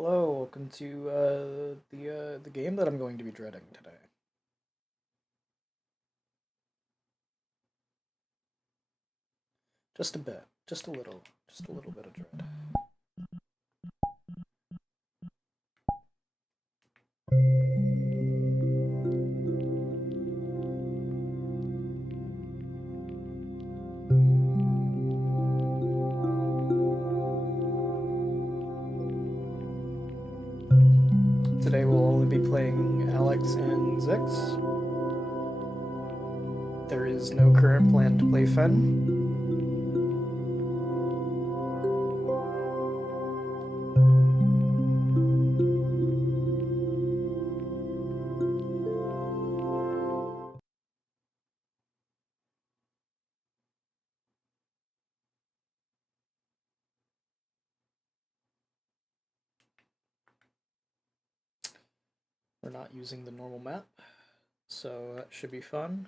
Hello, welcome to the game that I'm going to be dreading today. Just a bit, just a little bit of dread. Today we'll only be playing Alex and Zix. There is no current plan to play Fen. We're not using the normal map, so that should be fun.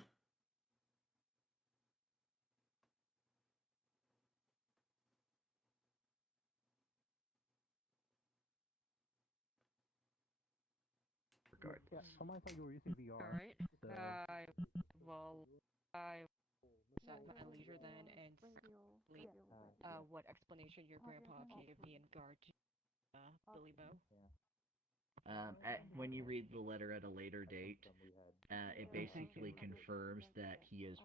Yeah, I thought you were using VR. Alright. So... I set my leisure then and complete what explanation your grandpa gave me in regard to Billy Bow. When you read the letter at a later date, it basically confirms that he has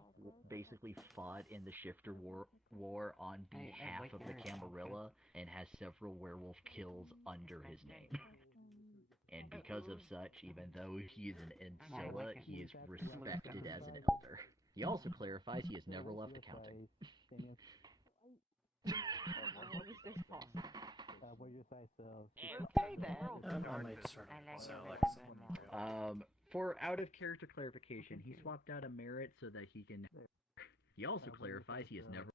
basically fought in the Shifter War on behalf of the Camarilla and has several werewolf kills under his name. And because of such, even though he is an Ancilla, he is respected as an elder. He also clarifies he has never left accounting. How is this possible? What your size of... Okay then. I might start with Alex. For out of character clarification, he swapped out a merit so that he can. He also clarifies he has never.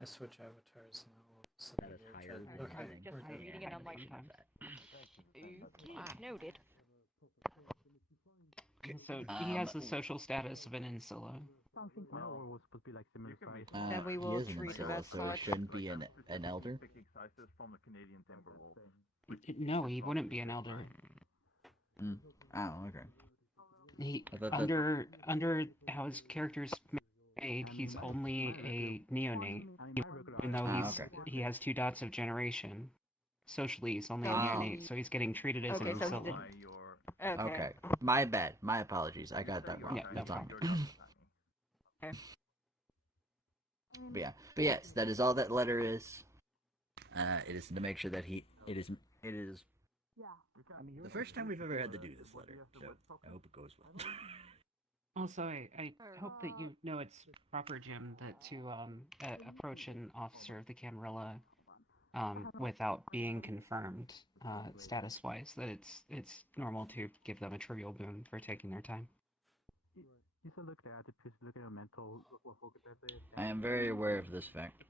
I switch avatars now. So That is higher than okay. Just reading it on my time. Noted. Okay, so he has the social status of an Ancilla. was supposed to be like similar size. Then we will he is an treat him Ancilla, as so he such. shouldn't be an elder. No, he wouldn't be an elder. Oh, okay. He I thought under how his character's made, he's only a neonate, even though he has 2 dots of generation. Socially, he's only a neonate, so he's getting treated as an Ancilla. Okay, my bad. My apologies. I got that wrong. Yeah, no problem. But yes, that is all that letter is. It is to make sure that it is the first time we've ever had to do this letter, so I hope it goes well. Also, I hope that you know it's proper, Jim, that to approach an officer of the Camarilla without being confirmed status-wise, that it's normal to give them a trivial boon for taking their time. You should look at it, just look at your mental. I am very aware of this fact.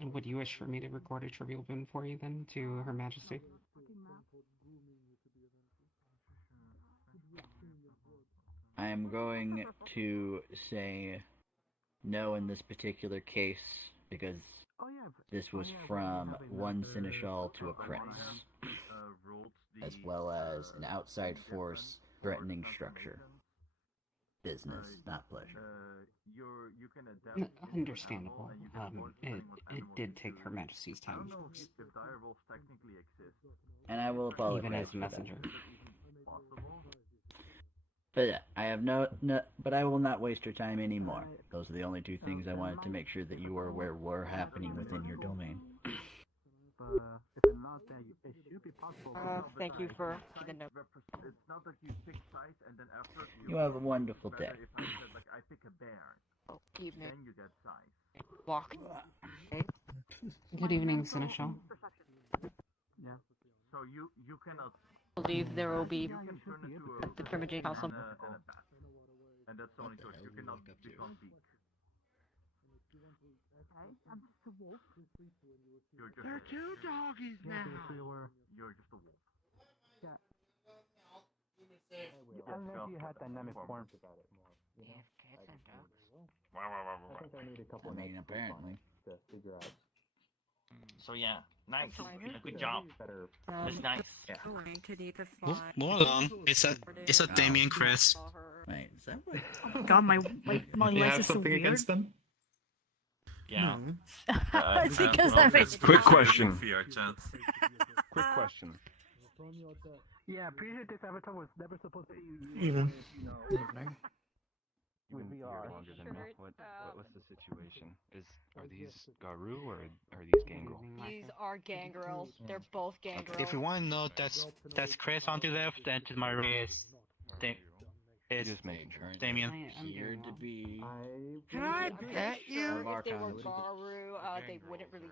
And would you wish for me to record a trivial boon for you then to Her Majesty? I am going to say no in this particular case because this was from one seneschal to a prince, as well as an outside force threatening structure. Business, not pleasure. Understandable. It did take Her Majesty's time, of course. And I will apologize Even as a for messenger. that. But yeah, I have but I will not waste your time anymore. Those are the only 2 things I wanted to make sure that you were aware were happening within your domain. If it's not, then it should be possible. Thank you for the note. You have a wonderful day. Evening. Walk. Good evening, Seneschal. Yeah. So you cannot Believe there will be the Primogen Council. and that's the only choice. You cannot become weak. I'm just a wolf. There are 2 doggies now. You're just a wolf. Yeah. Unless you had dynamic forms. Yes, cats and dogs. Wow. I think I need a couple I mean, apparently. to figure out. So yeah, nice. fine. Good job. It's nice. Yeah. Going to need to find. Move along. It's a Damien Chris. Wait, is that what? God, my You voice have is so something weird. against them? Yeah. It's because I'm a Quick question. Quick question. Yeah, appreciate this avatar was never supposed to be. Evening. Evening. You've With been VR. here longer than me. Shirt, What's the situation? Are these Garu or are these Gangrel? These are gangrels. They're both gangrels. If you want to know, that's Chris on the left, and to my right is Just making sure. Damien. I'm doing well. be. Can I bet you? If they were Garu, they wouldn't really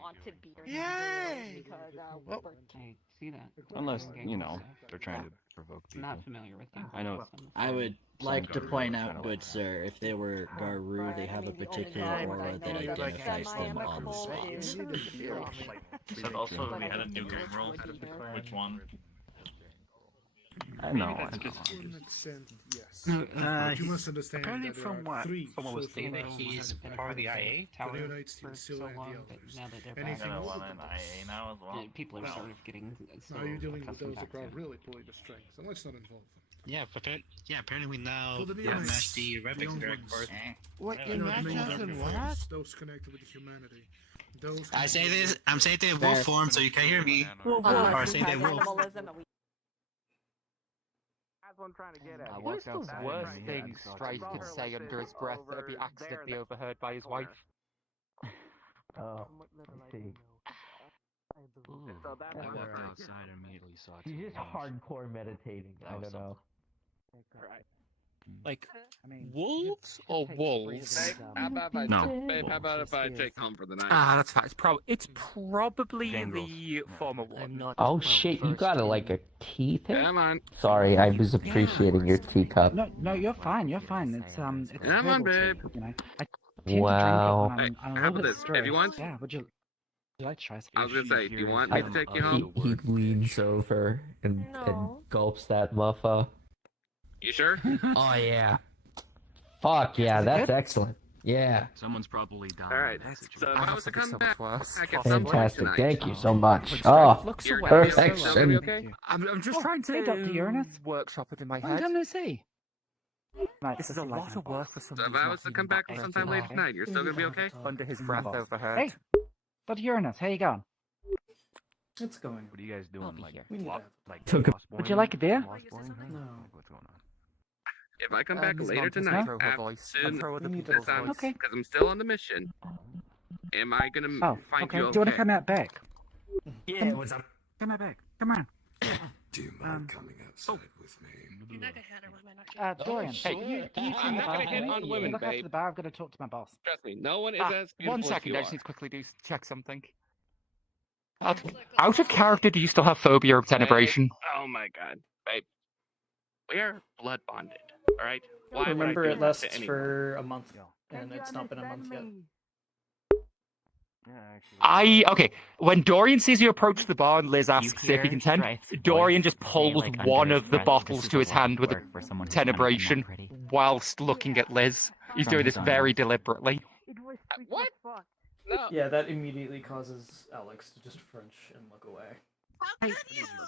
want to be here. Yay! Because Well- we're I see that. Unless, Okay, you know, so they're trying to provoke I'm not people. familiar with them. I know. I would Some like to Garu point are out, kinda good like- sir, if they were Garu, they have a particular aura that identifies them on the spot. Said also we had a new gangrel. Which one? I know. Yes. No, You must understand apparently that there from are what 3 someone was social saying that levels he's within part of the IA tower the United for States, so Scylla, and long, the but others. now that they're I Anything got back, one over in this. IA now as well. people are No. sort of getting so Now you're dealing with accustomed those back that are to. really pulling the strings, and let's not involve them. Yeah, apparently we now So the have neonites, matched the the Repic young direct ones. course. What You know what I mean? Those connected with humanity. Those I say connected this, with- I'm saying they wolf form, so you can hear me. Or saying they wolf. That's what I'm trying to get at. What's the worst thing Strife could say under his breath that would be accidentally overheard by his wife? Oh, I see. So that's I what walked we're- outside and immediately saw She's two just wolves. hardcore meditating. I don't know. Right. Like, I mean, wolves or wolves? How about if I No. Babe, how about if I take home for the night? Ah, that's fine. It's probably Gangrels. the former one. Oh shit, you got like a tea thing? Come on. Sorry, I was appreciating your teacup. No, you're fine. You're fine. It's Come on, herbal tea, babe. you know. I tend Wow. to drink it when I'm a How little about bit this? If you want- stressed. Yeah, would you like to try some? I was gonna say, do you want me to take you home? He leans over and gulps that muffa. You sure? Oh yeah. Fuck yeah, Is it that's good? excellent. Yeah. Someone's probably dying. Alright, So if I I have was to to be come so back, much worse. I get some lunch Fantastic. tonight. Thank you so much. When Oh, Strife looks You're away, gonna be perfection. okay? Okay? I'm just Oh, trying to hey, Dr. Uranus. workshop it in my Long head. time no see. Mate, This is a like lot my of work boss. for So someone if who's I not was to even come back that sometime later better. tonight, you're still gonna be okay? Under his My breath boss. overheard. Hey, Dr. Uranus, how you going? It's going. What are you guys I'll doing? be Like, here. We need to have like Took a- Would you like a beer? Lost boy? No. Like, what's going on? If I come back Ms. later Montes, tonight, throw her voice. soon Throw other We need to- people's as I'm, voice. Okay. because I'm still on the mission, am I gonna Oh, find okay. you Do you want okay? to come out back? Yeah, what's up? Come out back. Come on. Do you mind coming outside with me? Dorian, Hey, can you I'm come not gonna hit on women, look after babe. the bar. I've got to talk to my boss. Trust me, no one is as beautiful 1 as second, you I just are. need to quickly check something. Out of character, do you still have phobia of tenebration? Oh my god, babe. We are blood bonded, alright? Why would I Remember, do it that to lasts anyone? for a month, and it's not been a month yet. Okay, when Dorian sees you approach the bar and Liz asks if he can tend, Dorian just pulls one of the bottles to his hand with a tenebration whilst looking at Liz. He's doing this very deliberately. What? No. Yeah, that immediately causes Alex to just flinch and look away. Hey,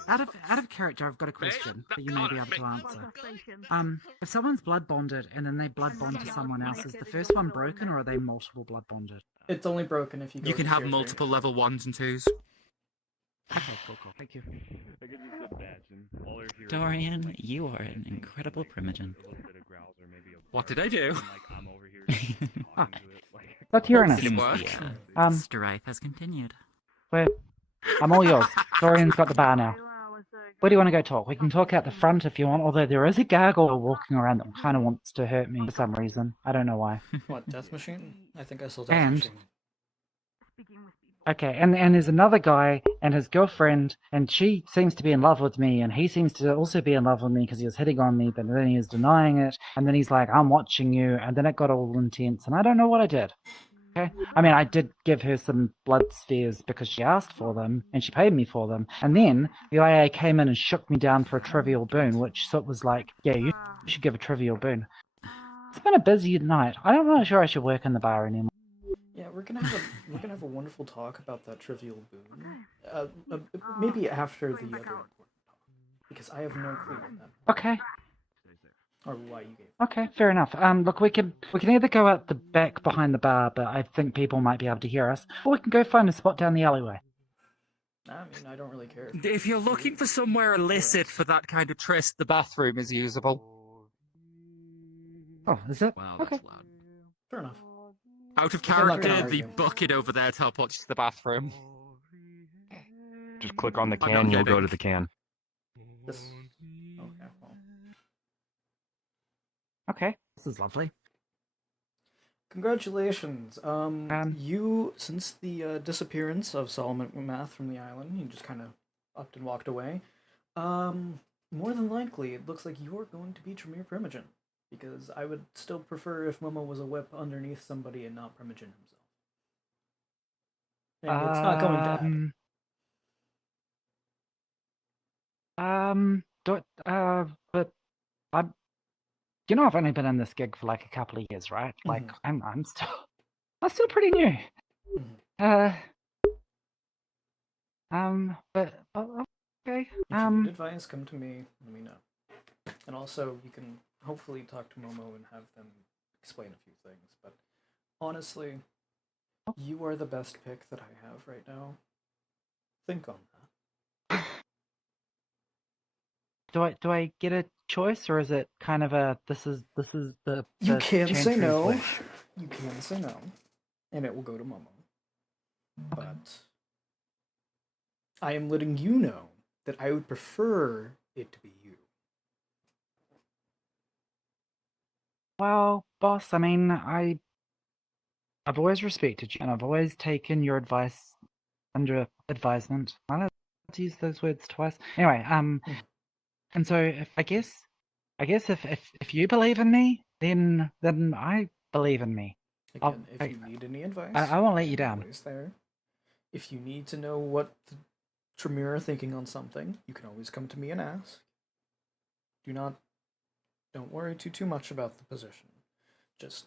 out of character, I've got a question that you may be able to answer. If someone's blood bonded and then they blood bond to someone else, is the first one broken or are they multiple blood bonded? It's only broken if you go You can to have tier three. multiple level 1s and 2s. Okay, cool. Thank you. Dorian, you are an incredible primogen. What did I do? Ah, Dr. Uranus. Did it work? Strife has continued. I'm all yours. Dorian's got the bar now. Where do you want to go talk? We can talk out the front if you want, although there is a gargoyle walking around that kind of wants to hurt me for some reason. I don't know why. What, Death Machine? I think I saw Death And- Machine. Okay, and there's another guy and his girlfriend, and she seems to be in love with me, and he seems to also be in love with me because he was hitting on me, but then he was denying it, and then he's like, I'm watching you, and then it got all intense, and I don't know what I did. Okay? I mean, I did give her some blood spheres because she asked for them, and she paid me for them, and then the IA came in and shook me down for a trivial boon, which sort of was like, yeah, you should give a trivial boon. It's been a busy night. I'm not sure I should work in the bar anymore. Yeah, we're gonna have a wonderful talk about that trivial boon. Maybe after the other important talk, because I have no clue on that. Okay. Or why you gave. Okay, fair enough. Look, we can either go out the back behind the bar, but I think people might be able to hear us, or we can go find a spot down the alleyway. I mean, I don't really care. If you're looking for somewhere illicit for that kind of tryst, the bathroom is usable. Oh, is it? Wow, okay. that's loud. Fair enough. Out of I'm not gonna character, the argue. bucket over there teleports to the bathroom. Just click on the I'm can, not you'll go kidding. to the can. This. Okay. Well. Okay, this is lovely. Congratulations. You, since the disappearance of Solomon Math from the island, he just kind of upped and walked away. More than likely, it looks like you're going to be Tremere Primogen, because I would still prefer if Momo was a whip underneath somebody and not Primogen himself. And it's not going to happen. But I'm. You know, I've only been in this gig for like a couple of years, right? Like, I'm still pretty new. But okay. If you need advice, come to me. Let me know. And also, you can hopefully talk to Momo and have them explain a few things. But honestly, you are the best pick that I have right now. Think on that. Do I get a choice, or is it kind of a this is the You can change say for no. flesh? You can say no, and it will go to Momo. But I am letting you know that I would prefer it to be you. Well, boss, I mean, I've always respected you, and I've always taken your advice under advisement. I don't know to use those words twice. Anyway, and so I guess if you believe in me, then I believe in me. Again, if you need any advice, I won't let you I'm down. always there. If you need to know what the Tremere are thinking on something, you can always come to me and ask. Don't worry too much about the position. Just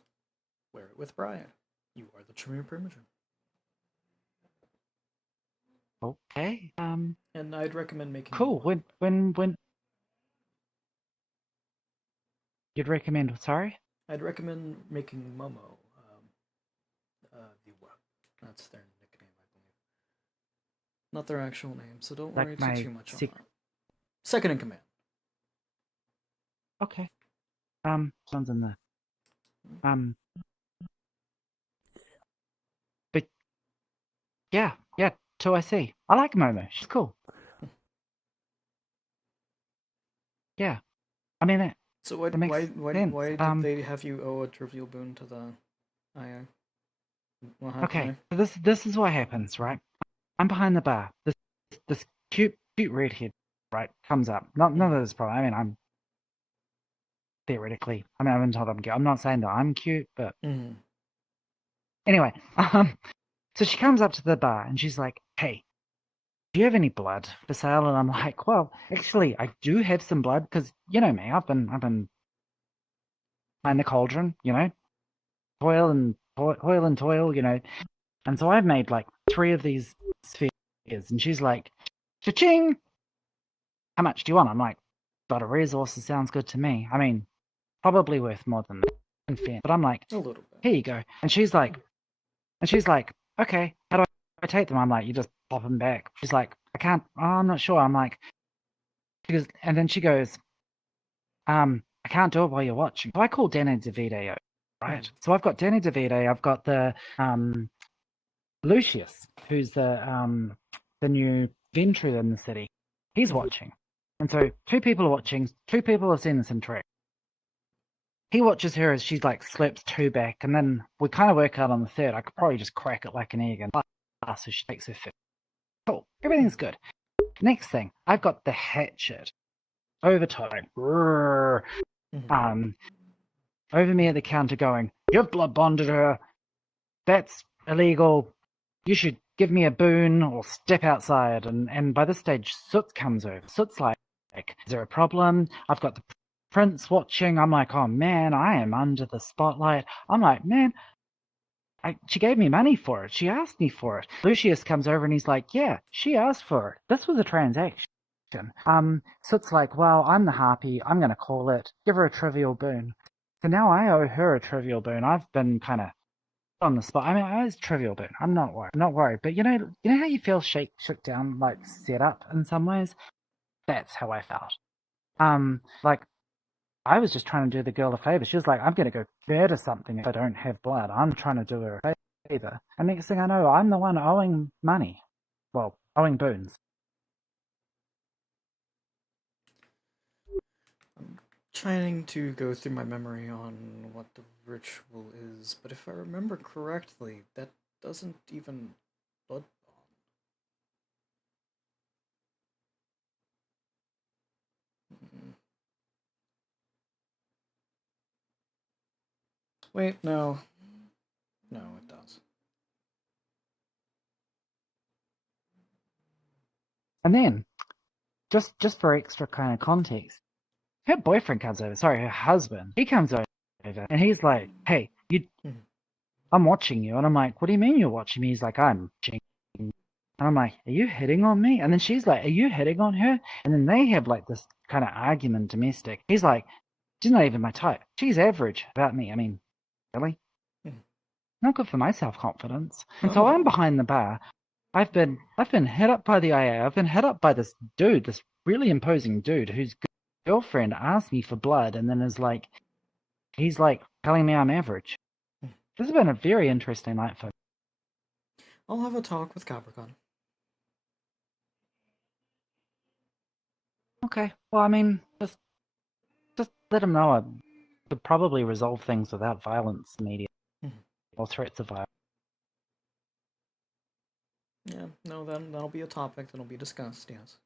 wear it with pride. You are the Tremere Primogen. Okay. And I'd recommend making. Cool. When you'd recommend? Sorry. I'd recommend making Momo. That's their nickname, I believe. Not their actual name, so don't worry too much on that. Second in command. Okay. Sounds in there. But yeah. So I see. I like Momo. She's cool. Yeah. I mean it. So why did they have you owe a trivial boon to the IA? What happened Okay, there? so this is what happens, right? I'm behind the bar. This cute redhead, right, comes up. Not that it's a problem. I mean, I'm theoretically. I mean, I've been told I'm cute. I'm not saying that I'm cute, but anyway, so she comes up to the bar and she's like, "Hey, do you have any blood for sale?" And I'm like, "Well, actually, I do have some blood because you know me. I've been behind the cauldron, you know, toil and toil, you know." And so I've made like 3 of these spheres, and she's like, "Cha-ching! How much do you want?" I'm like, "Got a resources sounds good to me. I mean, probably worth more than fair." But I'm like, a little bit. "Here you go." And she's like, "Okay, how do I take them?" I'm like, "You just pop them back." She's like, "I can't. Oh, I'm not sure." I'm like, and then she goes, "I can't do it while you're watching." So I call Danny DeVito, right? So I've got Danny DeVito. I've got the Lucius, who's the new Ventru in the city. He's watching. And so 2 people are watching, 2 people have seen this interact. He watches her as she like slips 2 back, and then we kind of work out on the 3rd. I could probably just crack it like an egg, and so she takes her 5th. Cool. Everything's good. Next thing, I've got the hatchet. Overtime. Over me at the counter going, "You've blood bonded her. That's illegal. You should give me a boon or step outside." And by this stage, Soot comes over. Soot's like, "Is there a problem? I've got the prince watching." I'm like, "Oh man, I am under the spotlight." I'm like, "Man, she gave me money for it. She asked me for it. Lucius comes over and he's like, yeah, she asked for it. This was a transaction. So it's like, well, I'm the harpy. I'm going to call it, give her a trivial boon. So now I owe her a trivial boon. I've been kind of on the spot. I mean, I was trivial boon. I'm not worried. I'm not worried. But you know how you feel shook down, like set up in some ways? That's how I felt. Like, I was just trying to do the girl a favor. She was like, I'm going to go murder something if I don't have blood. I'm trying to do her a favor. And next thing I know, I'm the one owing money. Well, owing boons. I'm trying to go through my memory on what the ritual is, but if I remember correctly, that doesn't even blood bond. Wait, no. No, it does. And then, just for extra kind of context, her boyfriend comes over. Sorry, her husband. He comes over, and he's like, "Hey, I'm watching you." And I'm like, "What do you mean you're watching me?" He's like, "I'm watching." And I'm like, "Are you hitting on me?" And then she's like, "Are you hitting on her?" And then they have like this kind of argument, domestic. He's like, "She's not even my type. She's average about me." I mean, really? Not good for my self-confidence. And so I'm behind the bar. I've been hit up by the IA. I've been hit up by this dude, this really imposing dude whose girlfriend asked me for blood, and then he's like telling me I'm average. This has been a very interesting night for me. I'll have a talk with Capricorn. Okay. Well, I mean, just let him know I could probably resolve things without violence immediately, or threats of violence. Yeah, no, that'll be a topic that'll be discussed, yes.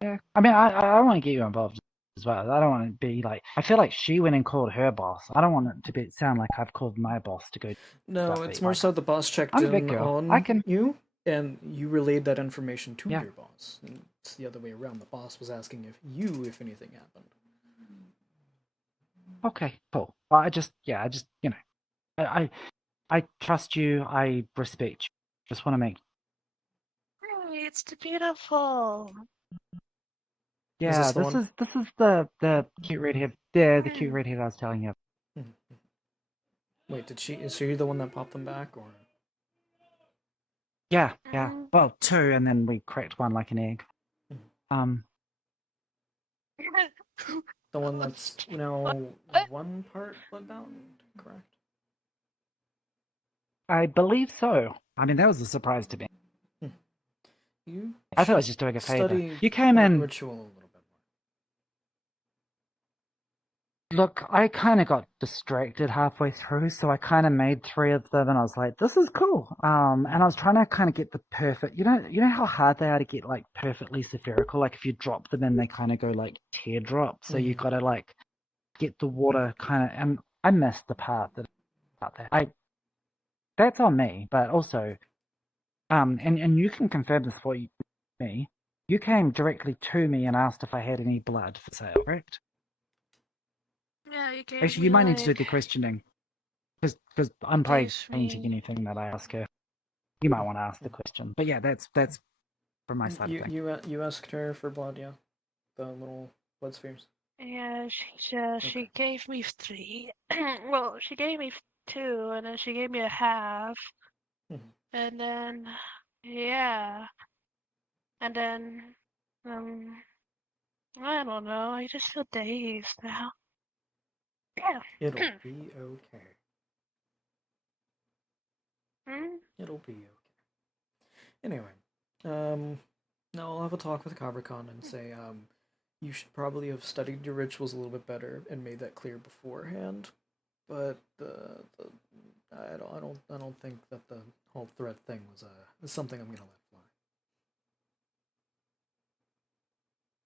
Yeah, I mean, I want to get you involved as well. I don't want to be like, I feel like she went and called her boss. I don't want it to sound like I've called my boss to go. No, it's more like, so the boss checked I'm a big in girl. on you, and you relayed that information to Yeah. your boss. And it's the other way around. The boss was asking if anything happened. Okay, cool. Well, I just, you know, I trust you. I respect you. Just want to make. Hey, it's beautiful. Yeah, this is the cute redhead. Yeah, the cute redhead I was telling you. Wait, is she the one that popped them back, or? Yeah. Well, two, and then we cracked one like an egg. The one that's now one part bloodbound, correct? I believe so. I mean, that was a surprise to me. I thought I was just doing a favor. You came in. Ritual a little bit more. Look, I kind of got distracted halfway through, so I kind of made 3 of them, and I was like, "This is cool." And I was trying to kind of get the perfect. You know how hard they are to get like perfectly spherical. Like if you drop them in, they kind of go like teardrop. So you got to like get the water kind of. And I missed the part about that. That's on me, but also, and you can confirm this for me. You came directly to me and asked if I had any blood for sale, correct? Yeah, you gave Actually, me, you might need to do like, the questioning, because I'm probably changing anything that I ask her. You might want to ask the question, but yeah, that's from my side of things. You asked her for blood, yeah, the little blood spheres. Yeah, she gave me 3. Well, she gave me 2, and then she gave me a half. And then, yeah. And then, I don't know, I just feel dazed now. Yeah. It'll be okay. It'll be okay. Anyway, now I'll have a talk with Capricorn and say, you should probably have studied your rituals a little bit better and made that clear beforehand. But I don't think that the whole threat thing is something I'm gonna let fly.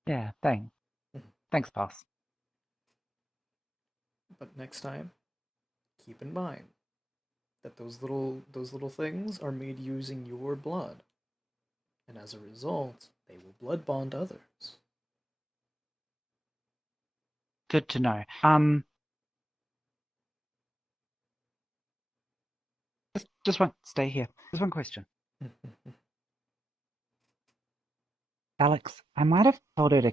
Yeah, thanks, boss. But next time, keep in mind that those little things are made using your blood, and as a result, they will blood bond others. Good to know. Just one. Stay here. Just one question. Alex, I might have told her to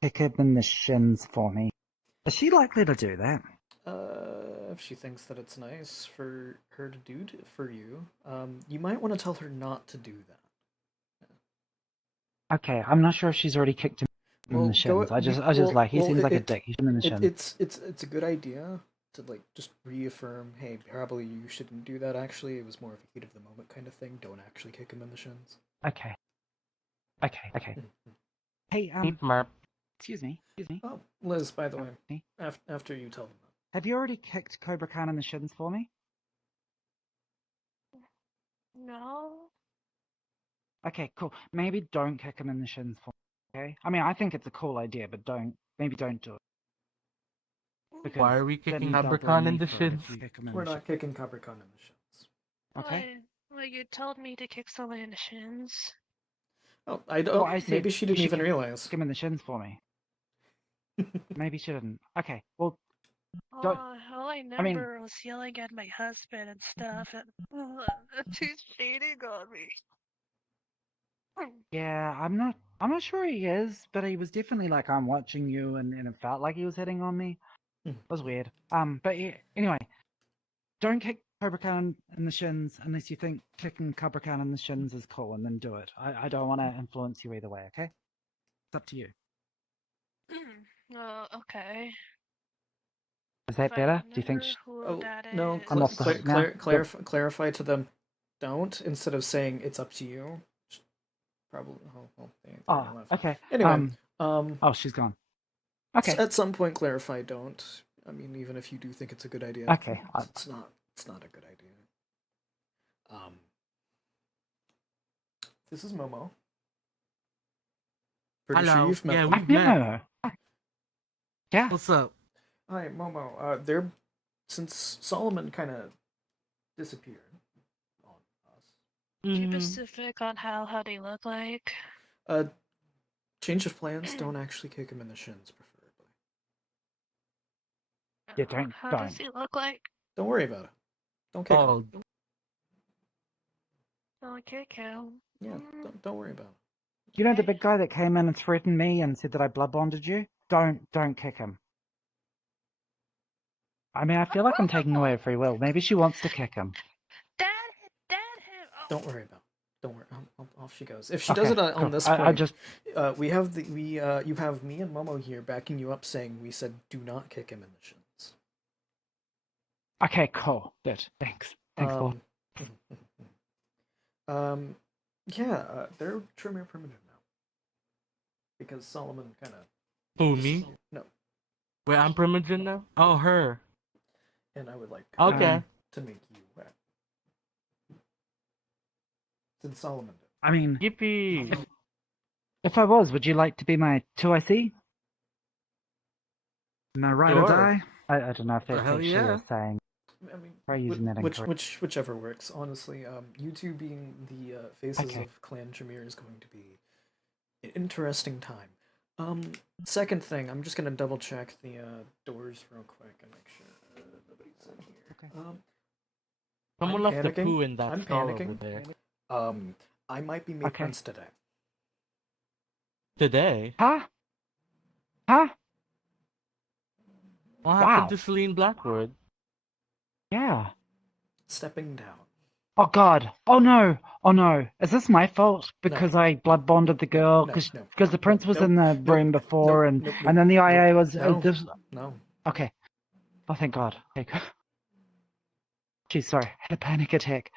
kick him in the shins for me. Is she likely to do that? If she thinks that it's nice for her to do for you, you might want to tell her not to do that. Okay, I'm not sure if she's already kicked him in the shins. I just like he seems like a dick. He's him in the shins. It's a good idea to like just reaffirm, hey, probably you shouldn't do that. Actually, it was more of a heat of the moment kind of thing. Don't actually kick him in the shins. Okay. Hey, excuse me. Oh, Liz, by the way, after you tell them that. Have you already kicked Cobra Khan in the shins for me? No. Okay, cool. Maybe don't kick him in the shins for me, okay? I mean, I think it's a cool idea, but maybe don't do it. Because why are we kicking Cobra Khan in the shins? We're not kicking Cobra Khan in the shins. Okay. Well, you told me to kick someone in the shins. Oh, I don't. Well, I said maybe she didn't you should even realize. Kick him in the shins for me. Maybe she didn't. Okay, well, All I remember was yelling at my husband and stuff, and she's cheating on me. yeah, I'm not sure he is, but he was definitely like, I'm watching you, and it felt like he was hitting on me. It was weird. But yeah, anyway, don't kick Cobra Khan in the shins unless you think kicking Cobra Khan in the shins is cool, and then do it. I don't want to influence you either way, okay? It's up to you. Okay. Is that better? Do you think? No, I'm off the hook now. Clarify to them. Don't, instead of saying it's up to you. Probably. Okay. Anyway. Oh, she's gone. Okay. At some point, clarify. Don't. I mean, even if you do think it's a good idea. Okay. It's not. It's not a good idea. This is Momo. Pretty sure you've met them. we've met. Yeah. What's up? Hi, Momo. They're since Solomon kind of disappeared on us. Be specific on how they look like. Change of plans. Don't actually kick him in the shins, preferably. Yeah, How does he look like? Don't worry about it. Don't kick him. Don't kick him. Yeah, don't worry about it. You know the big guy that came in and threatened me and said that I blood bonded you? Don't kick him. I mean, I feel like I'm taking away her free will. Maybe she wants to kick him. Dad him. Don't worry about it. Don't worry. Off she goes. If she does it on this point, we have you have me and Momo here backing you up, saying we said do not kick him in the shins. Okay, cool. Good. Thanks, Lord. They're Tremere primitive now. Because Solomon kind of. Who, me? No. Wait, I'm primogen now? Oh, her. And I would like to make you wet. Since Solomon did. I mean, Yippee! If I was, would you like to be my 2IC? My ride or die? I don't know if that's actually a saying. I mean, try using that whichever works. Honestly, you two being the faces of Clan Tremere is going to be an interesting time. Second thing, I'm just gonna double check the doors real quick and make sure nobody's in here. Okay. Someone left the poo in that I'm stall panicking. over there. I might be made prince today. Today? Huh? What happened to Celine Blackwood? Yeah. Stepping down. Oh God! Oh no! Is this my fault because I blood bonded the girl? Because the prince was in the room before, and then the IA was. No. Okay. Oh, thank God. Okay. Jeez, sorry. I had a panic attack.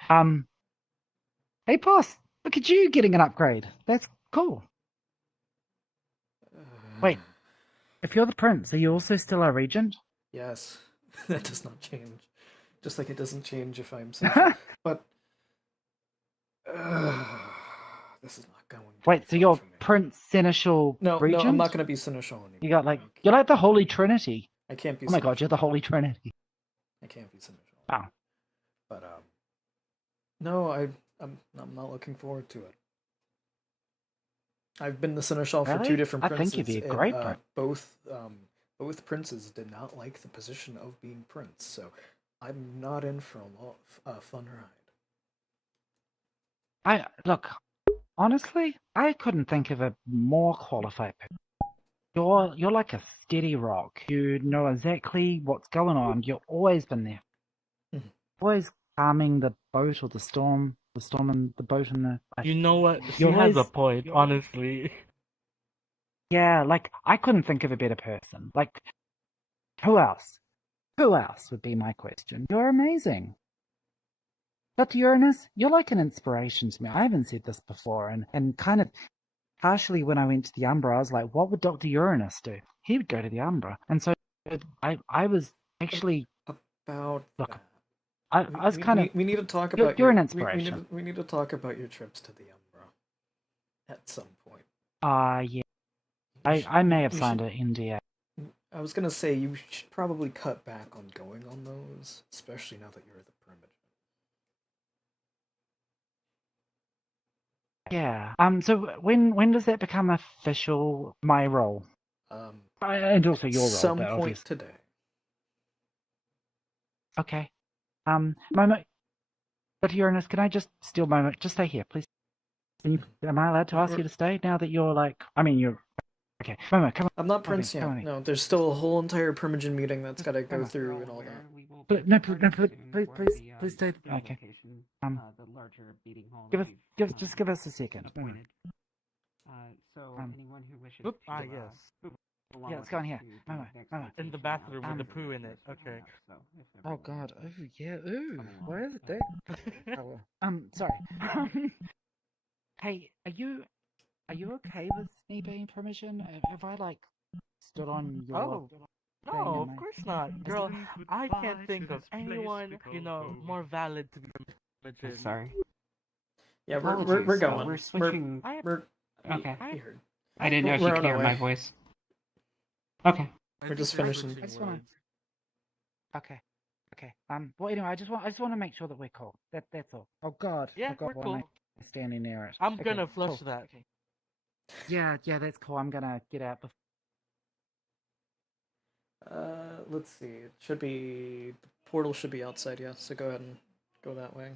Hey, boss. Look at you getting an upgrade. That's cool. Wait. If you're the prince, are you also still our regent? Yes. That does not change. Just like it doesn't change if I'm seneschal. But this is not going to Wait, so you're Prince Seneschal Regent? No, I'm not going to be Seneschal anymore. You got you're like the Holy Trinity. I can't be. Oh my God, you're the Holy Trinity. I can't be Seneschal. Wow. But no, I'm not looking forward to it. I've been the Seneschal for two different princes. I think you'd be a great prince. Both princes did not like the position of being prince, so I'm not in for a fun ride. Look, honestly, I couldn't think of a more qualified person. You're like a steady rock. You know exactly what's going on. You've always been there. Always calming the boat or the storm and the boat and the. You know what? She You're has a always- point, honestly. Yeah, like I couldn't think of a better person. Like, who else? Who else would be my question? You're amazing. But Uranus, you're like an inspiration to me. I haven't said this before, and kind of partially when I went to the Umbra, I was like, what would Dr. Uranus do? He would go to the Umbra. And so I was actually About look. that. I was kind of. We need to talk You're- about you're your, an we- inspiration. We need to talk about your trips to the Umbra at some point. Yeah. I may have you signed should- an NDA. I was gonna say you should probably cut back on going on those, especially now that you're the primitive. Yeah. So when does that become official? My role. And also your role. Some but point obviously. today. Okay. Momo. But Uranus, can I just steal Momo? Just stay here, please. Am I allowed to ask you to stay now that you're like? I mean, you're. Okay, Momo, come on. I'm not Come on, Prince come yet. on. No, there's still a whole entire Primogen meeting that's got to go Come on. through and all that. But no, please stay. Okay. The larger meeting hall. Just give us a second. Appointed. So anyone who wishes Oop, to, yes. move along Yeah, with let's go in us here. to the Momo, next Momo. location, In the bathroom with the please poo in let it. us Okay. know. So if Oh everyone God. wants Oh to yeah. Ooh. come along, Why is it that? Oh, well. Sorry. Hey, are you okay with me being permission? Have I like stood on your? Oh, thing no, in of my- course not. Girl, I can't think of anyone, more valid to be I'm sorry. Yeah, we're Apologies, going. We're switching. We're Okay. we heard. I didn't know if you We're could on our hear my way. voice. Okay. We're just finishing. I just wanna... Okay. Well, anyway, I just want to make sure that we're cool. That's all. Oh God. Yeah, oh God, we're why am I cool. standing near it? I'm Okay, gonna flush cool. that. Yeah, that's cool. I'm gonna get out before. Let's see. It should be the portal should be outside. Yeah, so go ahead and go that way.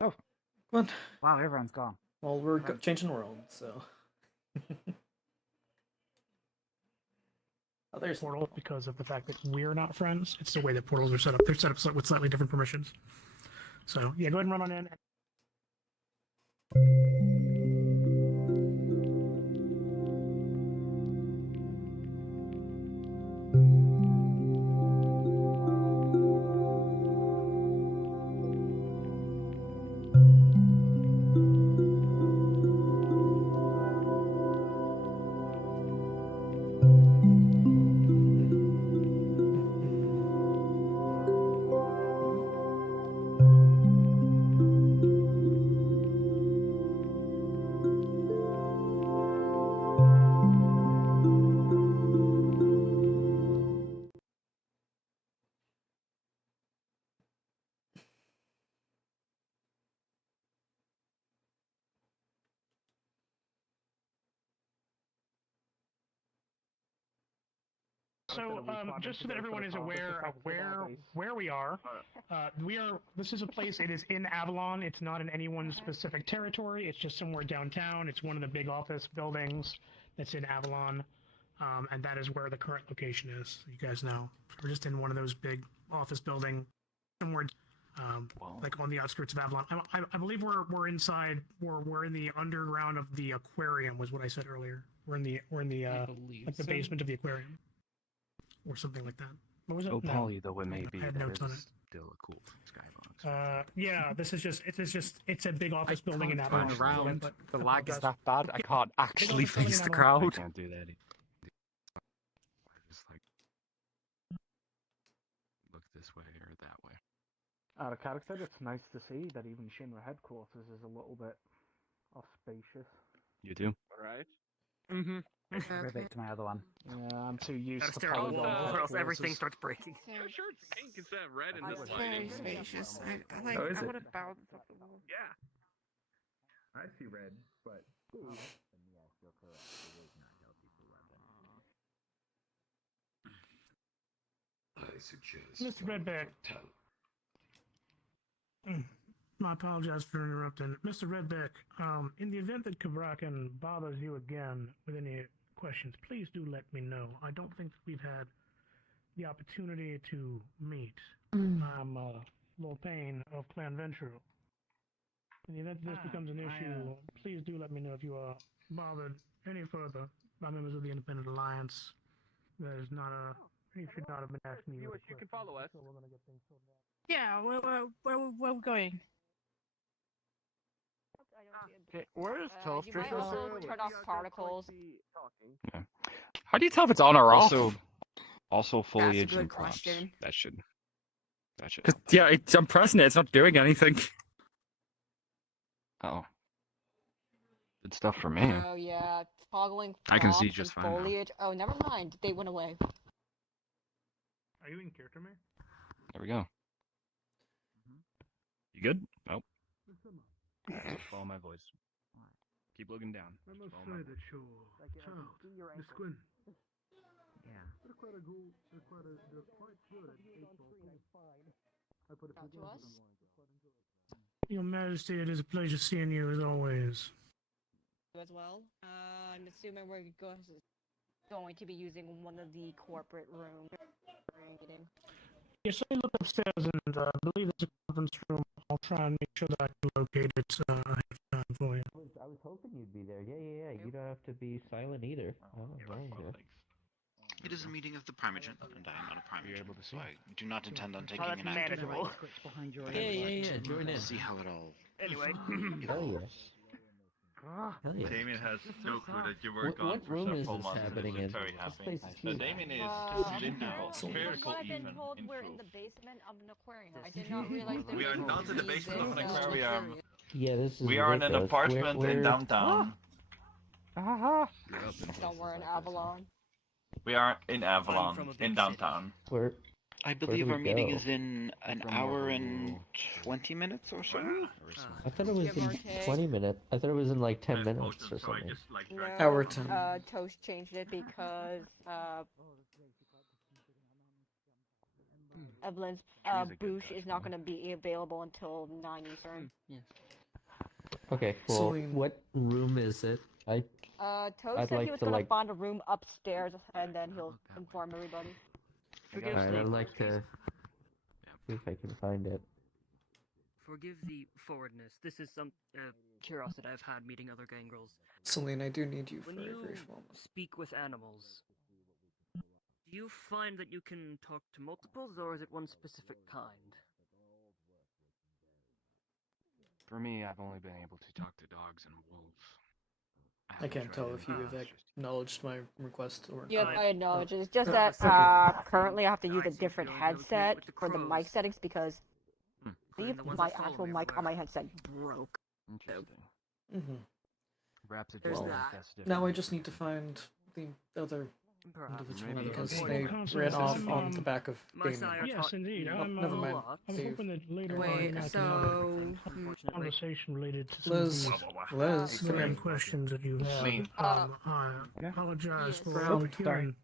Oh, come on. Wow, everyone's gone. Well, we're changing the world, so. Oh, there's portal because of the fact that we're not friends. It's the way that portals are set up. They're set up with slightly different permissions. So yeah, go ahead and run on in. So, just so that everyone is aware of where we are, this is a place. It is in Avalon. It's not in anyone's specific territory. It's just somewhere downtown. It's one of the big office buildings that's in Avalon, and that is where the current location is. You guys know, we're just in one of those big office buildings somewhere, like on the outskirts of Avalon. I believe we're inside. We're in the underground of the aquarium. Was what I said earlier. We're in the like the basement of the aquarium. Or something like that. What was it? Oh, No. Polly, though it may be, I had that notes on it. is still a cool skybox. Yeah, it's a big office building in can't Avalon. turn around. But The lag is that bad. I Yeah. can't actually Big office building face in the Avalon. crowd. I can't do that. Just like look this way or that way. Out of character, it's nice to see that even Shinra headquarters is a little bit auspicious. You do? Alright. Mm-hmm. Go back to my other one. Yeah, I'm too used Gotta to stare at the Polygon wall, or else headquarters. everything starts breaking. Yeah, sure, it's pink instead of red in this It's lighting. very spacious. I like. Oh, is I it? would have bounced off the wall. Yeah. I see red, but. Mr. Redback. I apologize for interrupting. Mr. Redback, in the event that Kabrakan bothers you again with any questions, please do let me know. I don't think that we've had the opportunity to meet. I'm Lil Payne of Clan Ventral. In the event that this becomes an issue, please do let me know if you are bothered any further by members of the Independent Alliance. That is not a... You should not have been asking you. You can follow us. Yeah, where we going? Okay, where's Toast? You might also turn off particles. Yeah. How do you tell if it's on or off? Also foliage good and crops. question. That should. Because yeah, I'm pressing it. It's not doing anything. Oh. Good stuff for me. Oh yeah, toggling I can see crops just and fine now. foliage. Oh, never mind. They went away. Are you in character, man? There we go. You good? Nope. Just follow my voice. Keep looking down. I Just must follow say my that your child, Miss Quinn. Yeah. They're quite good at April. I put it Not to us. Your Majesty, it is a pleasure seeing you as always. You as well. I'm assuming we're going to be using one of the corporate rooms for a meeting. Yes, I look upstairs and I believe there's a conference room. I'll try and make sure that I can locate it ahead of time for you. I was hoping you'd be there. Yeah. You don't have to be silent either. Oh, very good. It is a meeting of the Primogen, and I am not a Primogen, so I do not intend on taking that's an active manageable. role. Yeah. Join in. See how it all Anyway. Hell yeah. Hell yeah. Damien has no clue that you were What gone for room is several this months. happening and in? is very This happy. place is So huge. Damien is From spherical what I've been even told, in we're truth. in the basement of an aquarium. I did not realize there We are was not in the basement of an aquarium. Yeah, this is We are in an ridiculous. apartment We're- in downtown. somewhere in Avalon. We are in Avalon, in downtown. I believe our meeting is in an hour and 20 minutes or so. I thought it was Give or in take. 20 minutes. I thought it was in like 10 minutes or something. No, Hour 10. Toast changed it because Evelyn's boosh is not going to be available until 9 Eastern. Okay, well, Celine. what room is it? Toast I'd said like he was to, going to like- find a room upstairs and then he'll inform everybody. Alright, I'd like to see if I can find it. Forgive the forwardness. This is some curiosity I've had meeting other gangrels. Celine, I do need you for When a you brief moment. speak with animals, do you find that you can talk to multiples, or is it one specific kind? For me, I've only been able to talk to dogs and wolves. I can't tell if you have acknowledged my request or Yep, not. I acknowledge it. It's just that currently I have to use a different headset for the mic settings because I believe my actual mic on my headset broke. Interesting. Mm-hmm. Perhaps it There's just that. manifests Now I just need to find the other individual Maybe because okay. they ran off on the back of Damien. Yes, indeed. Oh, never mind. I'm Dave. hoping that later Wait, on I can so- have a conversation related to some Liz, of Liz, the come main in. questions that you have. Celine. I apologize for Brown, overhearing.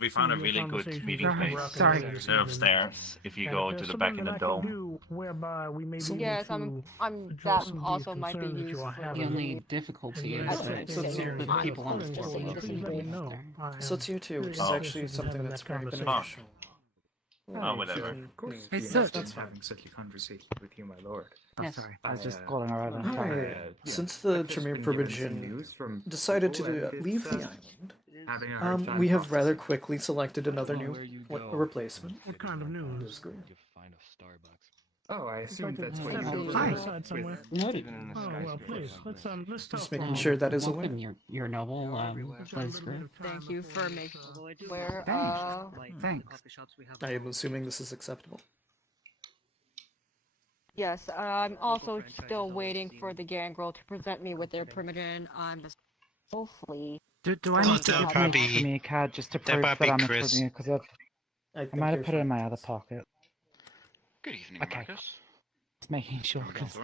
We found a some of really your good conversations meeting with place. Brock and Sorry. Lady They're upstairs. If you And go if to there's the back something in the that I can dome. do whereby we may be Yes, able I'm to that address some of also these might be concerns that used you are for The having. only difficulty And is when that So it's the your- people on Please floor let me know. I So it's am you too, which is very actually interested in something having that's that very conversation. beneficial. Oh, whatever. Of course. It's Yes, so- that's fine. having such a conversation with you, my lord. Oh, sorry. I was just calling her out on Hi. time. Since the Tremere Probation decided to leave the island, we have rather quickly selected another new a replacement. What kind of news? Oh, I assume that's Step what to you the side somewhere. Not Oh well, please let's talk. Just making sure that is aware. welcome, your noble Liz Group. Thank you for making. Where, Thanks. I am assuming this is acceptable. yes, I'm also still waiting for the gangrel to present me with their primogen. I'm just hopefully. Do I need to give my Tremere card just to prove that I'm a Tremere? Because I might have put it in my other pocket. Good evening, Okay. Marcus. Just making sure, because,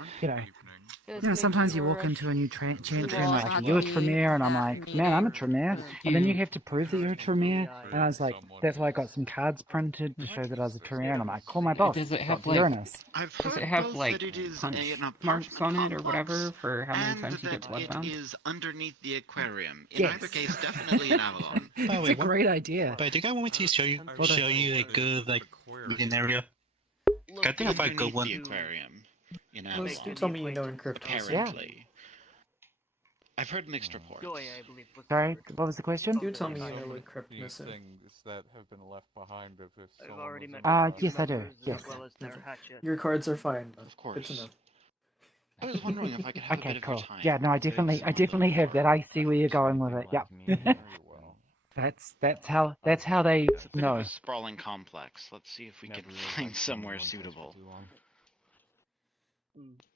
Just sometimes you making walk sure. into a new train, Well, like, you're a Tremere, and I'm like, man, I'm a Tremere. And then you have to prove that you're a Tremere, and I was like, that's why I got some cards printed to show that I was a Tremere, and I'm like, call my boss, Does it have Dr. like? Uranus. Does it have like punch marks on it or whatever for how many times you get bloodbound? It is underneath the aquarium. In Yes. either case, definitely an Avalon. It's a great idea. But do you guys want me to show you a good reading area? Look I think if I go underneath one. the aquarium in Well, Avalon. do tell me you know encrypt. Apparently. I've heard mixed reports. Sorry, what was the question? Do tell me you know encrypt missive. that have been left behind if I've already met Yes, I do. Yes. as well as their hatchet. Your cards are fine. Of course. Good to know. I was wondering if I could have a Okay, bit cool. of your time. Yeah, no, I definitely have that. I see where you're going with it. Yep. that's how they It's a bit know. of a sprawling complex. Let's see if we can find somewhere suitable.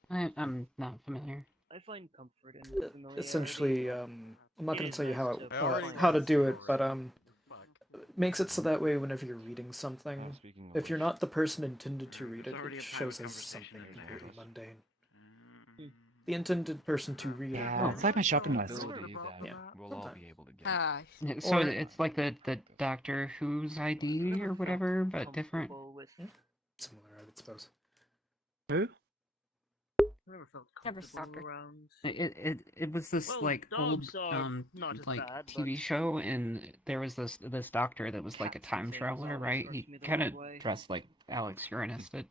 I'm not familiar. I find comfort in familiarity. Essentially, I'm not going to tell you how to do it, but makes it so that way whenever you're reading something, if you're not the person intended to read it, it shows as something completely mundane. The intended person to read it. Yeah, it's like my shopping list. Yeah. Yeah, so it's like the Doctor Who's ID or whatever, but different. Similar, I would suppose. Who? Never stopped her. It was this Well, like old dogs are not as like bad, TV show, and there was this doctor that was like a time traveler, right? He kind of dressed like Alex Uranus did.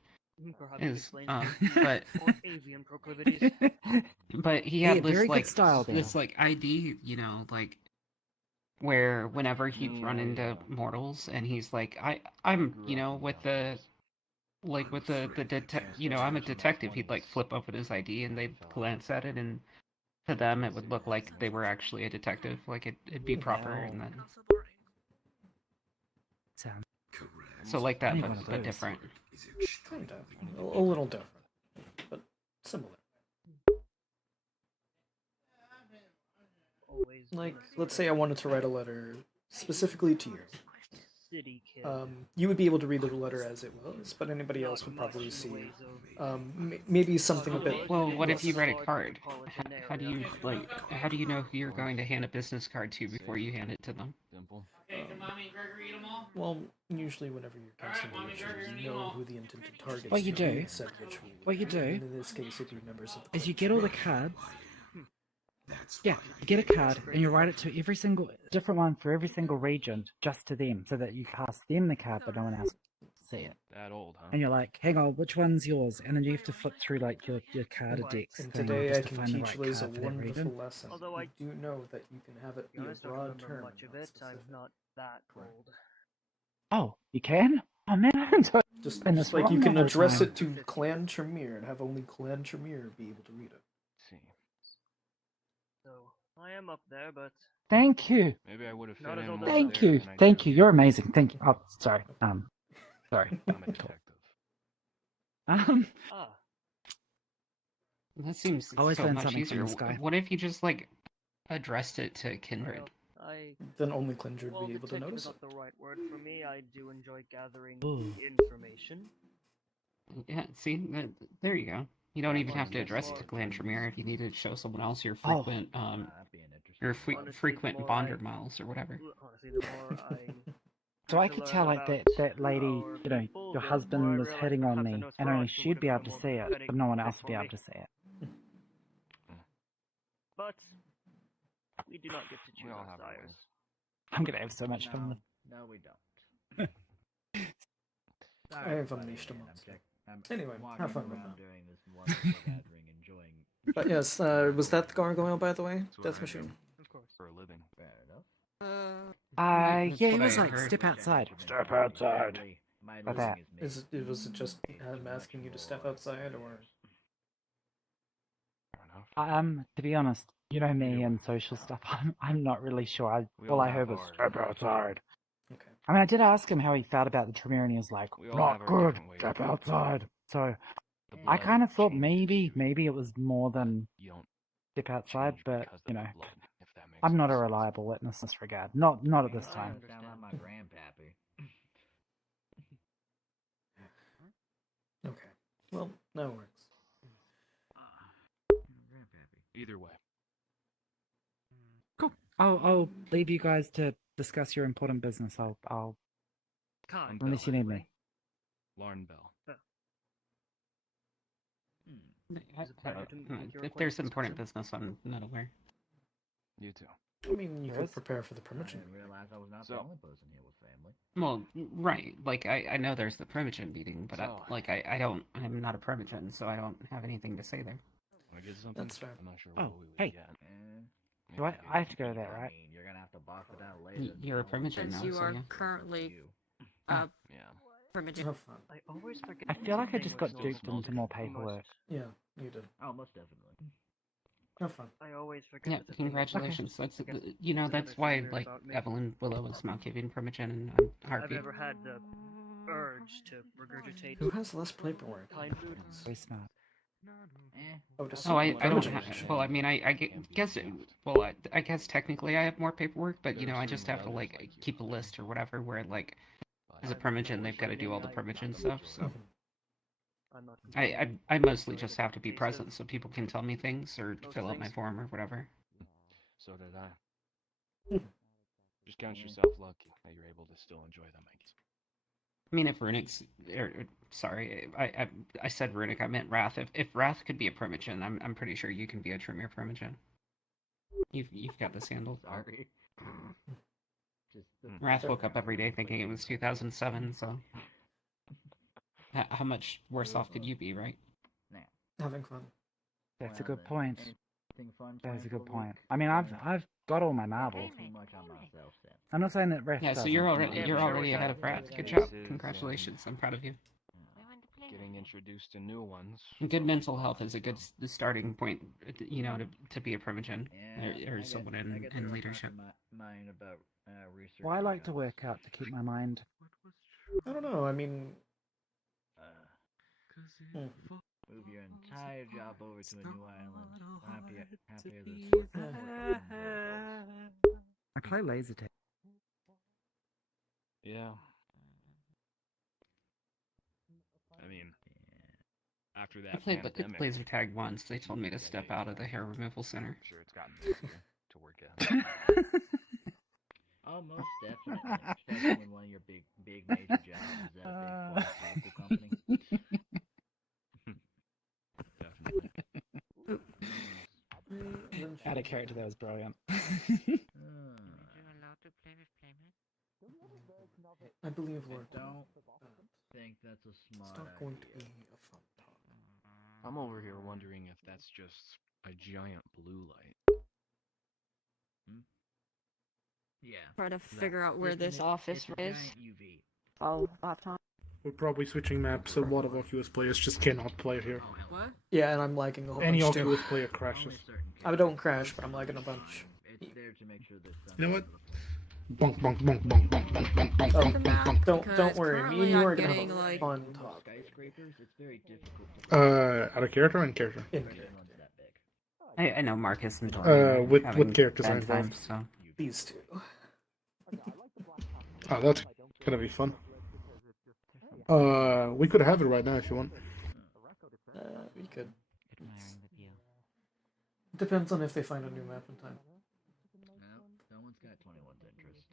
Perhaps you Is explain but or avian proclivities. but he Yeah, had this very good like style there. this like ID, like where whenever he'd run into mortals, and he's like, I'm with the I'm a detective. He'd like flip open his ID, and they'd glance at it, and to them it would look like they were actually a detective. Like it'd be proper, and then Sounds so like that, Any one of but those. different. Kind of. A little different, but similar. Always Like, let's say I wanted to write a letter specifically to you. city kid. You would be able to read the letter as it was, but anybody else would probably see maybe something a bit. Well, what if you write a card? How do you know who you're going to hand a business card to before you hand it to them? Well, usually whenever you're casting the ritual, you know who the intended target is. What you do, said ritual. what you do, And in this case, it'd be members of the is you get all the cards. Yeah, you get a card and you write it to every single different one for every single region, just to them, so that you pass them the card, but no one else can see it. That old, huh? And you're like, hang on, which one's yours? And then you have to flip through like your card decks And thing today I just to can find the teach right Liz a card for that wonderful region. lesson. Although I do know that you can have it be a honest, I don't broad remember term. much of it. I'm not that old. Oh, you can? Oh man, I haven't Just been this like you wrong can the whole address time. it to Clan Tremere and have only Clan Tremere be able to read it. So I am up there, but Thank you. Maybe I would have fit Not as in old more as Thank there you. than I Thank did. you. You're amazing. Thank you. Oh, sorry. Sorry. I'm a detective. ah, That seems Always so learn much something from easier. this guy. What if you just like addressed it to Kindred? Then only Kindred well, would be able to detective notice is it. not the right word for me. I do enjoy gathering Ooh. information. Yeah, see, there you go. You don't even have to address it to Clan Tremere if you need to show someone else your Oh. frequent Honestly, frequent the more bonder I- miles or whatever. Honestly, the more I So I get to could learn tell like about that lady, our you know, people, your the more I husband was realize hitting on perhaps I me, know and only Sprout she'd be able would to have see been it, more but no one fitting else would be for able me. to see it. But we do not get to choose all our have sires. I'm gonna have so much fun with. No, we don't. I have unleashed a monster. Anyway, have fun with that. During this wonderful gathering, enjoying. But yes, was that the gargoyle, by the way? That's what Death I do. Machine. Of course. For a living. Fair enough. That's Yeah, he what was I like, heard. step outside. Step outside. Like that. Was it just him asking you to step outside, or? Fair enough. To be honest, you know me and social stuff. I'm not really sure. All I heard was step outside. Okay. I mean, I did ask him how he felt about the Tremere, and he was like, We all not have our good. different ways Step of outside. So The I blood kind of thought changes. maybe it was more than You don't step outside, change but because you of know, the blood, if that makes I'm not a sense. reliable witness in this regard. Not at this time. Sound like my grandpappy. Okay. Well, that works. Either way. Cool. I'll leave you guys to discuss your important business. I'll Kai. unless you need me. Lauren Bell. If there's important business, I'm not aware. You too. I mean, you could prepare for the permission. I realized I was not the only person here with family. Well, right. Like, I know there's the Primogen meeting, but I'm not a Primogen, so I don't have anything to say there. Want to get something? That's fair. I'm not sure Oh, what we would hey. get. Do I have to go there, right? You're gonna have to box it out later. You're a Primogen now, Since you so are yeah. currently Yeah. Primogen. Have fun. I always forget. I feel like I just got Still duped smells into more the most. paperwork. Yeah, you did. Oh, most definitely. Have fun. I always forget. Yeah, that the thing is- congratulations. That's I guess that's another why thing like about me. Evelyn Willow is Malkavian Primogen and I've Heartbeat. never had the urge to regurgitate Who has less paperwork? kind food. Very smart. Oh, I don't have. Well, I mean, I guess. Well, I guess technically I have more paperwork, but I just have to like keep a list or whatever where like as a Primogen they've got to do all the Primogen stuff. So I mostly just have to be present so people can tell me things or fill out my form or whatever. So did I. Just count yourself lucky that you're able to still enjoy them, I guess. I mean, if Runik's, sorry, I said Runik, I meant Wrath. If Wrath could be a Primogen, I'm pretty sure you can be a Tremere Primogen. You've got this handled. Sorry. Wrath woke up every day thinking it was 2007, so how much worse off could you be, right? Having fun. That's a good point. Fun That is a good for the point. week? I mean, I've got all my marbles. Too much on myself, Sam. I'm not saying that Ref Yeah, so doesn't. you're already ahead of Wrath. Good job. Congratulations. I'm proud of you. Getting introduced to new ones. Good mental health is a good starting point, to be a Primogen or someone in leadership. Mind about research. Well, I like to work out to keep my mind. I don't know. I mean, Move your entire job over to a new island. Happier this. I play laser tag. Yeah. I mean, after that I played pandemic, laser tag once. They told me to step out of the hair removal center. I'm sure it's gotten easier to work at. Oh, most definitely. Especially when one of your big major jobs is at a big pharmaceutical company. Definitely. Out of character, that was brilliant. I believe Lord. Don't think that's a smart It's not going to be a fun talk. I'm over here wondering if that's just a giant blue light. Yeah. Try to figure out where this office is. UV. Oh, laptop. We're probably switching maps, so a lot of Oculus players just cannot play here. What? Yeah, and I'm lagging a whole Any bunch too. Oculus player crashes. I don't crash, but I'm lagging a bunch. It's there to make sure this. You know what? Bonk, bonk, bonk, bonk, bonk, bonk, bonk, bonk, Oh, bonk, bonk, bonk. don't worry. Me and you are gonna have getting, a like- fun talk. Skyscrapers, it's very difficult. Out of character or in character? In character. I know Marcus and With having characters I bad involved? times, so. These two. Oh, that's gonna be fun. We could have it right now if you want. We could. Depends on if they find a new map in time. No, someone's got 21's interest.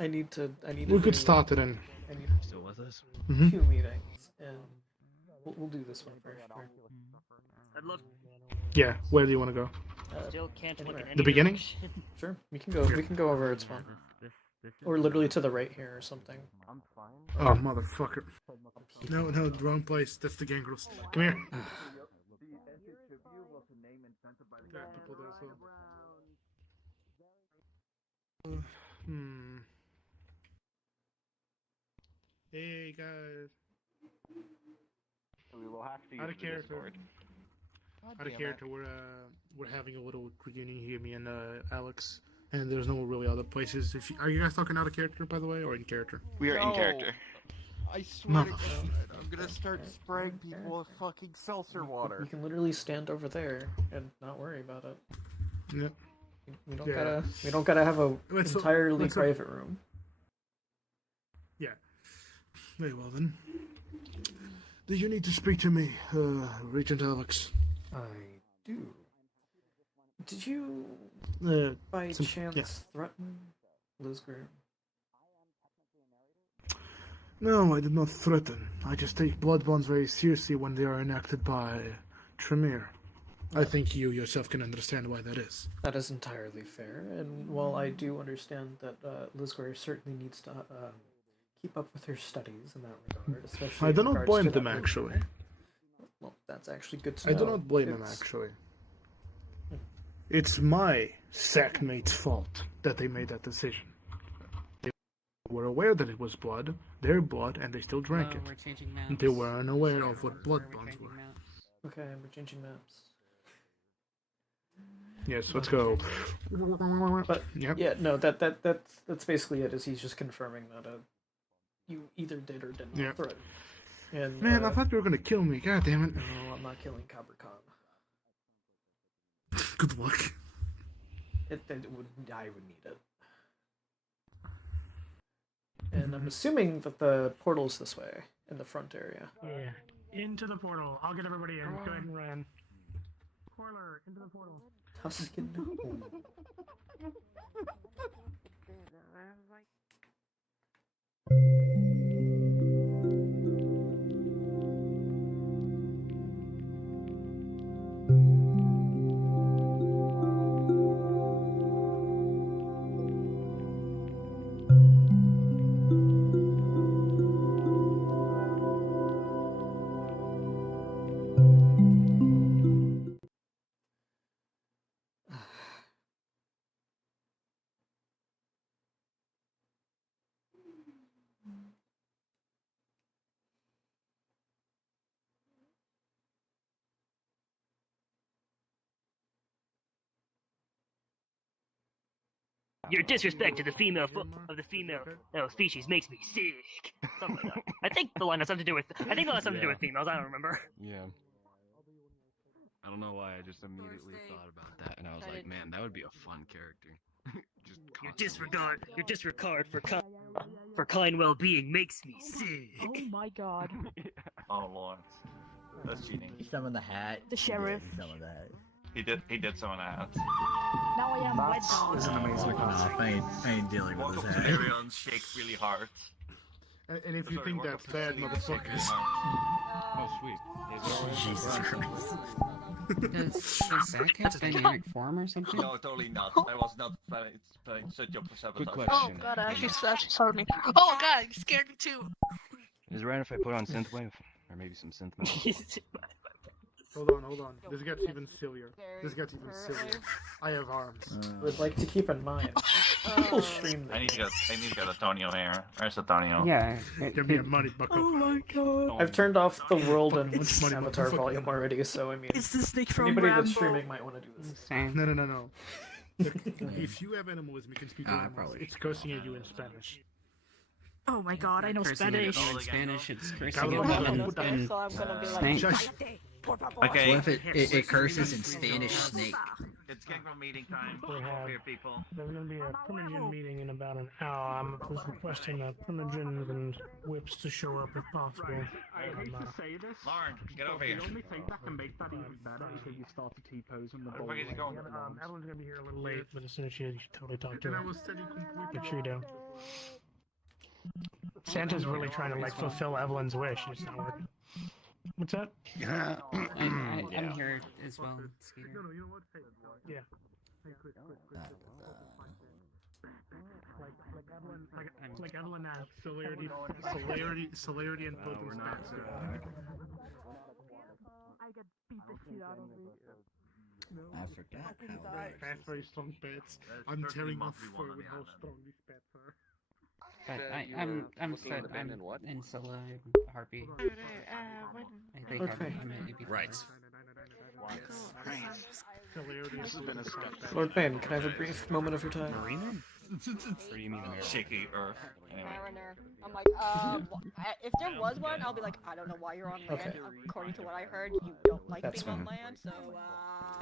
I need to. We could start it in. I need Still with us? Mhm. 2 meetings, and we'll do this one first. Sure. I'd love. Yeah, where do you want to go? Still can't look at any The beginning? direction. Sure, we can go. We can go over. It's fine. Or literally to the right here or something. Oh, motherfucker. No, wrong place. That's the gangrels. Come here. Hey, guys. We will have to Out of character. Out of character, we're having a little reunion here, me and Alex, and there's no really other places. Are you guys talking out of character, by the way, or in character? We are in character. I swear to God, I'm gonna start spraying people with fucking seltzer water. You can literally stand over there and not worry about it. Yeah. We don't Yeah. gotta. We don't gotta have a Let's- entirely let's- private room. Yeah. Very well then. Do you need to speak to me, Regent Alex? I do. Did you, by some- chance, yeah. threaten Liz Graham? No, I did not threaten. I just take blood bonds very seriously when they are enacted by Tremere. I think you yourself can understand why that is. That is entirely fair, and while I do understand that Liz Graham certainly needs to keep up with her studies in that regard, especially I do in not regards blame to them, that actually. Well, that's actually good to know. I do not blame them, It's- actually. It's my sackmate's fault that they made that decision. They were aware that it was blood, their blood, and they still drank We're it. changing maps. They were unaware of what blood We're bonds changing were. maps. Okay, we're changing maps. Yes, let's go. But Yep. yeah, no, that's basically it. Is he's just confirming that you either did or did not Yep. threaten. And Man, I thought you were gonna kill me. God damn it. no, I'm not killing Cobra Khan. Good luck. I would need it. And I'm assuming that the portal's this way in the front area. Yeah. Into the portal. I'll get everybody in. Go ahead and run. Corler, into the portal. Tuscan home. Your disrespect to the female species makes me sick. Something like that. I think the line has something to do with. I think that has something to do with females. I don't remember. Yeah. I don't know why I just immediately thought about that, and I was like, man, that would be a fun character. Just Your disregard for kind well-being makes me sick. Oh my god. Oh lord, that's cheating. He summoned the hat. The sheriff. He summoned the hat. He did summon a hat. Now I am wet. That's an amazing I ain't dealing with Walk this up to hat. Arion, shake really hard. And if you Sorry, think walk that's up to bad, Celine, shake really motherfuckers. hard. Oh, sweet. Jesus Christ. Does Zach have dynamic form or something? No, totally not. I was not planning to set you up for sabotage. Good question. Oh god, actually started me. Oh god, you scared me too. Is it right if I put on synthwave? Or maybe some synth metal? Hold on. This gets even sillier. I have arms. I would like to keep in mind, people stream I need to get Antonio here. Where's Antonio? Yeah. Give me a money buckle. Oh my god. I've turned off the world and It's money, avatar motherfucker. volume already, so I mean, It's the snake from anybody Rambo. that's streaming might want to do this. Same. No. If you have animalism, you can speak to animals. probably. It's cursing at you in Spanish. Oh my god, I know Cursing at Spanish. you in Spanish, it's cursing Cabrón. at women and So I'm gonna be like, snakes. Shush. Okay. What if it curses in Spanish snake? It's getting from meeting time. We have- Here, people. There's gonna be a Primogen meeting in about an hour. I'm just requesting Primogens and whips to show up if possible. I hate to say this. Lauren, get over here. The only thing that can make that even better is if you start to T-pose on the Where ball. the fuck is he going? Evelyn's gonna be here a little late, but as soon as she is, you should totally talk to And I her. was studying The Cheeto. Santa's really trying to like fulfill Evelyn's wish. It's not working. What's that? I'm here as well, Skater. No, you know what? Hey, Yeah. Hey, quick. Like Evelyn has. Celerity and potent stats. I get beat the shit out of me. I forgot how it That's very strong pets. I'm tearing off for with how strong these pets are. But I'm set. I'm in Scylla, Harpy. I think Okay. I'm at UP. Right. Lord Bane, can I have a brief moment of your time? Or you mean shaky Earth? Anyway. Mariner. I'm like, if there was one, I'll be like, I don't know why you're on land. Okay. According to what I heard, you don't like That's being on fine. land, so,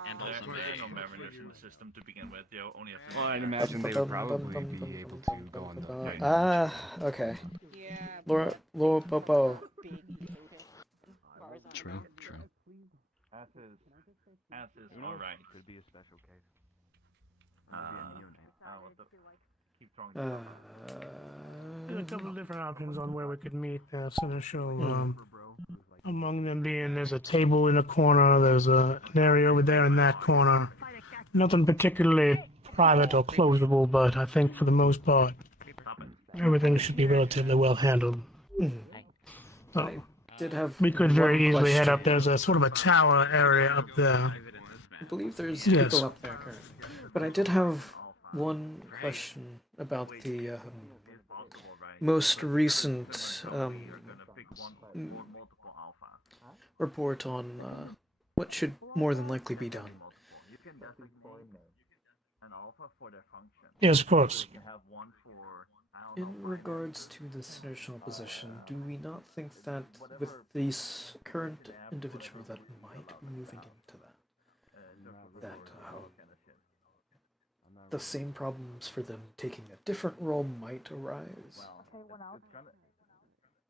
And also, there's no mariners in the system to begin with. You only have to. Well, I'd imagine they would probably be able to go on the... Okay. yeah. Laura Bobo. Big. True. Passes. math is alright. Could be a special case. Keep throwing There's a couple of different options on where we could meet there, Seneschal. Among them being there's a table in a corner, there's an area over there in that corner. Nothing particularly private or closable, but I think for the most part, everything should be relatively well handled. So, Did have we could very one easily head question. up. There's a sort of a tower area up there. I believe there's Yes. people up there currently. But I did have one question about the most recent report on what should more than likely be done. Yes, of course. In regards to the senatorial position, do we not think that with this current individual that might be moving into that the same problems for them taking a different role might arise?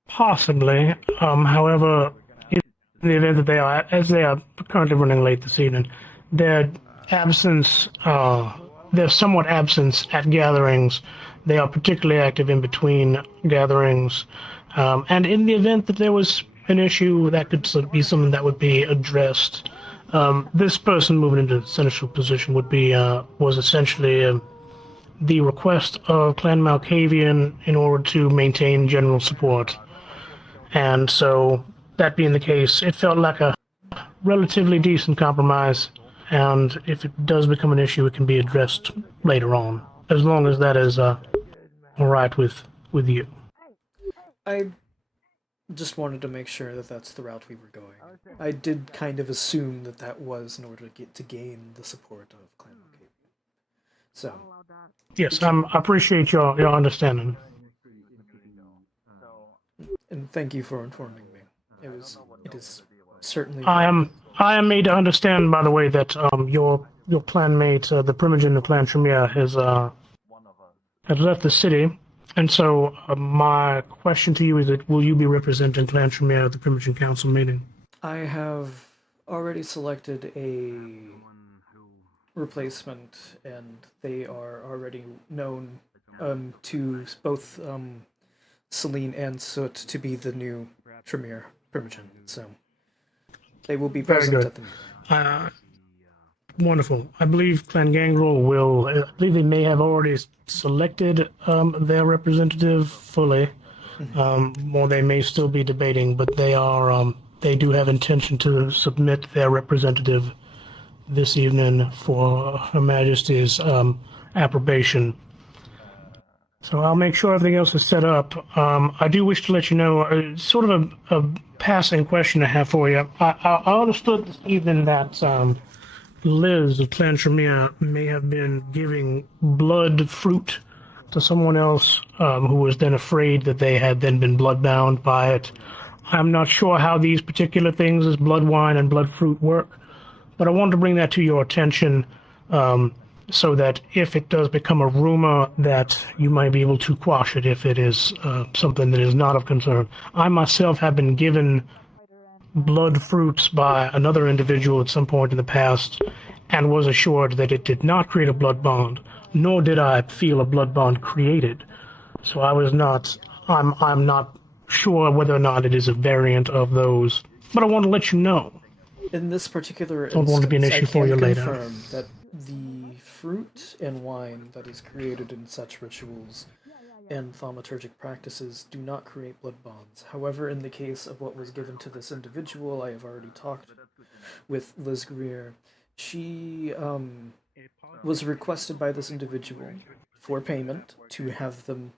Possibly. However, in the event that they are currently running late this evening, their absence, they're somewhat absent at gatherings. They are particularly active in between gatherings. And in the event that there was an issue, that could be something that would be addressed. This person moving into the senatorial position was essentially the request of Clan Malkavian in order to maintain general support. And so, that being the case, it felt like a relatively decent compromise, and if it does become an issue, it can be addressed later on, as long as that is all right with you. I just wanted to make sure that that's the route we were going. I did kind of assume that that was in order to gain the support of Clan Malkavian. So, yes, I appreciate your understanding. and thank you for informing me. It is certainly. I am made to understand, by the way, that your clanmate, the Primogen of Clan Tremere, has left the city, and so my question to you is that will you be representing Clan Tremere at the Primogen Council meeting? I have already selected a replacement, and they are already known to both Celine and Soot to be the new Tremere Primogen, so they will be Very present good. at the meeting. Wonderful. I believe Clan Gangrel will. I believe they may have already selected their representative fully, or they may still be debating. But they are. They do have intention to submit their representative this evening for Her Majesty's approbation. So I'll make sure everything else is set up. I do wish to let you know, sort of a passing question I have for you. I understood this evening that Liz of Clan Tremere may have been giving blood fruit to someone else who was then afraid that they had then been bloodbound by it. I'm not sure how these particular things as blood wine and blood fruit work, but I wanted to bring that to your attention so that if it does become a rumor that you might be able to quash it if it is something that is not of concern. I myself have been given blood fruits by another individual at some point in the past and was assured that it did not create a blood bond, nor did I feel a blood bond created. So I'm not sure whether or not it is a variant of those, but I want to let you know. In this particular Don't want to be an issue for you later. confirm that the fruit and wine that is created in such rituals and thaumaturgic practices do not create blood bonds. However, in the case of what was given to this individual, I have already talked with Liz Greer. She was requested by this individual for payment to have them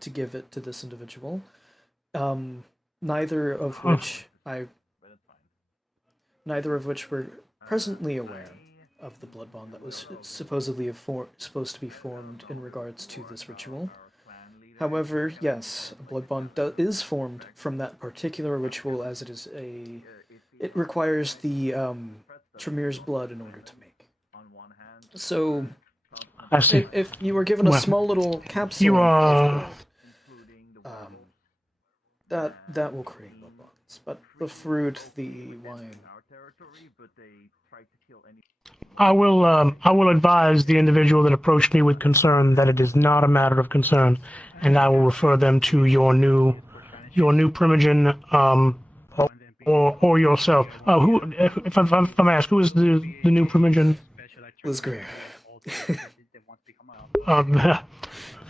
to give it to this individual. Neither of which were presently aware of the blood bond that was supposedly supposed to be formed in regards to this ritual. However, yes, a blood bond is formed from that particular ritual, as it requires the Tremere's blood in order to make. So, I see. If you were given a small little capsule, You are. that will create blood bonds. But the fruit, the wine, territory, but they tried to kill any. I will advise the individual that approached me with concern that it is not a matter of concern, and I will refer them to your new primogen, or yourself. Who, if I'm asked, who is the new primogen? Liz Greer.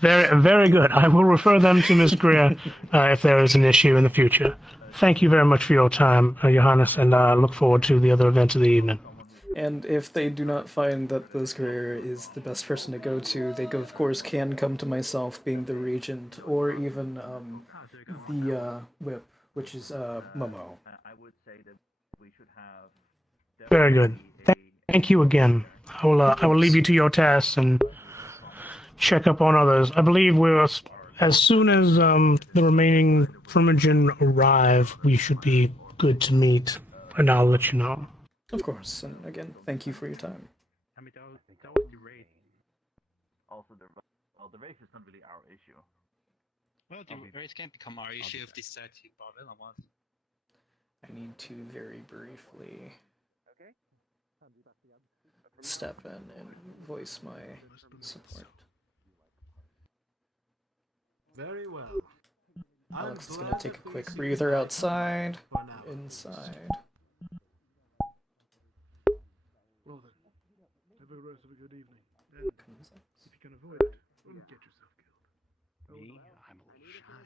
Very, very good. I will refer them to Ms. Greer if there is an issue in the future. Thank you very much for your time, Johannes, and I look forward to the other events of the evening. And if they do not find that Liz Greer is the best person to go to, they of course can come to myself, being the regent, or even the whip, which is Momo. I would say that we should have. Very good. Thank you again. I will leave you to your tasks and check up on others. I believe we're as soon as the remaining primogen arrive, we should be good to meet, and I'll let you know. Of course, and again, thank you for your time. I mean, that was the race. Also, the race is not really our issue. Well, the race can become our issue if they decide to bother on us. I need to very briefly step in and voice my support. Very well. Alex is going to take a quick breather outside, inside. Well then, have the rest of a good evening. And if you can avoid it, don't get yourself killed. Me? I'm a little shy.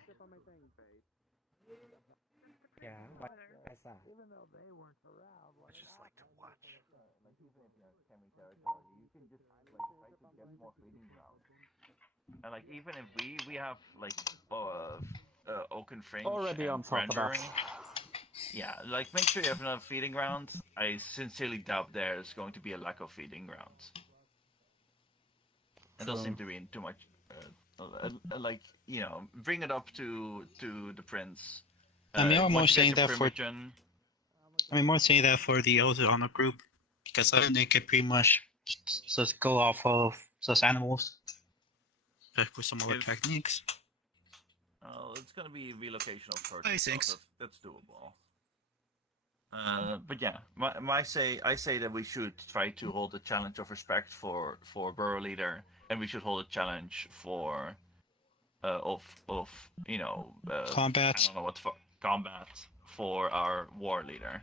Yeah, why is that? Even though they weren't around, I just like to watch. Like even if you're in Kemi territory, you can just like try to get more feeding grounds. And like even if we have like oaken fringe Already and on top of that. rendering. Yeah, like make sure you have enough feeding grounds. I sincerely doubt there's going to be a lack of feeding grounds. It doesn't seem to be in too much. Like bring it up to the prince. I mean, I'm more once you saying get your that for. primogen- I mean, more saying that for the other honor group, because I think they can pretty much just go off of those animals. With some other techniques. it's gonna be relocation of herd. Basics. That's doable. But yeah, I say that we should try to hold a challenge of respect for Burrow leader, and we should hold a challenge for combat. I don't know what combat for our war leader.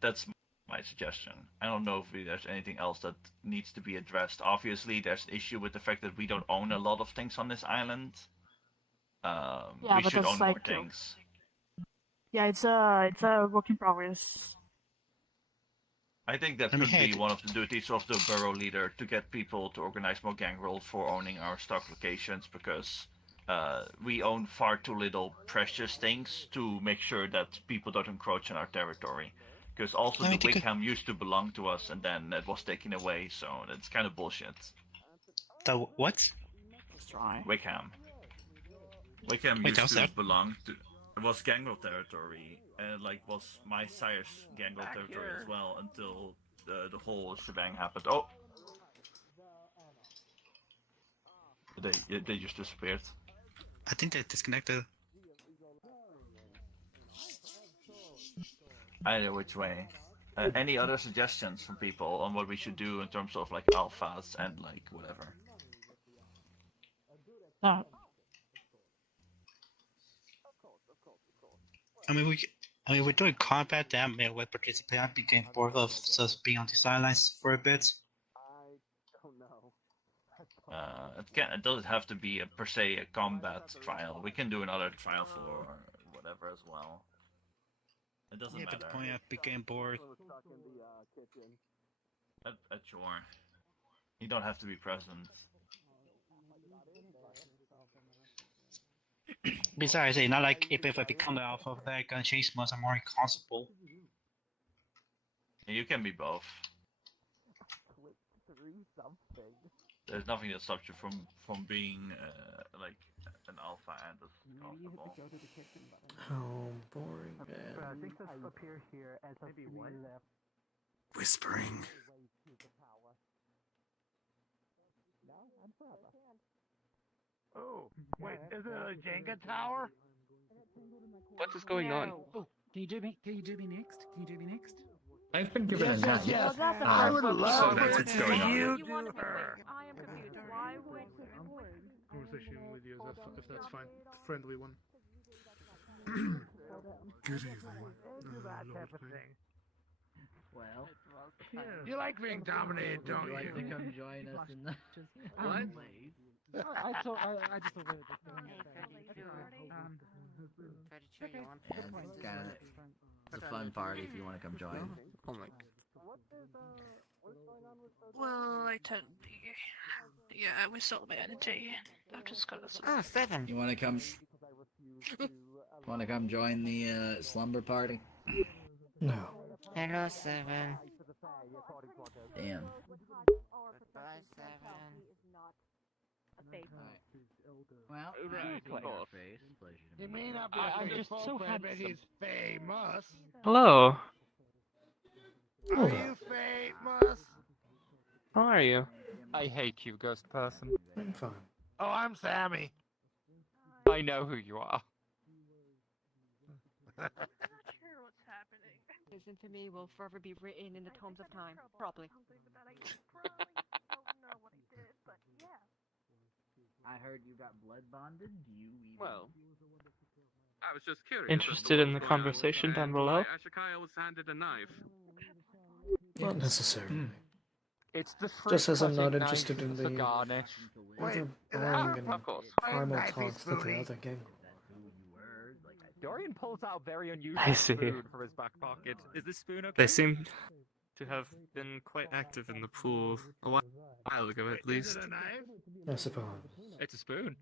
That's my suggestion. I don't know if there's anything else that needs to be addressed. Obviously, there's an issue with the fact that we don't own a lot of things on this island. We should own more things. Yeah, it's a work in progress. I think that could be one of the duties of the borough leader, to get people to organize more gang rolls for owning our stock locations, because we own far too little precious things to make sure that people don't encroach on our territory. Because also the Wickham used to belong to us, and then it was taken away, so that's kind of bullshit. The what? Wickham. Wickham used to belong to... It was Gangrel territory, and was my sire's Gangrel territory as well, until the whole shebang happened. Oh! They just disappeared. I think they disconnected. Either which way. Any other suggestions from people on what we should do in terms of alphas and whatever? I mean, we're doing combat damage with participants. I became bored of just being on the sidelines for a bit. It doesn't have to be per se a combat trial. We can do another trial for whatever as well. It doesn't matter. But the point, I became bored. Sure. You don't have to be present. Besides, it's not like if I become the alpha, they're gonna chase most. I'm more constable. You can be both. There's nothing that stops you from being an alpha and a constable. How boring, man. I think this appear here as maybe one left. Whispering. Oh, wait, is it a Jenga tower? What is going on? Can you do me? Can you do me next? Can you do me next? I've been given Yes, a yes, name. yes. Ah, I would love so that's what's going on. you do her. I am confused. Why would Conversation with you, if that's fine. Friendly one. Good evening, Lord King. Well, You like being dominated, don't you? Would you like to come join us in the What? blaze? I just thought we were just doing it. It's kind of it's a fun party if you want to come join. Oh my. Well, I tend to be. Yeah, we saw my energy. I've just got to. Oh, 7. You want to come? Want to come join the slumber party? No. Hello, 7. Damn. Goodbye, 7. Well, He may not be I'm a just football so player, but handsome. he's famous. Hello. Are you famous? How are you? I hate you, ghost person. I'm fine. Oh, I'm Sammy. I know who you are. Listen to me will forever be written in the tomes of time. Probably. I heard you got blood bonded. Do you even... Well, I was just curious. Interested in the conversation down below? Ashikaya was handed a knife. Not necessarily. It's the Just as I'm not fruit-cutting interested knife in for the garnish. other boring and Of course. primal talks that the other game. Dorian pulls out a very unusual I see. spoon from his back pocket. Is this spoon okay? They seem to have been quite active in the pool a while ago, at least. I suppose. It's a spoon.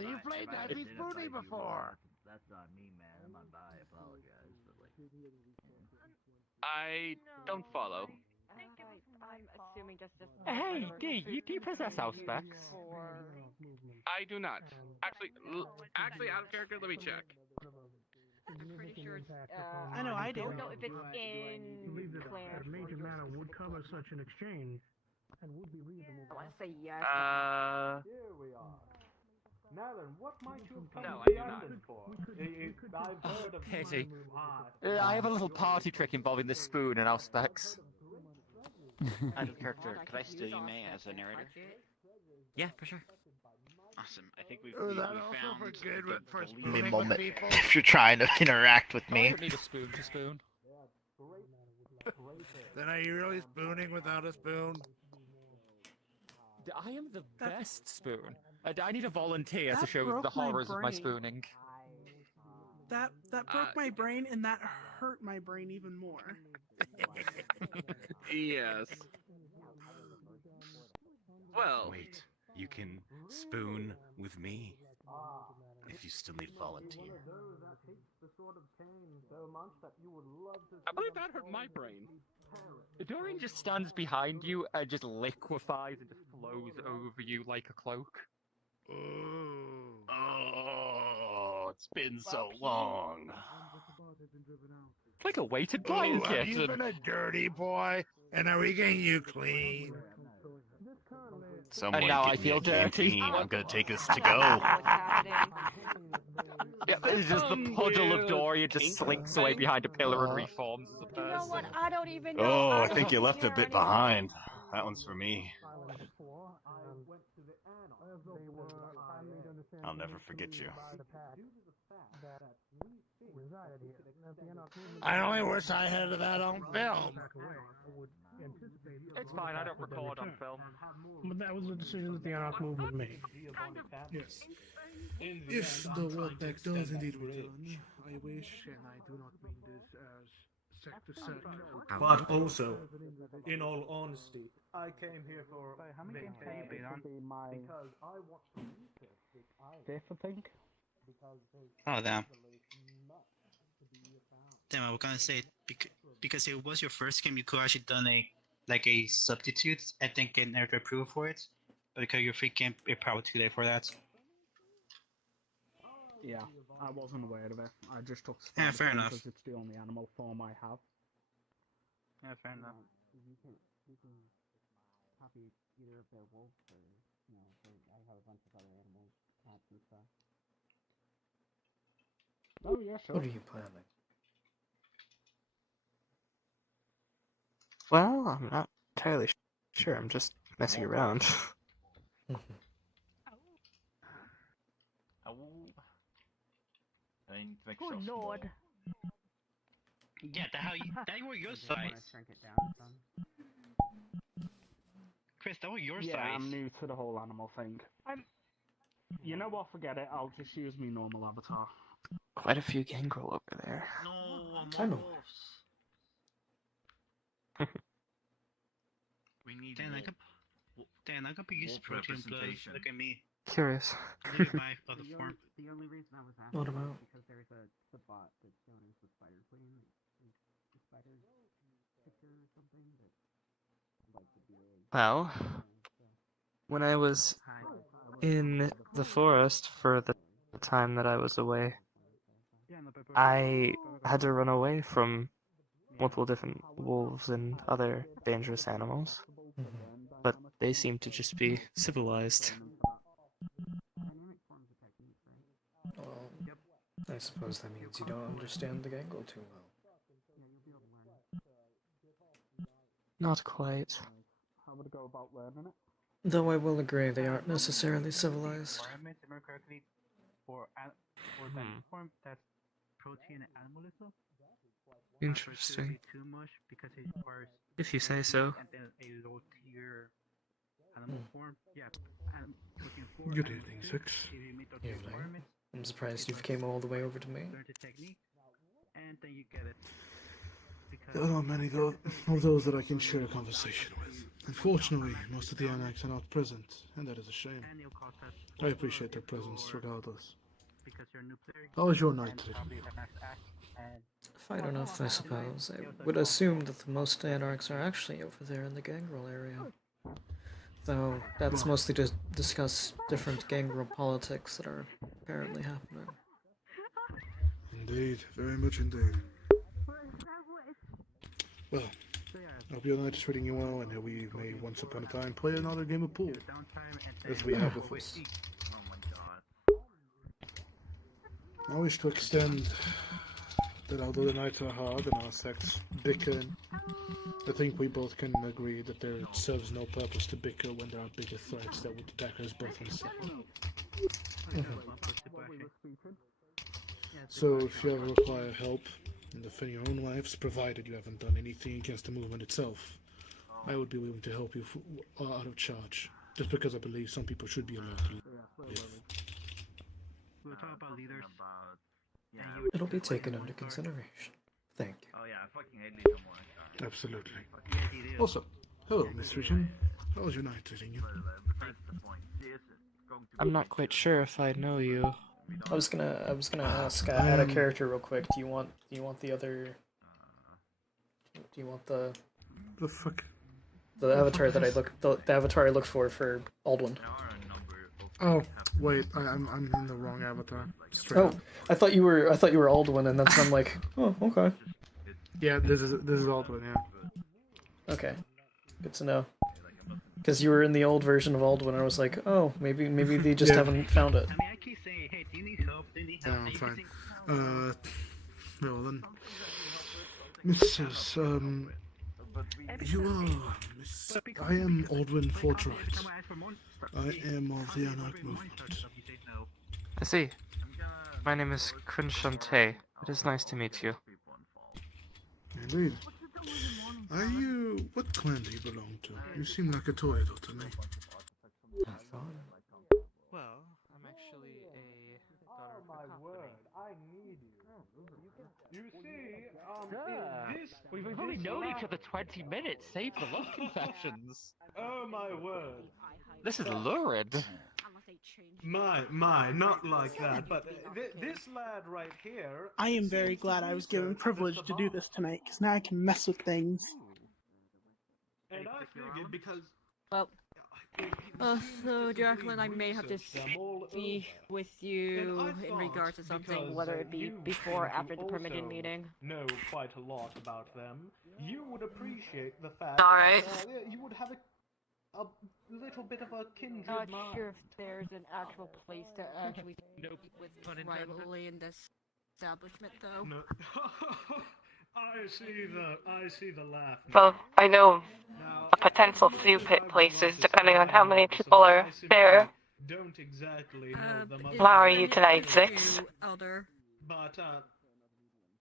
You played Knifey Spoony before. That's not me, man. I apologize, but like. I don't follow. I'm assuming that's just. Hey, D, do you possess house specs? I do not. Actually, out of character, let me check. I'm pretty sure it's. I know I do. don't know if it's in Claire. A major matter would cover such an exchange. And would be reasonable. I want to say yes. Here we are. Now then, what might you have come No, to I the do not. island for? I've heard of Pity. you. I have a little party trick involving this spoon and house specs. Out of character, could I steal you, May, as a narrator? Yeah, for sure. Awesome. I think we Oh, that found also for good the, for the spooning lead- with moment people. if you're trying to interact with I me. don't need a spoon to spoon. Then are you really spooning without a spoon? I am the best spoon. I need a volunteer to That show broke the my horrors of my brain. spooning. That broke my brain, and that hurt my brain even more. Yes. Well, Wait, you can spoon with me if you still need volunteer. I believe that hurt my brain. Dorian just stands behind you and just liquefies and just flows over you like a cloak. Oh, it's been so long. It's like a weighted Oh, blanket. have you been a dirty boy? And are we getting you clean? Someone now get I me feel a canteen. dirty. I'm gonna take this to go. Yeah, it's just the puddle of Dorian just slinks away behind a pillar and reforms as a You know what? person. I don't even know. Oh, I don't think you left a care bit anymore. behind. That one's for me. I'll never forget you. I only wish I had that on film. It's fine, I don't record on film. But that was a decision that the Anarch movement made. Yes. If the world pack does indeed return, I wish, and I do not mean this as sect to sect. But also, in all honesty, I came here for vacation because I watched the research Death, I think. because Oh damn. Damn, I was gonna say because it was your first game, you could actually done a substitute. I think and never approved for it, but because your free game, you're probably too late for that. Yeah, I wasn't aware of it. I just took Yeah, fair enough. because it's the only animal form I have. Yeah, fair enough. You can copy either of their wolves or, I have a bunch of other animals, cats and stuff. Oh yeah, sure. What are you planning? Well, I'm not entirely sure. I'm just messing around. Ow. I need to make Good yourself small. lord. Yeah, that were your size. Shrink it down some. Chris, that were your Yeah, size. I'm new to the whole animal thing. You know what? Forget it. I'll just use me normal avatar. Quite a few gangrel over there. No, I know. wolves. We need Dan, I could be used to protein plus. Look at me. Curious. Look at my other form. The only reason I was asking What is about? because there's a bot that's known as the Spider Queen. The spider picture or something that I'd like to be a... Well, when I was in the forest for the time that I was away, I had to run away from multiple different wolves and other dangerous animals, but they seem to just be civilized. Well, I suppose that means you don't understand the gangle too well. Not quite. How would I go about learning it? Though I will agree they aren't necessarily civilized. For that form, that's protein animalism. Interesting. Too much because it requires If you say so. and then a low tier animal form. Yeah, protein form. Good evening, Six. Evening. I'm surprised you've came all the way over to me. Learn the technique, and then you get it. There are not many of those that I can share a conversation with. Unfortunately, most of the Anax are not present, and that is a shame. I appreciate their presence regardless. How was your night treating you? Fine enough, I suppose. I would assume that the most anarchs are actually over there in the gangrel area. Though that's mostly to discuss different gangrel politics that are apparently happening. Indeed, very much indeed. Well, I hope your night is treating you well, and we may once upon a time play another game of pool, as we have with us. I wish to extend that although the nights are hard and our sects bicker, I think we both can agree that there serves no purpose to bicker when there are bigger threats that would attack us both in second. So if you ever require help in defending your own lives, provided you haven't done anything against the movement itself, I would be willing to help you out of charge, just because I believe some people should be allowed to live. We'll talk about leaders. It'll be taken into consideration. Thank you. Oh yeah, I fucking hate leaders more. Absolutely. Also, hello, Miss Regin. How was your night treating you? I'm not quite sure if I know you. I was gonna ask, add a character real quick. Do you want the other? Do you want the? The fuck? The avatar that I look, the avatar I looked for Aldwin. Oh, wait, I'm in the wrong avatar. Straight Oh, up. I thought you were Aldwin, and that's when I'm like, oh, okay. Yeah, this is Aldwin, yeah. Okay, good to know. Because you were in the old version of Aldwin, and I was like, oh, maybe they just Yeah. haven't found it. I mean, I keep saying, hey, do you need help? Do you need help? Yeah, I'm fine. Well then, Mrs. You are Miss. I am Aldwin Fortright. I am of the Anarch movement. I see. My name is Crinchante. It is nice to meet you. Indeed. Are you... what clan do you belong to? You seem like a Toreador to me. Well, I'm actually a daughter of the word, I need you. You see, We've only known each other 20 minutes, save the love confessions. Oh my word. This is lurid. My, not like that, but this lad right here... I am very glad I was given privilege to do this tonight, because now I can mess with things. And I figured because... Well, so Jacqueline, I may have to speak with you in regards to something, whether it be before or after the permitted meeting. Know quite a lot about them. You would appreciate the fact Alright. You would have a little bit of a kindred Not mind. sure if there's an actual place to actually speak with privately in this establishment, though. No. I see the laugh. Well, I know Now, a potential few pit places, depending on how many people are there. don't exactly know them. Allow you to exit. Elder. But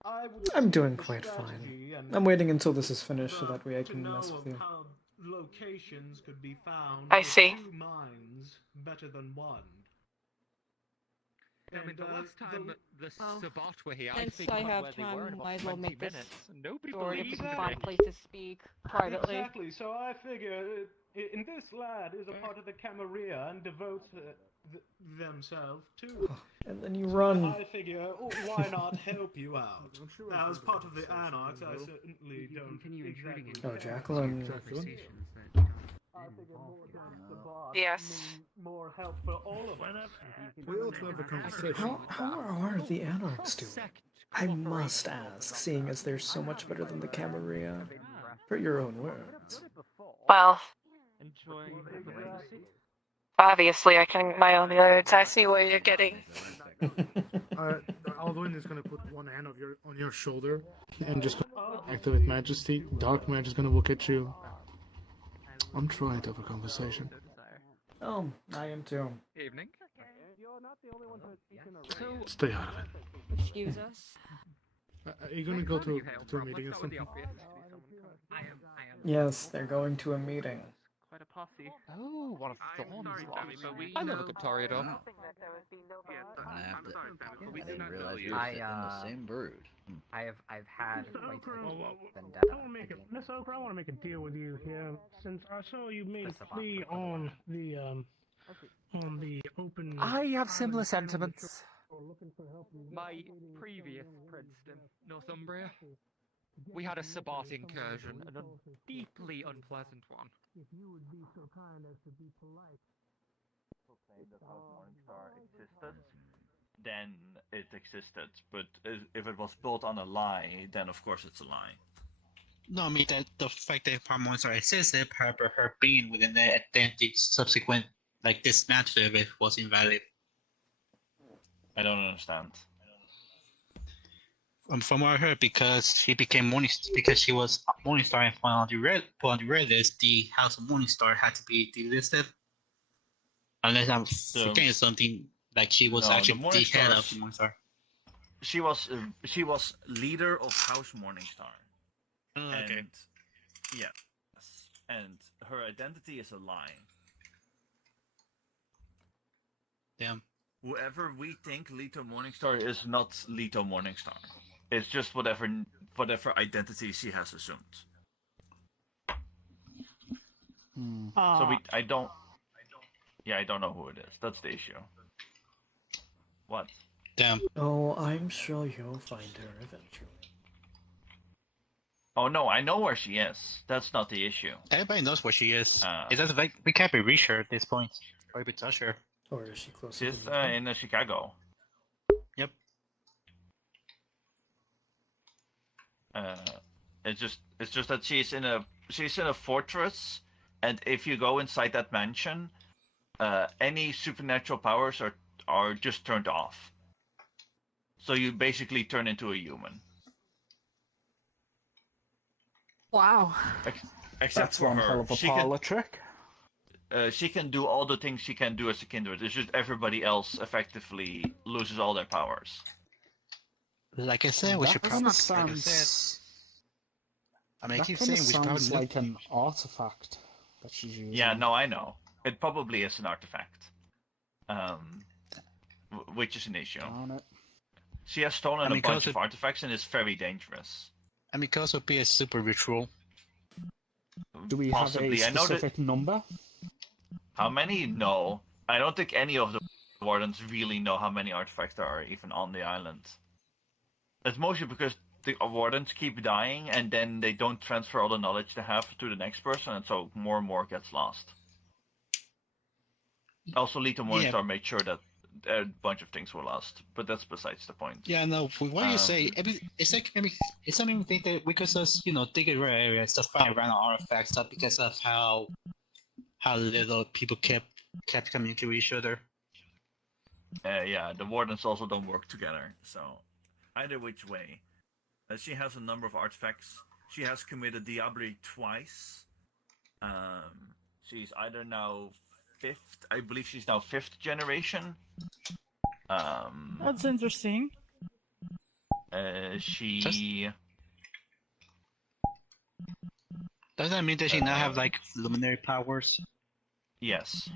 I would I'm doing the quite strategy fine. and I'm waiting until this is finished so that way I to can know mess with you. how locations could be found. I for see. 2 mines better than one. I mean, the last time the Well, Sabat were here, I since figured I out have where they were in time, about might as well 20 make this minutes. Nobody short if we believes can me. find a place to speak privately. Exactly. So I figure, in this lad is a part of the Camarilla and devotes themselves to. And then you run. I figure, why not help you out? Now, as part of the Anarchs, I certainly don't exactly. Oh, Jacqueline. Yes. More help for all of us. We ought to have a conversation. How are the Anarchs doing? I must ask, seeing as they're so much better than the Camarilla. For your own words. Well, Enjoying the legacy? obviously I can my own words. I see what you're getting. Alduin is going to put one hand on your shoulder and just activate Majesty. Dark Mage is going to look at you. I'm trying to have a conversation. Oh, I am too. Evening. Stay out of it. Excuse us. Are you going to go to a meeting or something? Yes, they're going to a meeting. Quite a posse. Oh, one of Dawn's lots. I love a good Toreador. I didn't realize you were in the same brood. I've had Mr. quite Okra, a vendetta. I want to make Miss Okra, I want to make a deal with you here. Since I saw you made a plea on the open. I have similar sentiments. My previous Princeton, Northumbria, we had a Sabat incursion, and a deeply unpleasant one. If you would be so kind as to be polite. Existed, then it existed. But if it was built on a lie, then of course it's a lie. No, I mean that the fact that Parmonster existed, however, her being within the identity subsequent, like dismantle of it, was invalid. I don't understand. From what I heard, because she became Morningstar, because she was Morningstar and put on the red list, the House of Morningstar had to be delisted. Unless I'm forgetting something, like she was actually the head of Morningstar. She was leader of House Morningstar. Okay. And, yes, and her identity is a lie. Damn. Whoever we think Leto Morningstar is not Leto Morningstar. It's just whatever identity she has assumed. So I don't know who it is. That's the issue. What? Damn. Oh, I'm sure you'll find her eventually. Oh no, I know where she is. That's not the issue. Everybody knows where she is. It's just like we can't be reach her at this point, or even touch her. Or is she close? She's in Chicago. Yep. It's just that she's in a fortress, and if you go inside that mansion, any supernatural powers are just turned off. So you basically turn into a human. Wow. Except for one her. hell of a parlor trick. She can do all the things she can do as a kindred. It's just everybody else effectively loses all their powers. Like I said, we should probably. I mean, I keep saying we should probably. Sounds like an artifact that she's using. Yeah, no, I know. It probably is an artifact. Which is an issue. She has stolen a bunch of artifacts and is very dangerous. I mean, it could also be a super ritual. Do we Possibly. have a specific number? How many? No. I don't think any of the wardens really know how many artifacts there are even on the island. It's mostly because the wardens keep dying and then they don't transfer all the knowledge they have to the next person, and so more and more gets lost. Also, Leto Morningstar made sure that a bunch of things were lost, but that's besides the point. Yeah, no. What you say? It's like it's something think that we could just dig a rare areas to find random artifacts, not because of how little people kept communicating with each other. Yeah, the wardens also don't work together, so either which way, she has a number of artifacts. She has committed diablerie twice. She's either now I believe she's now 5th generation. That's interesting. She. Does that mean that she now have like luminary powers? Yes.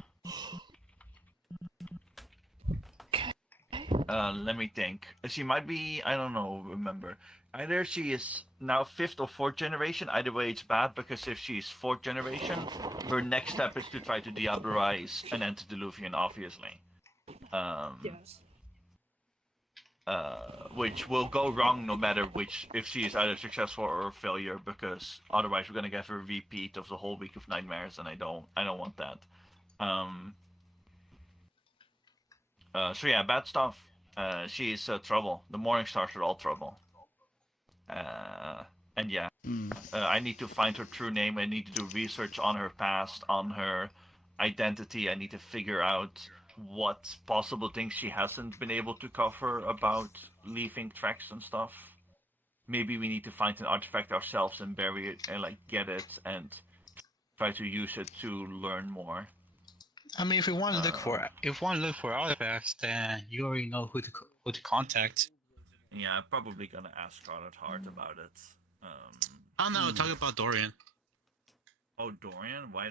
Let me think. She might be. I don't know. Remember, either she is now 5th or 4th generation. Either way, it's bad because if she's 4th generation, her next step is to try to diablerize an antediluvian, obviously. Yes. Which will go wrong no matter which, if she is either successful or a failure, because otherwise we're gonna get a repeat of the whole week of nightmares, and I don't want that. So yeah, bad stuff. She is trouble. The morning stars are all trouble. And yeah, I need to find her true name. I need to do research on her past, on her identity. I need to figure out what possible things she hasn't been able to cover about leaving tracks and stuff. Maybe we need to find an artifact ourselves and bury it and like get it and try to use it to learn more. I mean, if you want to look for artifacts, then you already know who to contact. Yeah, I'm probably gonna ask Scarlet Heart about it. I don't know. Talk about Dorian. Oh, Dorian? Why?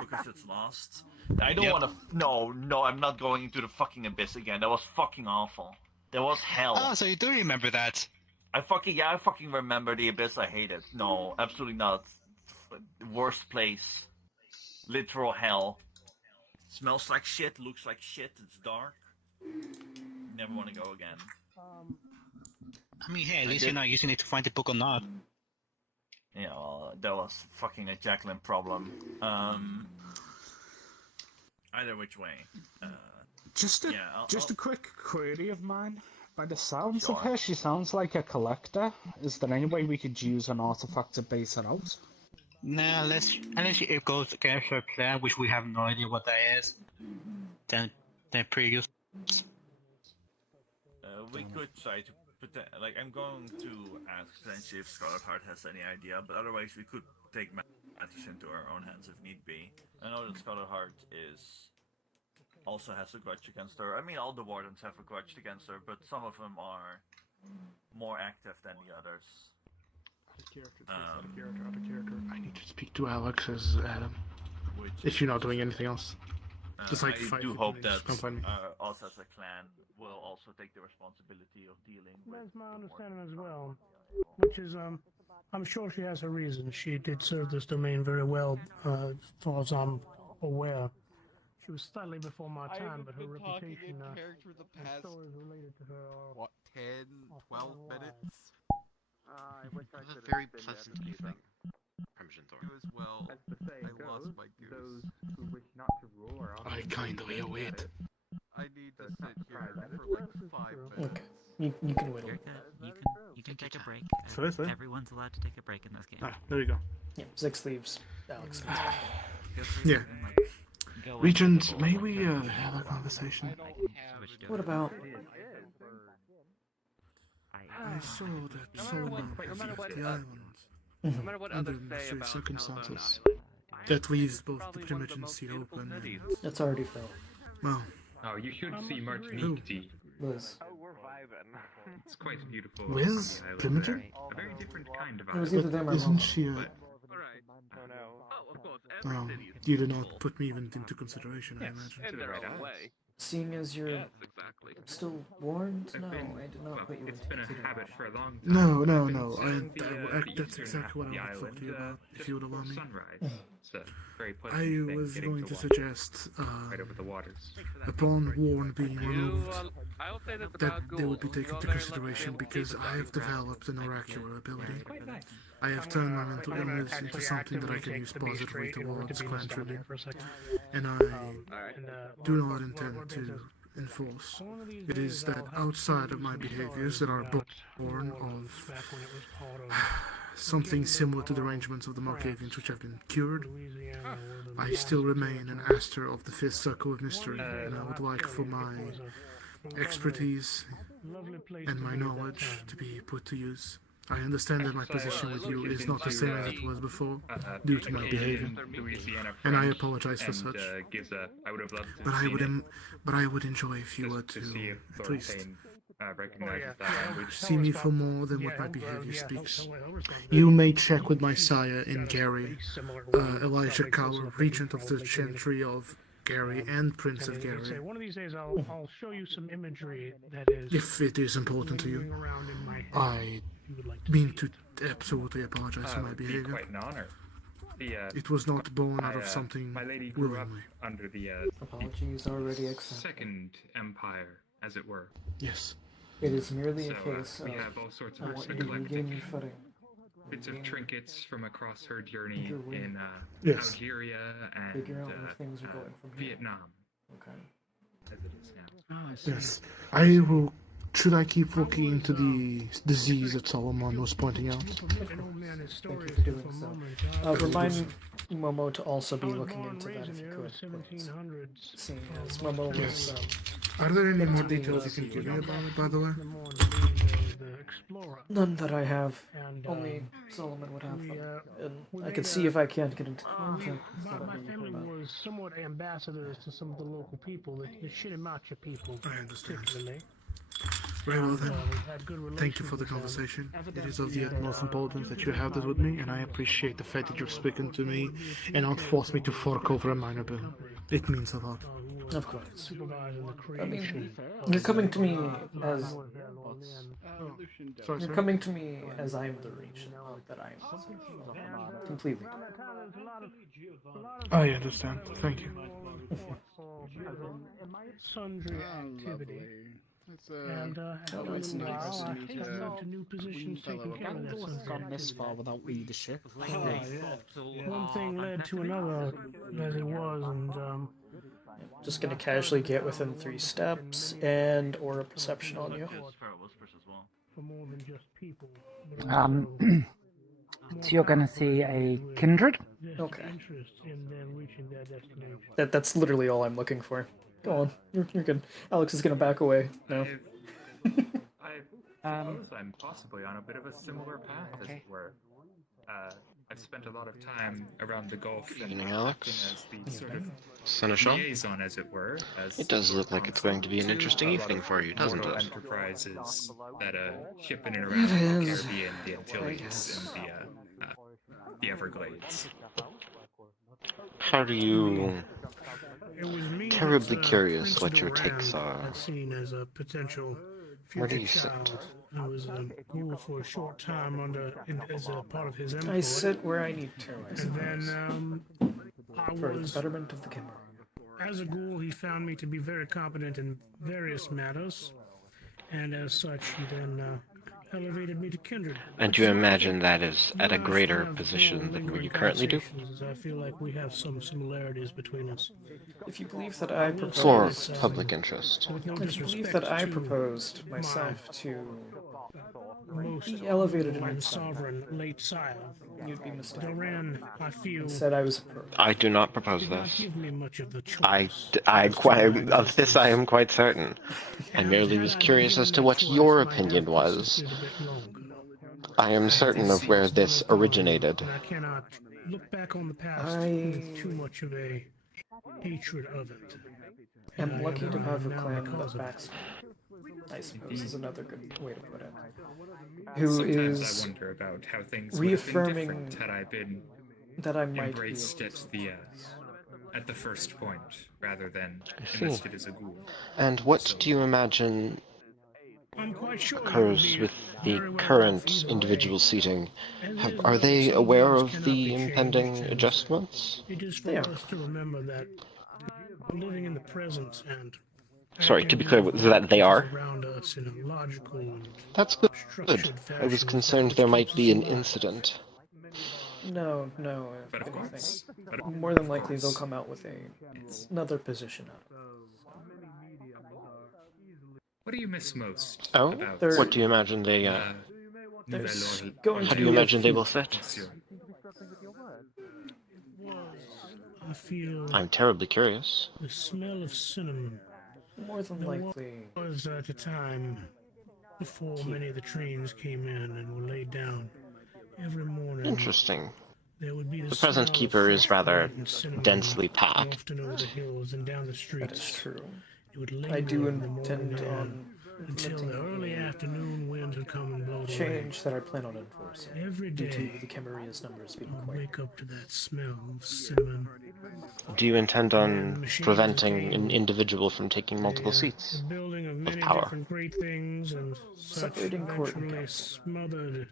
Because it's lost. I don't want to. No, I'm not going into the fucking abyss again. That was fucking awful. That was hell. Oh, so you do remember that? I fucking remember the abyss. I hate it. No, absolutely not. Worst place. Literal hell. Smells like shit. Looks like shit. It's dark. Never want to go again. I mean, hey, at least you're not using it to find the book or not. Yeah, well, that was fucking a Jacqueline problem. Either which way. Just a quick query of mine. By the sounds of Sure. her, she sounds like a collector. Is there any way we could use an artifact to base her out? Nah, unless it goes against her plan, which we have no idea what that is. Then pretty useless. We could try to put that, like, I'm going to ask potentially if Scarlet Heart has any idea, but otherwise we could take matters into our own hands if need be. I know that Scarlet Heart also has a grudge against her. I mean, all the wardens have a grudge against her, but some of them are more active than the others. Out of character. I need to speak to Alex as Adam. If you're not doing anything else. Just like I do hope that come find me. us as a clan will also take the responsibility of dealing with. That's my understanding as well. Which is, I'm sure she has a reason. She did serve this domain very well, as far as I'm aware. She was slightly before my time, but her reputation and stories related to her are... What, 10, 12 minutes? I wish I That's could a very have been pleasant there to evening. Permission It was well. As the saying I lost goes, my goose. those who wish not to rule are I kinda wait. I need to sit here that is for like true. 5 Okay. minutes. You can whittle. You can take a break. Sorry? Everyone's allowed to take a break in this game. Ah, there you go. Yeah, Six leaves. Alex. Yeah. Regent, may we have a conversation? What about? I saw that Solomon has left the island No matter what under others say mysterious about circumstances. That leaves both the Primogen seat open and... It's already filled. Well... Oh, you should see Martinique Tea. Liz. Oh, we're vibing. It's quite beautiful. Liz? Primogen? A very different kind of It was either them or Isn't Mom. she a... Oh no. Oh, of course. Well, you did not put me even into consideration, I imagine. In their own way. Seeing as you're Yes, exactly. still warned? I've No, been- I did not well, put you it's into been a consideration. habit for a long time. No, I've been no. sailing the That's eastern exactly what half I of would talk the to you island, about, if you would allow me. sunrise. It's a very pleasant I thing was getting going to watch suggest, right over the waters. upon Warren being removed, I will say that the that they would be Bagul taken will into very much consideration be able to because keep I have it developed an oracular ability. Quite nice. I have turned my mental I'm gonna illness into actually something that I actively can use take the beast positively trait in order towards to be clan down tribute, here for a second. and I do not intend to enforce. It is that outside of my behaviors that are born of something similar to the arrangements of the Markavians which have been cured, I still remain an Aster of the Fifth Circle of Mystery, and I would like for my expertise Lovely place and to my be at that knowledge time. to be put to use. I understand that my position with you is not the same as it was before, due to my behavior, and I apologize for such. But I would enjoy if you were to at least see me for more than what my behavior speaks. You may check with my sire in Gary, Elijah Kaur, Regent of the Chantry of Gary and Prince of Gary. One of these days I'll show you some imagery that is. If it is important to you, I mean to absolutely apologize for my behavior. Quite an honor. It was not born out of something my lady grew up willingly. under the Apologies already accepted. Second Empire, as it were. Yes. It is merely So, a case we of have all sorts I of want you to eclectic regain footing. bits of trinkets from across her journey Your way. in Yes. Algeria and Figure out where things are going from here. Vietnam, Okay. as it is now. Yes. I will. Should I keep looking into the disease that Solomon was pointing out? Thank you for doing so. Remind Momo to also be looking into that if you could. Seeing as Momo Yes. was Are there any more into the, details you can give me about it, by the way? none that I have. And, Only Solomon would have them. And I they, could see if I can't get into contact with my Solomon. family was somewhat ambassadors to some of the local people, the Shinemacha people, I understand. particularly. Very well then. We had good Thank you for the relations with them. conversation. It is of the utmost importance that you have this with me, and I appreciate the fact that you've spoken to me and not forced me to fork over a minor bill. It means a lot. Of course. Supervising the I mean, creation you're coming to me as Sorry, you're sir? coming to me as I'm the regent, not that I'm completely. I understand. Thank you. sundry activity. And Oh, it's new. to new positions taking care of that sundry Gone this activity. far without leadership. One thing led to another, as it was, and Just gonna casually get within 3 steps and or a perception on you. for more than just people. So you're gonna see a kindred? Okay. Interest in them reaching their destination. That's literally all I'm looking for. Go on, you're good. Alex is gonna back away now. I suppose I'm possibly on a bit of a similar path, as it were. I've spent a lot of time around the Gulf and Evening, acting Alex. as the sort of Seneschal? liaison, as it were. As It does look like it's going to be an to interesting a lot evening of for you, doesn't mortal it? enterprises that ship in and around the It is. Caribbean, the Antilles, and the Everglades. How do you... It was me Terribly that, curious Prince what your Duran takes are. had seen as a potential Where do future you sit? child. I was a ghoul for a short time as a part of his employ. I sit where I need to, I And suppose. then I For the was betterment of the Kimber. as a ghoul. He found me to be very competent in various matters, and as such, he then elevated me to kindred. And you imagine that is at a We greater have position than lingering what you currently do? conversations, as I feel like we have some similarities between us. If you believe that I For proposed... public interest. With no If you believe disrespect that I to proposed myself to most be elevated in and some sovereign late sire, you'd be mistaken. Duran, I feel, Said I was a pro. I do not propose did not this. give me much of the choice. Of this I am quite certain. I merely was curious as to what your opinion was. I am certain of where this originated. And I cannot look back on the past with too much of a hatred of it. And I'm I lucky to am have a now clan because that of backs me. I suppose is another good way to put it. Sometimes is I wonder about how things would have been reaffirming different had I been that I might be embraced at the first point, rather than I see. enlisted as a ghoul. And what do you imagine I'm quite sure occurs with the current individual seating? Are they aware of the impending adjustments? it is for us to remember that we're living in the present and Sorry, to be clear, that they are? around us in a logical and That's good. structured I was fashion concerned there might be an incident. No. But If of anything, course. more than likely they'll come out with another position out of it. What do you miss most Oh? about What do you imagine they, There's going How to do you be a imagine they few- will sit? I feel I'm terribly curious. the smell of cinnamon. More than There likely, was at a time before many of the trains came in and were laid down. Every morning, Interesting. there would be The smell present of keeper is fresh rather bread and cinnamon densely packed. wafting over the hills and down the streets. That is true. It would I linger do in the morning intend air on until the early implementing afternoon winds would come and blow a it away. change that I plan on enforcing. Every due day, to the Camaria's numbers being I'd quite wake up to that smell of cinnamon. Do you intend on machines preventing an again. individual from taking multiple The seats building of of many power? different great things and such Separating court and eventually council. smothered it.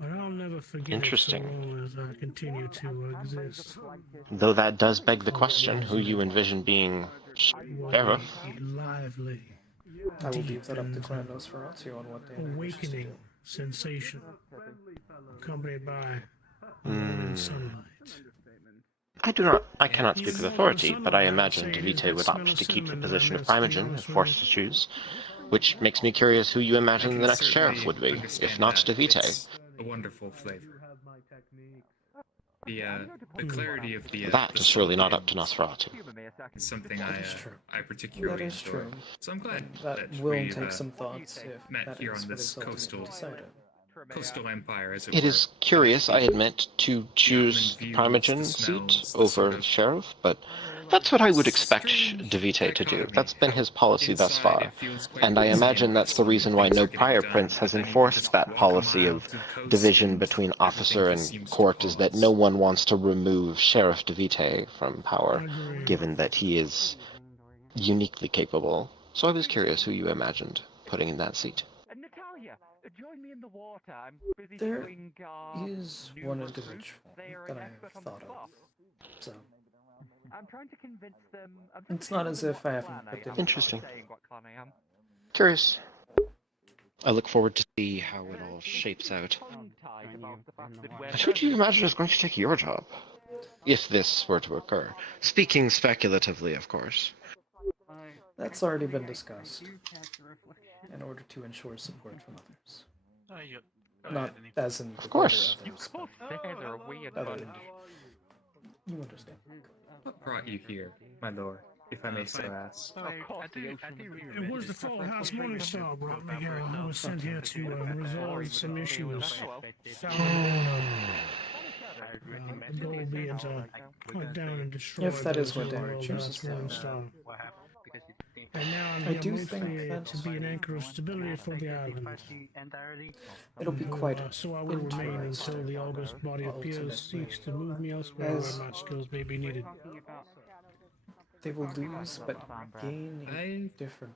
But I'll never forget Interesting. it so long as I continue to exist. Though that does beg the question who you envision being sheriff. Lively, I will deep leave that up to and Clan Nosferatu on what they wishes to awakening do. sensation, accompanied by Hmm. sunlight. I cannot speak with authority, but I imagine DeVite would opt to keep the position of Primogen if forced to choose, which makes me curious who you I imagine can the next certainly sheriff would be, if understand not that. DeVite. It's a wonderful flavor. The clarity of the That the is surely not soul up to Nosferatu. is something That is true. I particularly That is enjoy. true. So I'm glad That that will we've take some thoughts if met that here is on what this is ultimately coastal decided. empire, as it It were. is curious, I admit, to choose the Primogen seat over sheriff, but that's what I would expect DeVite to do. That's been his policy thus far, and I imagine that's the reason why no prior prince has enforced that policy of division between officer and court, is that no one wants to remove Sheriff DeVite from power, given that he is uniquely capable. So I was curious who you imagined putting in that seat. Natalia, join me in the water. I'm busy There doing, is one individual that I have thought of. So I'm trying to convince them. it's not as if I haven't put in. Interesting. Saying what clan I am. Curious. I look forward to see how it all shapes out. And who do you imagine is going to take your job? If this were to occur. Speaking speculatively, of course. That's already been discussed in order to ensure support from others. Not as in Of course. others, They're a weird other- bunch. You understand. What brought you here, my lord, if I may so ask? It was the Full House Morningstar brought me here. I was sent here to resolve some issues. The goal being to hunt down and destroy If that is those what who Derek rolled chooses that to Morningstar. And now I'm I here do mostly think that to be an anchor of stability for the island. it'll be quite So I will remain until the august body of peers seeks to move me elsewhere As- where my skills may be needed. They will lose, but gain a different.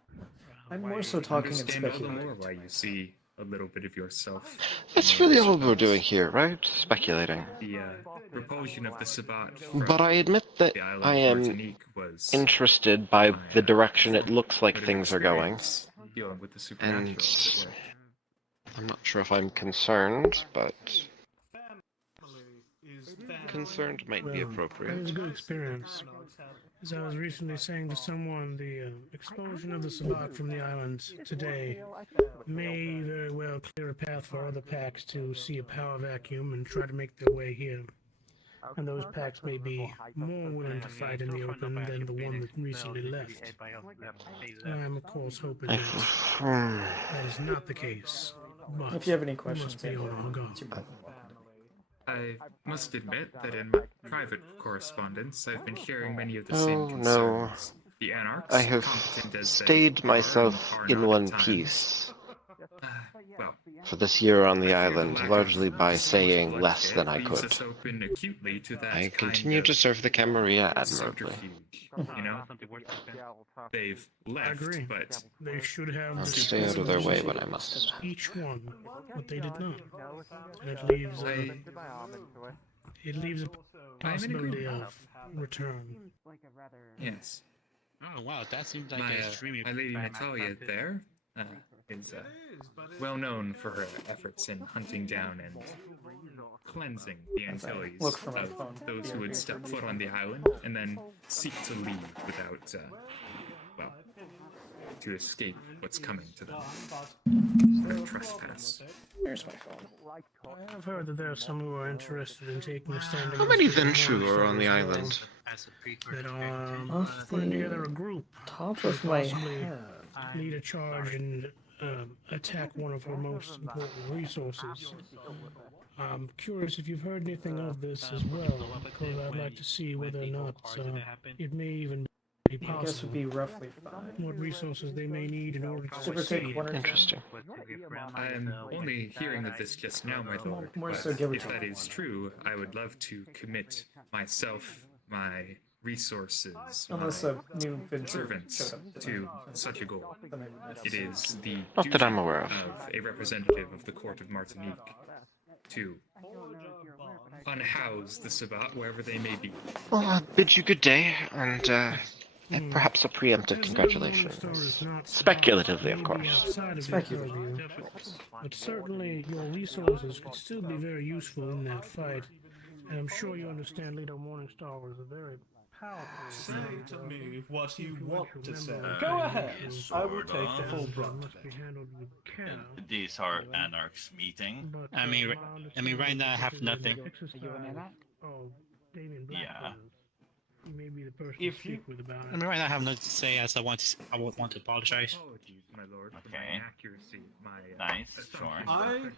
I'm more so talking and Understand all the speculating. more why you see a little bit of yourself. That's really all we're doing here, right? Speculating. The repulsion of the Sabbat. But I admit that the island I of am Martinique was interested by the direction it looks like things are going. dealing with the supernatural. And as it were. I'm not sure if I'm concerned, but concerned might be Well, It was appropriate. a good experience. As I was recently saying to someone, the expulsion of the Sabbat from the islands today may very well clear a path for other packs to see a power vacuum and try to make their way here. And those packs may be more willing to fight in the open than the one that recently left. I am, of course, hoping that that is not the case. But If you have any we questions, must be on our guard. I must admit that in my private correspondence, I've been hearing many of the same Oh no. concerns. The anarchs, I have competent as they stayed are myself and are in not one at times, piece well, for this year on the I fear island, lack largely of by distinguished saying less than I leaves could. us open acutely to that I kind continue of to serve the Camarilla admirably. subterfuge, you know? They've left, agree. but They should have I'll the stay out of their way discretion when I must. each one, but they did not. And it leaves a possibility of return. yes. Oh wow, that seems like My, a extremely my lady bad Natalia practice. there is well known for her efforts in hunting down and cleansing the Antilles look for my of phone. those who would step foot on the island and then seek to leave without, well, to escape what's coming to them. Their trespass. Here's my phone. I have heard that there are some who are interested in taking a stand How many against the Venshu are on the Morningstar as island? well, that are Off putting the together a group top to of my possibly head. lead a charge and attack one of our most important resources. I'm curious if you've heard anything of this as well, because I'd like to see whether or not it may even be I guess would possible. be roughly 5. What resources they may need in order to Give or take succeed. 1 or 2. Interesting. I'm only hearing of this just now, my lord. More But so give or if take. that is true, I would love to commit myself, my resources, Unless my a new Fincher servants showed up to such a goal. Then maybe that's- It is the Not duty that I'm aware of. a representative of the court of Martinique to unhouse the Sabbat wherever they may be. Well, I bid you good day, and perhaps a preemptive congratulations. Speculatively, of course. Speculatively. But certainly your resources could still be very useful in that fight. And I'm sure you understand Leader Morningstar was a very powerful... Say to me what you want to say. Go ahead. I will sort take the of. full brunt Must be handled with care. These are anarchs meeting. But, I mean, right now I have nothing. Oh, Damien Yeah. Blackburn. You may be the person If to speak with about it. I mean, right now I have nothing to say, as I would want to apologize. Apologies, my lord, for Okay. my accuracy. My Nice, assumption sure. I has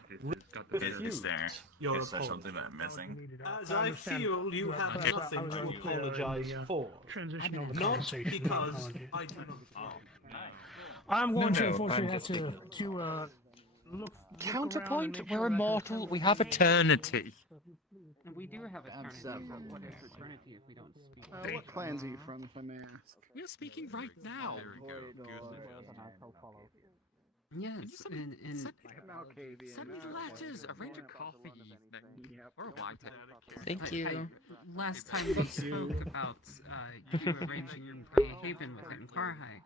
got the better of Is me. there? Your Is there apology. something that I'm missing? As I feel you have nothing to apologize for. Transition on the Not conversation. because apology. I do not. I'm going to No, unfortunately I'm have just to look Counterpoint, around and make we're sure that immortal, we have eternity. And we do have I'm eternity, seven. but what is eternity if we don't speak? What clans are you from, if I may ask? We're speaking right now. There we go. Yes, in Send me letters, arrange a coffee evening, or a wine table. Thank you. Last time we spoke about you arranging a haven within Karhai,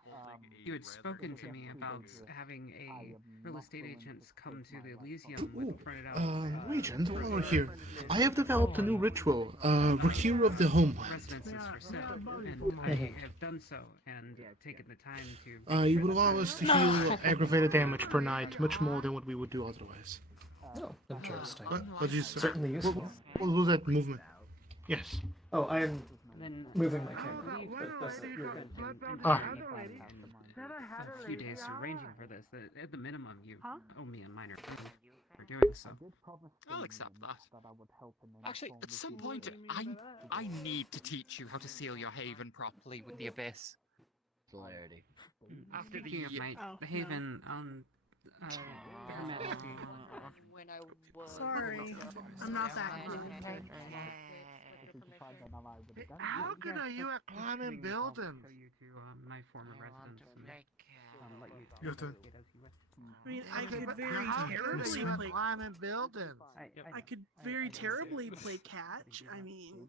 you had spoken to me about having a real estate agents come to the Elysium with printed out Regent, while we're here, I have developed a new ritual, Recure of the Homeland. residences for sale, and I have done so and taken the time to. You would allow us to heal aggravated damage per night, much more than what we would do otherwise. Oh, interesting. What did you say? Certainly useful. What was that movement? Yes. Oh, I am moving my camera, but that's it. You're good. Ah. A few days arranging for this. At the minimum, you owe me a minor fee for doing so. I'll accept that. Actually, at some point, I need to teach you how to seal your haven properly with the Abyss. Celerity. After the haven on pyramid. Sorry, I'm not that good. How good are you at climbing buildings? You to my former residence and let you Your turn. I mean, I could very How good are terribly you at play. climbing buildings? I could very terribly play catch. I mean,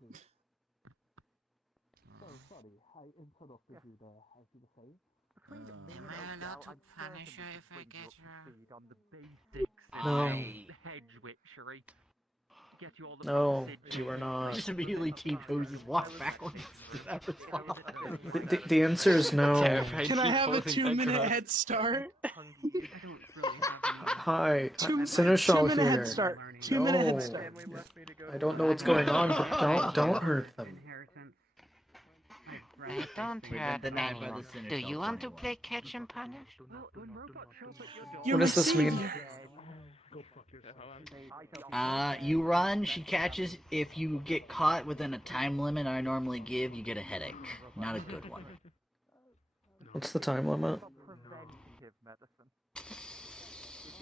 Am I allowed to punish her if I get her? On the basics No. hedge witchery. Get you all the No, you are not. Just immediately T-poses, walk backwards. Does that respond? The answer is no. can I have a 2-minute head start? Hi, Two Seneschal minute here. head start. 2-minute head No. start. I don't know what's going on, but don't hurt them. I don't We've been hurt denied by anyone. the Seneschal Do you want to family. play catch and punish? What does this mean? You run, she catches. If you get caught within a time limit I normally give, you get a headache. Not a good one. What's the time limit?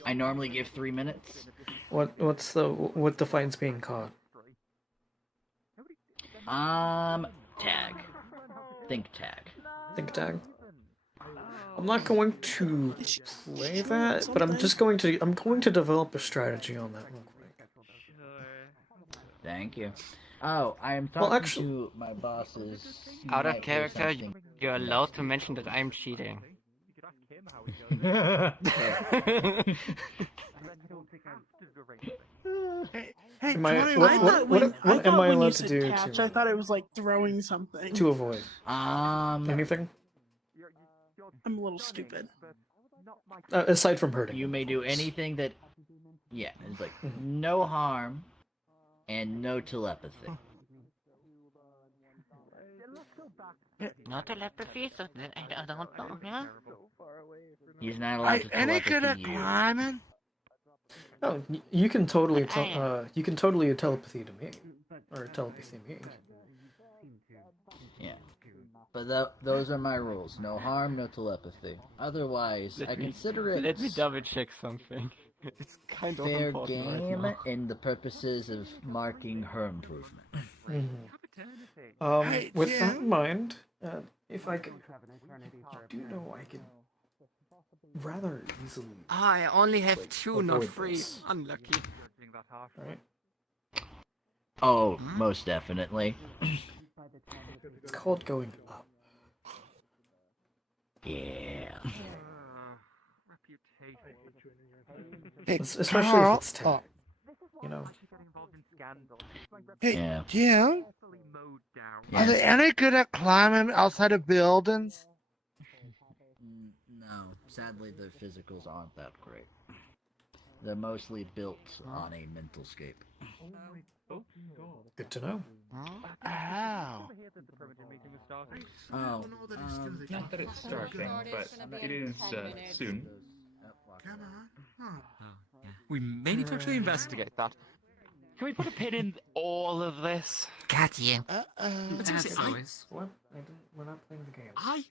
I normally give 3 minutes. What defines being caught? Tag. Think tag. Think tag. I'm not going to play that, but I'm going to develop a strategy on that real quick. Thank you. Oh, I am talking actually- to my bosses. You Out of might hear character, something. you're allowed to mention that I'm cheating. Hey, Am I- Connor, what- I what- thought what- when, what I thought am I when you allowed to said do catch, to- I thought it was like throwing something. To avoid. Anything? I'm a little stupid. Aside from hurting. You may do anything that... Yeah, it's like no harm and no telepathy. No telepathy, so I don't know, yeah? He's not allowed to Any good at telepathy you. climbing? Oh, you can totally you can totally telepathy to me, or telepathy me. Yeah. But those are my rules. No harm, no telepathy. Otherwise, I consider it Let me double check something. It's kind of fair important right game now. in the purposes of marking her improvement. With that in mind, if I could, do know I could rather easily. I only have two, not avoid 3. this. Unlucky. Right? Oh, most definitely. It's called going up. Yeah. Especially Carl, if it's tech. You know. Hey, Yeah. Jim? Are they any good at climbing outside of buildings? No, sadly the physicals aren't that great. They're mostly built on a mental scape. Good to know. Ow. Oh, not that it's starting, but it is soon. We may need to actually investigate that. Can we put a pin in all of this? Got you. But seriously, What? We're not playing the game.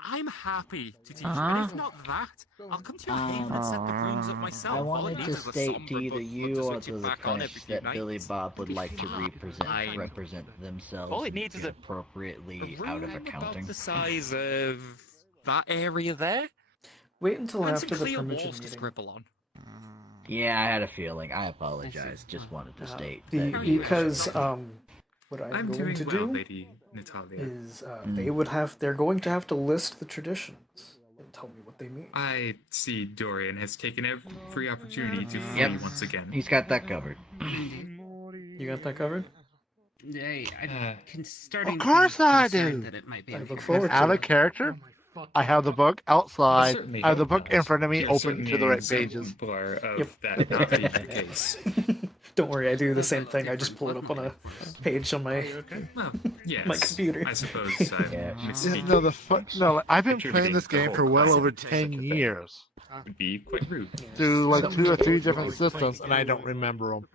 I'm happy to teach you, and if not that, I'll come to your haven and set the rooms up myself. I All it wanted needs to is a state somber to either book you to or switch to it the back on every press few that Billy nights. Bob would It'll be like to fine. represent themselves All it needs and is be appropriately a out of room accounting. about the size of that area there. Wait until And after some the clear permission walls to meeting. scribble on. Yeah, I had a feeling. I apologize. Just wanted to state Because what I'm I'm going doing to well, do Lady Natalia. is they're going to have to list the traditions and tell me what they mean. I see Dorian has taken every opportunity to flee Yep. once again. He's got that covered. You got that covered? I'm starting Of course to be I concerned do. that it might be I okay. look forward Out to of it. character? I have the book outside. Certainly I have the don't book in front of me, You're open certainly to the an right pages. exemplar of Yep. that not being the case. Don't worry, I do the same thing. I just pull it up on a page on my Well, yes, my computer. I suppose I'm misspeaking. No, I've been playing Attributing this the game whole for well over classic 10 thing years. Would be quite rude. Through like 2 or 3 different systems, and I don't remember them.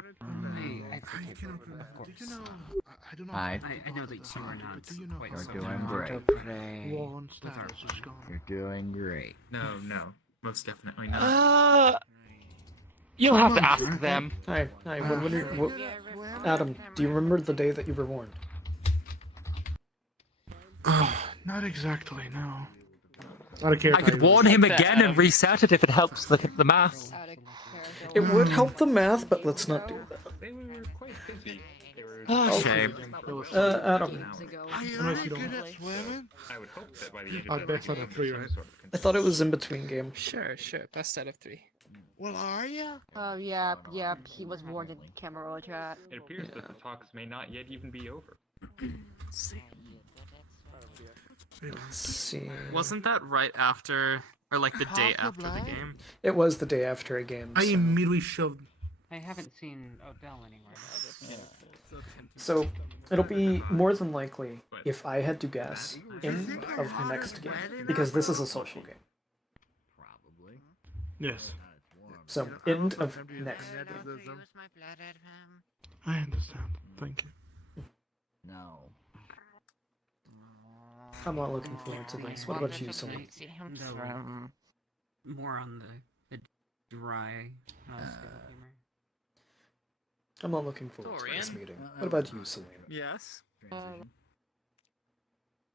Hi. I know that you are not quite You're so doing familiar great. with our You're doing great. No, most definitely not. You'll have to ask them. Hi. Adam, do you remember the day that you were born? Not exactly, no. I could warn him again and reset it if it helps the math. It would help the math, but let's not do that. They were quite busy. They were Oh, shame. Adam. Unless you don't. I would hope that by the end Oh, of best out of 3, right? I thought it was in between game. Sure, best out of 3. Well, are you? Oh, yep, he was warned in camera chat. It appears that the talks may not yet even be over. Let's see. Wasn't that right after, or like the day after the game? It was the day after a game. I so- immediately shoved. I haven't seen Odell anywhere. So it'll be more than likely, if I had to guess, end of next game, because this is a social game. Yes. So end of next game. I understand. Thank you. No. I'm not looking forward to this. What about you, Celine? More on the dry humor. I'm not looking forward to this meeting. What about you, Selena? Yes.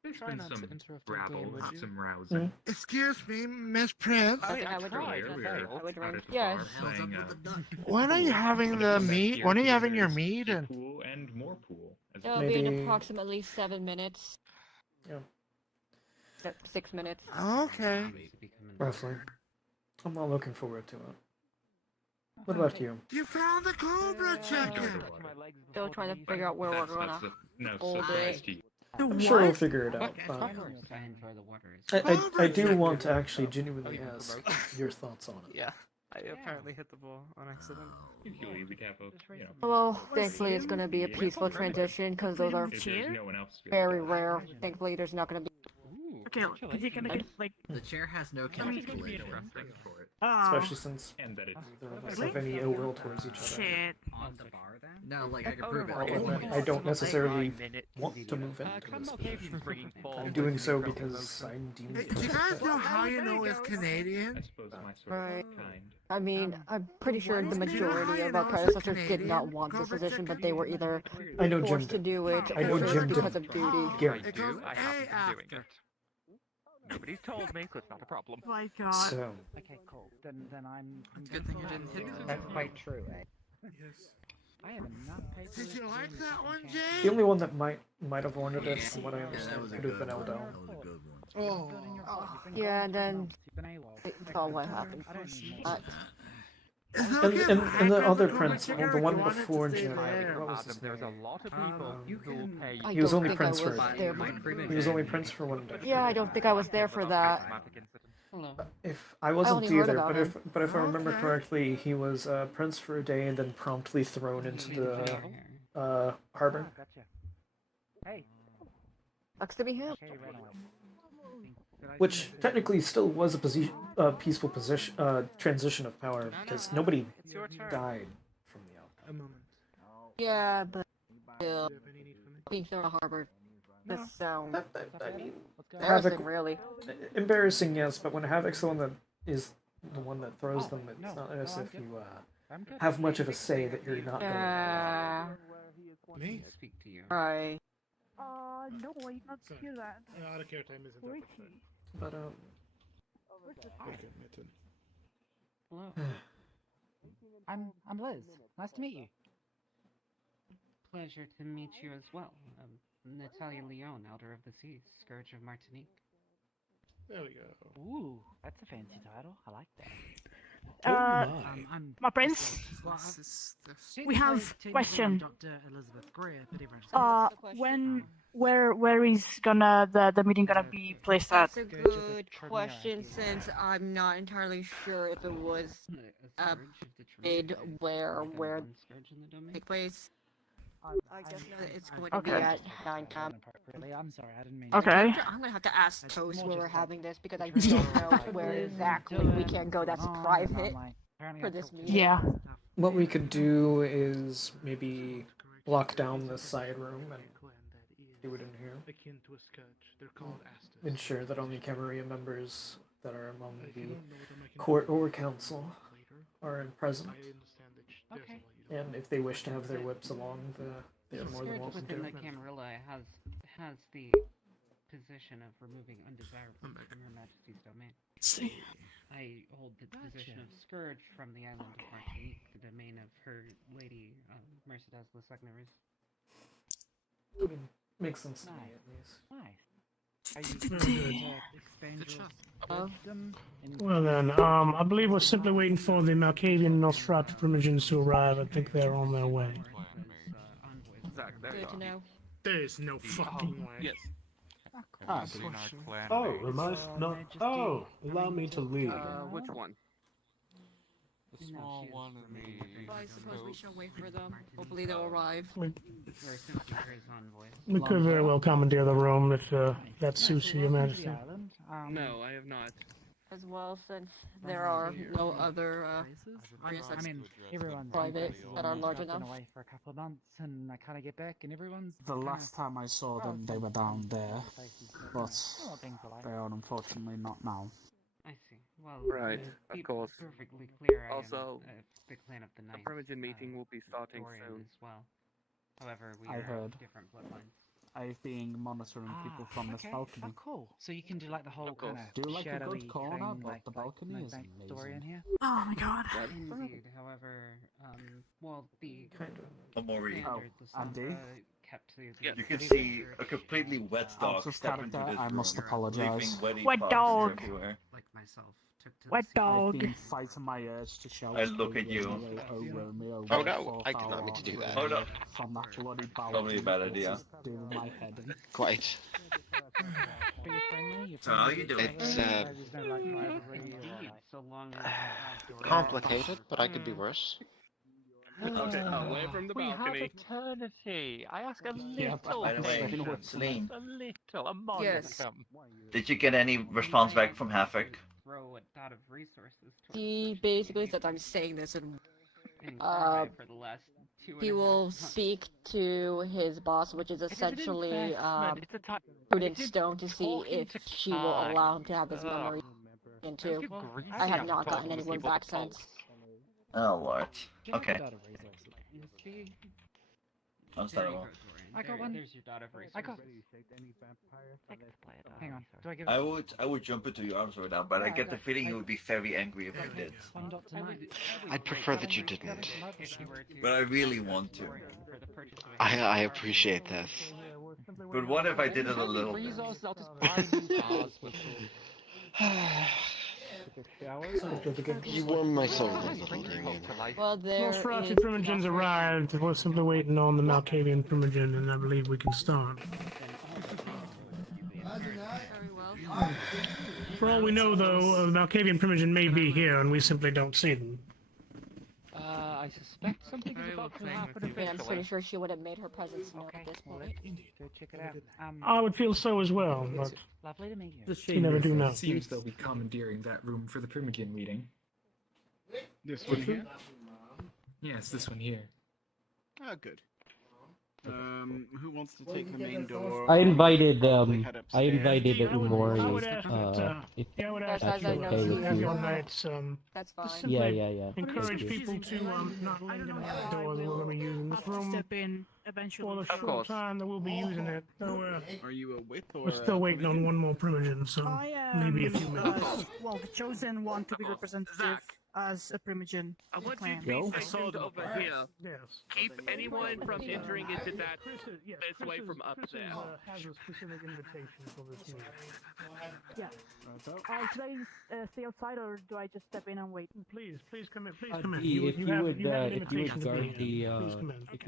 There's Try been not to some interrupt the rabble, game, would you? some rousing. Excuse me, Miss Prince. I would Earlier, drink. we were I would out drink. at the Yes. bar playing, When are you having the meet? When are you having your meeting? pool and more pool. As It'll be in Maybe- approximately 7 minutes. Yeah. 6 minutes. Okay. Roughly. I'm not looking forward to it. What about you? You found the Cobra chicken. Still trying to figure out where we're gonna no hold surprise it. to you. I'm sure we'll figure it out. Of but course, I enjoy the water. I do want to actually genuinely ask your thoughts on it. Yeah, I apparently hit the ball on accident. Usually we'd have a, you know, Well, thankfully it's gonna be a peaceful transition because those are if there's no one else to very rare. Thankfully there's not gonna be Okay, could you kind of like? The chair has no cancellation. Especially since And that it's none of us have any ill will towards each other. Shit. On the bar then? No, like I can prove it. I don't necessarily want to move into this position. I'm doing so because I'm deemed. Do you guys know how you know it's Canadian? Right. I mean, I'm pretty sure the majority of our predecessors did not want this position, but they were either I know Jim forced to did. do it I know or Jim just did. because of duty. Gary. I do. I happen to be doing it. Nobody's told me, so it's not a problem. Oh my god. So, Okay, cool. Then I'm. It's a good thing you didn't hit them. That's quite true, eh? Yes. I have enough paper. Did you like that one, Jay? the only one that might have wanted it, from what I understand, was a could have been good one. Eldel. That was a good one. Oh. Yeah, and then it's all what happened. Is it And, okay if and, I and the grab other the principal, cigarette? the You one want it to before stay Jim, there? what was his There's a name? lot of people who will pay. I He was don't only think I Prince for was a there. day. He was only Prince for 1 day. Yeah, I don't think I was there for that. Hello. If I wasn't only heard either, about but if I remember Okay. correctly, he was Prince for a day and then promptly thrown into the harbor. Gotcha. Hey. Sucks to be him. Okay, right on. Which technically still was a peaceful position, transition of power because nobody died from the outbreak. A moment. Yeah, but still, Do you have any need for me? being thrown in a harbor. This sounds I mean, embarrassing, Havoc, really. embarrassing, yes, but when Havoc's the one that is the one that throws them, it's no, not as no, if I'm you I'm good. have much of a say that you're not going. Yeah. Me? Speak to you. Right. No, I did not hear that. Out of care time isn't Where up is for he? But Okay, my turn. Hello. I'm Liz. Nice to meet you. Pleasure to meet you as well. Natalia Leon, Elder of the Seas, Scourge of Martinique. There we go. Ooh, that's a fancy title. I like that. I'm My friends, we have question. Where is the meeting gonna be placed at? That's a good question since I'm not entirely sure if it was made where take place. I just know that it's going to be Okay. at 9 p.m. Really, I'm sorry, I didn't mean. Okay. I'm gonna have to ask Toast where we're having this because I That's don't know where exactly we can go. That's private for this meeting. Yeah. what we could do is maybe lock down the side room and do it in here. Akin to a scourge. They're called asters. Ensure that only Camarilla members that are among the court or council are present. Okay. And if they wish to have their whips along, they are more than Scourge welcome within the to. Camarilla has the position of removing undesirables from Her Majesty's domain. See. I hold the position of Scourge from the island of Martinique, the domain of Her Lady Mercedes Le Segneris. I mean, makes sense to me at least. Nice. Are you expand your wisdom? Well then, I believe we're simply waiting for the Malkavian Nosferatu primogens to arrive. I think they're on their way. Good to know. There is no fucking way. Yes. Ah, Oh, am I not? Oh, allow me to lead. Which one? The small one of me. I suppose we shall wait for them. Hopefully they'll arrive. Very simply his envoy. We could very well commandeer the room if that suits you, Your Majesty. No, I have not. As well, since there are no other I mean, everyone's private that are large been enough. away for a couple of months, and I kind of get back, and everyone's. The last time I saw them, they were down there, but they are unfortunately not now. I see. Well, Right, to be of course. perfectly clear, I Also, am the clan of the a Knights. Primogen meeting will be starting Dorian soon. as well. However, we I are heard. of different bloodlines. I've been monitoring people from this balcony. Oh, cool. So you can do like the whole course. kind of Do you like a shadowy good corner, thing, but like, the balcony like is night story in amazing. here. Oh my god. Indeed, however, well, the Amori. standard, the Andy? Samba kept to the You can the see church, a completely wet Out dog of step into character, this I must room, apologize. leaving wetty Wet puddles dog. everywhere. like myself, took to Wet the sea. dog. I've been fighting my urge to shout. I look at you. Romeo, oh, Romeo, Oh, what no, I did thou not mean to do art that. Oh no, From that bloody balcony. probably a bad This idea. is doing my head in. Quite. You're friendly, So how you doing? It's There's no like rivalry or Indeed, like. so long as Dorian complicated, but I could be worse. Okay. Away from the We have balcony. eternity. I ask a Yeah, little by the way, thing. Celine, A little, a Yes. modicum. did you get any response back from Havoc? Throw a dot of resources He basically said I'm saying this and for the last he will speak to his boss, which is essentially Prudence Stone, to see if she will allow him to have his memory into. I have not gotten any word back since. Oh lord. Okay. Understandable. I got one. There's your dot of resources. I got. Hang on. Do I give? I would jump into your arms right now, but I get the feeling you would be very angry if you did. I'd prefer that you didn't. But I really want to. I appreciate this. But what if I did it a little bit? Resources, I'll just buy new cars with You warm my soul a little, Damien. Well, there Nosferatu is Primogen's arrived. We're simply waiting on the Malkavian Primogen, and I believe we can start. For all we know, though, the Malkavian Primogen may be here, and we simply don't see them. I suspect something is about to happen. Yeah, I'm pretty sure she would have made her presence known at this point. Go check it out. I would feel so as well, but Lovely to meet you. you never do know. Seems they'll be commandeering that room for the Primogen meeting. This one here? Yes, this one here. Oh, good. Who wants to take the main door? I invited Umori. I would ask If I would ask that's that you okay with have you. your nights. That's just fine. simply Yeah. encourage Thank you. people to not linger near the doors. We're going to be using this room Step in eventually. for the short time that we'll be using it. So, Are you a with or we're still waiting on one more Primogen, so I am, maybe a few minutes. well, the chosen one to be representative as a Primogen. I want clan. you to be stationed over here. Yes. Keep anyone from entering into that this way from up Chris there. has a specific invitation for this meeting. Yeah. Should I stay outside or do I just step in and wait? Please come in. Please If come in. you would have an invitation to guard be the here. Please come in. if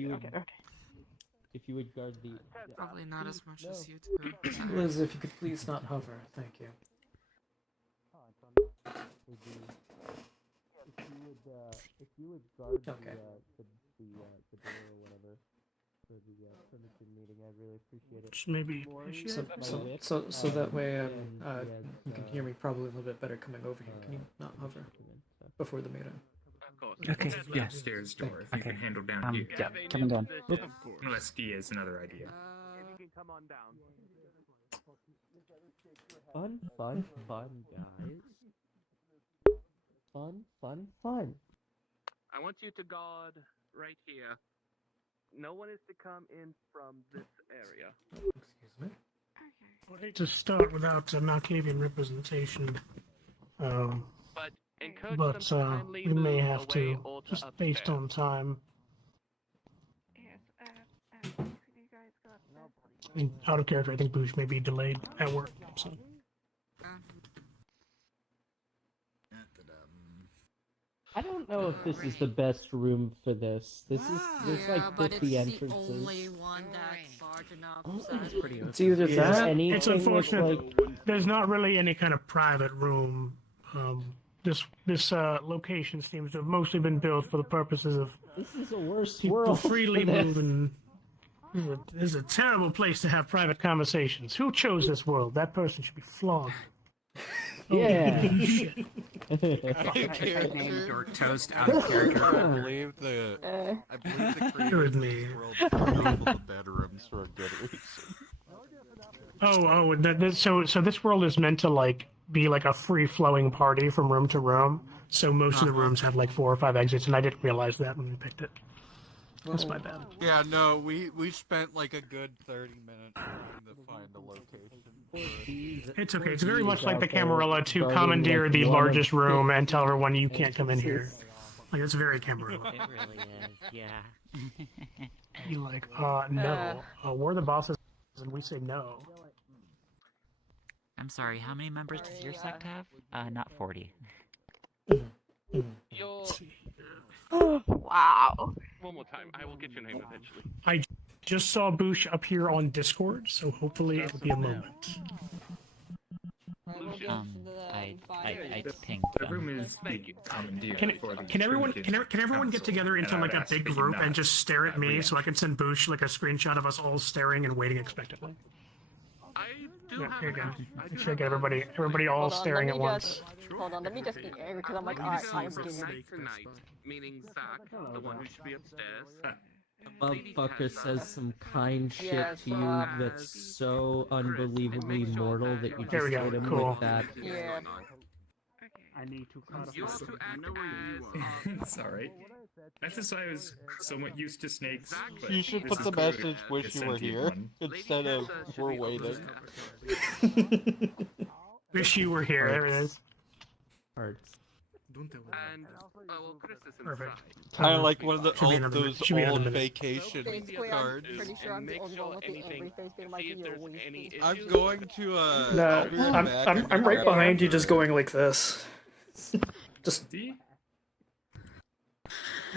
you would guard the Probably not as much as you do. Liz, if you could please not hover, thank you. If you would guard Okay. the door or whatever for the permission meeting, I'd really appreciate it. Just maybe So that way and you can hear me probably a little bit better coming over here. Can you not hover before the meeting? Of course. Okay, yeah. Upstairs door, if you Okay. can handle down here. Yeah, coming down. Oop. Unless D is another idea. If you can come on down. Fun, guys. Fun. I want you to guard right here. No one is to come in from this area. Excuse me. I would hate to start without Malkavian representation. But encourage them But to kindly we may move have away to, or to just based upstairs. on time. And out of character, I think Boosh may be delayed at work. So. I don't know if this is the best room for this. There's like but 50 it's entrances. the only one that's large enough. So It's either Is there that. anything It's with, unfortunate. like, There's not really any kind of private room. This location seems to have mostly been built for the purposes of this is a worse people world freely for this. moving. This is a terrible place to have private conversations. Who chose this world? That person should be flogged. Yeah. Holy shit. Dork toast out of character. I believe the Good creators of me. this world built the bedrooms for a good reason. So this world is meant to be like a free flowing party from room to room. So most of the rooms have like 4 or 5 exits, and I didn't realize that when we picked it. That's my bad. Yeah, no, we spent like a good 30 minutes trying to find a location. It's okay. It's very much like the Camarilla to commandeer the largest room and tell everyone you can't come in here. Like, it's very Camarilla. It really is, yeah. You like, no. We're the bosses, and we say no. I'm sorry, how many members does your sect have? Not 40. Wow. One more time. I will get your name eventually. I just saw Boosh appear on Discord, so hopefully it'll be a moment. I light pink. The room is the commandeer for the Can everyone Primitive get together into Council, like a and I would big ask that you group and not, just stare at me react. so I can send Boosh like a screenshot of us all staring and waiting expectantly? I do Yeah, have here you go. I do Make sure I have get everybody all Hold on, staring let at me once. Hold on, let me just be angry because I'm like, We alright, need to I'm go from being night to night, meaning Zach, the one who should be upstairs. Motherfucker says some kind shit Yes, to you that's so unbelievably mortal that you There we just go, hit him cool. with that. Yeah. I need to cut You have to act as It's alright. That's just why I was somewhat used to snakes. But You should this put is the clearly message, a wish you were sentient here, one. instead of, we're waiting. Wish you were here. There it is. Hearts. And well, Chris is Perfect. inside. Kind of like one of the Should be old, another minute. those Should be another old minute. vacation Basically, cards. I'm pretty sure I'm the only one with the angry face being like, See if you're there's weak. any I'm issues. going to, No, I'll be right back. I'm right behind you, just going like this. Just.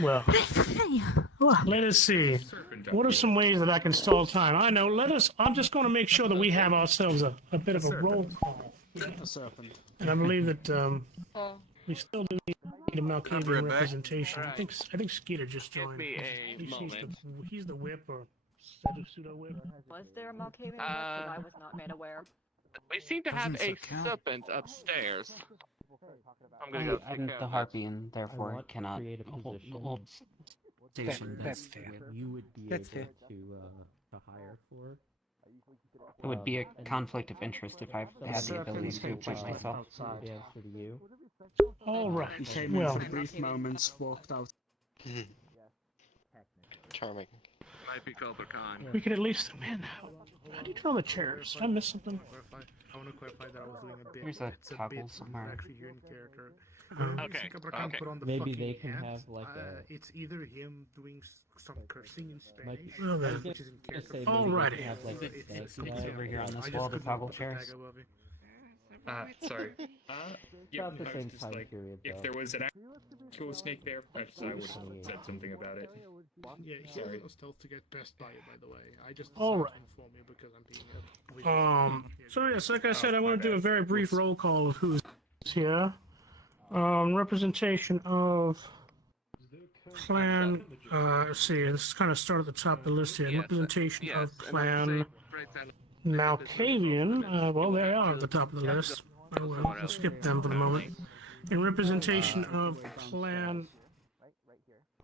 Well, let us see. What are some ways that I can stall time? I know. I'm just going to make sure that we have ourselves a bit of a roll call. A serpent. And I believe that we still do need a Malkavian representation. I think Skeeter just joined. me a He's the whip or pseudo whip. Was there a Malkavian whip? Because I was not made aware. We seem to have a serpent upstairs. I'm gonna go I'm take the harpy and therefore want to cannot create a hold position station. That's fair. You would be That's able fair. to hire for. It would be a conflict of interest if I had the ability to appoint myself. Outside. Yeah, for you. All right. He came in Well, for brief moments, walked out. Charming. Might be Cobra Khan. we could at least. Man, how do you turn on the chairs? Did I miss something? I want to clarify that I was doing a bit. There's a it's a toggle bit somewhere. actually here in character. Okay, okay. Put on the Maybe fucking they can hat. have, like, a- It's either him doing some cursing in Like, Spanish, Well, then. which is in character. Say maybe they Alrighty. can have, like, a It's statue something out. over here on I this just wall, the couldn't toggle put the chairs. tag above it. Sorry. Yeah, About the I same was just time like, period, if though. there was an actual snake there, perhaps I would have said something about it. Yeah, he Sorry. has no stealth to get past by it, by the way. I just All decided right. to inform you because I'm being a So yes, like I said, I want to do a very brief roll call of who's here. Representation of clan. Let's see. Let's kind of start at the top of the list here. Representation of clan Malkavian. Well, they are at the top of the list. Oh, well, we'll skip them for the moment. In representation of clan.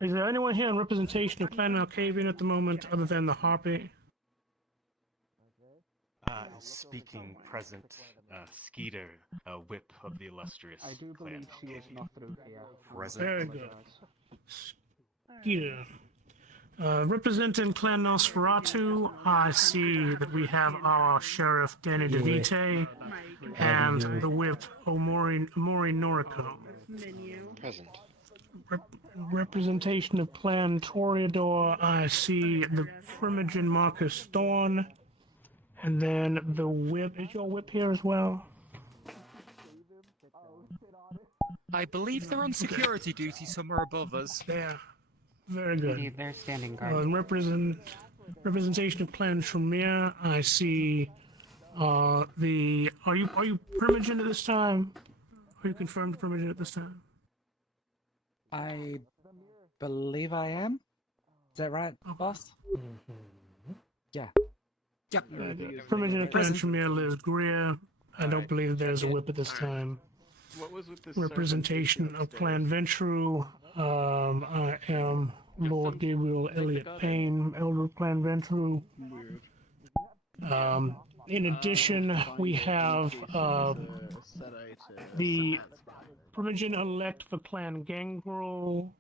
Is there anyone here in representation of clan Malkavian at the moment, other than the Harpy? Speaking present, Skeeter, whip of the illustrious I do clan believe she was Malkavian. not through here. Present. Very good. Skeeter. Representing Clan Nosferatu, I see that we have our Sheriff Danny DeVite and the whip Omori Noriko. Present. Representation of Clan Toreador, I see the Frimogen Marcus Thorn, and then the whip. Is your whip here as well? I believe they're on security duty somewhere above us. Yeah. Very good. They're standing guard. In representation of Clan Tremere, I see the. Are you Primogen at this time? Are you confirmed Primogen at this time? I believe I am. Is that right, boss? Yeah. Yep. Primogen of Clan Tremere, Liz Greer. I don't believe there's a whip at this time. What was with this Representation of Clan Ventru. I am Lord Gabriel Elliott Payne, Elder of Clan Ventru. In addition, we have the Primogen elect for Clan Gangrel,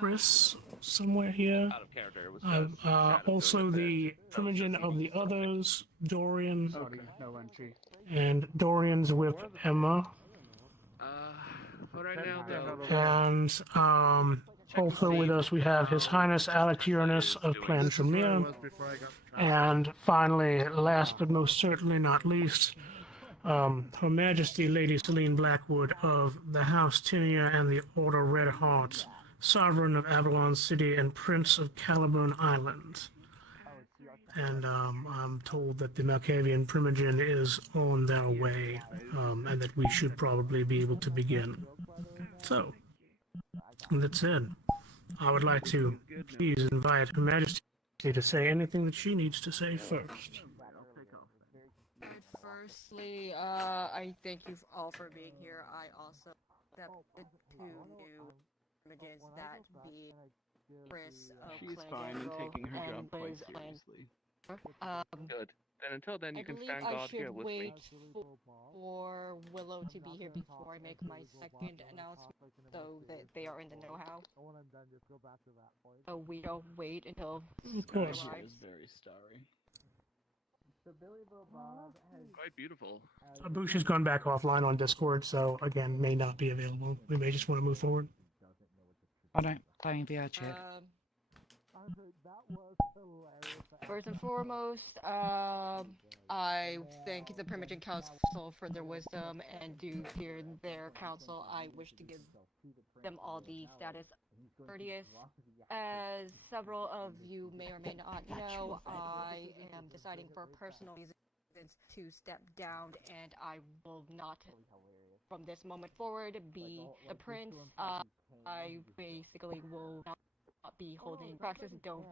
Chris, somewhere here. Out of character. It was Also the Primogen of the others, Dorian, Sorry, no entry. and Dorian's with Emma. for right now, though. And also with us we have His Highness Alex Uranus of Clan Tremere. And finally, last but most certainly not least, Her Majesty Lady Celine Blackwood of the House Tinia and the Order Red Heart, Sovereign of Avalon City and Prince of Caliburn Island. and I'm told that the Malkavian Primogen is on their way, and that we should probably be able to begin. So, that said, I would like to please invite Her Majesty to say anything that she needs to say first. Firstly, I thank you all for being here. I also accepted 2 new images that be Chris She's fine and taking her job quite seriously. Good. And until then, you can stand guard here with me. I should wait for Willow to be here before I make my second announcement, so that they are in the know-how. So we don't wait until Of course. She is very starry. Quite beautiful. Bush has gone back offline on Discord, so again, may not be available. We may just want to move forward. I don't play in VR chat. First and foremost, I thank the Primogen Council for their wisdom, and due to their counsel, I wish to give them all the status courteous. As several of you may or may not know, I am deciding for personal reasons to step down, and I will not, from this moment forward, be the prince. I basically will not be holding practice. Don't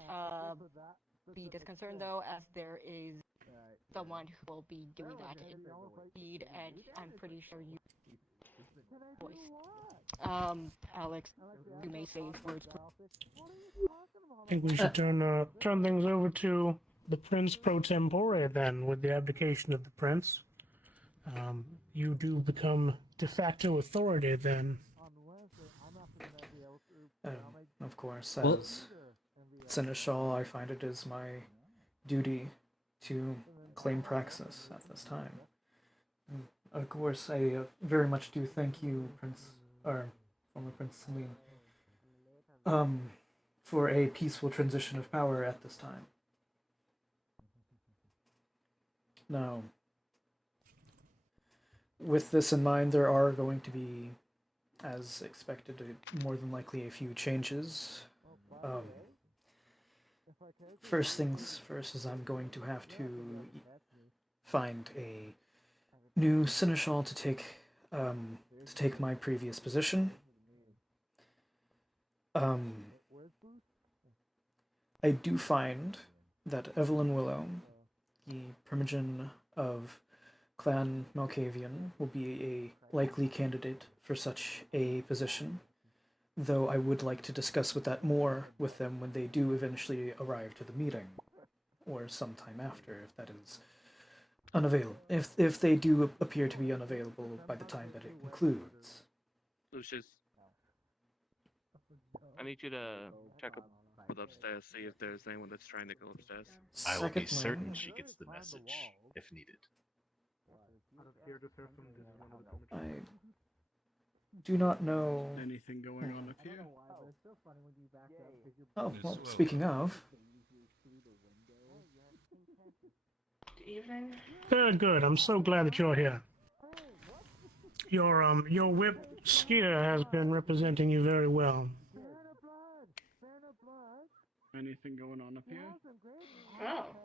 be disconcerted though, as there is someone who will be doing that indeed, and I'm pretty sure you voice. Alex, you may say words. I think we should turn things over to the Prince Pro Tempore then, with the abdication of the Prince. You do become de facto authority then. Of course, as Seneschal, I find it is my duty to claim Praxis at this time. And of course, I very much do thank you, former Prince Celine, for a peaceful transition of power at this time. Now, with this in mind, there are going to be, as expected, more than likely a few changes. First things first is I'm going to have to find a new Seneschal to take my previous position. I do find that Evelyn Willow, the Primogen of Clan Malkavian, will be a likely candidate for such a position, though I would like to discuss that more with them when they do eventually arrive to the meeting, or sometime after, if that is unavailable. If they do appear to be unavailable by the time that it concludes. Lucius, I need you to check up with upstairs, see if there's anyone that's trying to go upstairs. I will be certain she gets the message, if needed. I do not know. Anything going on up here? Oh, well, speaking of. Good evening. Very good. I'm so glad that you're here. Your whip Skeeter has been representing you very well. Anything going on up here? Oh.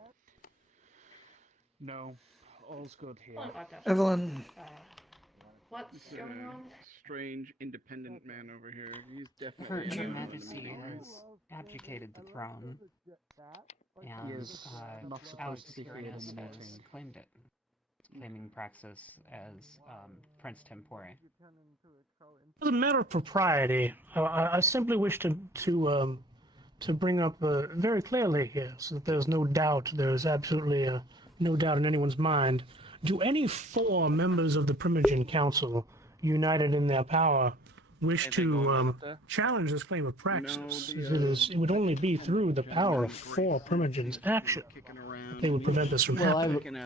No, all's good here. Evelyn. What's going on? Strange, independent man over here. He's Her definitely. Majesty has abdicated the throne, and not supposed Alex to be here Uranus in the has meeting. claimed it, claiming Praxis as Prince Tempore. As a matter of propriety, I simply wish to bring up very clearly here, so that there's no doubt, there's absolutely no doubt in anyone's mind. Do any 4 members of the Primogen Council, united in their power, wish to challenge this claim of Praxis? It would only be through the power of 4 Primogens' action that they would prevent this from happening.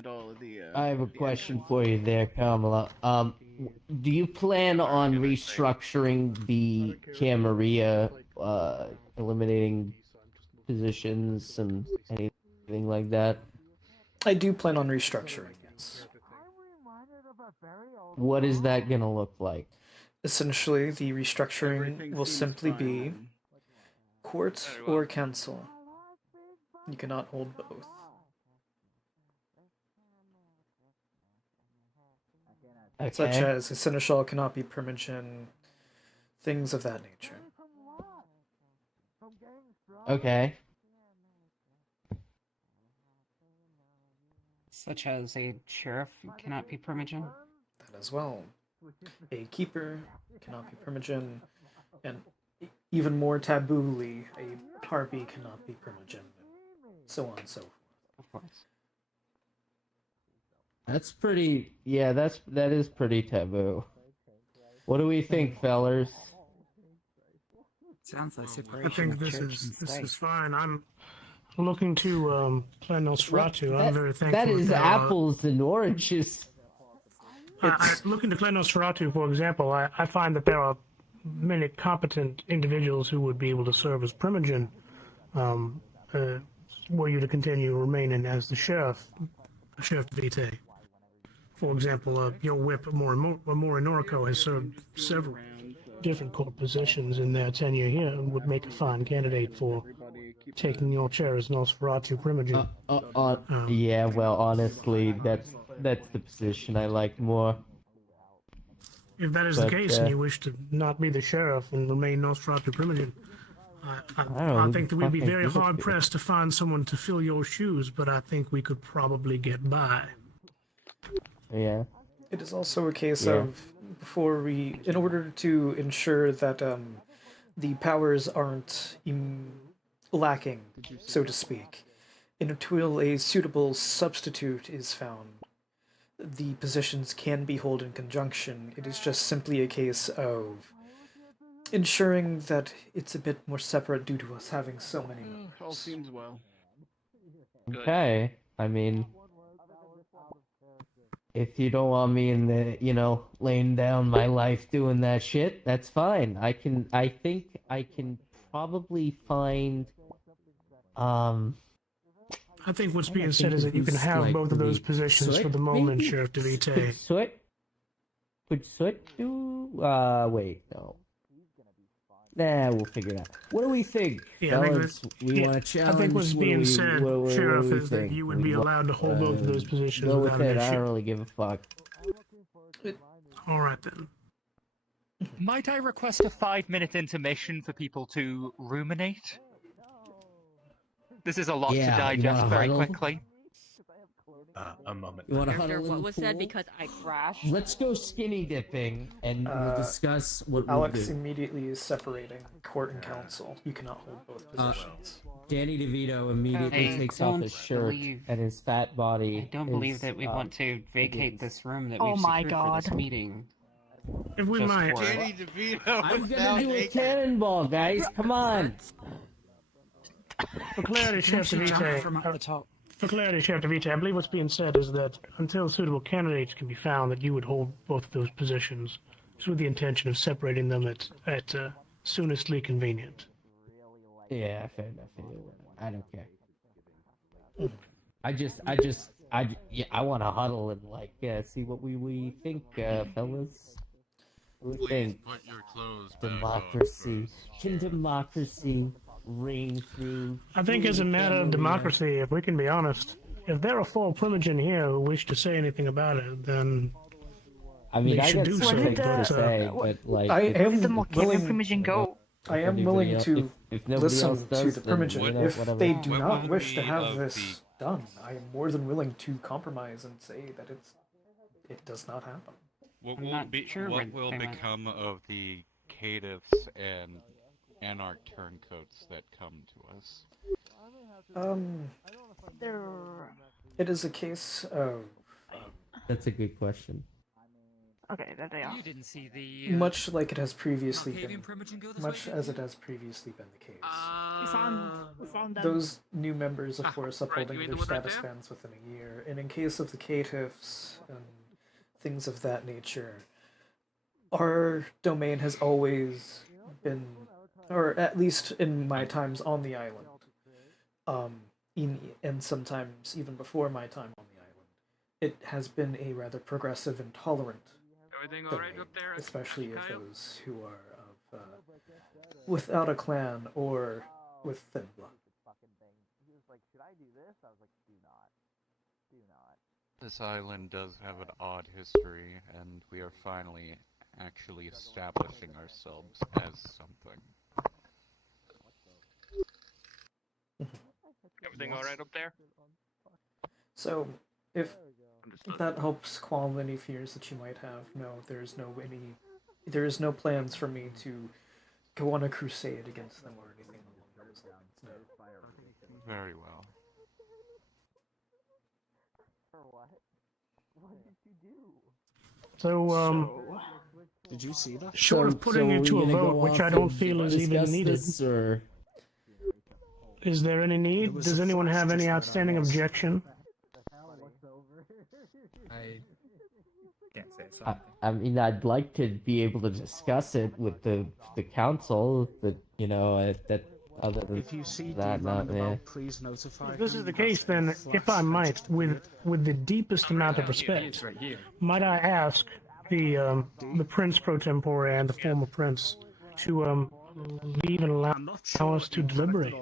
I have a question for you there, Kamala. Do you plan on restructuring the Camarilla, eliminating positions and anything like that? I do plan on restructuring, yes. What is that gonna look like? Essentially, the restructuring will simply be court or council. You cannot hold both. such Okay. as a seneschal cannot be primogen, things of that nature. Okay. Such as a sheriff cannot be primogen. That as well. A keeper cannot be primogen, and even more tabooly, a harpy cannot be primogen, so on and so forth. Of course. That's pretty. Yeah, that is pretty taboo. What do we think, fellers? Sounds like I separation think of this church is and this state. is fine. I'm looking to plan Nosferatu. I'm very thankful. That is there are- apples and oranges. looking to clan Nosferatu, for example, I find that there are many competent individuals who would be able to serve as primogen, were you to continue remaining as the sheriff Vitae. For example, your whip, Morinorico, has served several different court positions in their tenure here and would make a fine candidate for taking your chair as Nosferatu primogen. Yeah, well, honestly, that's the position I like more. If that is the case and you wish to not be the sheriff and remain Nosferatu primogen, I think that we'd be very hard pressed to find someone to fill your shoes, but I think we could probably get by. Yeah. It is also a case of, in order to ensure that the powers aren't lacking, so to speak, until a suitable substitute is found, the positions can be held in conjunction. It is just simply a case of ensuring that it's a bit more separate due to us having so many members. All seems well. Okay. I mean, if you don't want me in the, laying down my life doing that shit, that's fine. I think I can probably find, I think what's being said is that you can have both of those positions for the moment, Sheriff DeVite. Could Soot do? Wait, no. Nah, we'll figure it out. What do we think, fellas? We want to challenge. I think what's being said, Sheriff, is that think? you would be allowed to hold both of those positions Go without with an it. I issue. don't really give a fuck. All right then. Might I request a 5-minute intermission for people to ruminate? This is a lot to digest very quickly. A moment. You want to After huddle in what the was said pool? because I crashed. Let's go skinny dipping, and we'll discuss what we'll Alex do. immediately is separating court and council. You cannot hold both positions. Danny DeVito immediately I takes off don't his shirt believe- and his fat body. I don't believe that we want to vacate this room that Oh we've my secured for this God. meeting. If we Just might. for- Danny DeVito. I'm gonna do a cannonball, guys. Come on. For clarity, Sheriff DeVite, from up the top. For clarity, Sheriff DeVite, I believe what's being said is that until suitable candidates can be found, that you would hold both of those positions, just with the intention of separating them at soonestly convenient. Yeah, fair enough. I don't care. I want to huddle and see what we think, fellas. What do we think? Put your clothes back on Democracy. first. Can democracy reign through? I think as a matter of democracy, if we can be honest, if there are full primogen here who wish to say anything about it, then I mean, they I should got do something so. to But, say, but like, I if- am the Morcanian primogen go? I am Anybody willing else- to if nobody else listen to does, the then, primogen. you know, If whatever. they do What not would wish to be have of this done, I am more than willing to compromise and say that it does not happen. What I'm will not be? sure What what will they might- become of the caitiffs and anarch turncoats that come to us? It is a case of That's a good question. Okay, there they are. You didn't see the much like it has previously Malkavian been, primogen go this much way? as it has previously been the case. We found them. Those new members, of course, right, upholding you mean their the one right status there? bans within a year, and in case of the caitiffs and things of that nature, our domain has always been, or at least in my times on the island, and sometimes even before my time on the island, it has been a rather progressive and tolerant Everything domain, alright up there? especially of Kyle? those who are of without a clan or with thin blood. This island does have an odd history, and we are finally actually establishing ourselves as something. Everything alright up there? So, if that helps quell any fears that you might have, no, there is no plans for me to go on a crusade against them or anything along those lines. No. Very well. So, did you see that? short of putting it to a vote, which I don't feel is even needed, or... is there any need? Does anyone have any outstanding objection? I can't say something. I mean, I'd like to be able to discuss it with the council, but, you know, that other than If you see that, not there. please notify If this is the case, then, if I might, with the deepest amount of respect, might I ask the Prince Pro Tempore and the former Prince to leave and allow us to deliberate?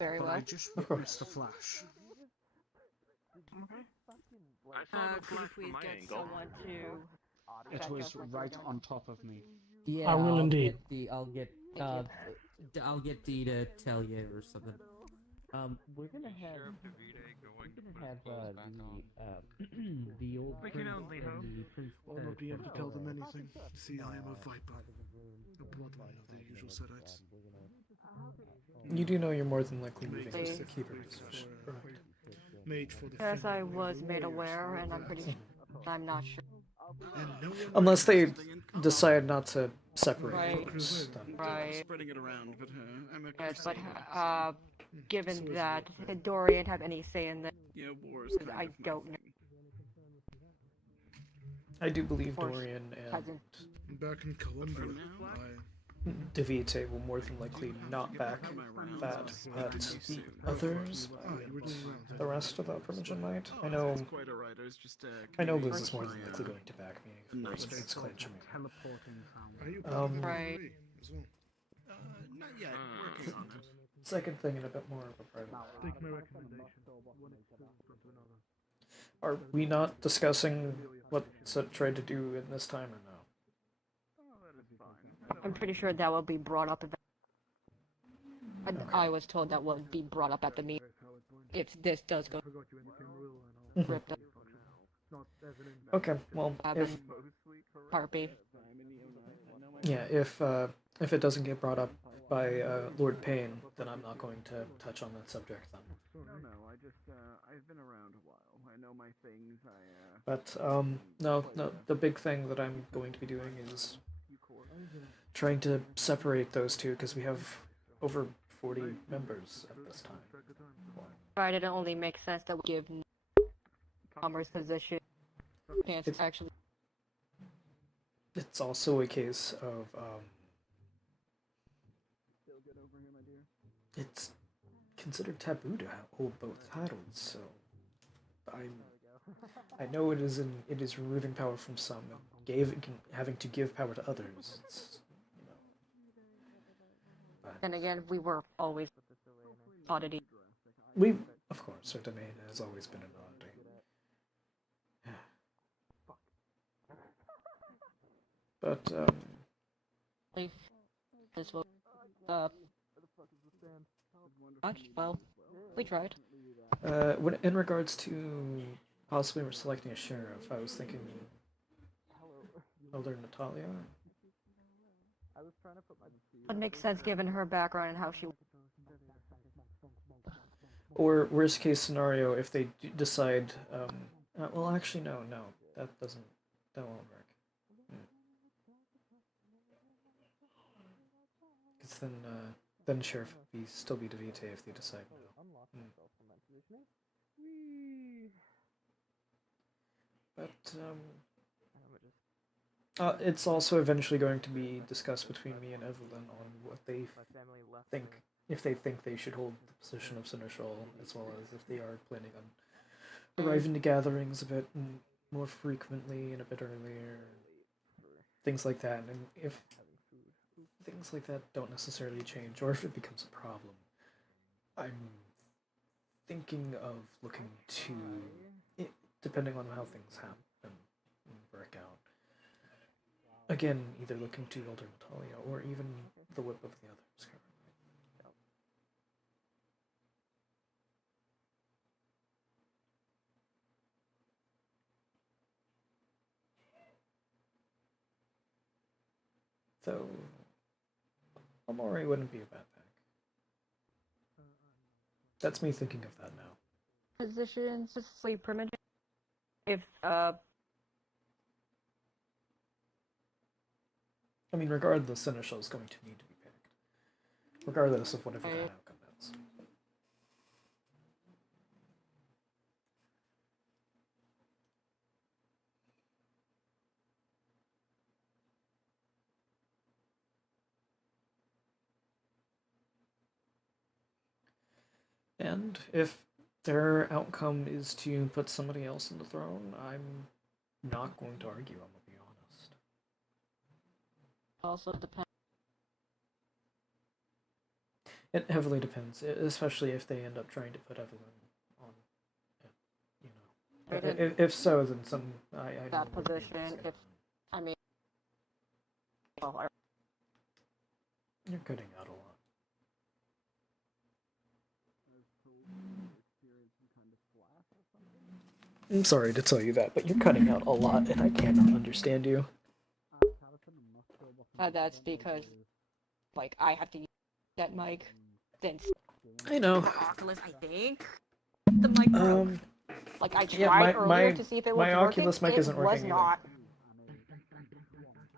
Very well. I just witnessed the flash. Could you please get someone to... It was right on top of me. Yeah, I will indeed. I'll get Dee to tell you or something. We're gonna have the old We can only hope. I'll not be able to tell them anything. See, I am a viper, a bloodline of the usual Sedites. You do know you're more than likely moving to the keeper position, correct? Mage for the Yes, I was made aware, and I'm not sure. Unless they decide not to separate. Right. Right. Spreading it around, but I'm a Yes, but crusader, given that, did Dorian have any say in this? yeah, wars. I don't know. I do believe Dorian and back in Colombia, Devite will more than likely not back that, but the others, the rest of the Primogen might. I know Liz is more than likely going to back me if it's clear to me. Right. Not yet. Working on it. Second thing, and a bit more of a private. Take my recommendation. Are we not discussing what Set tried to do in this time or no? I'm pretty sure that will be brought up. I was told that will be brought up at the meeting if this does go ripped up. Okay, well, if Harpy. yeah, if it doesn't get brought up by Lord Payne, then I'm not going to touch on that subject then. No, I've been around a while. I know my things. But no, the big thing that I'm going to be doing is trying to separate those two because we have over 40 members at this time. Right, it only makes sense that we give Commerce position chance to actually. It's also a case of it's considered taboo to hold both titles, so I know it is removing power from some, having to give power to others. It's, And again, we were always oddity. Of course, our domain has always been an oddity. But this will well, we tried. In regards to possibly selecting a sheriff, I was thinking Elder Natalia. It makes sense given her background and how she. Or worst case scenario, if they decide, well, actually, no, that won't work. Because then Sheriff would still be Devite if they decide no. But it's also eventually going to be discussed between me and Evelyn on what they think, if they think they should hold the position of Seneschal, as well as if they are planning on arriving to gatherings a bit more frequently and a bit earlier, things like that. And if things like that don't necessarily change, or if it becomes a problem, I'm thinking of looking to depending on how things happen and work out. Again, either looking to alter Natalia or even the whip of the others currently. So, Amori wouldn't be a bad pick. That's me thinking of that now. Positions to sleep primitive. If I mean, regardless, Seneschal is going to need to be picked, regardless of whatever that outcome is. And if their outcome is to put somebody else on the throne, I'm not going to argue, I'm going to be honest. also depends. It heavily depends, especially if they end up trying to put Evelyn on, you know. If so, then I that position, if, I mean, well, you're cutting out a lot. I'm sorry to tell you that, but you're cutting out a lot and I cannot understand you. That's because, like, I have to use that mic, then I know. the Oculus, I think. The mic broke. Like, I tried earlier to see if it was my working. Oculus mic isn't working It was not.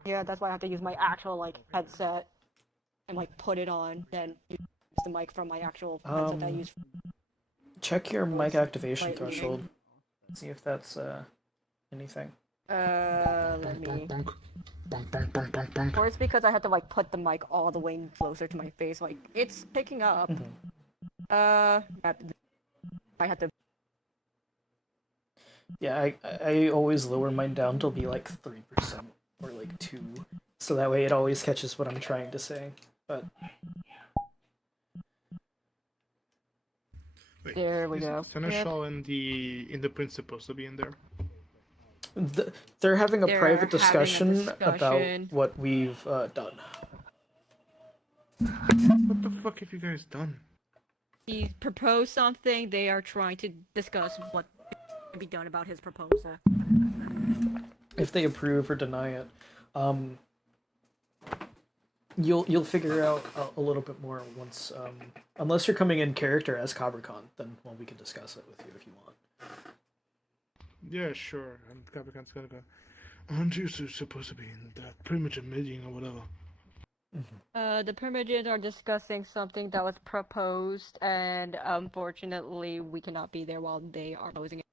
Yeah, that's why I have to use my actual, like, headset and, like, put it on, then use the mic from my actual headset that I use. Check your mic activation threshold. See if that's anything. Let me. Or it's because I had to like put the mic all the way closer to my face. Like it's picking up. I had to. Yeah, I always lower mine down to be like 3% or like 2, so that way it always catches what I'm trying to say. But wait, there we go. Seneschal and the prince supposed to be in there. They're having a They're private having a discussion about discussion. what we've done. What the fuck have you guys done? He proposed something. They are trying to discuss what can be done about his proposal. If they approve or deny it, you'll figure out a little bit more once. Unless you're coming in character as Cabricon, then well, we can discuss it with you if you want. Yeah, sure. And Capricorn's gonna go. Aren't you supposed to be in that primitive meeting or whatever? The Primogens are discussing something that was proposed, and unfortunately, we cannot be there while they are proposing it.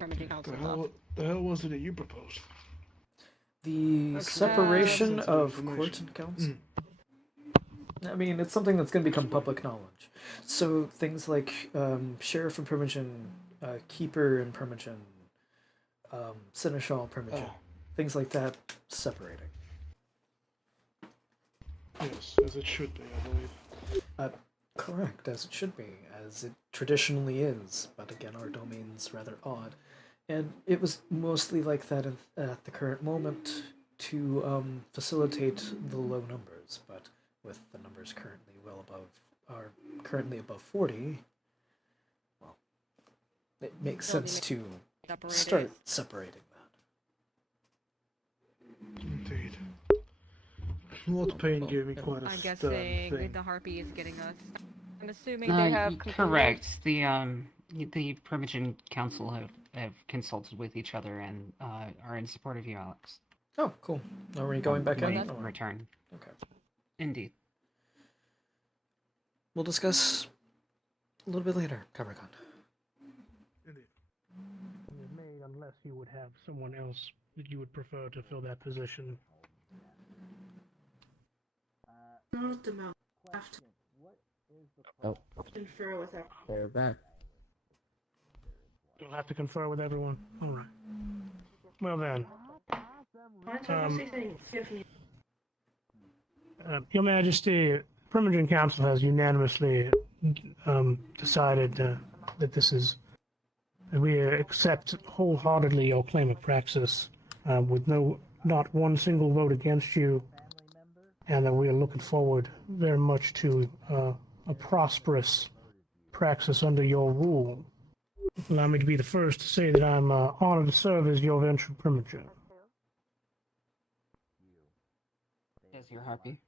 Primogen Council. The hell was it that you proposed? The separation of court and council. I mean, it's something that's going to become public knowledge. So things like Sheriff and Primogen, Keeper and Primogen, Seneschal and Primogen, things like that, separating. Yes, as it should be, I believe. Correct, as it should be, as it traditionally is, but again, our domain's rather odd. And it was mostly like that at the current moment to facilitate the low numbers, but with the numbers currently currently above 40, well, it makes sense to start separating that. Indeed. Lord Payne gave me quite a I'm stern guessing thing. the Harpy is getting us. I'm assuming they have correct. The Primogen Council have consulted with each other and are in support of you, Alex. Oh, cool. Are we going back in? Return. Okay. Indeed. We'll discuss a little bit later, Capricorn. Made unless you would have someone else that you would prefer to fill that position. Not the mouth. Left. Oh, Confer with her. they're back. You'll have to confer with everyone. All right. Well then. Your Majesty, Primogen Council has unanimously decided that this is We accept wholeheartedly your claim of praxis, with not one single vote against you, and that we are looking forward very much to a prosperous praxis under your rule. Allow me to be the first to say that I'm honored to serve as your venture primoger. Yes, you're happy.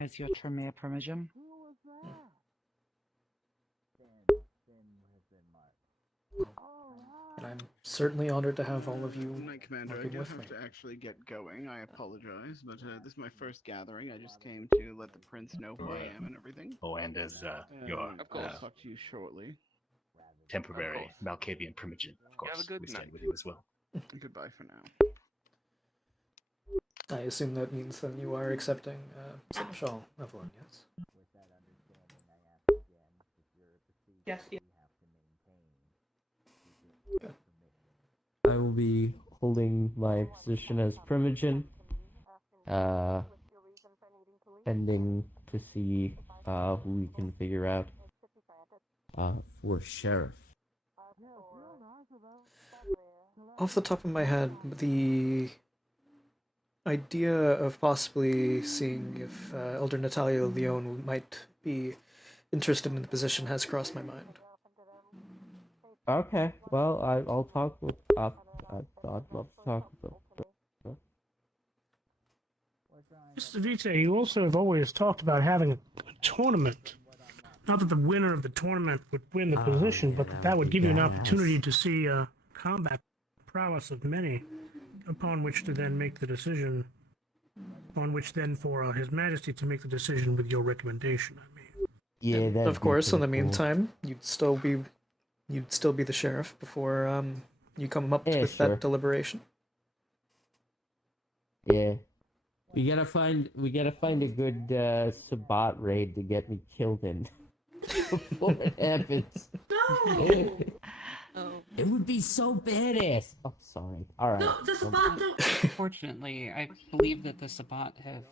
As your Tremere Primogen. And I'm certainly honored to have all of you My commander, I working do with have me. to actually get going. I apologize, but this is my first gathering. I just came to let the prince know who I am and everything. Oh, and as your I'll talk to you shortly. temporary Malkavian Primogen, of course, we stand with you as well. Goodbye for now. I assume that means then you are accepting Seneschal Evelyn, yes? Yes, yes. I will be holding my position as Primogen, pending to see who we can figure out for Sheriff. Off the top of my head, the idea of possibly seeing if Elder Natalia Leone might be interested in the position has crossed my mind. Okay, well, I'll talk with. I'd love to talk with them. Mr. Vitae, you also have always talked about having a tournament. Not that the winner of the tournament would win the position, but that would give you an opportunity to see combat prowess of many, upon which to then make the decision, on which then for His Majesty to make the decision with your recommendation, I mean. Yeah, that. Of course, in the meantime, you'd still be the sheriff before you come up with sure. that deliberation. Yeah. We gotta find a good Sabat raid to get me killed in before it happens. It would be so badass. Oh, sorry. All right. No, the Sabat don't. Fortunately, I believe that the Sabat have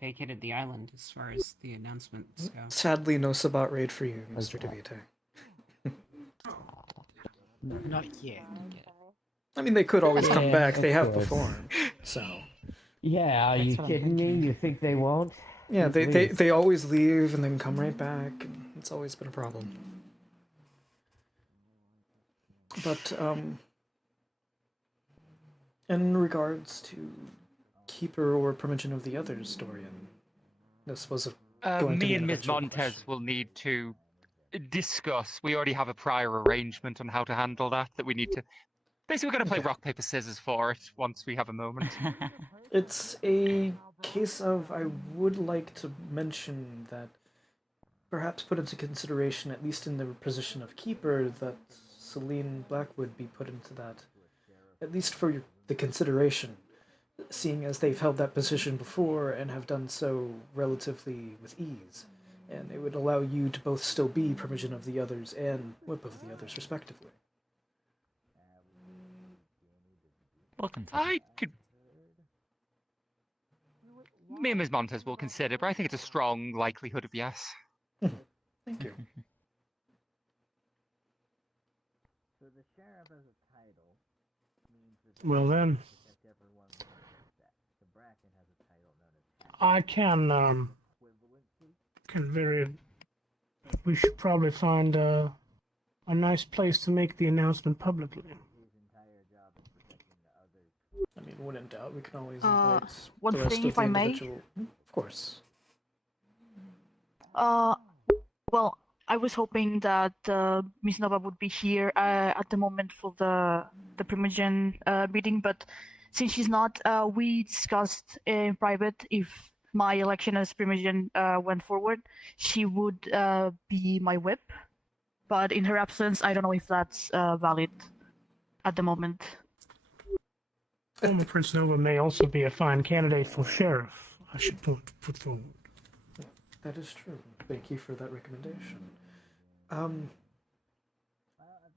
vacated the island as far as the announcements go. Sadly, no Sabat raid for you, Mr. DeVita. Not yet. I mean, they could always come Yeah, back. They of have course. performed, so. Yeah, are you what I'm kidding me? You think they won't? Yeah, Please. they always leave and then come right back. And it's always been a problem. But in regards to Keeper or Primogen of the Others, Dorian, this was going to Me be and an Ms. eventual Montez question. will need to discuss. We already have a prior arrangement on how to handle that. That we need to. Basically, we're going to play rock, paper, scissors for it once we have a moment. It's a case of I would like to mention that perhaps put into consideration, at least in the position of Keeper, that Celine Blackwood be put into that, at least for the consideration, seeing as they've held that position before and have done so relatively with ease. And it would allow you to both still be Primogen of the Others and Whip of the Others, respectively. I could. Me and Ms. Montez will consider, but I think it's a strong likelihood of yes. Thank you. Well then, I can we should probably find a nice place to make the announcement publicly. I mean, when in doubt, we can always invite one the rest thing, of if the I may? individual. Of course. Well, I was hoping that Miss Nova would be here at the moment for the Primogen meeting, but since she's not, we discussed in private if my election as Primogen went forward, she would be my whip. But in her absence, I don't know if that's valid at the moment. Former Prince Nova may also be a fine candidate for sheriff. I should put forward. That is true. Thank you for that recommendation.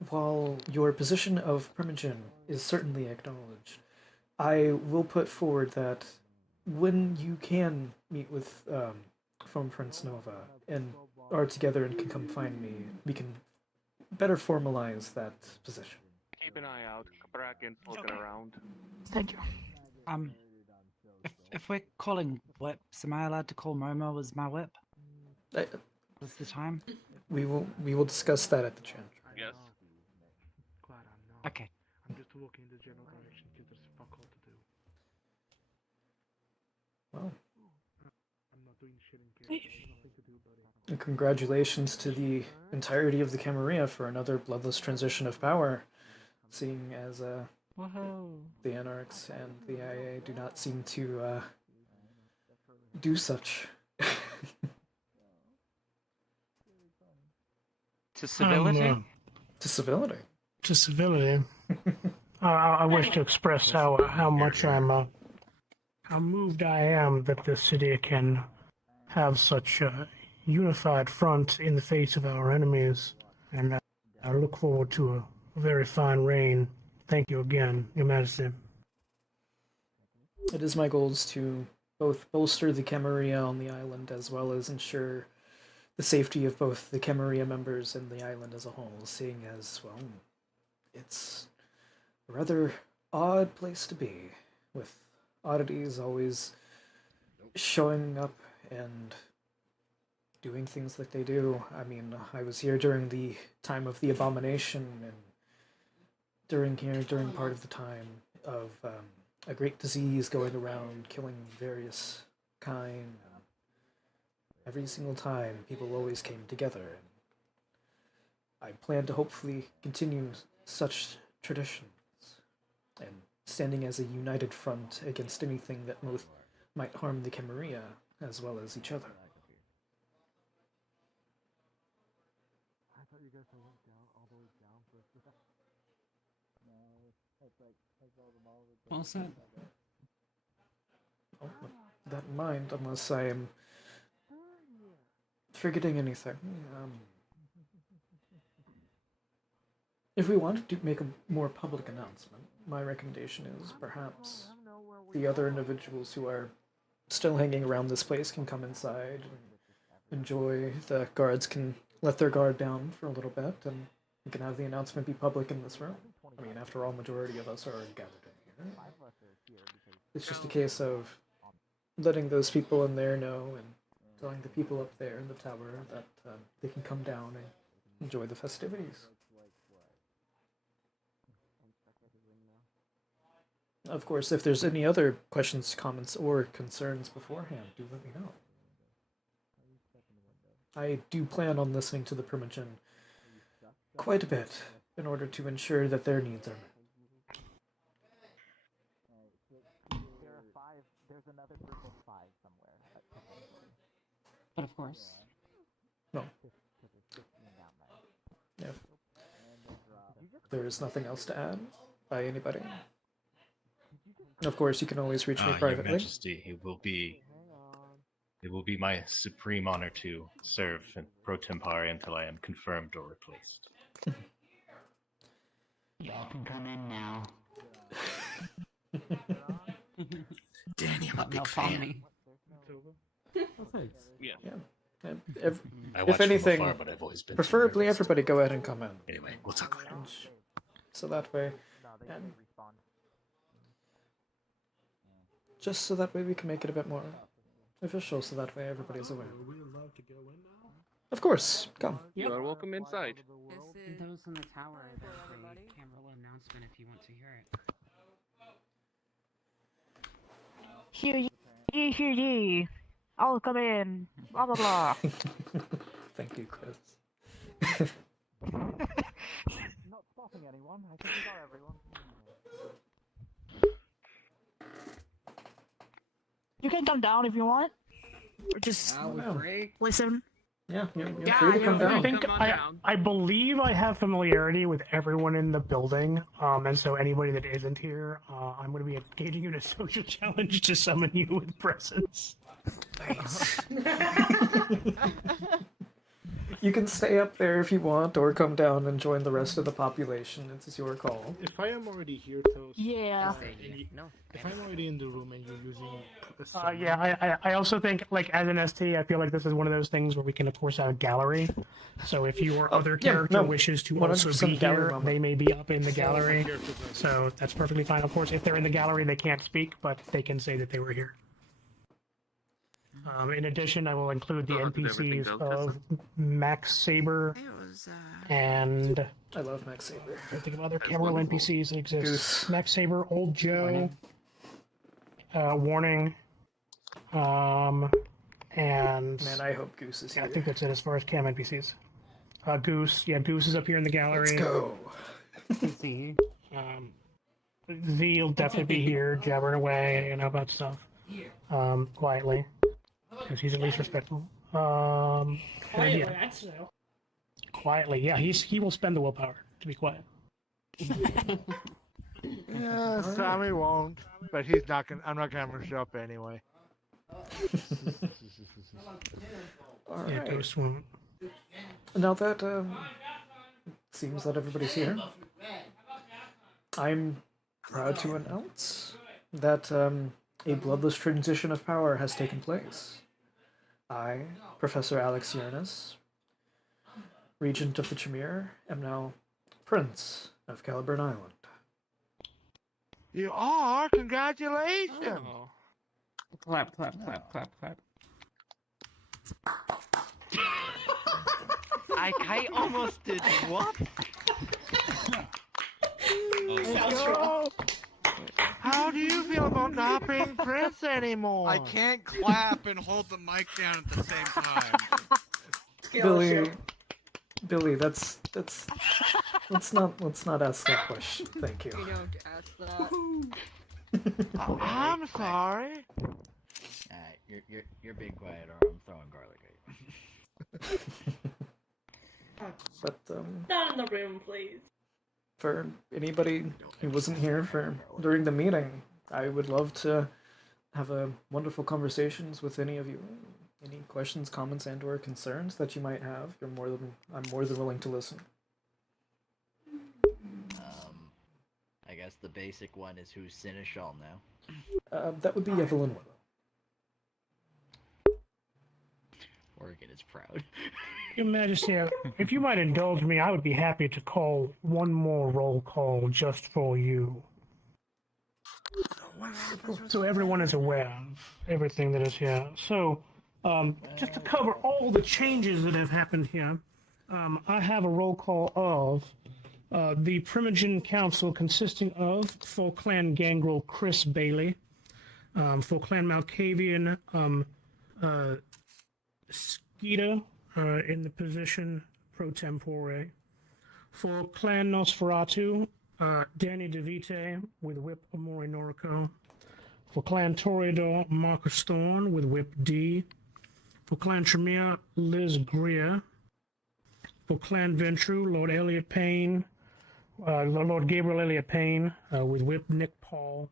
While your position of Primogen is certainly acknowledged, I will put forward that when you can meet with former Prince Nova and are together and can come find me, we can better formalize that position. Keep an eye out. Bracken's looking around. Thank you. If we're calling whips, am I allowed to call Momo as my whip? What's the time? We will discuss that at the chant. Yes. Okay. I'm just walking in the general direction because there's fuck all to do. Well, I'm not doing shit in case. There's nothing to do, buddy. and congratulations to the entirety of the Camarilla for another bloodless transition of power, seeing as the Anarchs and the IA do not seem to do such. To civility? To civility. To civility. I wish to express how much how moved I am that this city can have such a unified front in the face of our enemies, and I look forward to a very fine reign. Thank you again, Your Majesty. It is my goals to both bolster the Camarilla on the island as well as ensure the safety of both the Camarilla members and the island as a whole, seeing as, well, it's a rather odd place to be, with oddities always showing up and doing things that they do. I mean, I was here during the time of the abomination, and during part of the time of a great disease going around, killing various kind. Every single time, people always came together, and I plan to hopefully continue such traditions, and standing as a united front against anything that might harm the Camarilla, as well as each other. Well said. Oh, with that in mind, unless I am forgetting anything. If we wanted to make a more public announcement, my recommendation is perhaps the other individuals who are still hanging around this place can come inside and enjoy. The guards can let their guard down for a little bit, and we can have the announcement be public in this room. I mean, after all, majority of us are already gathered in here. It's just a case of letting those people in there know and telling the people up there in the tower that they can come down and enjoy the festivities. Of course, if there's any other questions, comments, or concerns beforehand, do let me know. I do plan on listening to the Primogen quite a bit in order to ensure that their needs are met. There's another group of 5 somewhere. But of course. No. Yeah. There is nothing else to add by anybody. Of course, you can always reach me privately. Your Majesty, it will be my supreme honor to serve in pro tempore until I am confirmed or replaced. Y'all can come in now. Danny, I'm a big fan. Yeah. If anything, but I've always been preferably everybody go ahead and come in. Anyway, we'll talk later. So that way, and just so that way we can make it a bit more official, so that way everybody's aware. Are we allowed to go in now? Of course, come. You are welcome inside. Those in the tower, there's a camera announcement if you want to hear it. Hear ye. I'll come in. Blah blah blah. Thank you, Chris. Not stopping anyone. I think we got everyone. You can come down if you want. Or just listen. Yeah, you're free to come down. I believe I have familiarity with everyone in the building, and so anybody that isn't here, I'm going to be engaging you in a social challenge to summon you with presence. Nice. You can stay up there if you want, or come down and join the rest of the population. It's your call. If I am already here, Toast. Yeah. If I'm already in the room and you're using. Yeah, I also think, like, as an ST, I feel like this is one of those things where we can, of course, have a gallery. So if your other character wishes to also 100% be gallery here, moment. they may be up in the gallery. So that's perfectly fine. Of course, if they're in the gallery, they can't speak, but they can say that they were here. In addition, I will include the NPCs of Max Saber and... I love Max Saber. I think of other Cameral NPCs that exist. Max Saber, Old Joe, Warning, and... Man, I hope Goose is here. I think that's it as far as Cam NPCs. Goose, yeah, Goose is up here in the gallery. Let's go. Z. Z will definitely be here, jabbering away, about stuff. Quietly. Because he's at least respectful. Quietly, yeah. that's so. Quietly, yeah, he will spend the willpower to be quiet. Yeah, Sammy won't, but he's not gonna. I'm not gonna show up anyway. Yeah, Ghost won't. Now that seems that everybody's here, I'm proud to announce that a bloodless transition of power has taken place. I, Professor Alex Uranus, Regent of the Tremere, am now Prince of Caliburn Island. You are? Congratulations! Oh. Clap, clap, clap, clap, clap. I almost did what? Oh, How do you feel about not being Prince anymore? I can't clap and hold the mic down at the same time. Billy, let's not ask that question. Thank you. You don't ask that. I'm sorry. You're being quiet, or I'm throwing garlic at you. But Not in the room, please. for anybody who wasn't here during the meeting, I would love to have a wonderful conversations with any of you. Any questions, comments, and/or concerns that you might have, I'm more than willing to listen. I guess the basic one is who's Seneschal now. That would be Evelyn Willow. Oregon is proud. Your Majesty, if you might indulge me, I would be happy to call one more roll call just for you. So everyone is aware of everything that is here. So, just to cover all the changes that have happened here, I have a roll call of the Primogen Council consisting of, for Clan Gangrel, Chris Bailey, for Clan Malkavian, Skeeta, in the position pro tempore. For Clan Nosferatu, Danny DeVite with Whip Amori Norco. For Clan Toreador, Marcus Thorne with Whip D. For Clan Tremere, Liz Greer. For Clan Ventru, Lord Elliot Payne, Lord Gabriel Elliot Payne with Whip Nick Paul.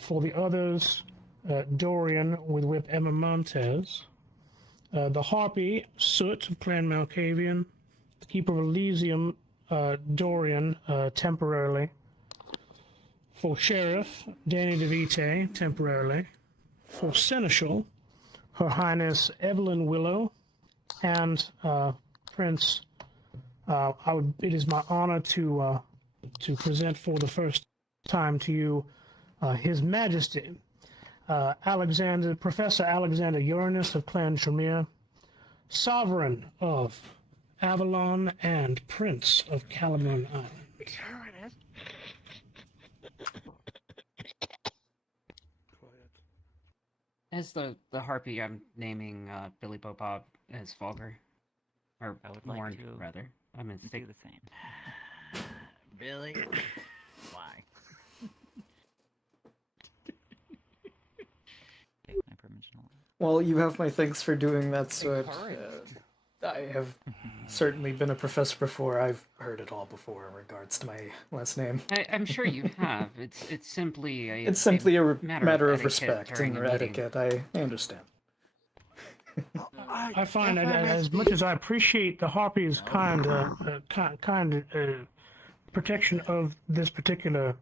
For the others, Dorian with Whip Emma Montez. The Harpy, Soot of Clan Malkavian. The Keeper of Elysium, Dorian, temporarily. For Sheriff, Danny DeVite, temporarily. For Seneschal, Her Highness Evelyn Willow. And Prince, it is my honor to present for the first time to you His Majesty, Professor Alexander Uranus of Clan Tremere, Sovereign of Avalon and Prince of Caliburn Island. As the harpy, I'm naming Billy Bo Bob as Fulgur. Or I would like Morn, to rather. I'm in do the same. Billy? Why? Take my permission away. Well, you have my thanks for doing that, so I have certainly been a professor before. I've heard it all before in regards to my last name. I'm sure you have. It's simply a Matter of etiquette respect during and a meeting. etiquette. I understand. I find that as much as I appreciate the Harpy's kind protection of this particular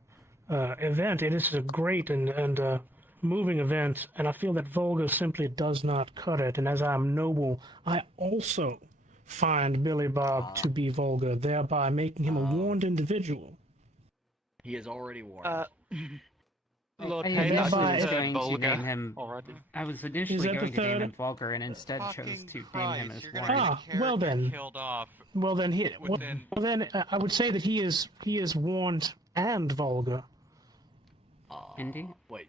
event, it is a great and moving event, and I feel that Volga simply does not cut it. And as I am noble, I also find Billy Bob to be Volga, thereby making him a warned individual. He is already warned. Lord I Payne was actually going to Volga name him. already. I was initially Is that going the to name third? him Vulgar, and instead chose to name him as Warren. Well then, well then, I would say that he is warned and Volga. Indeed. Wait.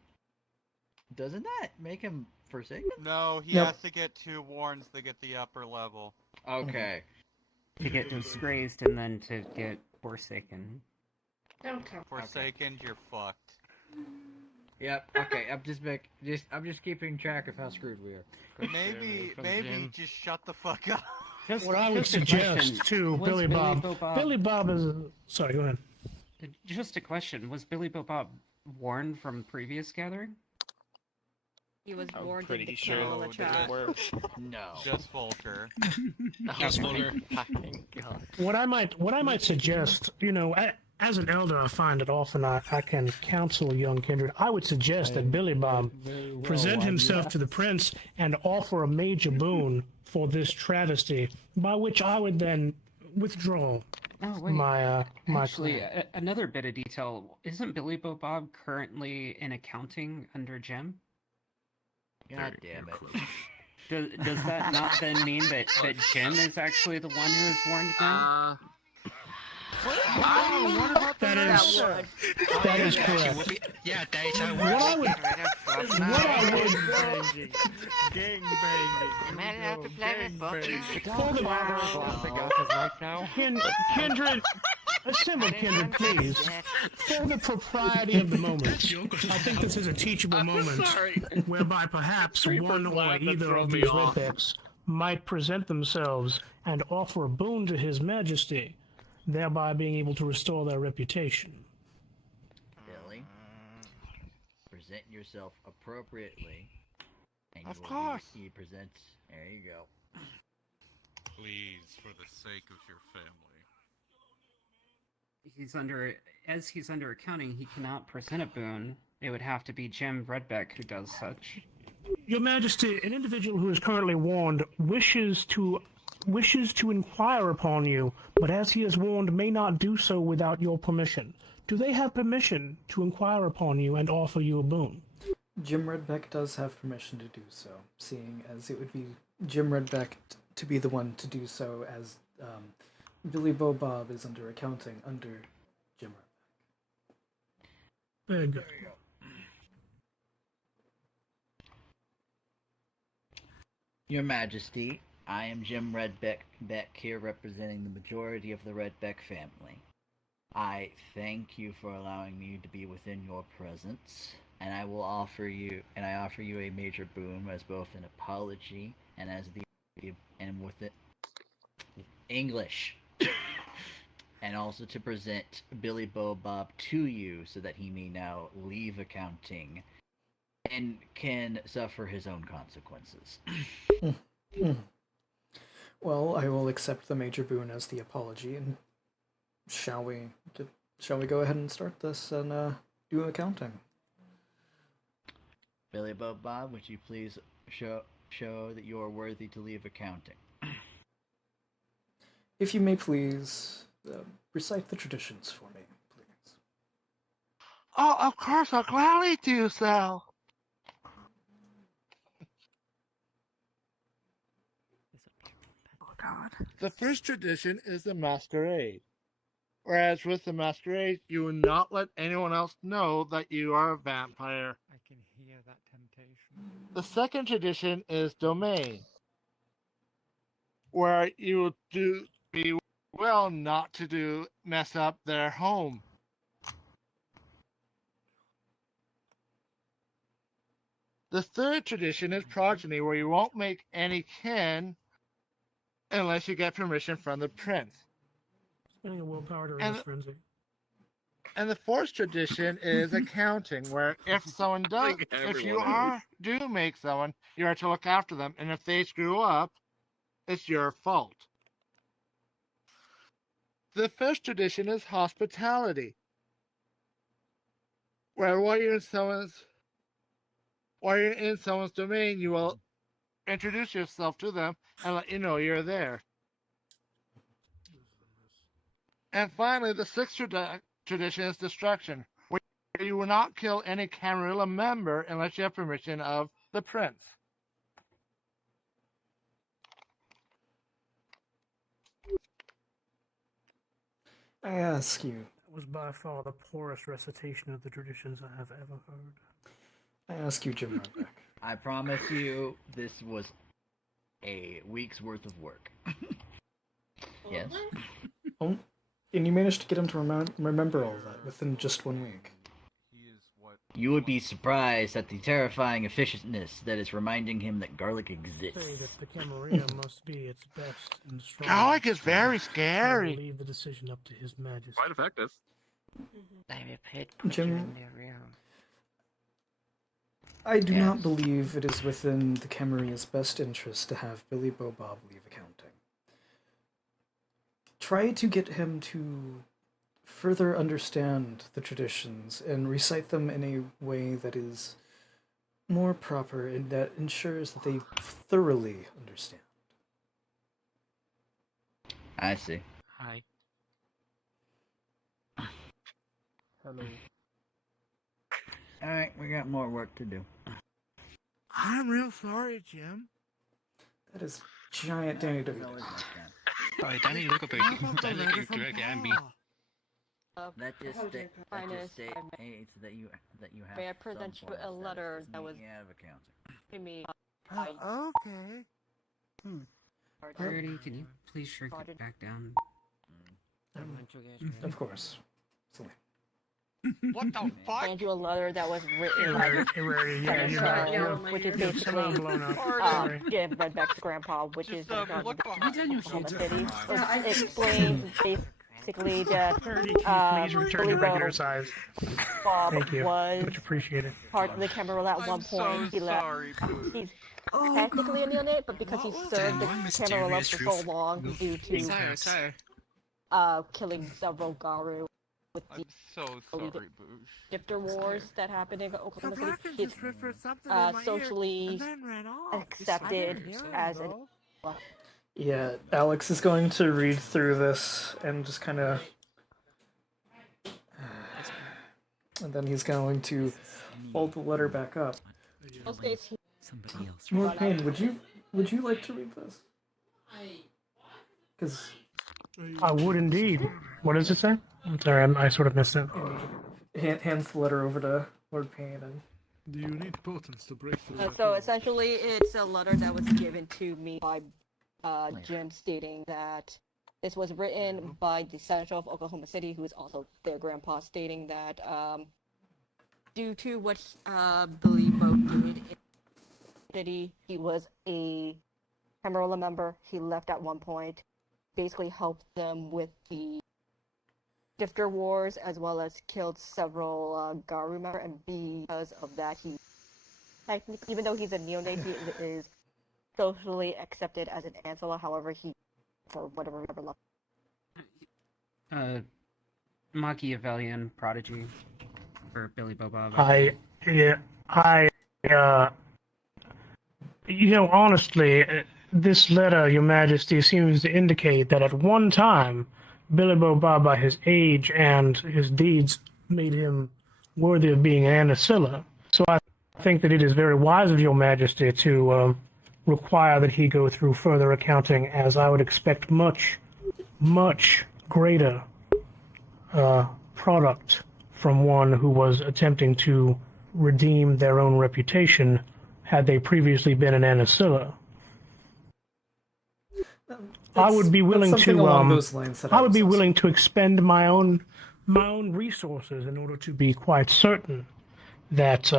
Doesn't that make him Forsaken? No, he Yep. has to get 2 warns to get the upper level. Okay. To get disgraced and then to get Forsaken. Forsaken, you're fucked. Yep. Okay. I'm just keeping track of how screwed we are. Maybe just shut the fuck up. What I would suggest to Billy Bob. Billy Bob is. Sorry, go ahead. Just a question: was Billy Bob warned from previous gathering? He was I'm warned in pretty the sure kennel of the trap. No. Just Volker. Just Volker. What I might suggest, you know, as an elder, I find it often I can counsel young kindred. I would suggest that Billy Bob present himself to the prince and offer a major boon for this travesty, by which I would then withdraw my Actually, claim. another bit of detail: isn't Billy Bob currently in accounting under Jim? God damn it. Does that not then mean that Jim is actually the one who is warned now? That is correct. Yeah, data. What I would Man, I have to play with Bucky. Kindred, assemble kindred, please. For the propriety of the moment, I think this is a teachable moment whereby perhaps one or either of these redbacks might present themselves and offer a boon to His Majesty, thereby being able to restore their reputation. Billy, present yourself appropriately. And Of you will course. He presents. There you go. Please, for the sake of your family. As he's under accounting, he cannot present a boon. It would have to be Jim Redbeck who does such. Your Majesty, an individual who is currently warned wishes to inquire upon you, but as he is warned, may not do so without your permission. Do they have permission to inquire upon you and offer you a boon? Jim Redbeck does have permission to do so, seeing as it would be Jim Redbeck to be the one to do so, as Billy Bob is under accounting under Jim Redbeck. Very good. Your Majesty, I am Jim Redbeck here representing the majority of the Redbeck family. I thank you for allowing me to be within your presence, and I offer you a major boon as both an apology and with it English. And also to present Billy Bob to you so that he may now leave accounting and can suffer his own consequences. Well, I will accept the major boon as the apology, and shall we go ahead and start this and do accounting? Billy Bob, would you please show that you are worthy to leave accounting? If you may please recite the traditions for me, please. Oh, of course, I'll gladly do so. The first tradition is the masquerade. Whereas with the masquerade, you will not let anyone else know that you are a vampire. I can hear that temptation. The second tradition is domain, where you will be well not to mess up their home. The third tradition is progeny, where you won't make any kin unless you get permission from the prince. Spending a willpower to And- resist frenzy. And the fourth tradition is accounting, where if someone does, if you do make someone, you are to look after them, and if they screw up, it's your fault. The fifth tradition is hospitality, where while you're in someone's domain, you will introduce yourself to them and let you know you're there. And finally, the sixth tradition is destruction, where you will not kill any Camarilla member unless you have permission of the prince. I ask you. That was by far the poorest recitation of the traditions I have ever heard. I ask you, Jim Redbeck. I promise you, this was a week's worth of work. Yes. Oh, and you managed to get him to remember all that within just 1 week. You would be surprised at the terrifying efficientness that is reminding him that garlic exists. Say that the Camarilla must be its best and strongest. Garlic is very I scary. will leave the decision up to His Majesty. Quite effective. Jim, I do not believe it is within the Camarilla's best interest to have Billy Bobob leave accounting. Try to get him to further understand the traditions and recite them in a way that is more proper and that ensures that they thoroughly understand. I see. Hi. Hello. Alright, we got more work to do. I'm real sorry, Jim. That is giant Danny DeVito. Sorry, Danny, look up Let this state that you have. May I present you a letter that was to me by Okay. Rarity, can you please shrink it back down? Of course. Silly. What the fuck? I sent you a letter that was written which is basically Jim Redbeck's grandpa, which is the city. It explains basically that Please return to regular Billy size. Bob Thank you. was Much appreciated. part of the Camarilla at one point. He left. He's technically a neonate, but because he served the Camarilla for so long, due to killing several Garu with the Shifter Wars that happened in Oklahoma City, he's socially accepted as an. Yeah, Alex is going to read through this and just kind of, and then he's going to fold the letter back up. Lord Payne, would you like to read this? Because I would indeed. What does it say? I'm sorry, I sort of missed it. Hands the letter over to Lord Payne and. Do you need potence to break the So essentially, it's a letter that was given to me by Jim, stating that this was written by the senator of Oklahoma City, who is also their grandpa, stating that due to what Billy Bo did in the city, he was a Camarilla member. He left at one point, basically helped them with the Shifter Wars, as well as killed several Garu members, and because of that, he technically, even though he's a neonate, he is socially accepted as an Ancilla. However, he, for whatever reason, left. Machiavellian prodigy for Billy Bobob. Honestly, this letter, Your Majesty, seems to indicate that at one time, Billy Bobob, by his age and his deeds, made him worthy of being an Ancilla. So I think that it is very wise of Your Majesty to require that he go through further accounting, as I would expect much, much greater product from one who was attempting to redeem their own reputation had they previously been an Ancilla. I would be willing to. I would be willing to expend my own resources in order to be quite certain that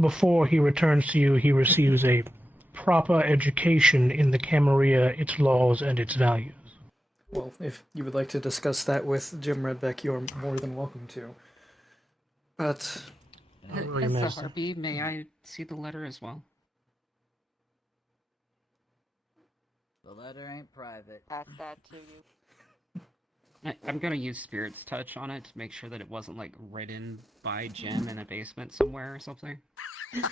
before he returns to you, he receives a proper education in the Camarilla, its laws, and its values. Well, if you would like to discuss that with Jim Redbeck, you're more than welcome to. But... As the Harpy, may I see the letter as well? The letter ain't private. Pass that to you. I'm gonna use Spirit's Touch on it to make sure that it wasn't, like, written by Jim in a basement somewhere or something. No,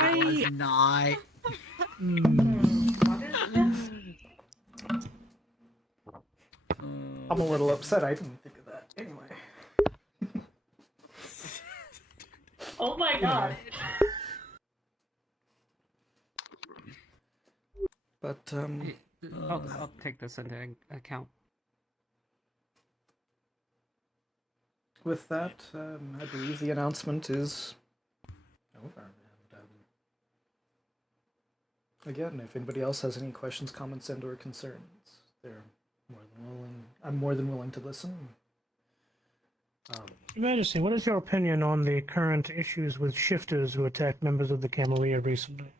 it was not. I'm a little upset I didn't think of that. Anyway. Oh my god. But, I'll take this into account. with that, I believe the announcement is over. And, again, if anybody else has any questions, comments, and or concerns, they're more than willing. I'm more than willing to listen. Your Majesty, what is your opinion on the current issues with shifters who attacked members of the Camarilla recently?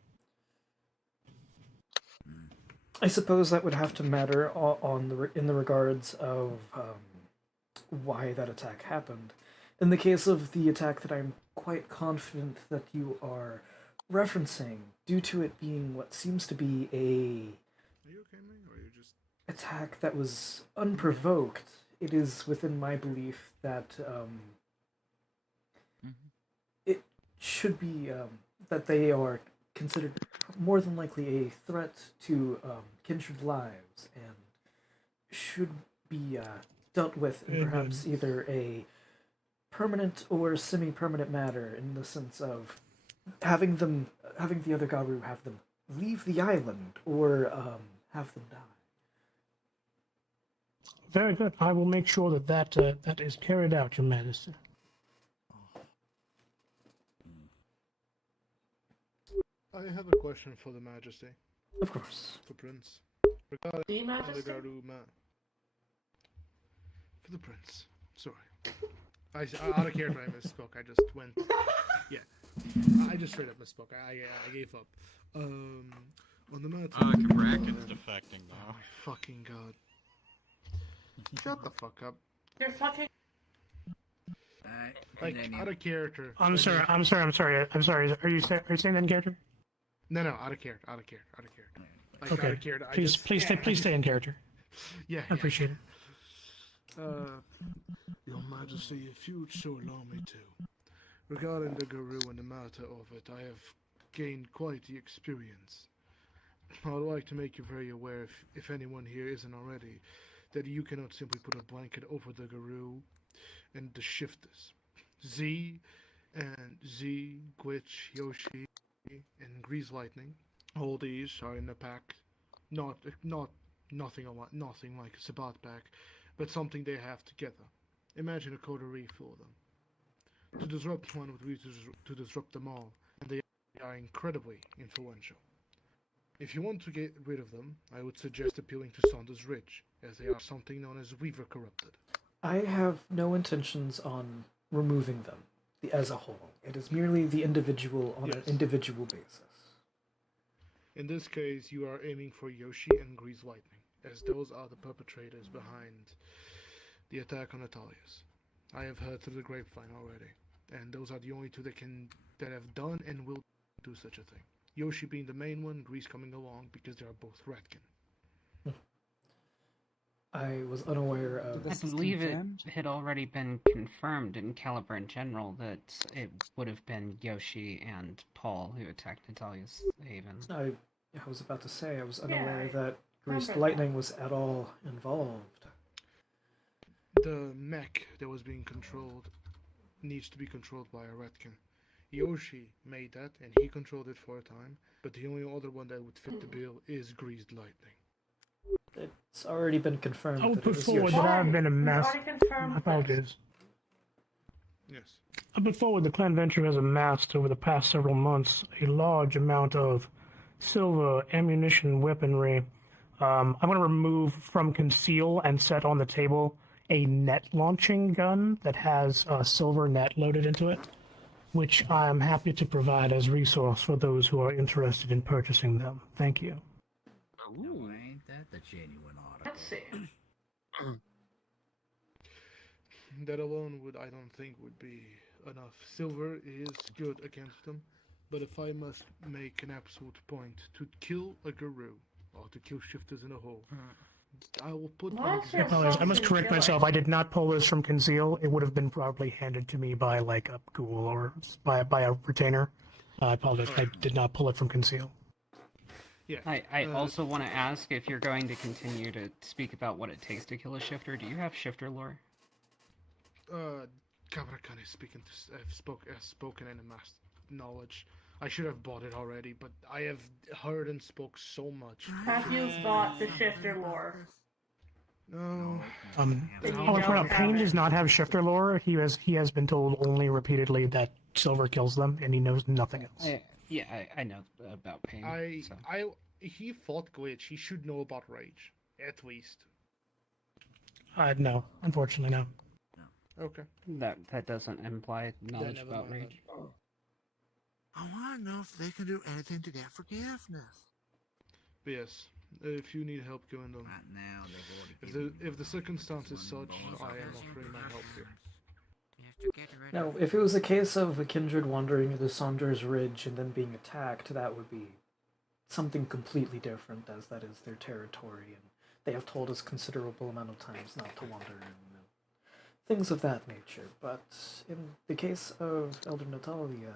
I suppose that would have to matter in the regards of why that attack happened. In the case of the attack that I'm quite confident that you are referencing, due to it being what seems to be attack that was unprovoked, it is within my belief that it should be that they are considered more than likely a threat to kindred lives and should be dealt with in perhaps either a permanent or semi-permanent matter, in the sense of having the other Garu have them leave the island or have them die. Very good. I will make sure that that is carried out, Your Majesty. I have a question for the Majesty. Of course. For Prince. Regarding The Majesty? the Garu for the Prince. Sorry. Out of character I misspoke. I just went... Yeah. I just straight up misspoke. I gave up. On the matter... Kabrakin's defecting now. Oh my fucking god. Shut the fuck up. You're fucking... Like, out of character. I'm sorry. Are you saying that in character? No, out of character. Like, Okay. out of character. Please stay in character. Yeah. I appreciate it. Your Majesty, if you would so allow me to. Regarding the Garu and the matter of it, I have gained quite the experience. I would like to make you very aware, if anyone here isn't already, that you cannot simply put a blanket over the Garu and the shifters. Z, Gwitch, Yoshi, and Grease Lightning. All these are in a pack. Nothing like a Sabat pack, but something they have together. Imagine a coterie for them. To disrupt one would be to disrupt them all, and they are incredibly influential. If you want to get rid of them, I would suggest appealing to Saunders Ridge, as they are something known as Weaver Corrupted. I have no intentions on removing them as a whole. It is merely the individual on an individual basis. In this case, you are aiming for Yoshi and Grease Lightning, as those are the perpetrators behind the attack on Natalius. I have heard through the grapevine already, and those are the only two that have done and will do such a thing. Yoshi being the main one, Grease coming along because they are both Ratkin. I was unaware of... I believe it had already been confirmed in Caliber in general that it would have been Yoshi and Paul who attacked Natalia's Haven. I was about to say, I was unaware that Greased Lightning was at all involved. The mech that was being controlled needs to be controlled by a Ratkin. Yoshi made that, and he controlled it for a time, but the only other one that would fit the bill is Greased Lightning. It's already been confirmed. I would that put it was forward Yoshi. that I've been a mess. I apologize. Yes. I put forward the Clan Venture has amassed over the past several months a large amount of silver, ammunition, weaponry. I'm going to remove from conceal and set on the table a net launching gun that has a silver net loaded into it, which I am happy to provide as resource for those who are interested in purchasing them. Thank you. No, ain't that the genuine article? Let's see. That alone I don't think would be enough. Silver is good against them, but if I must make an absolute point to kill a guru, or to kill shifters in a whole, I will put Why an is there example. I must correct myself. I did not pull this from conceal. It would have been probably handed to me by like a ghoul or by a retainer. I apologize. I did not pull it from conceal. Yeah. I also want to ask if you're going to continue to speak about what it takes to kill a shifter. Do you have shifter lore? Cabracan is speaking. Has spoken in amassed knowledge. I should have bought it already, but I have heard and spoke so much. Matthew's got the shifter lore. No. I want to point out, Payne does not have shifter lore. He has been told only repeatedly that Silver kills them, and he knows nothing else. I know about Pain. He fought Glitch. He should know about Rage, at least. No, unfortunately, no. Okay. That doesn't imply knowledge never about mind. rage. I want to know if they can do anything to get forgiveness. But yes, if you need help killing them, now they've already if the circumstance is such, I am offering my help here. Now, if it was a case of a kindred wandering the Saunders Ridge and then being attacked, that would be something completely different, as that is their territory, and they have told us considerable amount of times not to wander, and things of that nature. But in the case of Elder Natalia,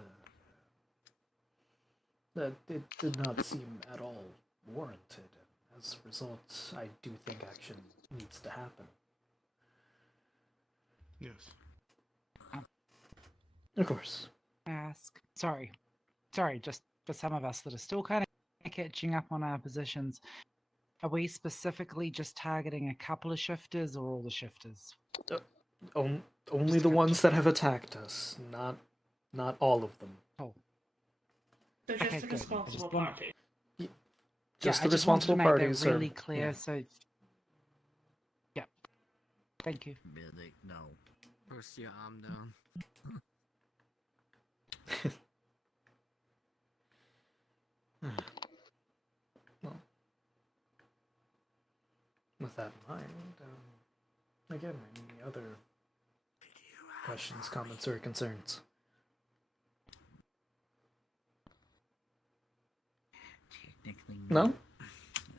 that it did not seem at all warranted. As a result, I do think action needs to happen. Yes. Of course. Ask. Sorry, just for some of us that are still kind of catching up on our positions, are we specifically just targeting a couple of shifters or all the shifters? Only the ones that have attacked us, not all of them. Oh. They're just the responsible party. Just the responsible parties. parties That are really clear. yeah. So, yeah. Thank you. Really? No. Press your arm down. Well, with that in mind, again, any other questions, comments, or concerns? Technically, No?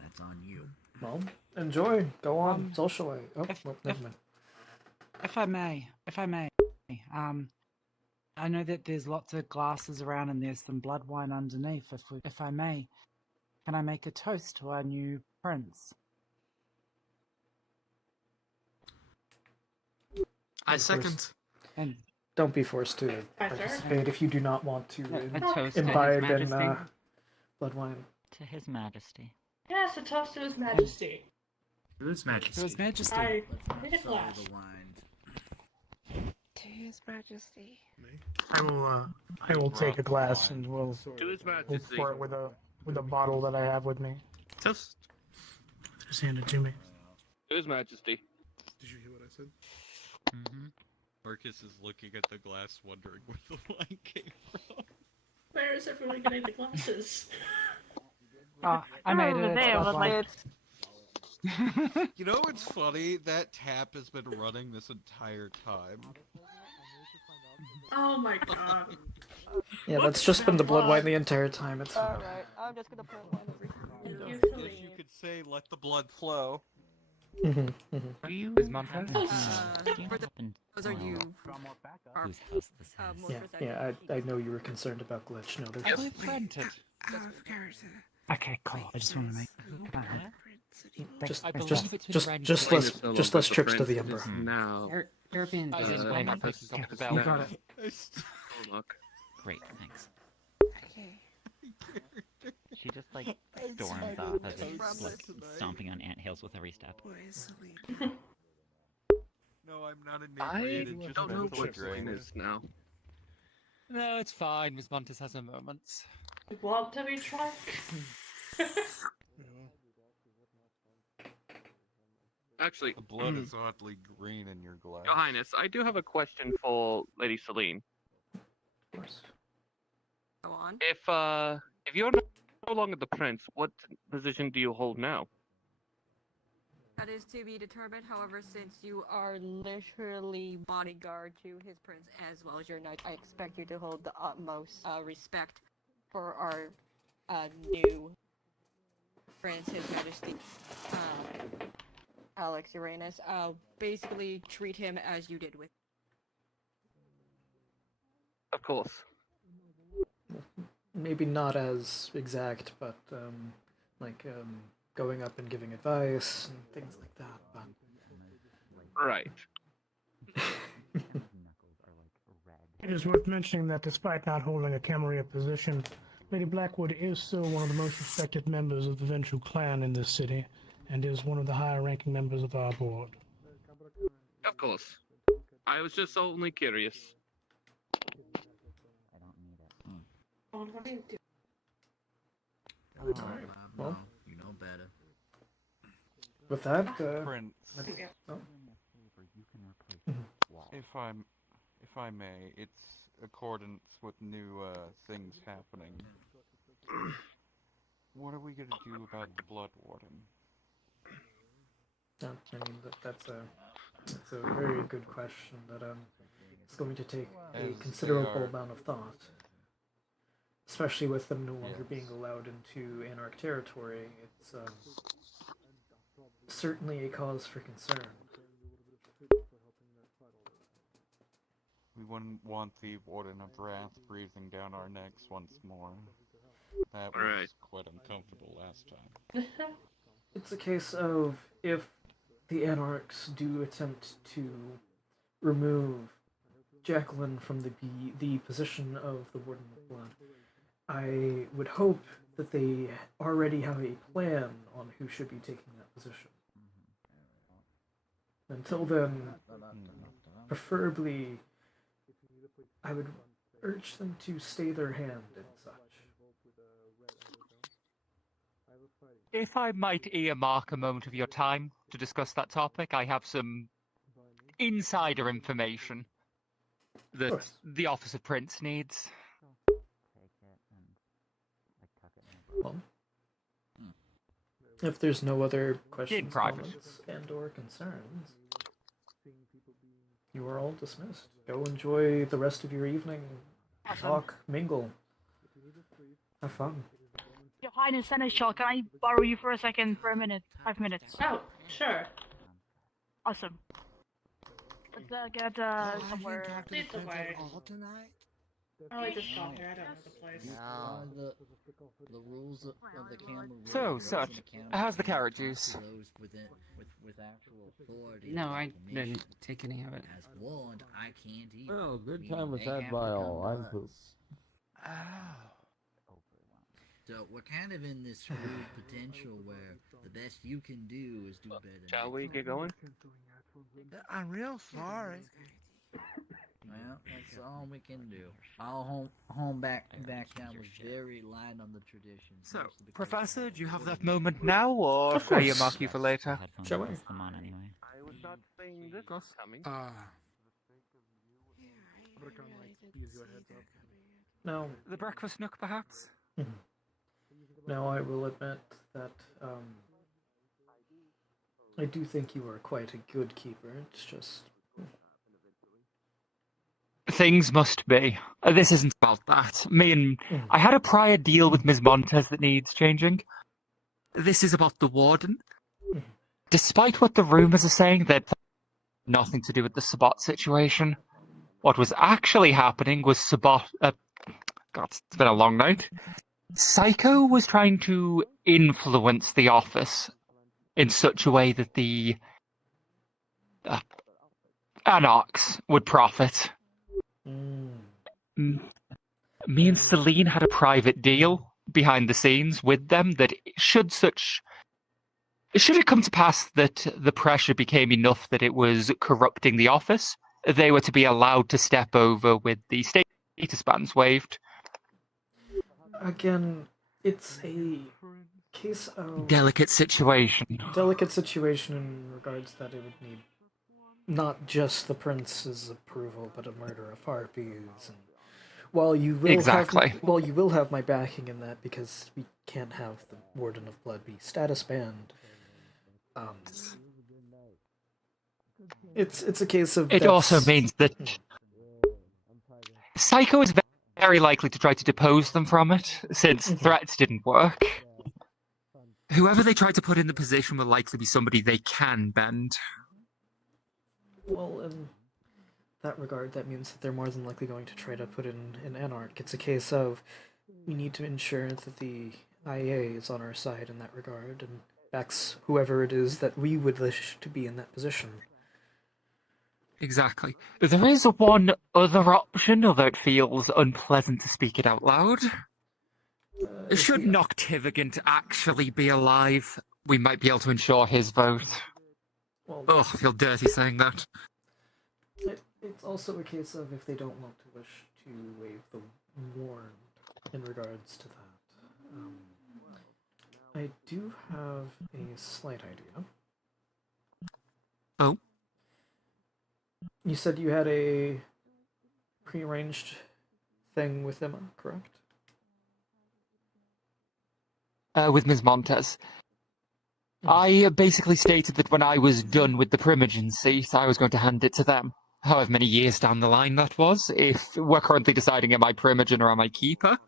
That's on you. Well, enjoy. Go on. Socialite. Oh, never mind. If I may, I know that there's lots of glasses around and there's some blood wine underneath. If I may, can I make a toast to our new prince? I second. And don't be forced to Hi, sir. participate if you do not want to A toast to His imbibe in Majesty. blood wine. To His Majesty. Yes, a toast to His Majesty. To His Majesty. To His Majesty. I need a glass. To His Majesty. I will take a glass and we'll His we'll Majesty. pour it with a bottle that I have with me. Toast. Just hand it to me. To His Majesty. Did you hear what I said? Mm-hmm. Marcus is looking at the glass, wondering where the wine came from. Where is everyone getting the glasses? I made it. There, It's but blood like, wine. You know what's funny? That tap has been running this entire time. Oh my god. Yeah, that's just been the blood wine the entire time. It's fine. Alright, I'm just gonna put one over here. You Yes, silly. you could say, let the blood flow. Are you? Is Montez? Those are you. Whose house this is? Yeah, I know you were concerned about glitch. No, I there's believe rented. Okay, cool. I just want to make. just less trips to the Ember. Now. Airbnb is Uh, way not you places off the You got it. Oh, look. Great, thanks. Okay. She just like storms off as it's like stomping on anthills with every step. No, I'm not I inebriated, just don't know mentally what Blaine drained. is now. No, it's fine. Miss Montes has her moments. What have you tried? Actually, The blood is oddly green in your glass. Your Highness, I do have a question for Lady Celine. Of course. Go on. If you're not so long as the prince, what position do you hold now? That is to be determined. However, since you are literally bodyguard to his prince as well as your knight, I expect you to hold the utmost respect for our new prince, His Majesty Alex Uranus. Basically treat him as you did with. Of course. Maybe not as exact, but going up and giving advice and things like that. But... Right. It is worth mentioning that despite not holding a Camarilla position, Lady Blackwood is still one of the most respected members of the Ventral clan in this city, and is one of the higher-ranking members of our board. Of course. I was just only curious. Well, you know better. With that, Prince, oh. if I may, it's accordance with new things happening. What are we gonna do about the Blood Warden? I mean, that's a very good question that it's going to take a considerable amount of thought. Especially with them no longer being allowed into Anarch territory, it's certainly a cause for concern. We wouldn't want the Warden of Wrath breathing down our necks once more. That was quite uncomfortable last time. It's a case of if the Anarchs do attempt to remove Jacqueline from the position of the Warden of Blood, I would hope that they already have a plan on who should be taking that position. Until then, preferably, I would urge them to stay their hand and such. If I might earmark a moment of your time to discuss that topic, I have some insider information that the Office of Prince needs. Well, if there's no other questions, In private. comments, and/or concerns, you are all dismissed. Go enjoy the rest of your evening. Talk, mingle, have fun. Your Highness Seneschal, can I borrow you for a second, for a minute? 5 minutes. Oh, sure. Awesome. Let's get somewhere. Lead the way. Oh, I just got here. I don't know the place. No, the rules of the camera. So, such, how's the carriages? With actual authority. No, I didn't take any of it. As warned, I can't eat. Well, good time was had by all. I'm poop. So we're kind of in this screwed potential where the best you can do is do better. Shall we get going? I'm real sorry. Well, that's all we can do. I'll home back down was very light on the traditions. So, Professor, do you have that moment now, or shall I earmark you for later? Shall we? Come on, anyway. I was not saying this was coming. Now, The breakfast nook, perhaps? now I will admit that I do think you are quite a good keeper. It's just Things must be. This isn't about that. I had a prior deal with Ms. Montez that needs changing. This is about the Warden. Despite what the rumours are saying, that nothing to do with the Sabbat situation. What was actually happening was God, it's been a long night. Psycho was trying to influence the office in such a way that the Anarchs would profit. Me and Celine had a private deal behind the scenes with them that should it come to pass that the pressure became enough that it was corrupting the office, they were to be allowed to step over with the status bans waived. again, it's a case of Delicate situation. Delicate situation in regards that it would need not just the prince's approval, but a murder of harpies and While you will Exactly. you will have my backing in that because we can't have the Warden of Blood be status banned. It's a case of It also means that Psycho is very likely to try to depose them from it, since threats didn't work. Whoever they try to put in the position will likely be somebody they can bend. Well, in that regard, that means that they're more than likely going to try to put in an Anarch. It's a case of we need to ensure that the IA is on our side in that regard, and backs whoever it is that we would wish to be in that position. Exactly. But there is one other option, although it feels unpleasant to speak it out loud. Should Noctivagant actually be alive, we might be able to ensure his vote. Well, I feel dirty saying that. It's also a case of if they don't want to wish to waive the warrant in regards to that. I do have a slight idea. Oh? You said you had a prearranged thing with Emma, correct? With Ms. Montez. I basically stated that when I was done with the Primogen seat, I was going to hand it to them. However many years down the line that was, if we're currently deciding am I Primogen or am I Keeper.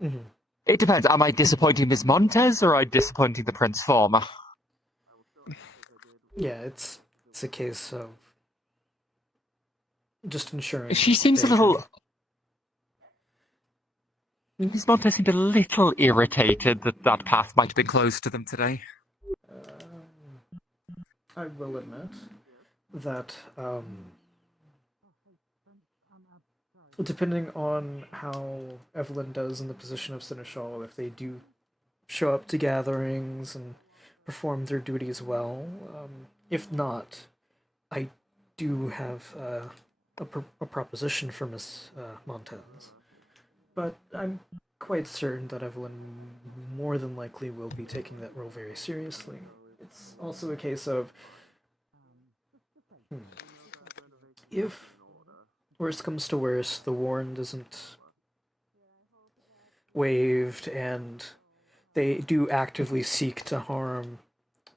It depends. Am I disappointing Ms. Montez or am I disappointing the Prince Former? Yeah, it's a case of just ensuring. She seems a little... Ms. Montez seemed a little irritated that that path might have been closed to them today. I will admit that, depending on how Evelyn does in the position of Seneschal, if they do show up to gatherings and perform their duties well, if not, I do have a proposition for Miss Montez. But I'm quite certain that Evelyn more than likely will be taking that role very seriously. It's also a case of if worst comes to worst, the warrant isn't waived and they do actively seek to harm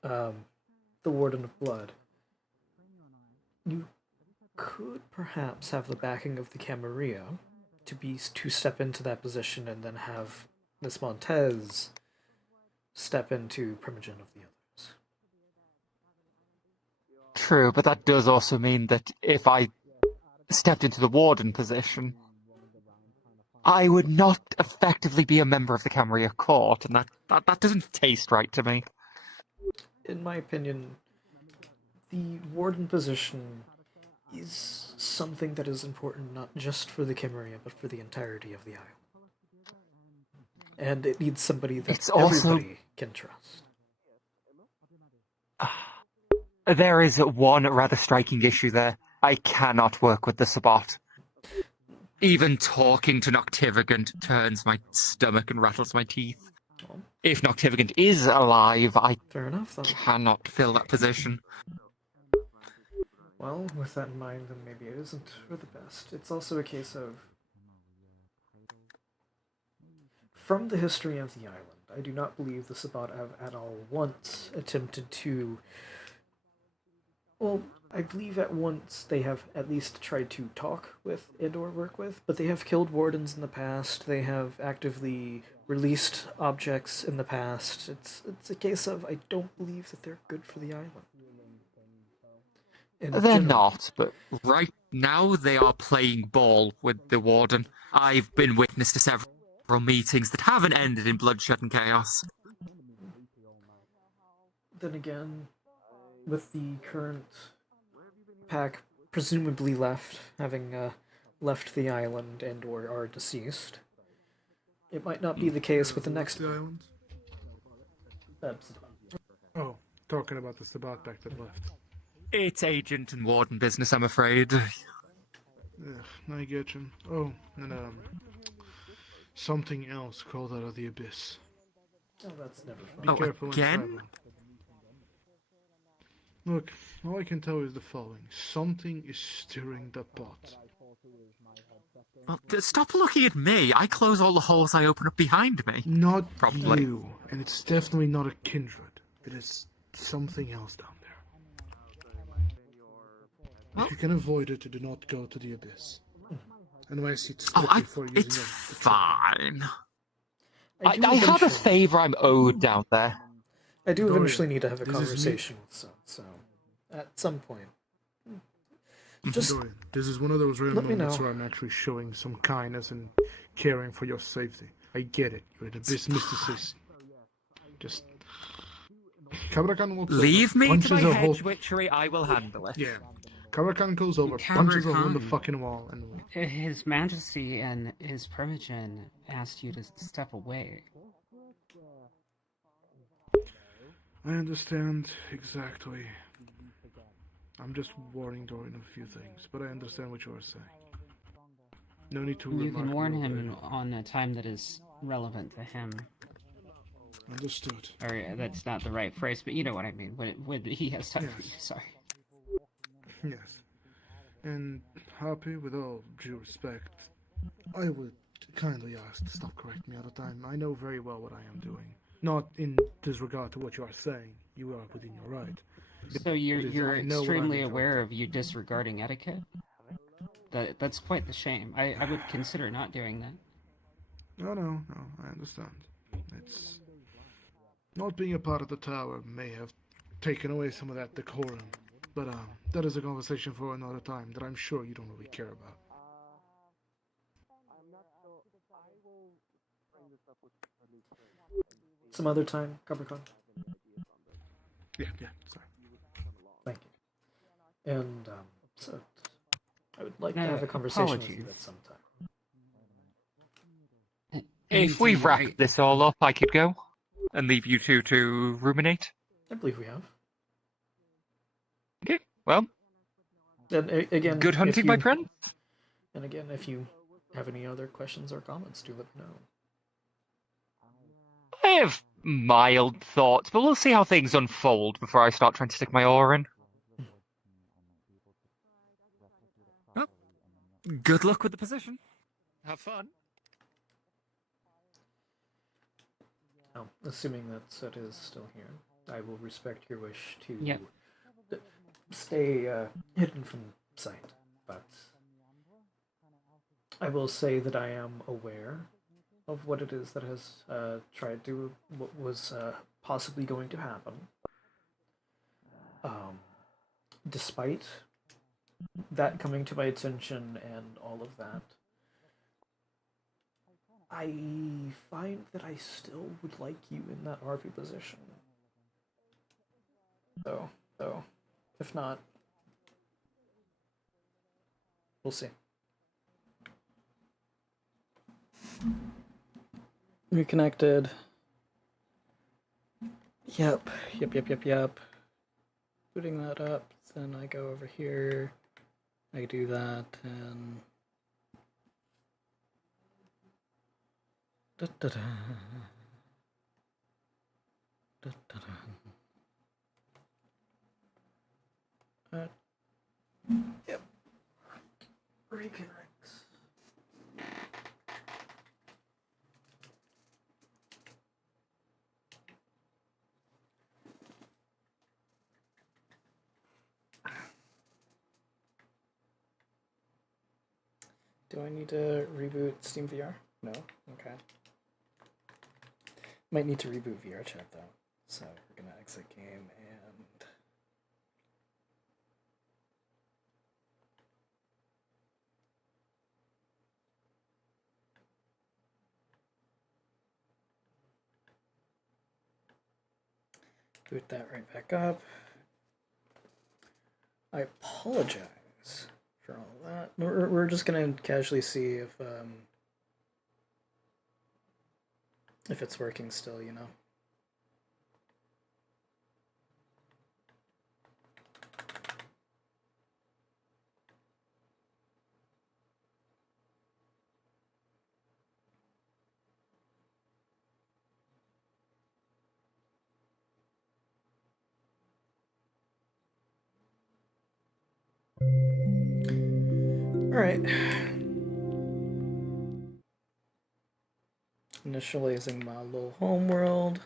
the Warden of Blood, you could perhaps have the backing of the Camarilla to step into that position and then have Miss Montez step into Primogen of the others. True, but that does also mean that if I stepped into the Warden position, I would not effectively be a member of the Camarilla Court, and that doesn't taste right to me. In my opinion, the Warden position is something that is important not just for the Camarilla, but for the entirety of the island. And it needs somebody that everybody can trust. There is one rather striking issue there. I cannot work with the Sabbat. Even talking to Noctivagant turns my stomach and rattles my teeth. If Noctivagant is alive, I cannot fill that position. Well, with that in mind, then maybe it isn't for the best. It's also a case of, from the history of the island, I do not believe the Sabbat have at all once attempted to... Well, I believe at once they have at least tried to talk with and/or work with, but they have killed wardens in the past, they have actively released objects in the past. It's a case of, I don't believe that they're good for the island. They're not, but right now they are playing ball with the Warden. I've been witness to several meetings that haven't ended in bloodshed and chaos. Then again, with the current pack presumably having left the island and/or are deceased, it might not be the case with the next island. Oh, talking about the Sabbat pack that left. It's agent and warden business, I'm afraid. I get you. Oh, and something else crawled out of the abyss. Oh, that's never fun. Be careful again? when traveling. Look, all I can tell you is the following. Something is stirring the pot. Well, stop looking at me. I close all the holes I open up behind me. Not Probably. you, and it's definitely not a kindred. It is something else down there. If you can avoid it, do not go to the abyss. Unless it's before using it's fine. I do have a eventually- favor I'm owed down there. I do Dorian, eventually need to have a this is me. conversation with Sun, so at some point. Just Dorian, this is one of those rare let me moments know. where I'm actually showing some kindness and caring for your safety. I get it. You're the abyss mysticist. Just Kabrakan walks Leave over, me to punches my a hole. hedge witchery, I will handle it. Yeah. Kabrakan goes over, punches a hole in the Kabrakan. fucking wall, and His Majesty and his Primogen asked you to step away. I understand exactly. I'm just warning Dorian of a few things, but I understand what you are saying. No need to You can remark warn me him over on a time that is relevant to him. Understood. Or that's not the right phrase, but you know what I mean. When he has time for you. Yes. Sorry. Yes. And Happy, with all due respect, I would kindly ask to stop correcting me all the time. I know very well what I am doing. Not in disregard to what you are saying. You are within your right. So you're It is- you're I know what I'm extremely doing. aware of you disregarding etiquette? That's quite the shame. I would consider not doing that. No, I understand. It's not being a part of the tower may have taken away some of that decorum, but that is a conversation for another time that I'm sure you don't really care about. Some other time, Capricorn. Yeah, sorry. Thank you. And so I would like to No, have a conversation with you apologies. at some time. If we've Anything wrapped this all up, I could go and leave you two to ruminate. I believe we have. Okay, well, And again, good if hunting, you, my friend. And again, if you have any other questions or comments, do let me know. I have mild thoughts, but we'll see how things unfold before I start trying to stick my oar in. Well, good luck with the position. Have fun. Now, assuming that Sut is still here, I will respect your wish to Yep. stay hidden from sight, but I will say that I am aware of what it is that has tried to, what was possibly going to happen. Despite that coming to my attention and all of that, I find that I still would like you in that RP position. So, if not, we'll see. Reconnected. Yep. Putting that up, then I go over here. I do that, and da-da-da. Da-da-da. Yep. Reconnects. Do I need to reboot Steam VR? No? Okay. Might need to reboot VRchat though. So we're gonna exit game and boot that right back up. I apologize for all that. We're just gonna casually see if it's working still, you know. All right. initializing my little homeworld.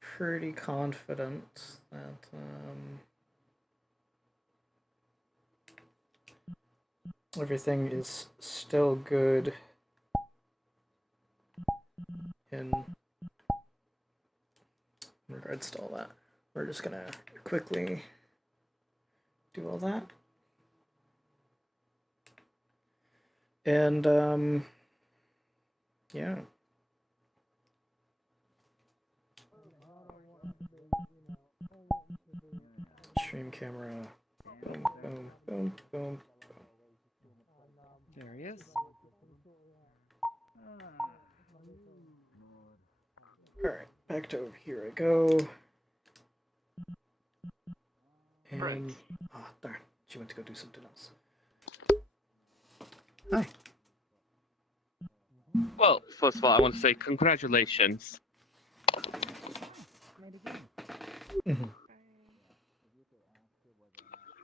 Pretty confident that everything is still good in regards to all that. We're just gonna quickly do all that. And yeah. Stream camera. Boom, boom, boom, boom. There he is. Alright, back to over here I go. And oh darn, she went to go do something else. Hi. Well, first of all, I want to say congratulations.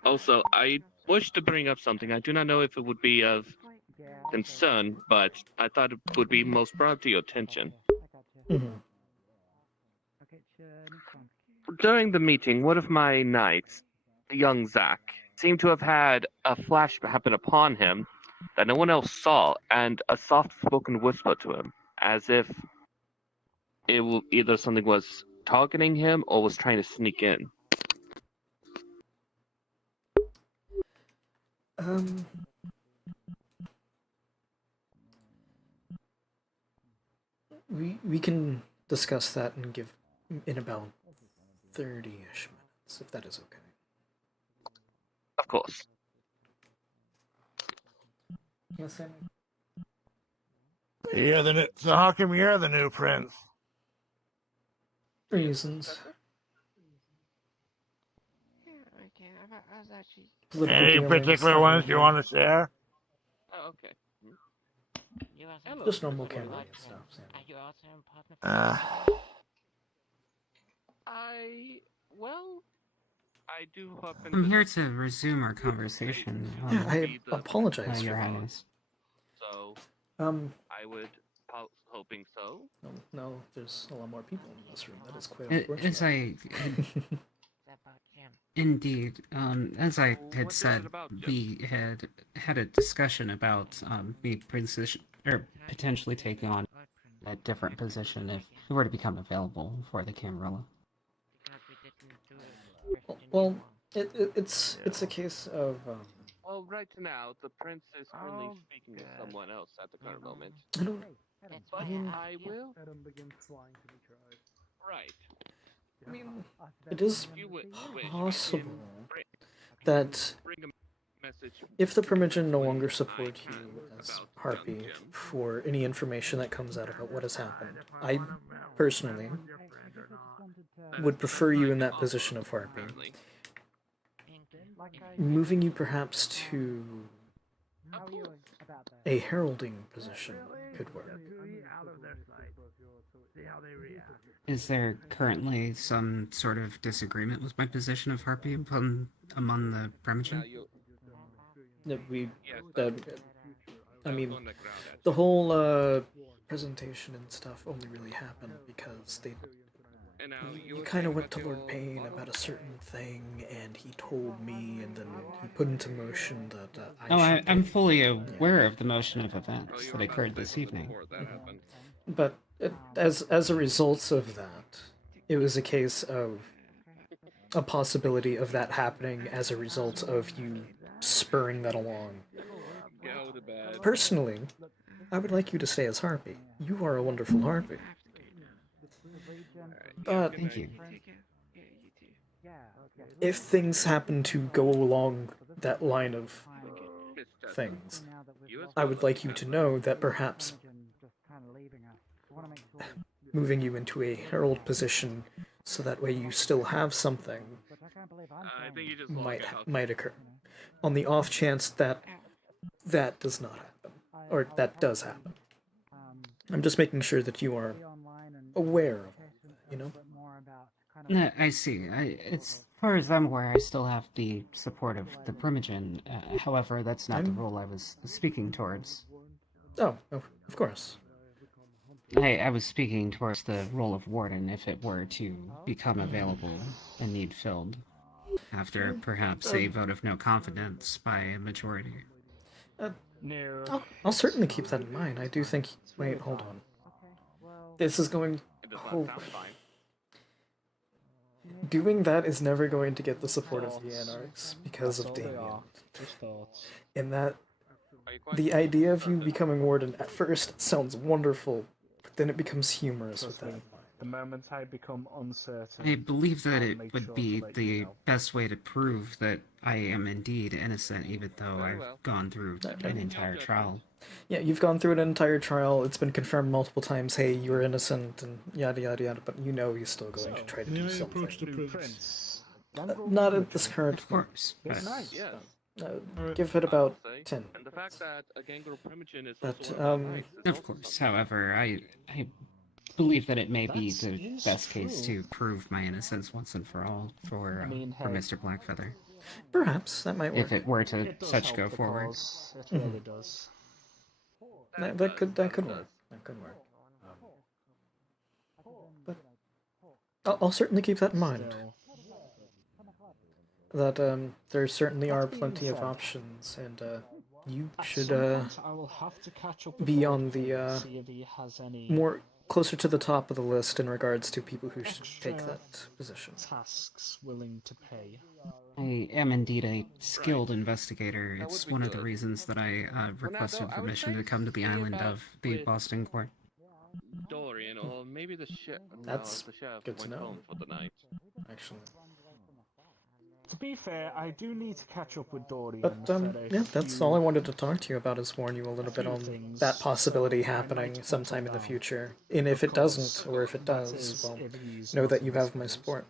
Also, I wish to bring up something. I do not know if it would be of concern, but I thought it would be most brought to your attention. During the meeting, one of my knights, the young Zack, seemed to have had a flash happen upon him that no one else saw, and a soft-spoken whisper to him, as if either something was targeting him or was trying to sneak in. We can discuss that and give in about 30-ish minutes, if that is okay. Of course. Yes, Sammy? So how come you're the new prince? Reasons. Any particular ones you want to share? Oh, okay. Just normal camera stuff, Sammy. I do hope I'm here to resume our conversation. Yeah, I apologize Your for that. Highness. So, I would hoping so. No, there's a lot more people in this room. That is quite As unfortunate. Indeed, as I had said, we had a discussion about me potentially taking on a different position if it were to become available for the Camarilla. Well, it's a case of. Well, right now, the prince is currently speaking with someone else at the current moment. I don't. But I will. Adam begins flying to be tried. Right. I mean, it is possible that if the Primogen no longer support you as Harpy for any information that comes out about what has happened, I personally would prefer you in that position of Harpy. Moving you perhaps to a heralding position could work. Is there currently some sort of disagreement with my position of Harpy among the Primogen? I mean, the whole presentation and stuff only really happened because you kind of went to Lord Payne about a certain thing, and he told me, and then he put into motion that I'm fully aware of the motion of events that occurred this evening. But as a result of that, it was a case of a possibility of that happening as a result of you spurring that along. Personally, I would like you to stay as Harpy. You are a wonderful Harpy. But thank you. If things happen to go along that line of things, I would like you to know that perhaps moving you into a herald position so that way you still have something might occur. On the off chance that that does not happen, or that does happen. I'm just making sure that you are aware of it, you know? No, I see. It's far as I'm aware, I still have the support of the Primogen. However, that's not the role I was speaking towards. Oh, of course. I was speaking towards the role of Warden if it were to become available and need filled. After perhaps a vote of no confidence by a majority. I'll certainly keep that in mind. I do think... Wait, hold on. This is going... Doing that is never going to get the support of the Anarchs because of Damien. In that, the idea of you becoming Warden at first sounds wonderful, but then it becomes humorous with that in mind. The moment I become uncertain... I believe that it would be the best way to prove that I am indeed innocent, even though I've gone through an entire trial. Yeah, you've gone through an entire trial, it's been confirmed multiple times, hey, you're innocent, and yada yada yada, but you know he's still going to try to do something. Approach the prince. Not at this current Of course. point. But... Give it about 10. And the fact that a Gangrel Primogen is But, Of course, however, I believe that it may be the best case to prove my innocence once and for all for Mr. Blackfeather. Perhaps, that might work. If it were to such go forward. It really does. That could work. That could work. But I'll certainly keep that in mind. That there certainly are plenty of options, and you should be on the more closer to the top of the list in regards to people who should take that position. Tasks willing to pay. I am indeed a skilled investigator. It's one of the reasons that I requested permission to come to the island of the Boston court. Dorian, or maybe the sheriff. That's the sheriff good to went know. home for the night. Actually. To be fair, I do need to catch up with Dorian. But yeah, that's all I wanted to talk to you about, is warn you a little bit on that possibility happening sometime in the future. And if it doesn't, or if it does, well, know that you have my support.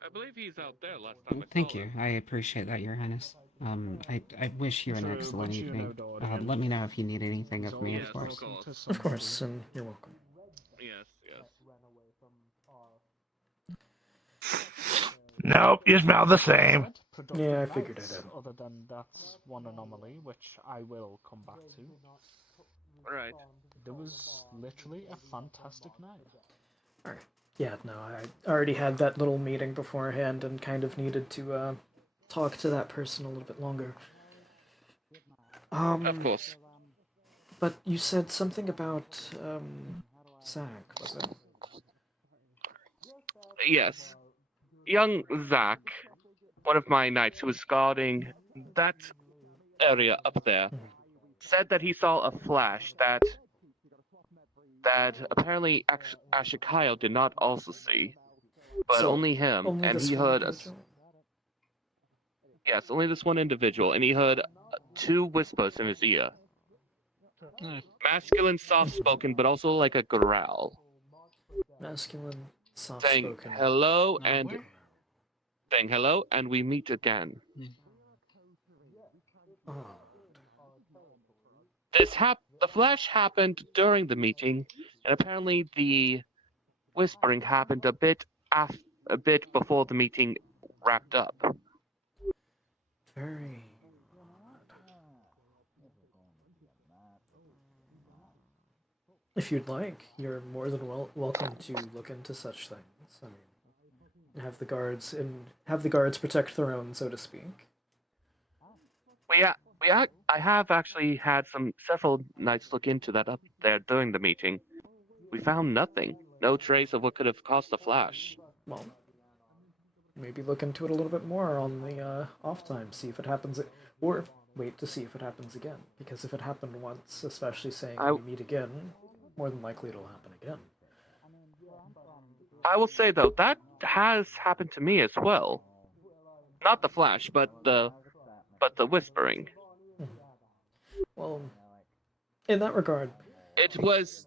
I believe he's out there last time. Thank you. I appreciate that, Your Highness. I wish you an excellent evening. Let me know if you need anything of me, of course. Of course, and you're welcome. Yes, yes. Nope, you smell the same. Yeah, I figured it out. Other than that one anomaly, which I will come back to. Right. There was literally a fantastic night. Alright. Yeah, no, I already had that little meeting beforehand and kind of needed to talk to that person a little bit longer. Of course. But you said something about Zach, was it? Yes. Young Zach, one of my knights who was guarding that area up there, said that he saw a flash that apparently Ashikayo did not also see, but So, only him, only and this he one heard individual? yes, only this one individual, and he heard two whispers in his ear. Masculine, soft-spoken, but also like a growl. Masculine, Saying soft-spoken. hello and saying hello, and we meet again. Oh. The flash happened during the meeting, and apparently the whispering happened a bit before the meeting wrapped up. Very If you'd like, you're more than welcome to look into such things. I mean, have the guards protect their own, so to speak. I have actually had several knights look into that up there during the meeting. We found nothing, no trace of what could have caused the flash. Well, maybe look into it a little bit more on the off time, see if it happens, or wait to see if it happens again. Because if it happened once, especially saying we meet again, more than likely it'll happen again. I will say though, that has happened to me as well. Not the flash, but the whispering. Well, in that regard,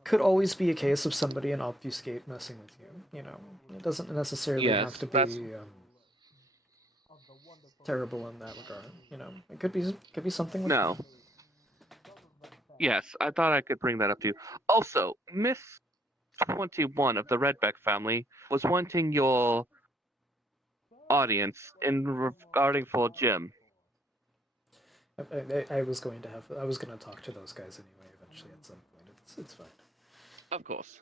could always be a case of somebody in Obfuscate messing with you. You know, it doesn't necessarily have to be terrible in that regard. You know, it could be something. With No. Yes, I thought I could bring that up to you. Also, Miss 21 of the Redbeck family was wanting your audience in regarding for Jim. I was going to talk to those guys anyway. Eventually, at some point, it's fine. Of course.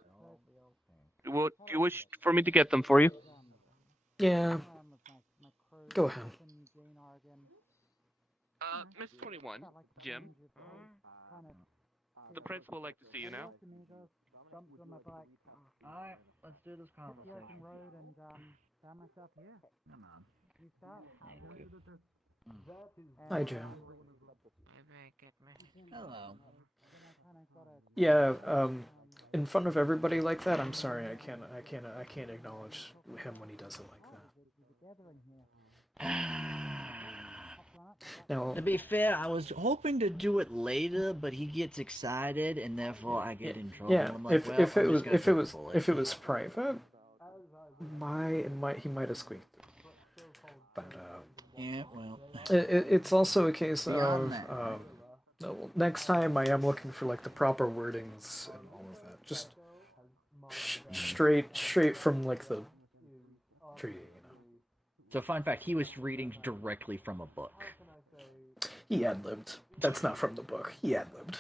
Would you wish for me to get them for you? Yeah. Go ahead. Miss 21, Jim. The principal would like to see you now. Alright, let's do this conversation. Hi, Jim. Hello. Yeah, in front of everybody like that, I'm sorry, I can't acknowledge him when he does it like that. Now, to be fair, I was hoping to do it later, but he gets excited, and therefore I get in trouble. yeah, I'm like, if well, it was private, he might have squeaked. But yeah, well, it's also a case of that. next time I am looking for like the proper wordings and all of that. Just straight from like the treaty, you know. So, fun fact: he was reading directly from a book. He ad-libbed. That's not from the book. He ad-libbed.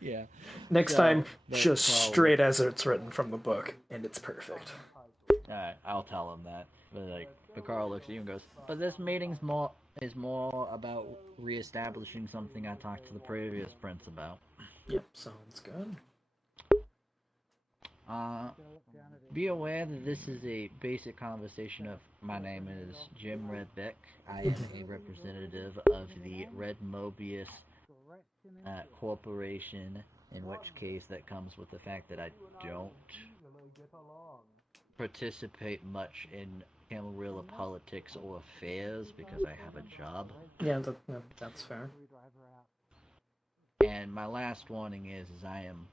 Yeah. Next So, time, that's just probably- straight as it's written from the book, and it's perfect. Alright, I'll tell him that. But like, Picard looks at you and goes, "But this meeting's more about reestablishing something I talked to the previous prince about." Yep, sounds good. Be aware that this is a basic conversation of, my name is Jim Redbeck. I am a representative of the Red Mobius Corporation, in which case that comes with the fact that I don't participate much in Camarilla politics or affairs because I have a job. Yeah, that's fair. And my last warning is I am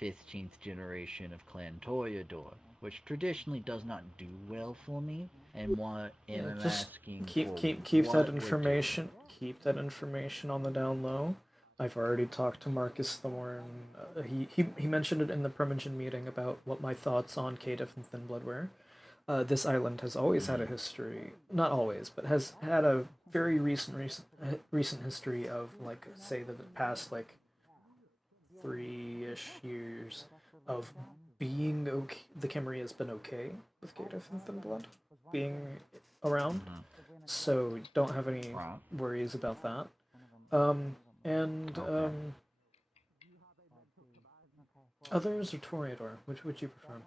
15th generation of Clan Toreador, which traditionally does not do well for me, and I'm Just asking keep for that what information. Keep that information on the down low. I've already talked to Marcus Thorne. He mentioned it in the Primogen meeting about what my thoughts on Caitiff and Thin Blood were. This island has always had a history, not always, but has had a very recent history of, like, say, the past, like, 3-ish years of being okay. The Camry has been okay with Caitiff and Thin Blood being around, so don't have any worries about that. Others or Toreador, which would you prefer?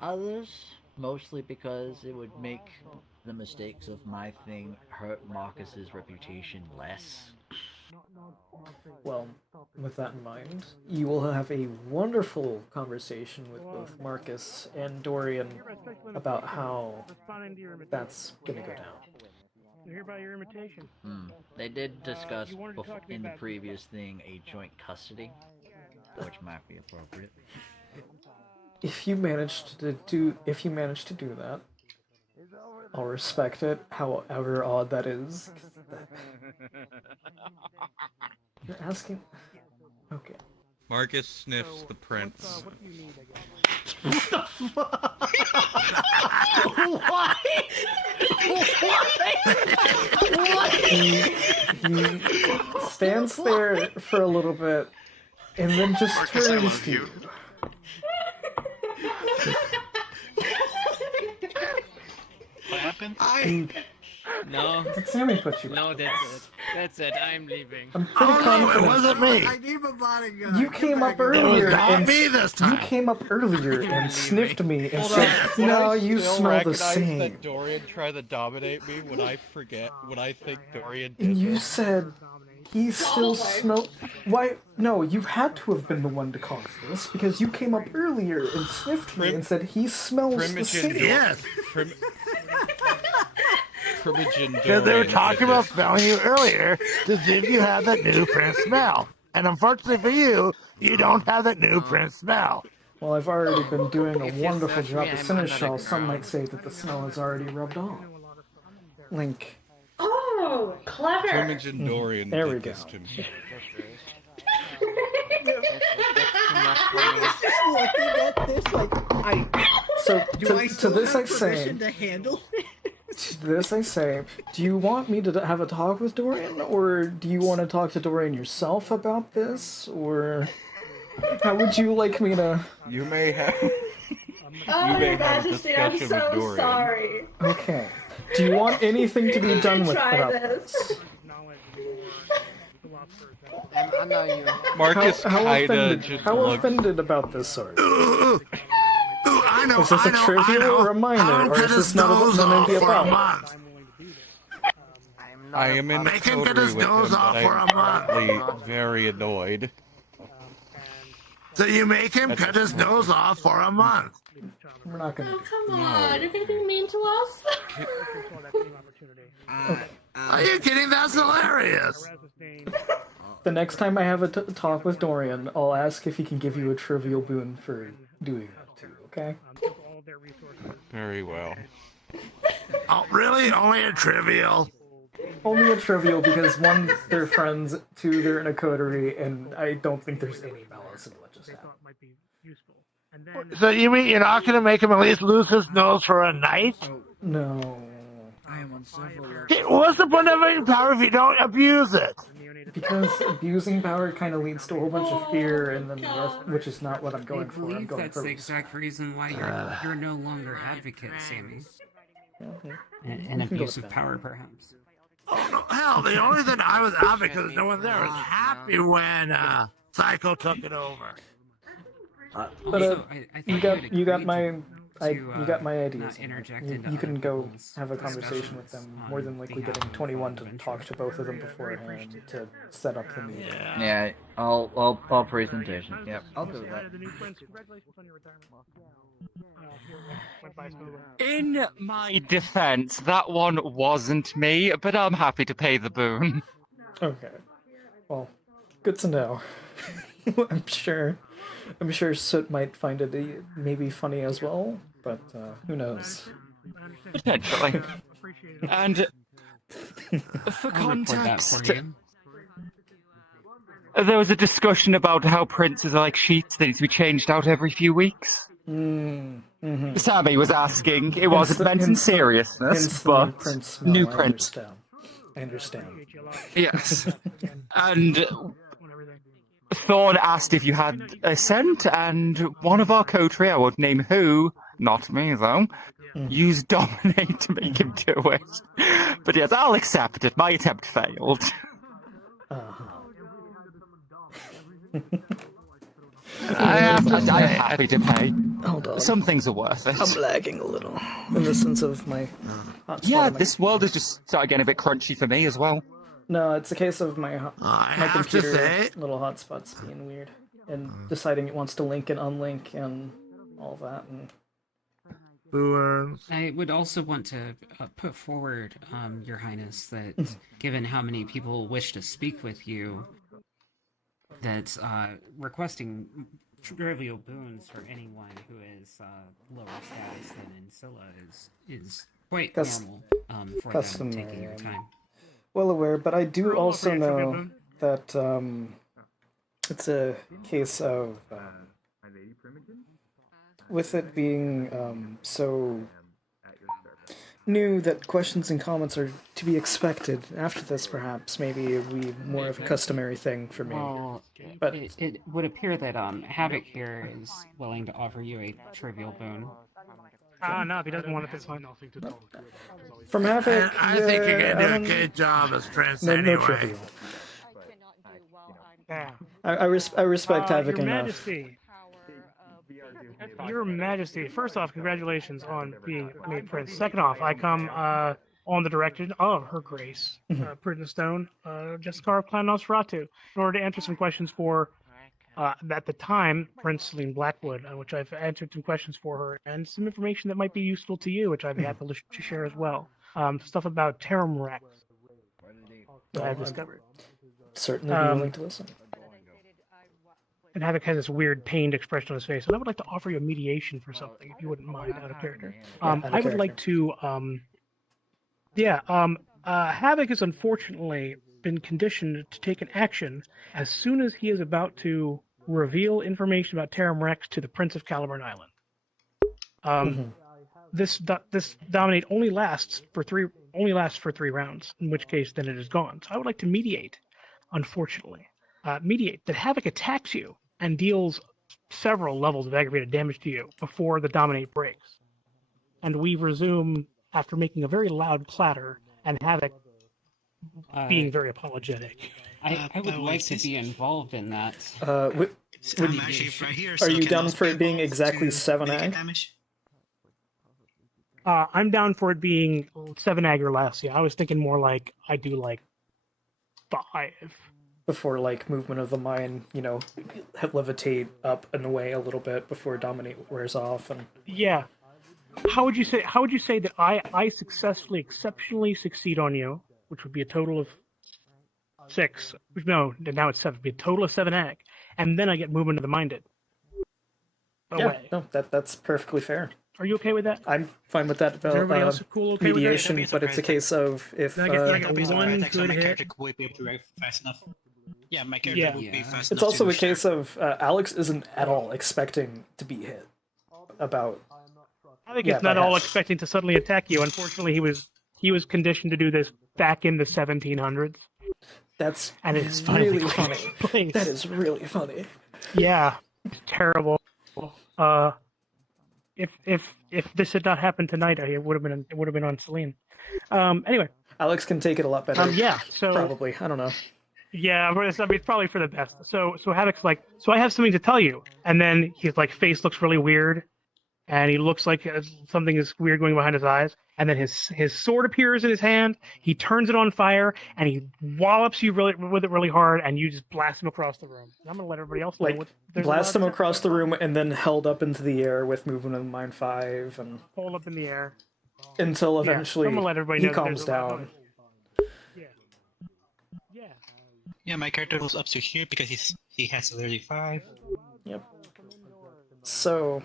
Others, mostly because it would make the mistakes of my thing hurt Marcus's reputation less. Well, with that in mind, you will have a wonderful conversation with both Marcus and Dorian about how that's gonna go down. You're here by your invitation. They did discuss in the previous thing a joint custody, which might be appropriate. If you manage to do that, I'll respect it, however odd that is. You're asking. Okay. Marcus sniffs the prince. What do you need, I guess? What the fuck? Why? He stands there for a little bit, and then just Marcus, I turns love to you. you. What happened? No. Did Sammy put you? No, that's it. That's it. I'm leaving. I'm pretty confident. It wasn't me. I need my bodyguard. You came up It was earlier not and me this time. you came up earlier and sniffed me and Hold said, on. "No, Would I you still smell the recognize same." that Dorian tried to dominate me? Would I forget? Would I think Dorian did And you this? said he still smelled. Why? No, you had to have been the one to cause this because you came up earlier and sniffed me and said he smells the Primogen same. Yes. Primogen Because they were Dorian talking did about this. smelling you earlier to see if you had that new Prince smell. And unfortunately for you, you don't have that new Prince smell. Well, I've already been doing a If you wonderful search job me, of I'm under the Seneschal. Some ground. might say that the smell has already rubbed off. Link. Oh, clever. Primogen Dorian There we did go. this to me. Just looking at this like, So Do I to still this have I say, permission to handle to this I say, do you want me to have a talk with Dorian, or do you want to talk to Dorian yourself about this, or how would you like me to? You may have. Oh, You may Your have a Majesty, I'm discussion with so Dorian. sorry. Okay. Do you want anything to be done with Try about this. I know you. Marcus kinda just how looks. offended about this, sorry? I know, Is this a trivial or a minor, or is this not a, none of the above? I am in Make him get coterie his with nose him, off but for I'm a month. currently very annoyed. So you make him cut his nose off for a month. We're not gonna. Oh, come on. You're gonna be mean to us? Are you kidding? That's hilarious. The next time I have a talk with Dorian, I'll ask if he can give you a trivial boon for doing that too, okay? Very well. Oh, really? Only a trivial? Only a trivial because one, they're friends, two, they're in a coterie, and I don't think there's any malice in what just happened. So you mean you're not going to make him at least lose his nose for a night? No. I am on several What's the point of having power if you don't abuse it? Because abusing power kind of leads to a whole bunch of fear, and then the rest, which is not what I'm I going for. I'm believe going that's for the exact reason why you're no longer advocate, Sammy. An abuse of power, perhaps. Oh, no, hell, the only thing I was out because no one there was happy when Psycho took it over. But Also, I you thought got agreed my to, you got my ideas. not interject You, into you can other go people's have a conversation with them. discussions More on than likely behalf getting of 21 to Adventure. talk to both of them beforehand to set up the meeting. Yeah, all presentation. Yep, I'll do that. In my defense, that one wasn't me, but I'm happy to pay the boon. Okay. Well, good to know. I'm sure Soot might find it maybe funny as well, but who knows? Potentially. And for I'll record that context, for you. there was a discussion about how princes are like sheets, they need to be changed out every few weeks. Mm-hmm. Sammy was asking, it wasn't meant in seriousness, but new prince. I understand. Yes. And Thorn asked if you had a scent, and one of our coterie, I won't name who, not me though, used Dominate to make him do it. But yes, I'll accept it. My attempt failed. I'm happy to pay. Hold on. Some things are worth it. I'm lagging a little in the sense of my hotspot. Yeah, on my- this world is just starting getting a bit crunchy for me as well. No, it's a case of my my have to computer say- little hotspots being weird and deciding it wants to link and unlink and all that. And I would also want to put forward, Your Highness, that given how many people wish to speak with you, that requesting trivial boons for anyone who is lower status than Ancilla is quite normal for them taking your time. well aware, but I do also know that it's a case of with it being so new that questions and comments are to be expected. After this, perhaps, maybe it would be more of a customary thing for me. Well, but it would appear that Havoc here is willing to offer you a trivial boon. No, if he doesn't want it, that's fine. From Havoc, I think you're yeah, going to do a good job as Prince no anyway. trivial. Yeah. I respect Havoc Your enough. Majesty. Your Majesty, first off, congratulations on being made Prince. Second off, I come on the direction of Her Grace, Prison Stone, Jessica of Clan Nosferatu, in order to answer some questions for, at the time, Prince Celine Blackwood, which I've answered some questions for her, and some information that might be useful to you, which I'd be happy to share as well. Stuff about Tarum Rex. that I've discovered. Certainly be willing to listen. And Havoc has this weird pained expression on his face, and I would like to offer you a mediation for something, if you wouldn't mind, out of character. I would like to, Havoc has unfortunately been conditioned to take an action as soon as he is about to reveal information about Tarum Rex to the Prince of Caliburn Island. This dominate only lasts for 3 rounds, in which case then it is gone. So I would like to mediate, unfortunately. Mediate that Havoc attacks you and deals several levels of aggravated damage to you before the dominate breaks. And we resume after making a very loud clatter and Havoc being very apologetic. I would like to be involved in that. Are you down for it being exactly 7 ag? I'm down for it being 7 ag or less. Yeah, I was thinking more like I do like 5. Before like movement of the mind, levitate up and away a little bit before dominate wears off, and yeah. How would you say that I successfully, exceptionally succeed on you, which would be a total of 6. No, now it's 7. It'd be a total of 7 ag, and then I get movement of the minded. Away. Yeah, no, that's perfectly fair. Are you okay with that? I'm fine with that. Everybody else cool? Okay mediation, with that? but it's a case of if Then I get one good my hit. character would be able to react fast enough. Yeah, my character would be fast enough. It's also a case of Alex isn't at all expecting to be hit. I think it's not all expecting to suddenly attack you. Unfortunately, he was conditioned to do this back in the 1700s. And it's really funny. That is really funny. Yeah, it's terrible. If this had not happened tonight, it would have been on Celine. Anyway, Alex can take it a lot better. So probably, I don't know. Yeah, but it's probably for the best. So Havoc's like, so I have something to tell you, and then his face looks really weird, and he looks like something is weird going behind his eyes, and then his sword appears in his hand. He turns it on fire, and he wallops you with it really hard, and you just blast him across the room. And I'm gonna let everybody else know. Blast him across the room, and then held up into the air with movement of mind 5, and hold up in the air until eventually I'm gonna let everybody he know that calms there's a lot of down. noise. Yeah, my character goes up to here because he has celerity 5. Yep. So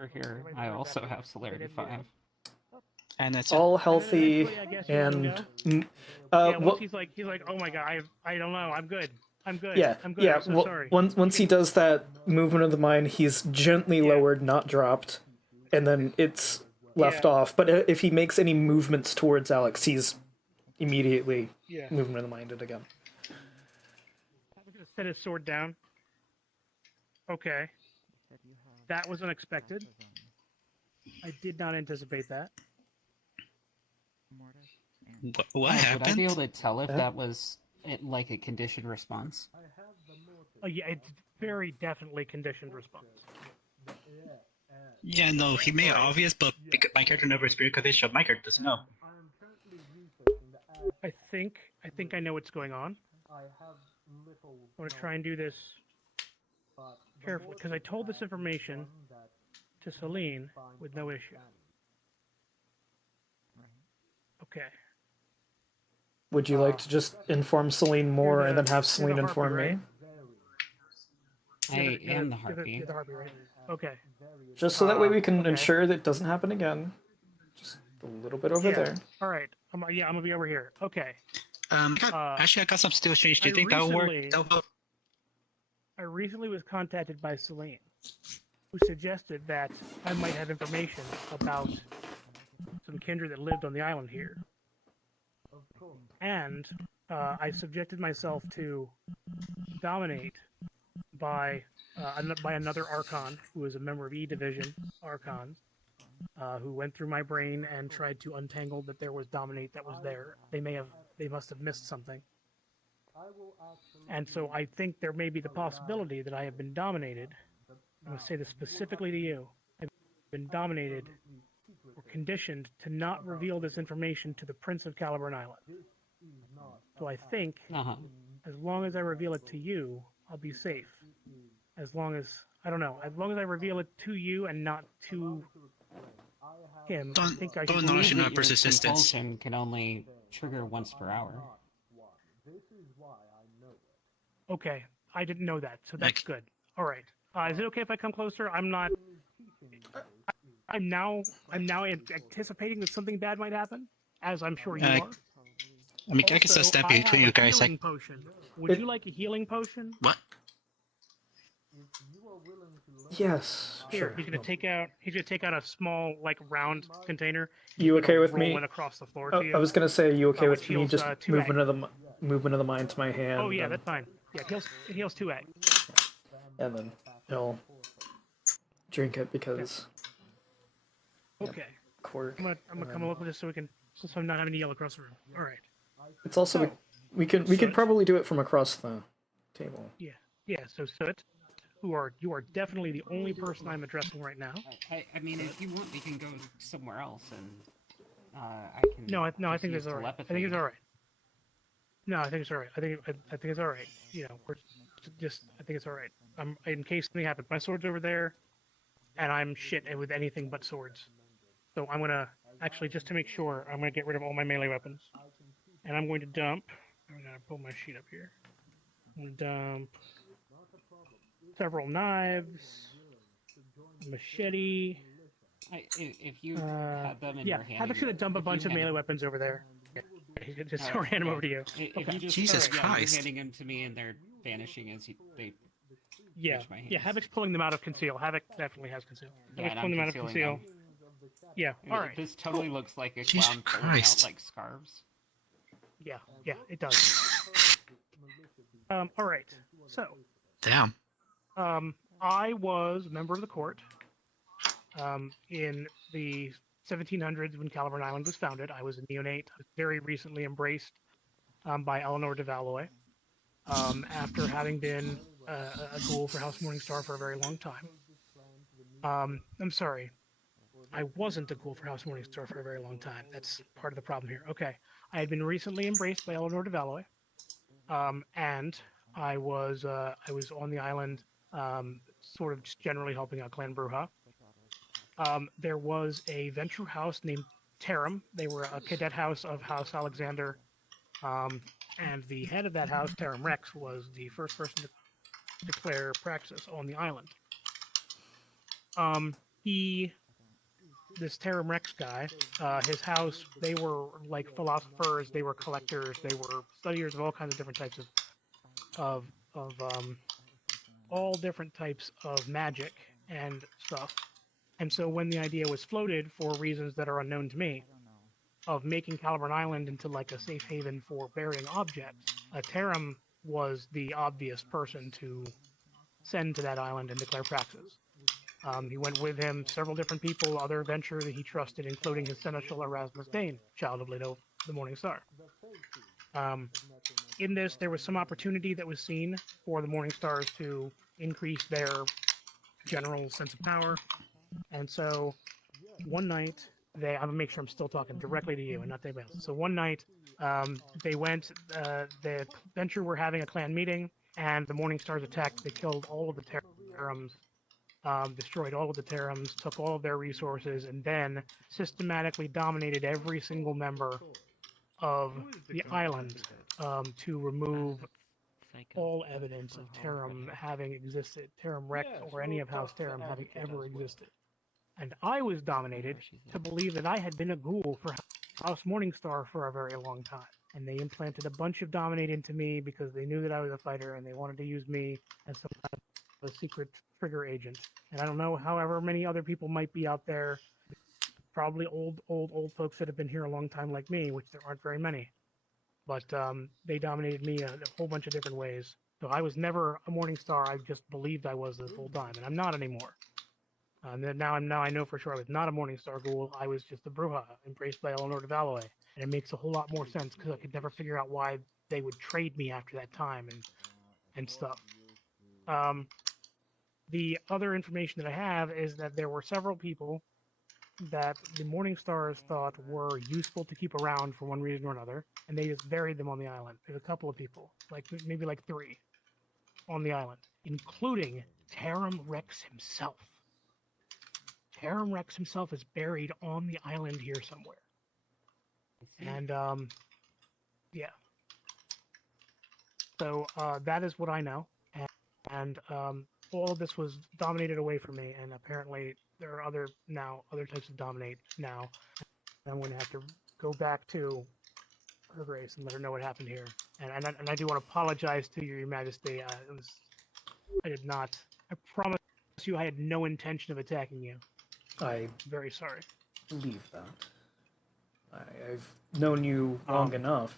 For here, I also have celerity 5. And that's all healthy and he's like, oh my god, I don't know, I'm good. I'm good. Yeah, I'm good. yeah. I'm so Well, sorry. once he does that movement of the mind, he's gently lowered, not dropped, and then it's left off. But if he makes any movements towards Alex, he's immediately movement of the minded again. I'm gonna set his sword down. Okay. That was unexpected. I did not anticipate that. What happened? Would I be able to tell if that was like a conditioned response? Oh yeah, it's very definitely conditioned response. Yeah, no, he made it obvious, but because my character never experienced condition, my character doesn't know. I think I know what's going on. I want to try and do this carefully, because I told this information to Celine with no issue. Okay. Would you like to just inform Celine more and then have Celine inform me? I am the harpy. You're the harpy, right? Okay. Just so that way we can ensure that it doesn't happen again. Just a little bit over there. All right. I'm gonna be over here. Okay. Actually, I got some steel change. Do you think that'll work? I recently was contacted by Celine, who suggested that I might have information about some kindred that lived on the island here. And I subjected myself to dominate by another Archon, who is a member of E Division Archons, who went through my brain and tried to untangle that there was dominate that was there. They must have missed something. And so I think there may be the possibility that I have been dominated. I'm going to say this specifically to you. I've been dominated or conditioned to not reveal this information to the Prince of Caliburn Island. So I think as long as I reveal it to you, I'll be safe. As long as I reveal it to you and not to him, I think I should. Don't notice your persistence. Compulsion can only trigger once per hour. Okay, I didn't know that, so that's good. All right. Is it okay if I come closer? I'm now anticipating that something bad might happen, as I'm sure you are. I mean, I can still step between you guys. Potion. Would you like a healing potion? What? Yes, Here, sure. he's gonna take out a small, like, round container. You He's okay gonna with roll me? it across the floor to you. I was gonna say, you okay which with me heals, just 2A. movement of the mind to my hand? Oh yeah, that's fine. Yeah, it heals 2A. And then he'll drink it because. Okay. Quirk. I'm gonna come up with this so I'm not having to yell across the room. All right. It's also we could probably do it from across the table. Yeah. So Soot, you are definitely the only person I'm addressing right now. I mean, if you want, we can go somewhere else, and I can. No, I just think use it's all right. I telepathy. think it's all right. No, I think it's all right. I think it's all right. You know, I think it's all right. In case something happens. My sword's over there, and I'm shit with anything but swords. So I'm gonna actually, just to make sure, I'm gonna get rid of all my melee weapons, and I'm going to dump. I'm gonna pull my sheet up here. I'm gonna dump several knives, machete. If you had them in your hand. I'm just gonna dump a bunch of melee weapons over there. Just hand them over to you. If you just Jesus you're Christ. handing them to me and they're vanishing as they Yeah, reach my hands. yeah. Havoc's pulling them out of conceal. Havoc definitely has conceal. Yeah, Havoc's and I'm pulling them out of concealing conceal. Yeah. All right. This totally looks like a Jesus clown pulling Christ. out like scarves. Yeah, it does. All right. So. Damn. I was a member of the court. In the 1700s, when Caliburn Island was founded, I was a neonate. I was very recently embraced by Eleanor de Valois, after having been a ghoul for House Morningstar for a very long time. I'm sorry. I wasn't a ghoul for House Morningstar for a very long time. That's part of the problem here. Okay. I had been recently embraced by Eleanor de Valois, and I was on the island, sort of just generally helping out Clan Bruja. There was a venture house named Tarum. They were a cadet house of House Alexander, and the head of that house, Tarum Rex, was the first person to declare praxis on the island. This Tarum Rex guy, his house, they were like philosophers, they were collectors, they were studiers of all kinds of different types of all different types of magic and stuff. And so when the idea was floated, for reasons that are unknown to me, of making Caliburn Island into like a safe haven for burying objects, Tarum was the obvious person to send to that island and declare praxis. He went with him several different people, other venture that he trusted, including his seneschal Erasmus Dane, child of Leto the Morning Star. In this, there was some opportunity that was seen for the Morning Stars to increase their general sense of power. And so one night, I'm going to make sure I'm still talking directly to you and not to anybody else. So one night, they went, the venture were having a clan meeting, and the Morning Stars attacked. They killed all of the Terrums, destroyed all of the Terrums, took all of their resources, and then systematically dominated every single member of the island to remove all evidence of Terrum having existed, Tarum Rex or any of House Tarum having ever existed. And I was dominated to believe that I had been a ghoul for House Morningstar for a very long time. And they implanted a bunch of dominate into me because they knew that I was a fighter and they wanted to use me as some kind of a secret trigger agent. And I don't know, however many other people might be out there, probably old folks that have been here a long time like me, which there aren't very many. But they dominated me a whole bunch of different ways. So I was never a Morningstar. I just believed I was this whole time, and I'm not anymore. Now I know for sure I was not a Morningstar ghoul. I was just a Bruja, embraced by Eleanor de Valois. And it makes a whole lot more sense because I could never figure out why they would trade me after that time and stuff. The other information that I have is that there were several people that the Morningstars thought were useful to keep around for one reason or another, and they just buried them on the island. There's a couple of people, maybe 3, on the island, including Tarum Rex himself. Tarum Rex himself is buried on the island here somewhere. And, yeah. So, that is what I know. And all of this was dominated away from me, and apparently there are other types of dominate now. I'm going to have to go back to Her Grace and let her know what happened here. And I do want to apologize to Your Majesty. I promise you, I had no intention of attacking you. I Very sorry. believe that. I've known you long enough,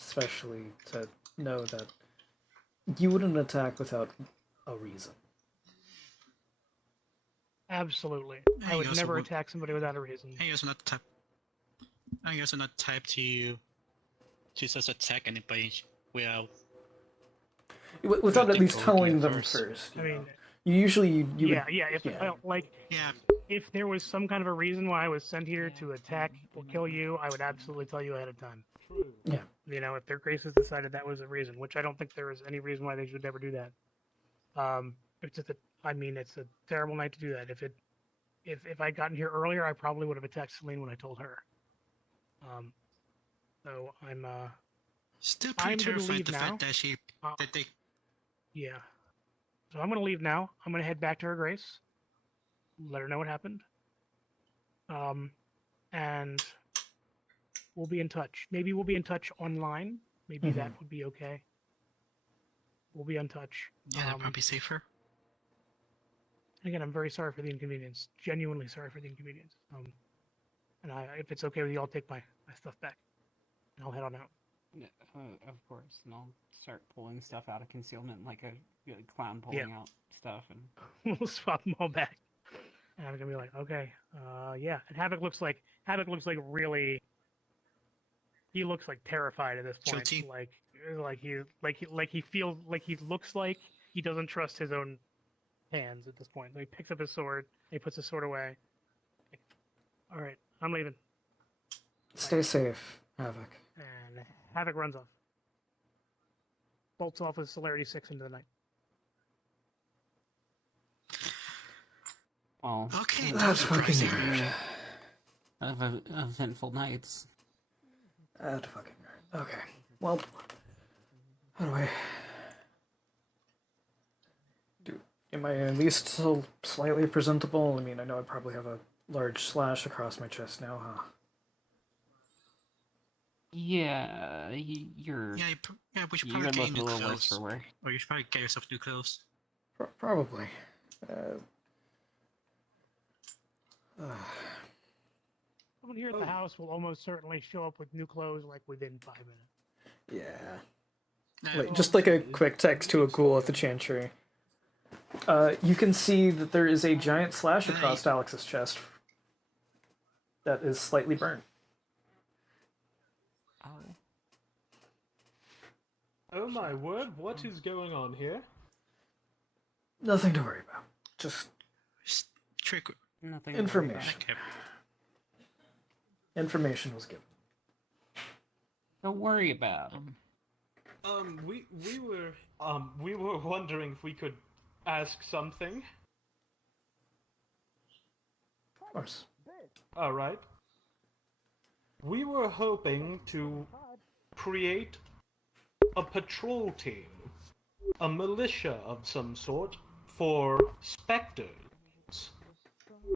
especially to know that you wouldn't attack without a reason. Absolutely. Yeah, I you would also never would- attack somebody without a reason. And you're also not type. And you're also not type to just attack anybody without. Without at least Tactical telling gear them first. first. I mean, You usually you yeah, would, yeah. If like, if there was some kind of a reason why I was sent here to attack or kill you, I would absolutely tell you ahead of time. Yeah. You know, if their graces decided that was a reason, which I don't think there is any reason why they should ever do that. It's just I mean, it's a terrible night to do that. If I'd gotten here earlier, I probably would have attacked Celine when I told her. So I'm Still pretty I'm gonna terrified leave the now. fact that they. Yeah. So I'm gonna leave now. I'm gonna head back to her grace. Let her know what happened. And we'll be in touch. Maybe we'll be in touch online. Maybe that would be okay. We'll be in touch. Yeah, that'd probably be safer. Again, I'm very sorry for the inconvenience. Genuinely sorry for the inconvenience. And if it's okay with you, I'll take my stuff back. And I'll head on out. Of course, and I'll start pulling stuff out of concealment like a clown pulling out stuff, and We'll swap them all back. And I'm gonna be like, okay, yeah. And Havoc looks like really. He looks like terrified at this point. Guilty. He feels like he looks like he doesn't trust his own hands at this point. So he picks up his sword. He puts his sword away. All right, I'm leaving. Stay safe, Havoc. And Havoc runs off. Bolts off with celerity 6 into the night. well, Okay, That's fucking surprising. weird. Eventful nights. That's fucking weird. Okay. Well, how do I... Am I at least still slightly presentable? I mean, I know I probably have a large slash across my chest now, huh? Yeah, you're. Yeah, we should you're probably both get a new little worse clothes. for wear. Or you should probably get yourself new clothes. Probably. Someone here at the house will almost certainly show up with new clothes like within 5 minutes. Yeah. Wait, just like a quick text to a ghoul at the Chantry. You can see that there is a giant slash across Alex's chest that is slightly burnt. Oh my word, what is going on here? Nothing to worry about. Just trick. Nothing. Information. Information was given. Don't worry about him. We were wondering if we could ask something. Of course. All right. We were hoping to create a patrol team, a militia of some sort, for specters.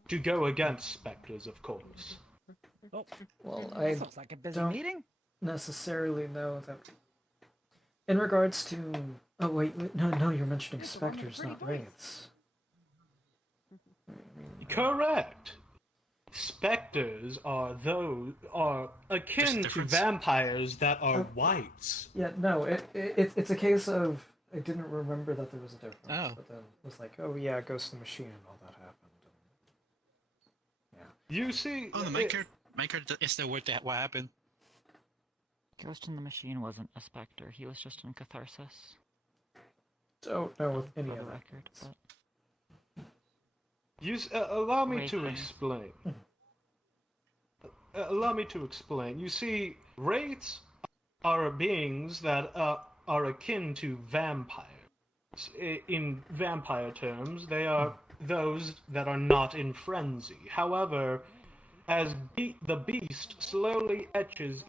To go against specters, of course. Well, I Sounds like a busy don't meeting. necessarily know that. In regards to, oh wait, no, you're mentioning specters, not wraiths. Correct. Specters are akin to vampires that are whites. Yeah, no, it's a case of I didn't remember that there was a difference, Oh. but then it was like, oh yeah, Ghost in the Machine and all that happened. You see, Oh, the maker is the word that what happened. Ghost in the Machine wasn't a specter. He was just in catharsis. Don't know any For of the that. record, but allow me to Wraithing. explain. Allow me to explain. You see, wraiths are beings that are akin to vampires. In vampire terms, they are those that are not in frenzy. However, as the beast slowly etches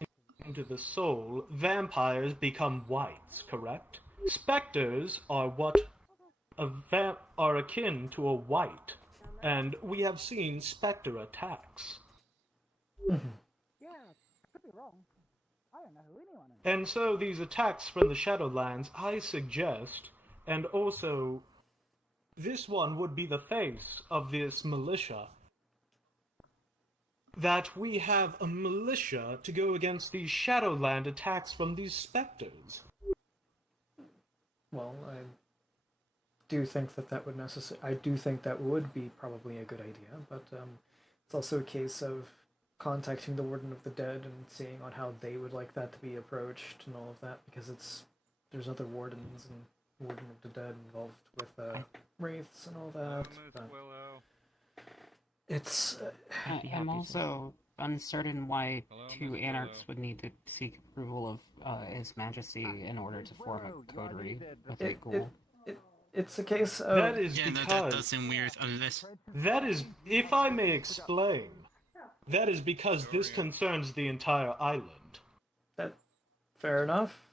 into the soul, vampires become whites, correct? Specters are what are akin to a white, and we have seen specter attacks. Yeah, I could be wrong. I don't know who anyone is. And so these attacks from the Shadowlands, I suggest, and also this one would be the face of this militia. That we have a militia to go against these Shadowland attacks from these specters. Well, I do think that would I do think that would be probably a good idea, but it's also a case of contacting the Warden of the Dead and seeing on how they would like that to be approached and all of that, because there's other wardens and Warden of the Dead involved with wraiths and all that. It's. I'm also uncertain why two anarchs would need to seek approval of His Majesty in order to form a coterie with a ghoul. It's a case of. That is Yeah, because. that does seem weird, unless. That is, if I may explain, that is because this concerns the entire island. Fair enough.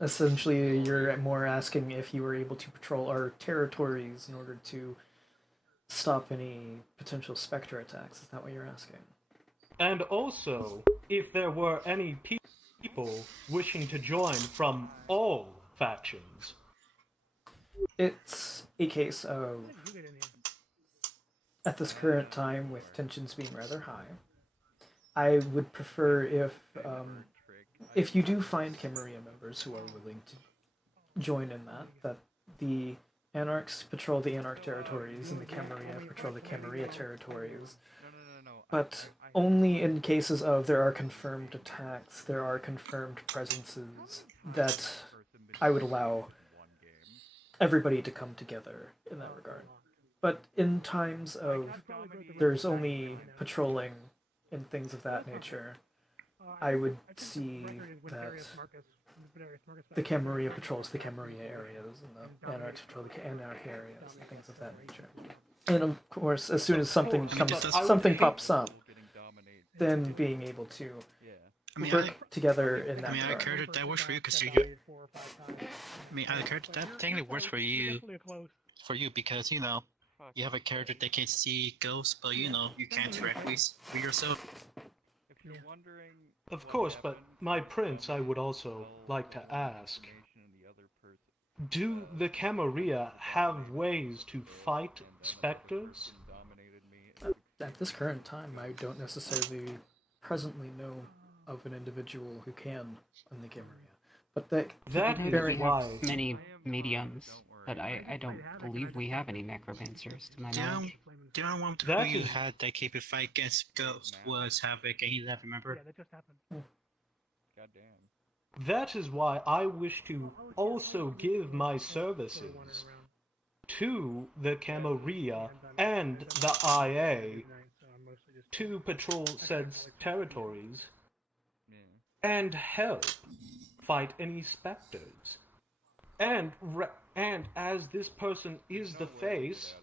Essentially, you're more asking if you were able to patrol our territories in order to stop any potential Spectre attacks. Is that what you're asking? And also, if there were any people wishing to join from all factions. It's a case of, at this current time, with tensions being rather high, I would prefer if you do find Camarilla members who are willing to join in that the Anarchs patrol the Anarch territories and the Camarilla patrol the Camarilla territories. But only in cases of there are confirmed attacks, there are confirmed presences, that I would allow everybody to come together in that regard. But in times of there's only patrolling and things of that nature, I would see that the Camarilla patrols the Camarilla areas and the Anarchs patrol the Anarch areas and things of that nature. And of course, as soon as something pops up, then being able to work together in that regard. I character that works for you because you. I character that technically works for you because you have a character that can see ghosts, but you can't directly for yourself. If you're wondering. Of course, but my prince, I would also like to ask, do the Camarilla have ways to fight specters? At this current time, I don't necessarily presently know of an individual who can in the Camarilla. But that very why many mediums, but I don't believe we have any necromancers to my knowledge. The only one who you had that capable fight against ghosts was Havoc, and he left, remember? Yeah, that just happened. Goddamn. That is why I wish to also give my services to the Camarilla and the IA to patrol said territories and help fight any specters. And as this person is the face,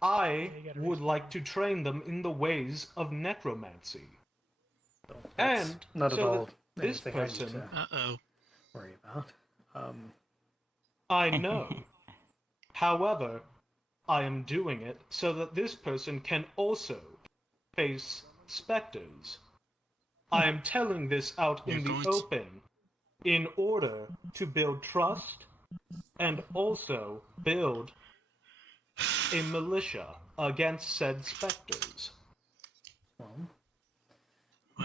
I would like to train them in the ways of necromancy. That's and not at so all that this anything I need person, to worry about. I know. However, I am doing it so that this person can also face specters. I am telling this out in the open in order to build trust and also build a militia against said specters. Well,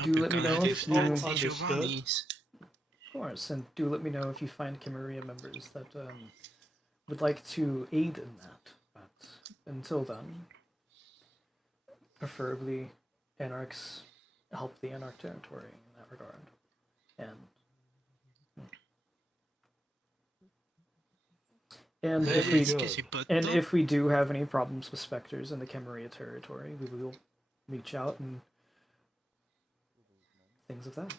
do let me know if you understood. Of course, and do let me know if you find Camarilla members that would like to aid in that. But until then, preferably Anarchs help the Anarch territory in that regard. And if we do have any problems with specters in the Camarilla territory, we will reach out and things of that.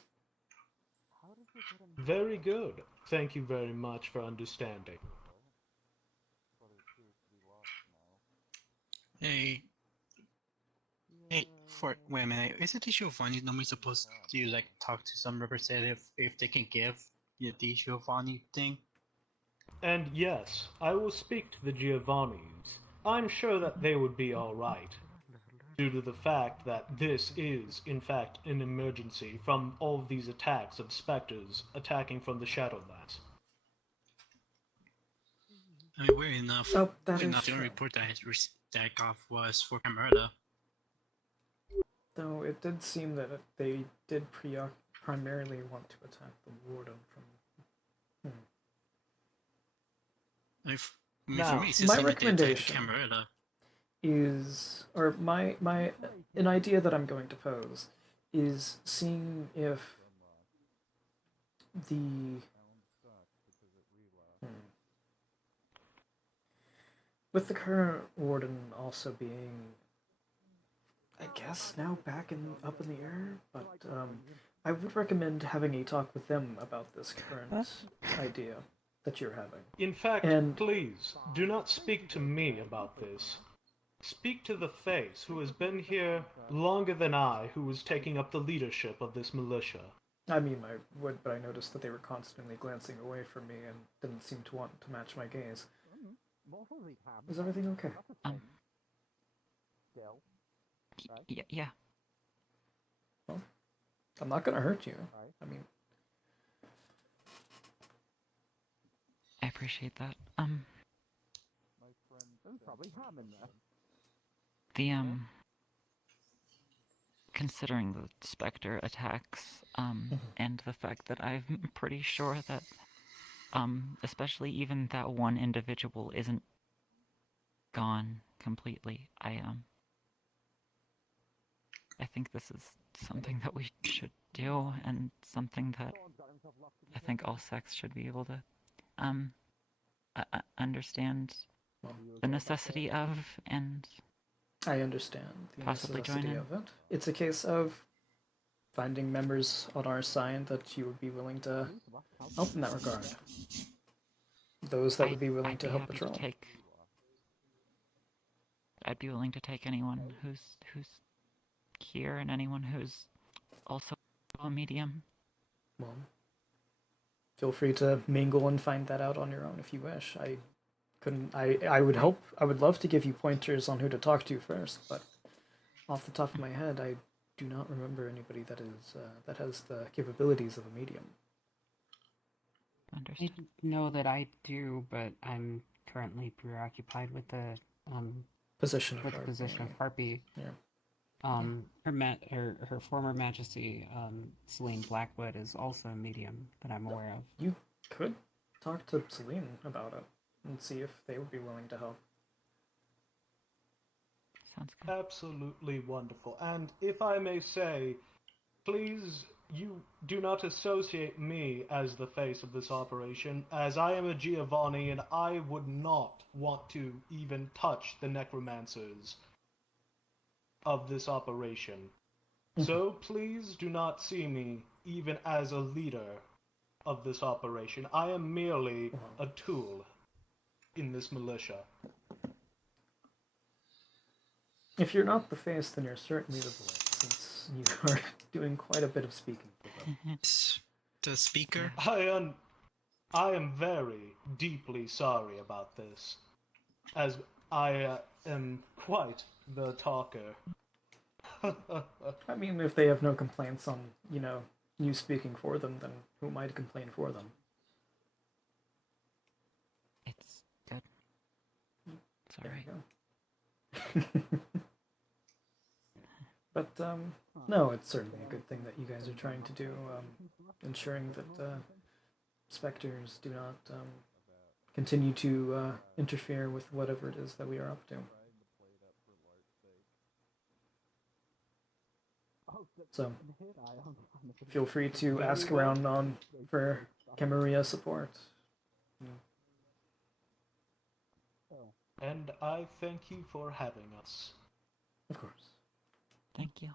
Very good. Thank you very much for understanding. Hey, wait a minute. Isn't the Giovanni normally supposed to talk to some representative if they can give you the Giovanni thing? And yes, I will speak to the Giovannis. I'm sure that they would be alright, due to the fact that this is, in fact, an emergency from all of these attacks of specters attacking from the Shadowlands. I mean, weird enough, Oh, that weird is enough, the only true. report that I got was for Camerata. Though it did seem that they did primarily want to attack the warden from. I mean, for Now, me, it's the my same recommendation Camerata. is, or an idea that I'm going to pose is seeing if the with the current warden also being, I guess, now up in the air, but I would recommend having a talk with them about this current idea that you're having. In fact, And please, do not speak to me about this. Speak to the face, who has been here longer than I, who was taking up the leadership of this militia. I mean, I would, but I noticed that they were constantly glancing away from me and didn't seem to want to match my gaze. Is everything okay? Yeah. Well, I'm not gonna hurt you. I mean, I appreciate that. Considering the Spectre attacks, and the fact that I'm pretty sure that, especially even that one individual isn't gone completely, I think this is something that we should do, and something that I think all sects should be able to, understand the necessity of, and I understand the possibly join necessity in. of it. It's a case of finding members on our side that you would be willing to help in that regard. Those that would be willing to help patrol. I'd be willing to take anyone who's here, and anyone who's also a medium. Well, feel free to mingle and find that out on your own if you wish. I would love to give you pointers on who to talk to first, but off the top of my head, I do not remember anybody that has the capabilities of a medium. I know that I do, but I'm currently preoccupied with the position of Harpy. Yeah. Her former Majesty, Celine Blackwood, is also a medium that I'm aware of. You could talk to Celine about it and see if they would be willing to help. Sounds good. Absolutely wonderful. And if I may say, please, you do not associate me as the face of this operation, as I am a Giovanni and I would not want to even touch the necromancers of this operation. So please do not see me even as a leader of this operation. I am merely a tool in this militia. If you're not the face, then you're certainly the voice, since you are doing quite a bit of speaking for them. The speaker? I am very deeply sorry about this, as I am quite the talker. I mean, if they have no complaints on, you speaking for them, then who am I to complain for them? It's good. Sorry. But, no, it's certainly a good thing that you guys are trying to do, ensuring that specters do not continue to interfere with whatever it is that we are up to. So, feel free to ask around for Camarilla support. And I thank you for having us. Of course. Thank you.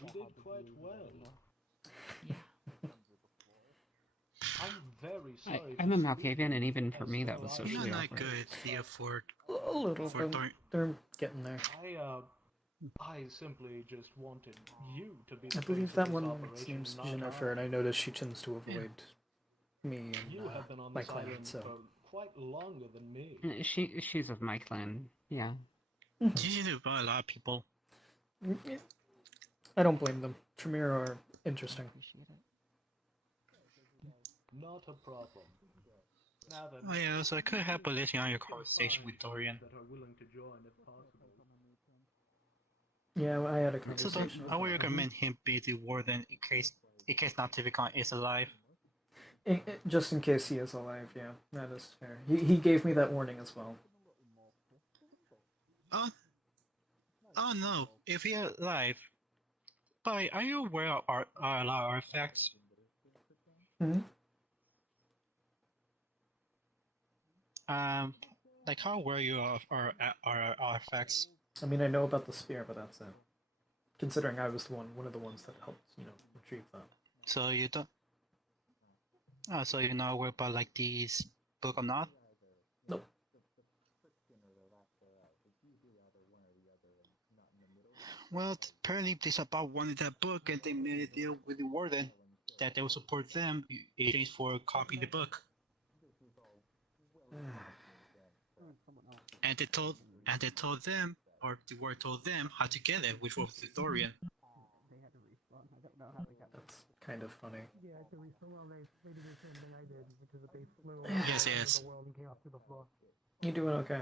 You did quite well. Yeah. I'm very sorry. I'm a Malkavian, and even for me, that was socially Not awkward. good, Thea, for A little bit. They're getting there. I simply just wanted you to be. I believe that one seems Jennifer, and I noticed she tends to avoid me and You have been on my this clan, island so. for quite longer than me. She's of my clan, yeah. you do by a lot of people. I don't blame them. Tremere are interesting. Not a problem. Now that Oh yeah, so I couldn't help but listening on your conversation with Dorian. that are willing to join if possible. Yeah, I had a So conversation. I would recommend him be the warden in case Noctivicon is alive. Just in case he is alive, yeah, that is fair. He gave me that warning as well. Oh no, if he is alive. But are you aware of our artifacts? Hmm? Like how aware you are of our artifacts? I mean, I know about the spear, but that's it. Considering I was one of the ones that helped, retrieve that. So you don't. Oh, so you're not aware about like these book or not? Nope. Well, apparently they about wanted that book, and they made a deal with the warden that they will support them in exchange for copying the book. And they told them, or the word told them how to get it, which was the Dorian. That's kind of funny. Yeah, to respawn. Well, they did the same thing I did because they flew Yes. the world and came up through the floor. You doing okay?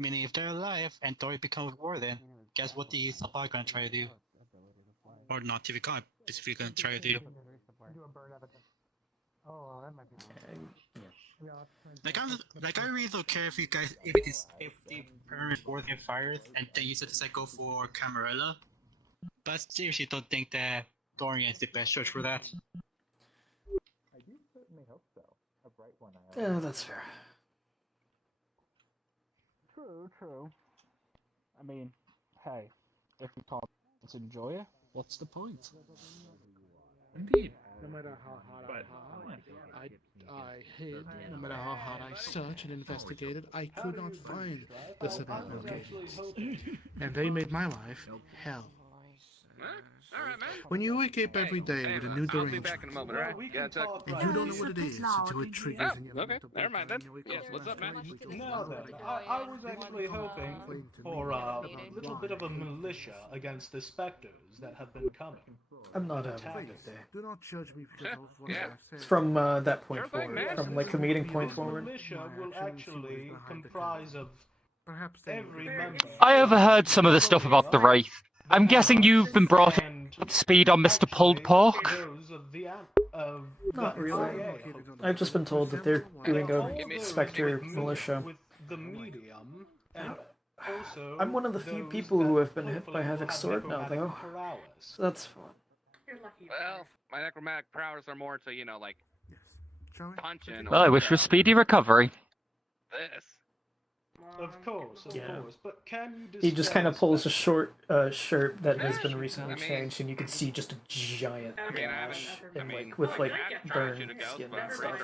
Meaning, if they're alive and Dorian becomes warden, guess what the supply gonna try to do? Or not TVCon, specifically gonna try to do? Do a burn evidence. Oh, that might be fun. I really don't care if the permanent warden fires and then you decide to go for Camarilla. But I seriously don't think that Dorian is the best choice for that. I do certainly hope so. A bright one, Yeah, that's fair. True. I mean, hey, if you can't enjoy it, what's the point? Indeed. No matter how hard I hid, no matter how hard I searched and investigated, I could not find the Savannah locations. And they made my life hell. Alright, man. When you wake up every day with a new I'll be derangement, back in a moment, alright? Yeah, it's and you don't know what it is until it triggers in your Oh, okay. Never mind then. Yes, what's up, man? Now then, I was actually hoping for a little bit of a militia against the specters that have been coming. I'm not having a Please, good day. do not judge me because of what I It's said. from that point Sure thing, forward, man. from like the meeting point forward. The militia will actually comprise of every member. I overheard some of the stuff about the Wraith. I'm guessing you've been brought up to speed on Mr. Pulled Pork? Not really. I've just been told that they're doing a Spectre militia. The medium, and also I'm one of the few people who have been hit by Havoc's sword now, though. So that's fun. Well, my necromantic prowess are more to, like, punching. Well, I wish you a speedy recovery. This. Of course, but can you He just kind of pulls a short shirt that has been recently changed, and you can see just a giant gash, and with like burned skin and stuff.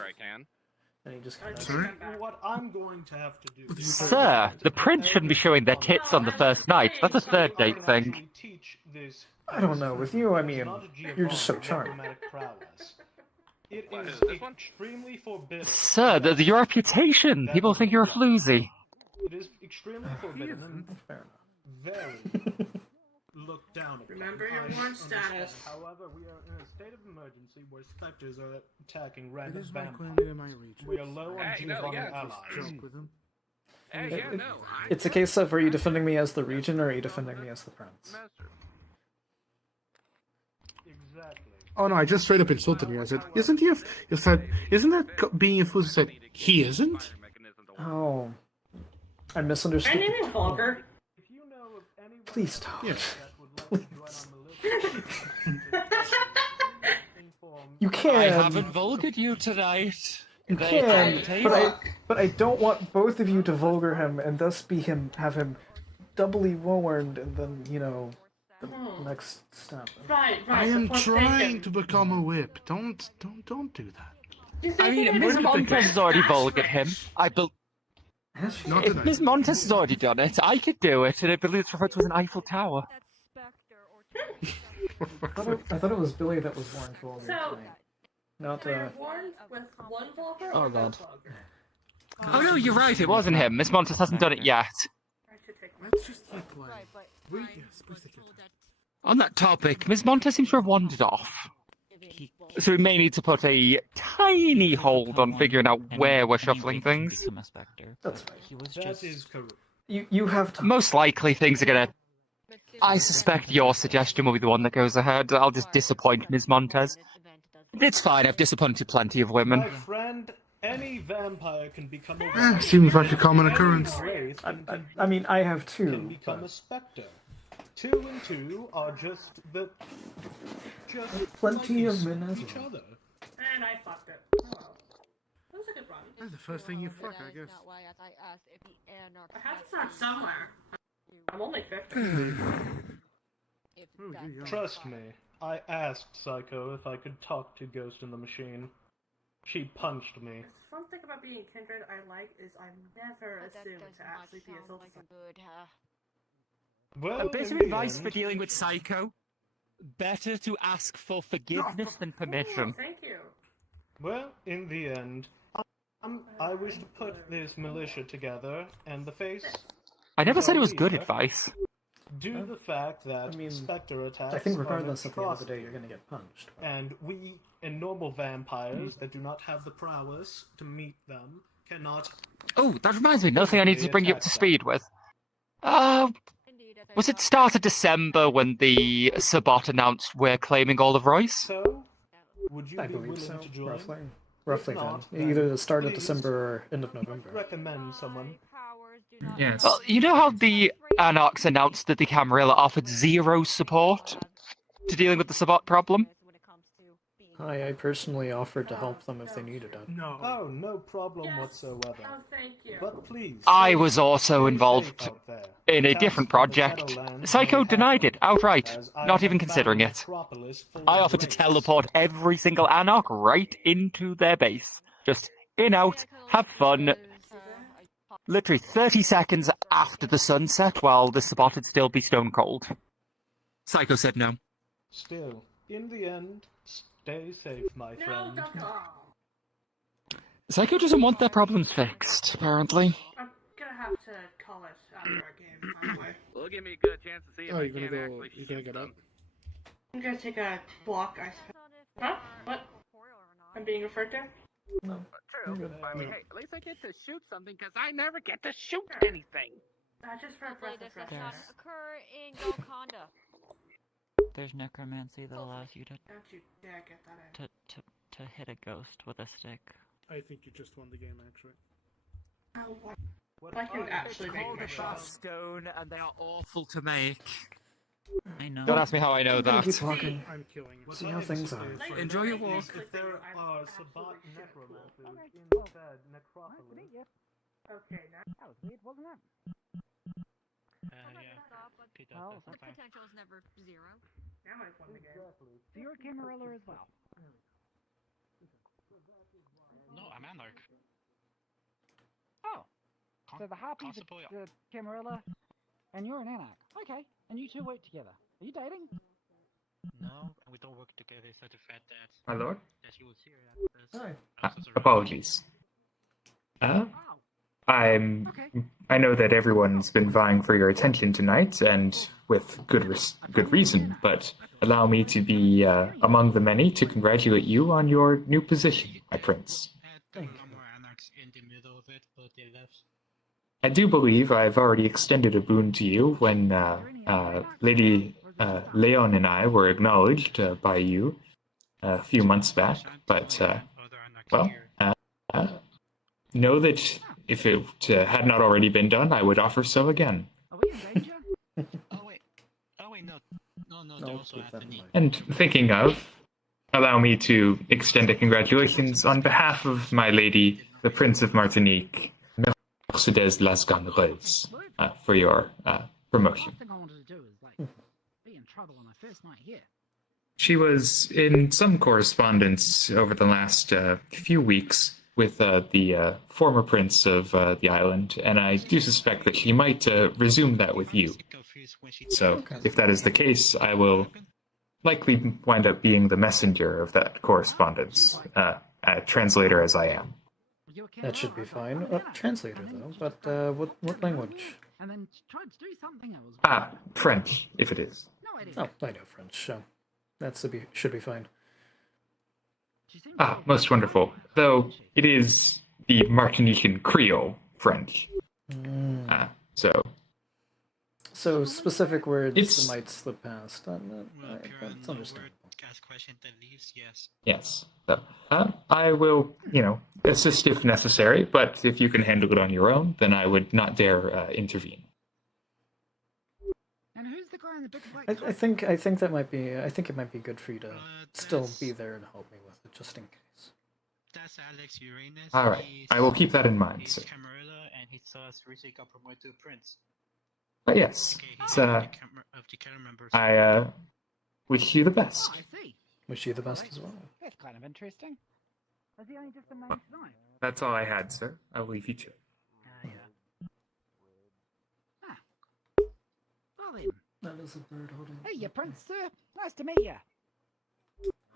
And he just kind of. What I'm going to have to do. Sir, the prince shouldn't be showing their tits on the first night. That's a third date thing. I don't know. With you, I mean, you're just so charming. It is extremely forbidden. Sir, your reputation. People think you're a floozy. It is extremely forbidden and very looked down upon. Remember your warrant status. However, we are in a state of emergency where specters are attacking It random is my vampires. claim in my region. We are low on Giovanni allies. Joke with them. It's a case of, are you defending me as the Regent, or are you defending me as the Prince? Exactly. Oh no, I just straight up insulted you. I said, isn't he you said, isn't that being a fool? I said, he isn't? Oh. I misunderstood. My name is Volker. Please don't. Yes. Please. You can. I haven't vulgared you tonight. You They can, tell but I don't want both of you to vulgar him and thus have him doubly warned, and then the next step. Right. I am trying to become a whip. Don't do that. I mean, Ms. Montes has already vulgared him. Not If tonight. Ms. Montes has already done it, I could do it, and I believe it's referred to as an Eiffel Tower. I thought it was Billy that was warned for So, tonight. Not you're warned with one Volker Oh, or God. both Volker? Oh no, you're right, it wasn't him. Miss Montes hasn't done it yet. I should take Let's just keep playing. On that topic, Ms. Montez seems to have wandered off. So we may need to put a tiny hold on figuring out where we're shuffling things. That's fine. He was That just... is correct. You have to. Most likely things are gonna... I suspect your suggestion will be the one that goes ahead. I'll just disappoint Ms. Montez. It's fine, I've disappointed plenty of women. My friend, any vampire can become a vampire. Seems like a common occurrence. I mean, I have two. Can become but- a spectre. 2 and 2 are just Plenty like of men as each well. other. And I fucked it. Oh well. That was a good run. That's the first thing you fuck, I guess. I had to start somewhere. I'm only 50. Trust me, I asked Psycho if I could talk to Ghost in the Machine. She punched me. The fun thing about being kindred I like is I'm never assumed to actually be a soul Well, A bit in of the advice end- for dealing with Psycho. Better to ask for forgiveness than permission. Thank you. Well, in the end, I wish to put this militia together, and the face... I never said it was good Leader, advice. Due to the fact that Spectre attacks I think are regardless at the end of the day, atrocity, you're gonna get punched. and we, and normal vampires that do not have the prowess to meet them, cannot... Oh, that reminds me, another thing I need to bring you up to speed with. Was it start of December when the Sabot announced we're claiming all of Royce? So, would you I be believe willing so, to join? roughly not, then. Either the start of please, December or end of November. recommend someone. Yes. Well, you know how the Anarchs announced that the Camarilla offered zero support to dealing with the Sabot problem? I personally offered to help them if they needed it. No. Oh, no problem whatsoever. Oh, thank you. But please. I was also involved in a different project. Psycho denied it outright, not even considering it. I offered to teleport every single Anarch right into their base. Just in, out, have fun. Literally 30 seconds after the sunset while the Sabot would still be stone cold. Psycho said no. Still, in the end, stay safe, my friend. Psycho doesn't want their problems fixed, apparently. I'm gonna have to call it after our game, anyway. Well, give me a good chance to see if Oh, I you're gonna can go. actually You're gonna get up. I'm gonna take a block, I suppose. Huh? What? I'm being referred to? No. True. You're good. I mean, No. hey, at least I get to shoot something, because I never get to shoot anything. Just for a breath of fresh air. occur in Golconda. There's necromancy that allows you to Don't you dare get that in. to hit a ghost with a stick. I think you just won the game, actually. Oh, what? I can actually make my shot. Stone, and they are awful to make. I know. Don't ask me how I know I'm gonna that. keep walking. I'm killing it. See how things are. Enjoy your walk. If there are Sabbat necromancers in said necropolis, Okay, now. That was weird, wasn't it? Well, the potential is never zero. Now I've won the game. So you're a Camarilla as well. No, I'm Anarch. Oh. So the Harpy's the Camarilla, and you're an Anarch. Okay, and you two work together. Are you dating? No, we don't work together. It's such a fat that. My lord? That she was here at this. Hi. Apologies. I know that everyone's been vying for your attention tonight, and with good reason, but allow me to be among the many to congratulate you on your new position, my prince. Thank you. More Anarchs in the middle of it, but they left. I do believe I've already extended a boon to you when Lady Leon and I were acknowledged by you a few months back, but, know that if it had not already been done, I would offer so again. Are we in danger? Oh wait, no, they also have the need. And thinking of, allow me to extend a congratulations on behalf of my lady, the Prince of Martinique, Mercedes Lasganreuse, for your promotion. Last thing I wanted to do is, like, be in trouble on my first night here. She was in some correspondence over the last few weeks with the former prince of the island, and I do suspect that she might resume that with you. So, if that is the case, I will likely wind up being the messenger of that correspondence, a translator as I am. That should be fine. Translator, though. But what language? and then tried to do something else. French, if it is. No idea. Oh, I know French, so should be fine. Most wonderful. Though it is the Martinican Creole French. So specific words that might slip past. That's understandable. Ask question that leaves, yes. Yes. So, I will, assist if necessary, but if you can handle it on your own, then I would not dare intervene. And who's the guy in the big black I think that might be. I think it might be good for you to still be there and help me with it, just in case. That's Alex Uranus. All right, I will keep that in mind. He's Sir. Camarilla, and he saw us recently got promoted to a prince. But yes, He's of the camera members. I wish you the best. I see. Wish you the best as well. That's kind of interesting. Has he only just been named tonight? That's all I had, sir. I'll leave you to it. Well then. That is a bird holding. Hey, you prince, sir. Nice to meet you.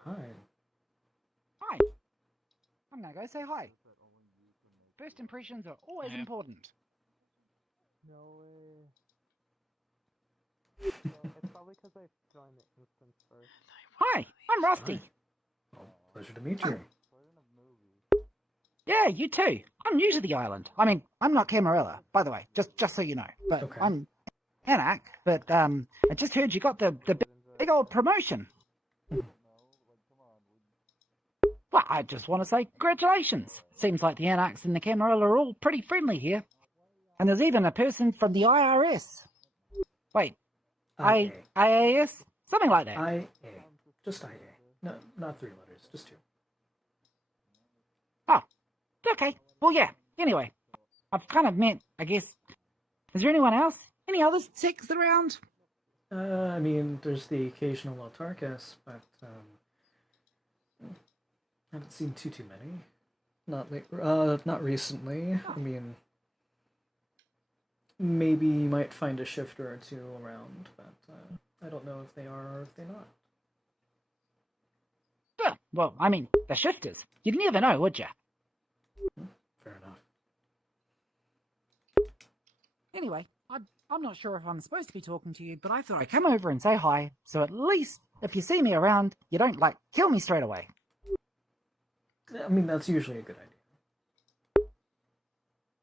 Hi. Hi. I'm gonna go say hi. First impressions are always important. No way. It's probably because I joined the instance first. Hi, I'm Rusty. Oh, pleasure to meet you. Yeah, you too. I'm new to the island. I mean, I'm not Camarilla, by the way, just so you know. But Okay. I'm Anak, but I just heard you got the big old promotion. Well, I just want to say congratulations. Seems like the Anaks and the Camarilla are all pretty friendly here. And there's even a person from the IRS. Wait, IAS? Something like that. IA. Just IA. No, not 3 letters, just 2. Oh, okay. Well, yeah. Anyway, I've kind of met, I guess. Is there anyone else? Any other six around? I mean, there's the occasional Autarkas, but I haven't seen too many. Not recently. I mean, maybe you might find a shifter or 2 around, but I don't know if they are or if they're not. Yeah, well, I mean, the shifters. You'd never know, would you? Fair enough. Anyway, I'm not sure if I'm supposed to be talking to you, but I thought I'd come over and say hi, so at least if you see me around, you don't, kill me straight away. I mean, that's usually a good idea.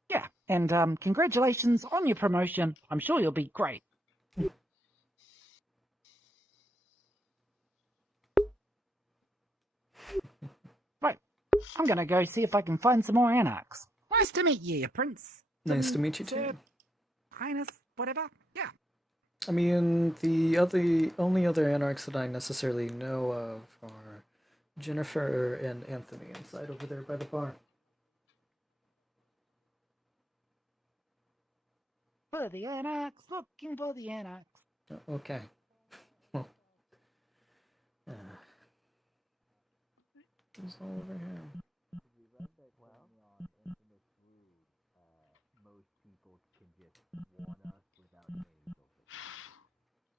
Yeah, and congratulations on your promotion. I'm sure you'll be great. Right, I'm gonna go see if I can find some more Anarchs. Nice to meet you, Prince. Nice to meet you too. Sir, Highness, whatever. Yeah. I mean, the only other Anarchs that I necessarily know of are Jennifer and Anthony inside over there by the bar. For the Anarchs, looking for the Anarchs. Okay. Well, who's all over here?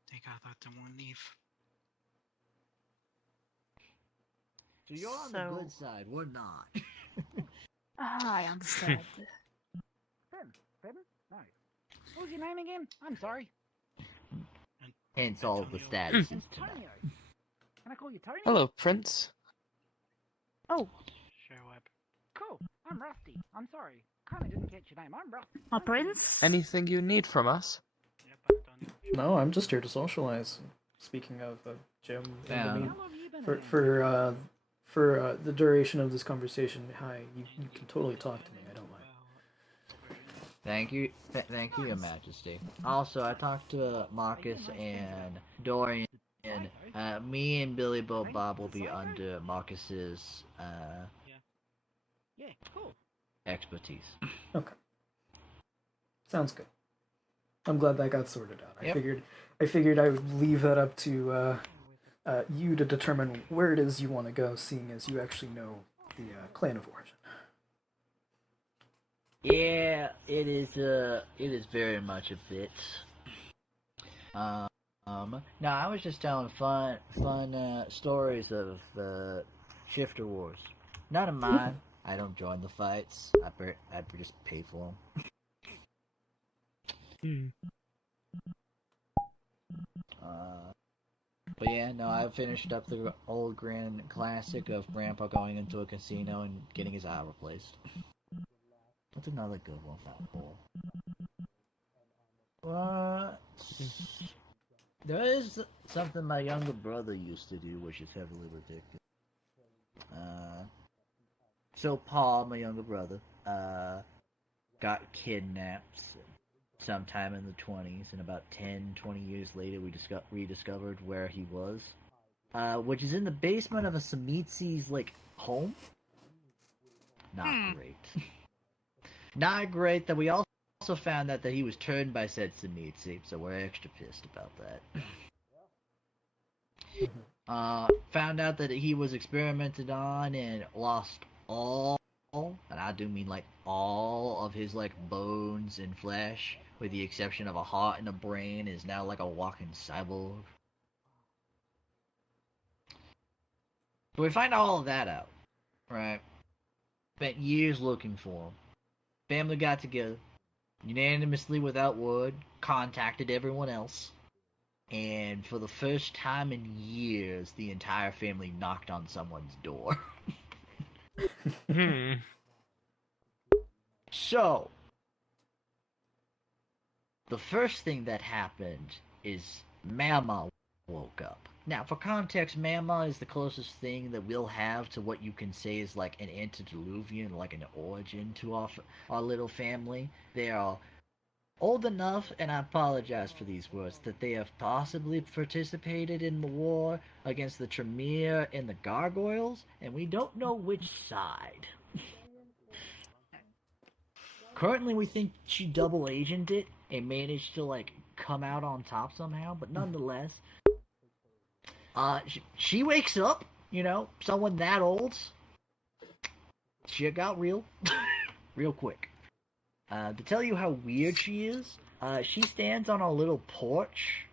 Think I thought they won't leave. So you're on the good side, we're not. I understand. Finn? No. What was your name again? I'm sorry. Hence all the statuses tonight. Antonio. Can I call you Tony? Hello, Prince. Oh. Sure, Web. Cool. I'm Rusty. I'm sorry. Kinda didn't catch your name. I'm Rusty. Prince? Anything you need from us? No, I'm just here to socialize. Speaking of Jim, Yeah. and me, for the duration of this conversation, hi, you can totally talk to me. I don't mind. Thank you, thank you, Your Majesty. Also, I talked to Marcus and Dorian. Me and Billy Bob Bob will be under Marcus's Yeah, cool. expertise. Okay. Sounds good. I'm glad that got sorted out. Yep. I figured I would leave that up to you to determine where it is you want to go, seeing as you actually know the clan of origin. Yeah, it is very much a bit. No, I was just telling fun stories of shifter wars. None of mine. I don't join the fights. I just pay for them. But yeah, no, I finished up the old grand classic of Grandpa going into a casino and getting his eye replaced. That's another good one for that ball. What? There is something my younger brother used to do, which is heavily ridiculous. So Paul, my younger brother, got kidnapped sometime in the 20s, and about 10-20 years later we rediscovered where he was, which is in the basement of a Samitsi's, like, home. Not great. Not great. That we also found that he was turned by said Samitsi, so we're extra pissed about that. Found out that he was experimented on and lost all, and I do mean like all of his like bones and flesh, with the exception of a heart and a brain, is now like a walking cyborg. So we find all of that out, right? Spent years looking for him. Family got together, unanimously without word, contacted everyone else, and for the first time in years, the entire family knocked on someone's door. So, the first thing that happened is Mama woke up. Now, for context, Mama is the closest thing that we'll have to what you can say is like an antediluvian, like an origin to our little family. They are old enough, and I apologize for these words, that they have possibly participated in the war against the Tremere and the Gargoyles, and we don't know which side. Currently, we think she double-agented it and managed to, like, come out on top somehow, but nonetheless, she wakes up, you know, someone that old, shit got real, real quick. To tell you how weird she is, she stands on a little porch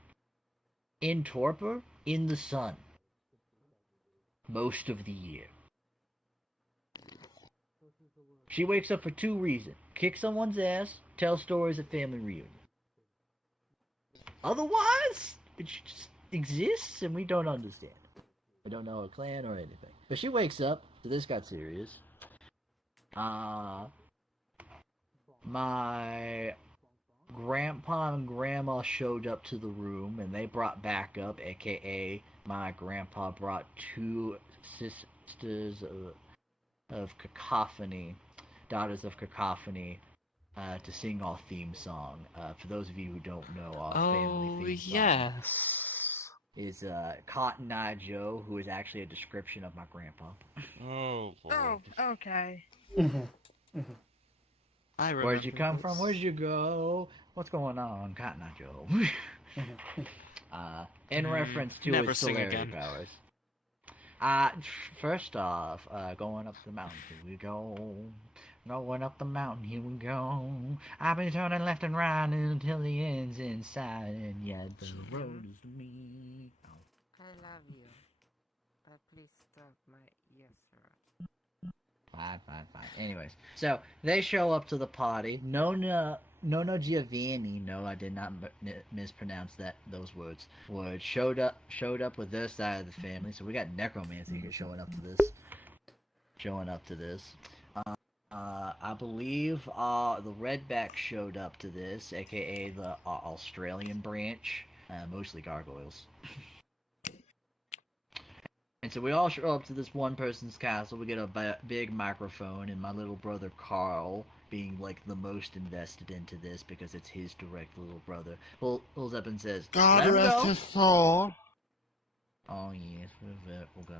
in torpor in the sun most of the year. She wakes up for two reasons: kick someone's ass, tell stories at family reunion. Otherwise, it just exists and we don't understand. We don't know her clan or anything. But she wakes up, so this got serious. My grandpa and grandma showed up to the room, and they brought backup, aka my grandpa brought two sisters of Cacophony, daughters of Cacophony, to sing our theme song. For those of you who don't know, our family theme song is Cotton Eye Joe, who is actually a description of my grandpa. Oh, Lord. Oh, okay. Where'd you come from? Where'd you go? What's going on, Cotton Eye Joe? In reference to Never his sing celerity again. powers. First off, going up the mountain, here we go. Going up the mountain, here we go. I've been turning left and right until the end's inside, and yeah, the road is me. I love you. But please stop my ears. Fine. Anyways, so they show up to the party. Nono Giovanni. No, I did not mispronounce those words. Showed up with their side of the family. So we got necromancy here showing up to this. I believe the Redback showed up to this, aka the Australian branch, mostly gargoyles. And so we all show up to this one person's castle. We get a big microphone, and my little brother Carl, being like the most invested into this because it's his direct little brother, pulls up and says, God "Let him rest go." his soul. Oh yes, we'll go.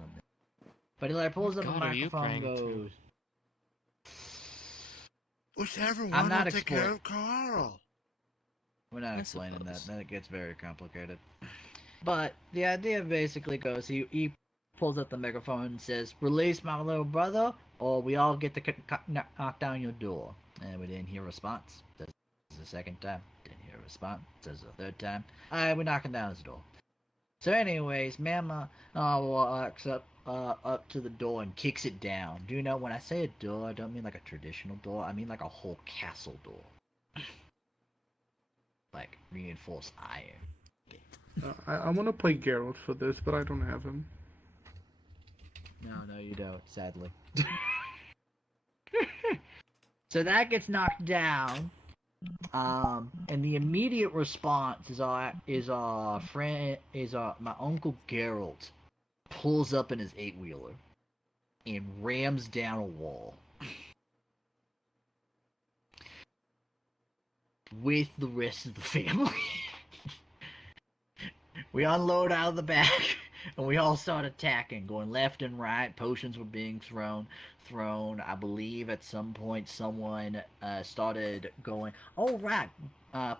But he like pulls up God the are you microphone and praying to? goes, Wish everyone I'm not would take care of Carl. We're not explaining that. Then it gets very complicated. But the idea basically goes, he pulls up the microphone and says, "Release my little brother, or we all get to knock down your door." And we didn't hear a response. Says the second time. Didn't hear a response. Says the third time. Alright, we're knocking down his door. So anyways, Mama walks up to the door and kicks it down. Do you know, when I say a door, I don't mean like a traditional door. I mean like a whole castle door. like reinforced iron. I want to play Geralt for this, but I don't have him. No, you don't, sadly. So that gets knocked down. And the immediate response is my uncle Geralt pulls up in his 8-wheeler and rams down a wall with the rest of the family. We unload out of the back, and we all start attacking, going left and right. Potions were being thrown. I believe at some point someone started going, oh right,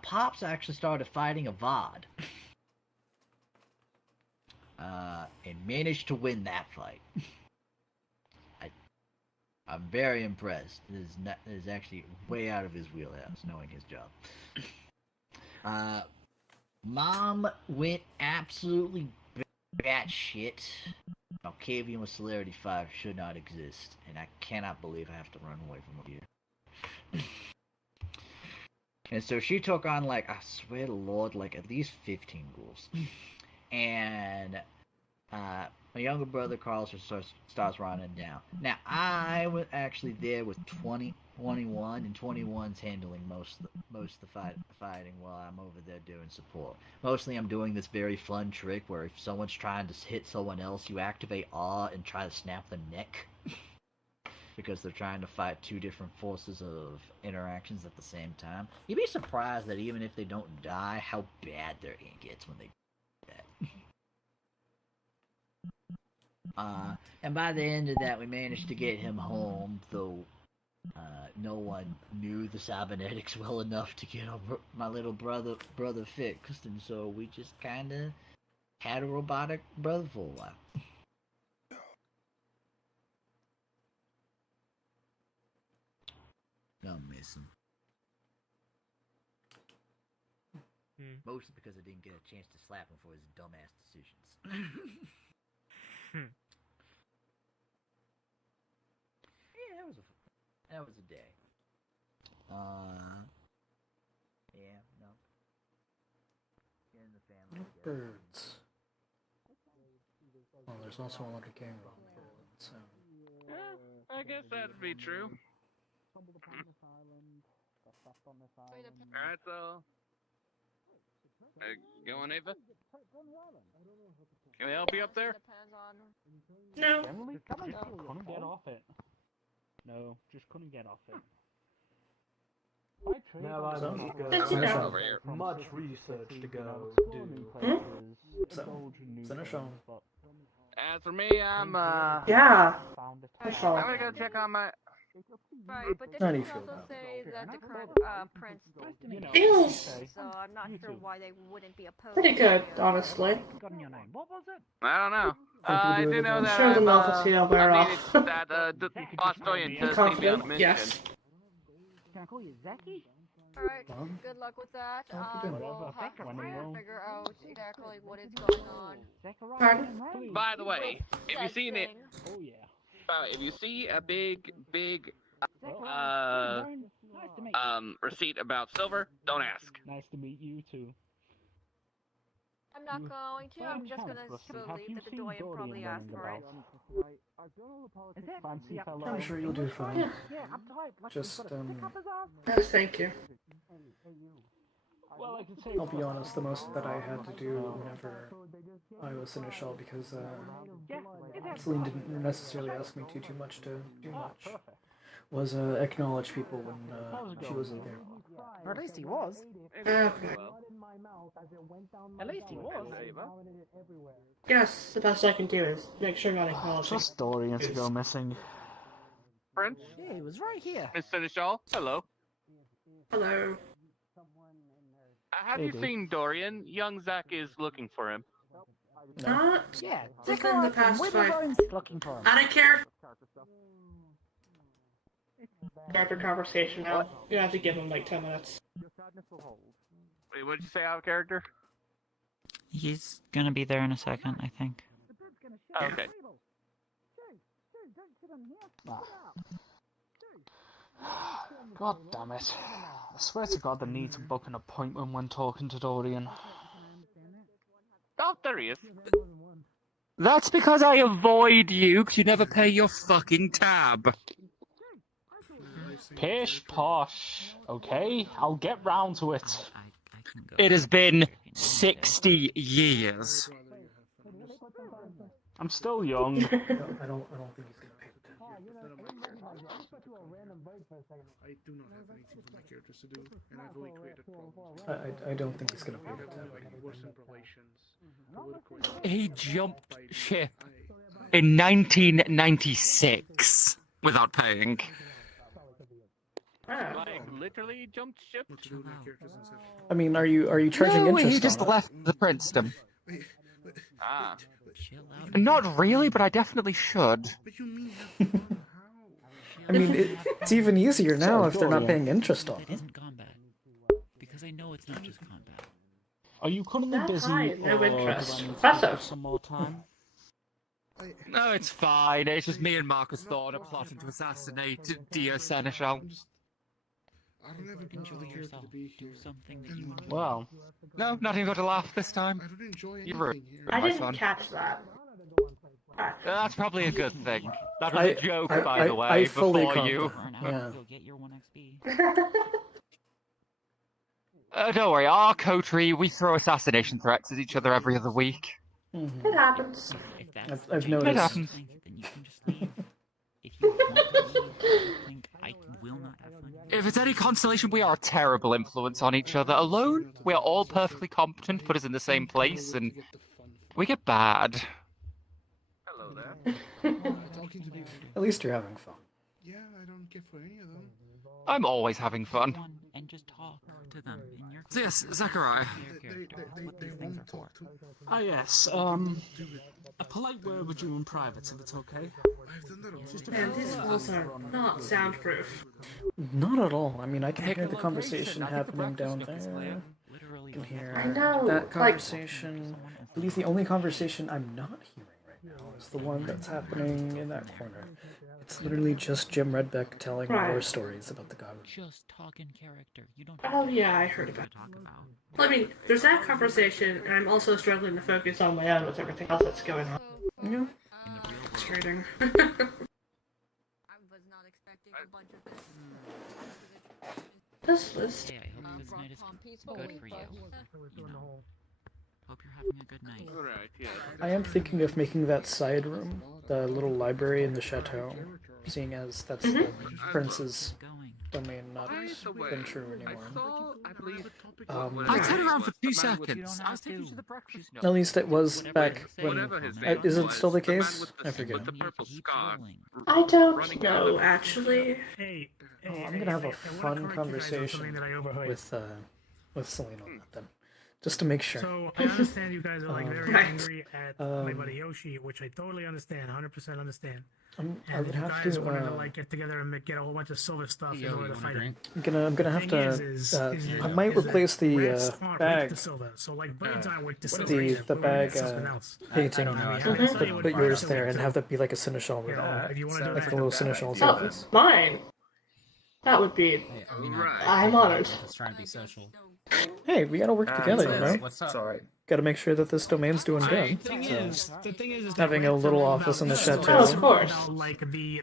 Pops actually started fighting a VOD. And managed to win that fight. I'm very impressed. It is actually way out of his wheelhouse, knowing his job. Mom went absolutely batshit. Malkavian with Celerity 5 should not exist, and I cannot believe I have to run away from here. And so she took on, like, I swear to Lord, like, at least 15 ghouls. And my younger brother Carl starts running down. Now, I was actually there with 21, and 21's handling most of the fighting while I'm over there doing support. Mostly I'm doing this very fun trick where if someone's trying to hit someone else, you activate awe and try to snap their neck. Because they're trying to fight two different forces of interactions at the same time. You'd be surprised that even if they don't die, how bad their ink gets when they do that. And by the end of that, we managed to get him home, though no one knew the cybernetics well enough to get my little brother fixed, and so we just kind of had a robotic brother for a while. I'll miss him. Mostly because I didn't get a chance to slap him for his dumbass decisions. Yeah, that was a day. Yeah, no. In the family. Birds. Well, there's also a lot of game on the island, so. I guess that'd be true. Alright, so. Going, Ava? Can we help you up there? No. Couldn't get off it. No, just couldn't get off it. Now I need to That's go. okay. Over here. Much research to go do. So, finish on. As for me, I'm Yeah. I'm gonna go check on my. Right, but How this do you can feel also about say that the current prince Feels so I'm not sure why they wouldn't be opposed. pretty good, honestly. I don't know. Think I we'll do do it know again? that Sure, the I'm, novelty will wear I'm off. needed that Bostonian does need to be on a Confident? mission. Yes. Can I call you Zeki? Alright, Mom? good luck with that. What you doing? We'll have to figure out exactly what is going on. Pardon? By the way, if you see it, Oh yeah. if you see a big Nice to meet you. receipt about silver, don't ask. Nice to meet you too. I'm not going to, I'm just gonna believe that the Doyen probably asked for it. Fancy fellow. I'm sure you'll do fine. Yeah, I'm tight. Just, Yes, thank you. Well, I can say. I'll be honest, the most that I had to do whenever I was in a shell, because Celine didn't necessarily ask me too much to do much, was acknowledge people when she wasn't there. Or at least he was. Okay. At least he was. Yes, the best I can do is make sure not acknowledging. Just Dorian to go missing. Prince, Yeah, he was right here. Miss Seneschal, hello. Hello. Have you seen Dorian? Young Zach is looking for him. Not Yeah, within the past Whitney 5. Bones looking for him. Out of character. Character conversation now. You have to give him like 10 minutes. Wait, what did you say out of character? He's gonna be there in a second, I think. Okay. God damn it. I swear to God, they need to book an appointment when talking to Dorian. Oh, there he is. That's because I avoid you, 'cause you never pay your fucking tab. Pish posh. Okay, I'll get round to it. It has been 60 years. I'm still young. I don't think he's gonna pay the tab. I do not have anything for my characters to do, and I've only created problems. I don't think he's gonna pay the tab. Worsened relations, political. He jumped ship in 1996 without paying. Like, literally jumped ship? I mean, are you charging No, interest he just on it? left the princedom. Ah. Not really, but I definitely should. I mean, it's even easier now if they're not paying interest on It it. isn't combat. Because I know it's not just combat. Are you currently That's busy high, no or interest. do I need to Impressive. give some more time? No, it's fine. It's just me and Marcus Thorne are plotting to assassinate Dio Seneschal. I don't have a particular character to be here. Something that you enjoy. Wow. No, not even got to laugh this time. I don't enjoy You ruined anything here. I my didn't fun. catch that. That's probably a good thing. That was a joke, by the way, I fully before you. Yeah. You'll get your 1 XP. Don't worry, our coterie, we throw assassination threats at each other every other week. It happens. If that's I've the noticed. way you think, then you can just leave. If you want to leave, think I will not have fun. If it's any consolation, we are a terrible influence on each other. Alone, we are all perfectly competent, put us in the same place, and we get bad. Hello there. Talking to people. At least you're having fun. Yeah, I don't get for any of them. I'm always having fun. And just talk to them in your So yes, Zachariah. character. That's what these things are for. Ah, yes. A polite word with you in private, if it's okay. And these walls are not soundproof. Not at all. I mean, I can hear the conversation happening down there. I can hear I know, that like- conversation. I believe the only conversation I'm not hearing right now is the one that's happening in that corner. It's literally just Jim Redbeck telling Right. war stories about the god. Just talk in character. You don't Oh yeah, I heard about it. Well, I mean, there's that conversation, and I'm also struggling to focus on my own with everything else that's going on. Yeah. Frustrating. I was not expecting a bunch of this. This list. Hey, I hope this night is peacefully, good for you. but- You know. Hope you're having a good night. Alright, yeah. I am thinking of making that side room, the little library in the chateau, seeing as that's the prince's domain, not been true anymore. I turned around for 2 seconds. I was taking you to the breakfast. At least it was back when. Whatever his Is name it still the was, man case? with I forget. With the purple scarf. I don't running out know, of- actually. I'm gonna have a fun conversation with Selena on that then, just to make sure. So I understand you guys are like very Right. angry at my Um, buddy Yoshi, which I totally understand, 100% understand. I And would if you have guys to. wanted to like get together and get a whole bunch of silver stuff in order to fight it. I'm gonna have Thing to. is I might that replace the rats aren't weak bag. to silver. So like birds aren't weak to silver. The either. the We're gonna bag get something else. painting, put yours there and have that be like a seneschal room, If you want to do like that. a little seneschal's Oh, office. mine. That would be. I'm honored. Just trying to be social. Hey, we gotta work together, you know. What's up? It's alright. Gotta make sure that this domain's doing good. The thing is Having a little office in the chateau of course.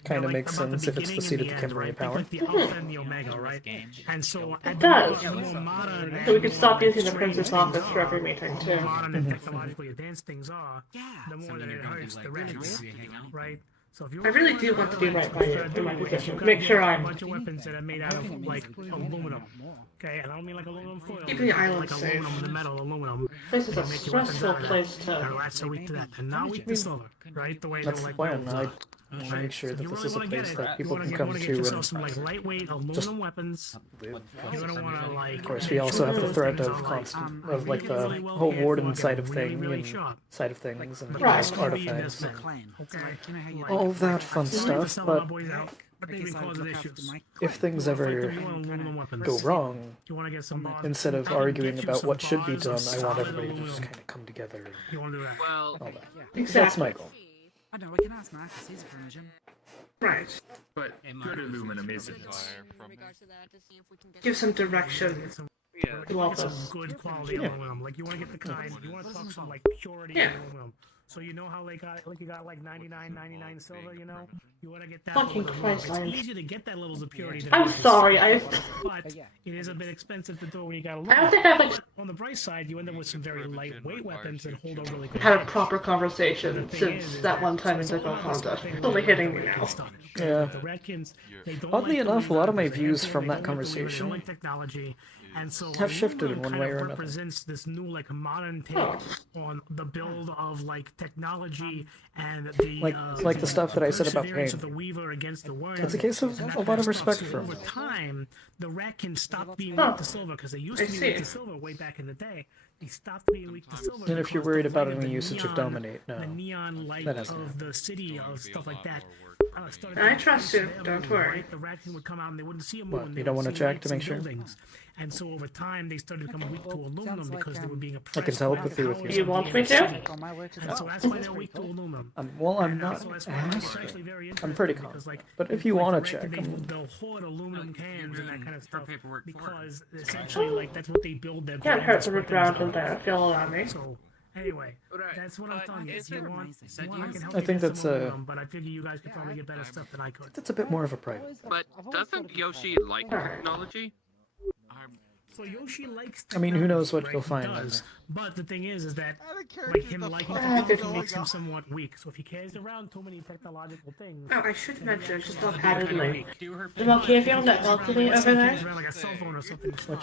kind of makes sense if it's the seat of the Kimberly power. The alpha and the omega, right? And so It does. So we could stop using the prince's office for every meeting, too. modern and technologically advanced things are, the more that it hurts the reds, right? So if you I really do want to do right by you in my position. Make sure a I'm bunch of weapons that are made out of like aluminum. Okay, and I don't mean like aluminum foil. Keeping the island like safe. aluminum, the metal aluminum. This is a You make your weapons stressful out of that. place to- And rats are weak to that, and not weak to silver, right? The way That's that the like plan. metals I are. want to make sure that You this really is a wanna get place it. that You people wanna can get- come wanna get to yourself and some like lightweight aluminum weapons. You're gonna want to like. of course, we also have the threat of constant, of like the whole warden side of thing and side of things and artifacts and all of that fun stuff. But if things ever go wrong, instead of arguing about what should be done, I want everybody to just kind of come together and Well, all that. exactly. That's my goal. I know, we can ask Marcus, he's a permission. Right. But good aluminum isn't. Give some direction. You want some good quality aluminum. Like you want to get the kind. You want to talk some like purity aluminum. So you know how they got like you got like 99 silver. You know you want to get that. Fucking level of Christ, aluminum. I'm- It's easy to get that levels of purity. I'm sorry, But it is a bit expensive to do when you got I aluminum. don't think I've like On the bright side, you end up with some very lightweight weapons that hold a really good. had a proper conversation since that one time in the Go contest. It's only hitting me now. Yeah. The Redkins, they don't Oddly like enough, a lot of my views they from don't that like conversation like technology, and so have shifted in aluminum one way kind or of another. represents this new like modern take on the build of like technology and the Like the stuff that I said about perseverance pain. of the weaver against the worm. It's a case of and that a kind lot of stuff. respect So for over him. time, the Redkins stopped being Huh. weak to silver because they used I to be see. weak to silver way back in the day. They stopped being weak to silver. And if you're because worried the about light of any the usage of neon- Dominate, no. the neon light That hasn't of the city of stuff like that. Started I to trust you, increase their don't moon, worry. right? The Ratkin would come out and they wouldn't see a moon. What, they you don't would want to see check lights to make in sure? buildings. And so over time, they started becoming weak to aluminum because they were being I oppressed. can telepathy with Do you. you want me to? And so that's why they're weak to aluminum. Well, I'm And not so that's why it's asking. actually very I'm pretty interesting because, confident. like, But if you like, want the to check, Redkin, they'll hoard aluminum cans and that kind of stuff because essentially, like, that's what they build their. Can't hurt to grandest rip around weapons in there if you'll allow me. So anyway, that's what I'm telling you. If you want, I can help I you think get that's some aluminum, but I figure you guys could probably get better stuff than I could. That's a bit more of a private. But doesn't Yoshi like technology? So Yoshi likes. I mean, who knows what technology, you'll right? find He in does. But the thing is that character like him the liking fuck technology is makes him like- somewhat weak. So if he carries around too many technological things. Oh, I should mention, just offhandedly. Do her Jamal, can you feel that balcony over there? like a cell phone or something. It's fine.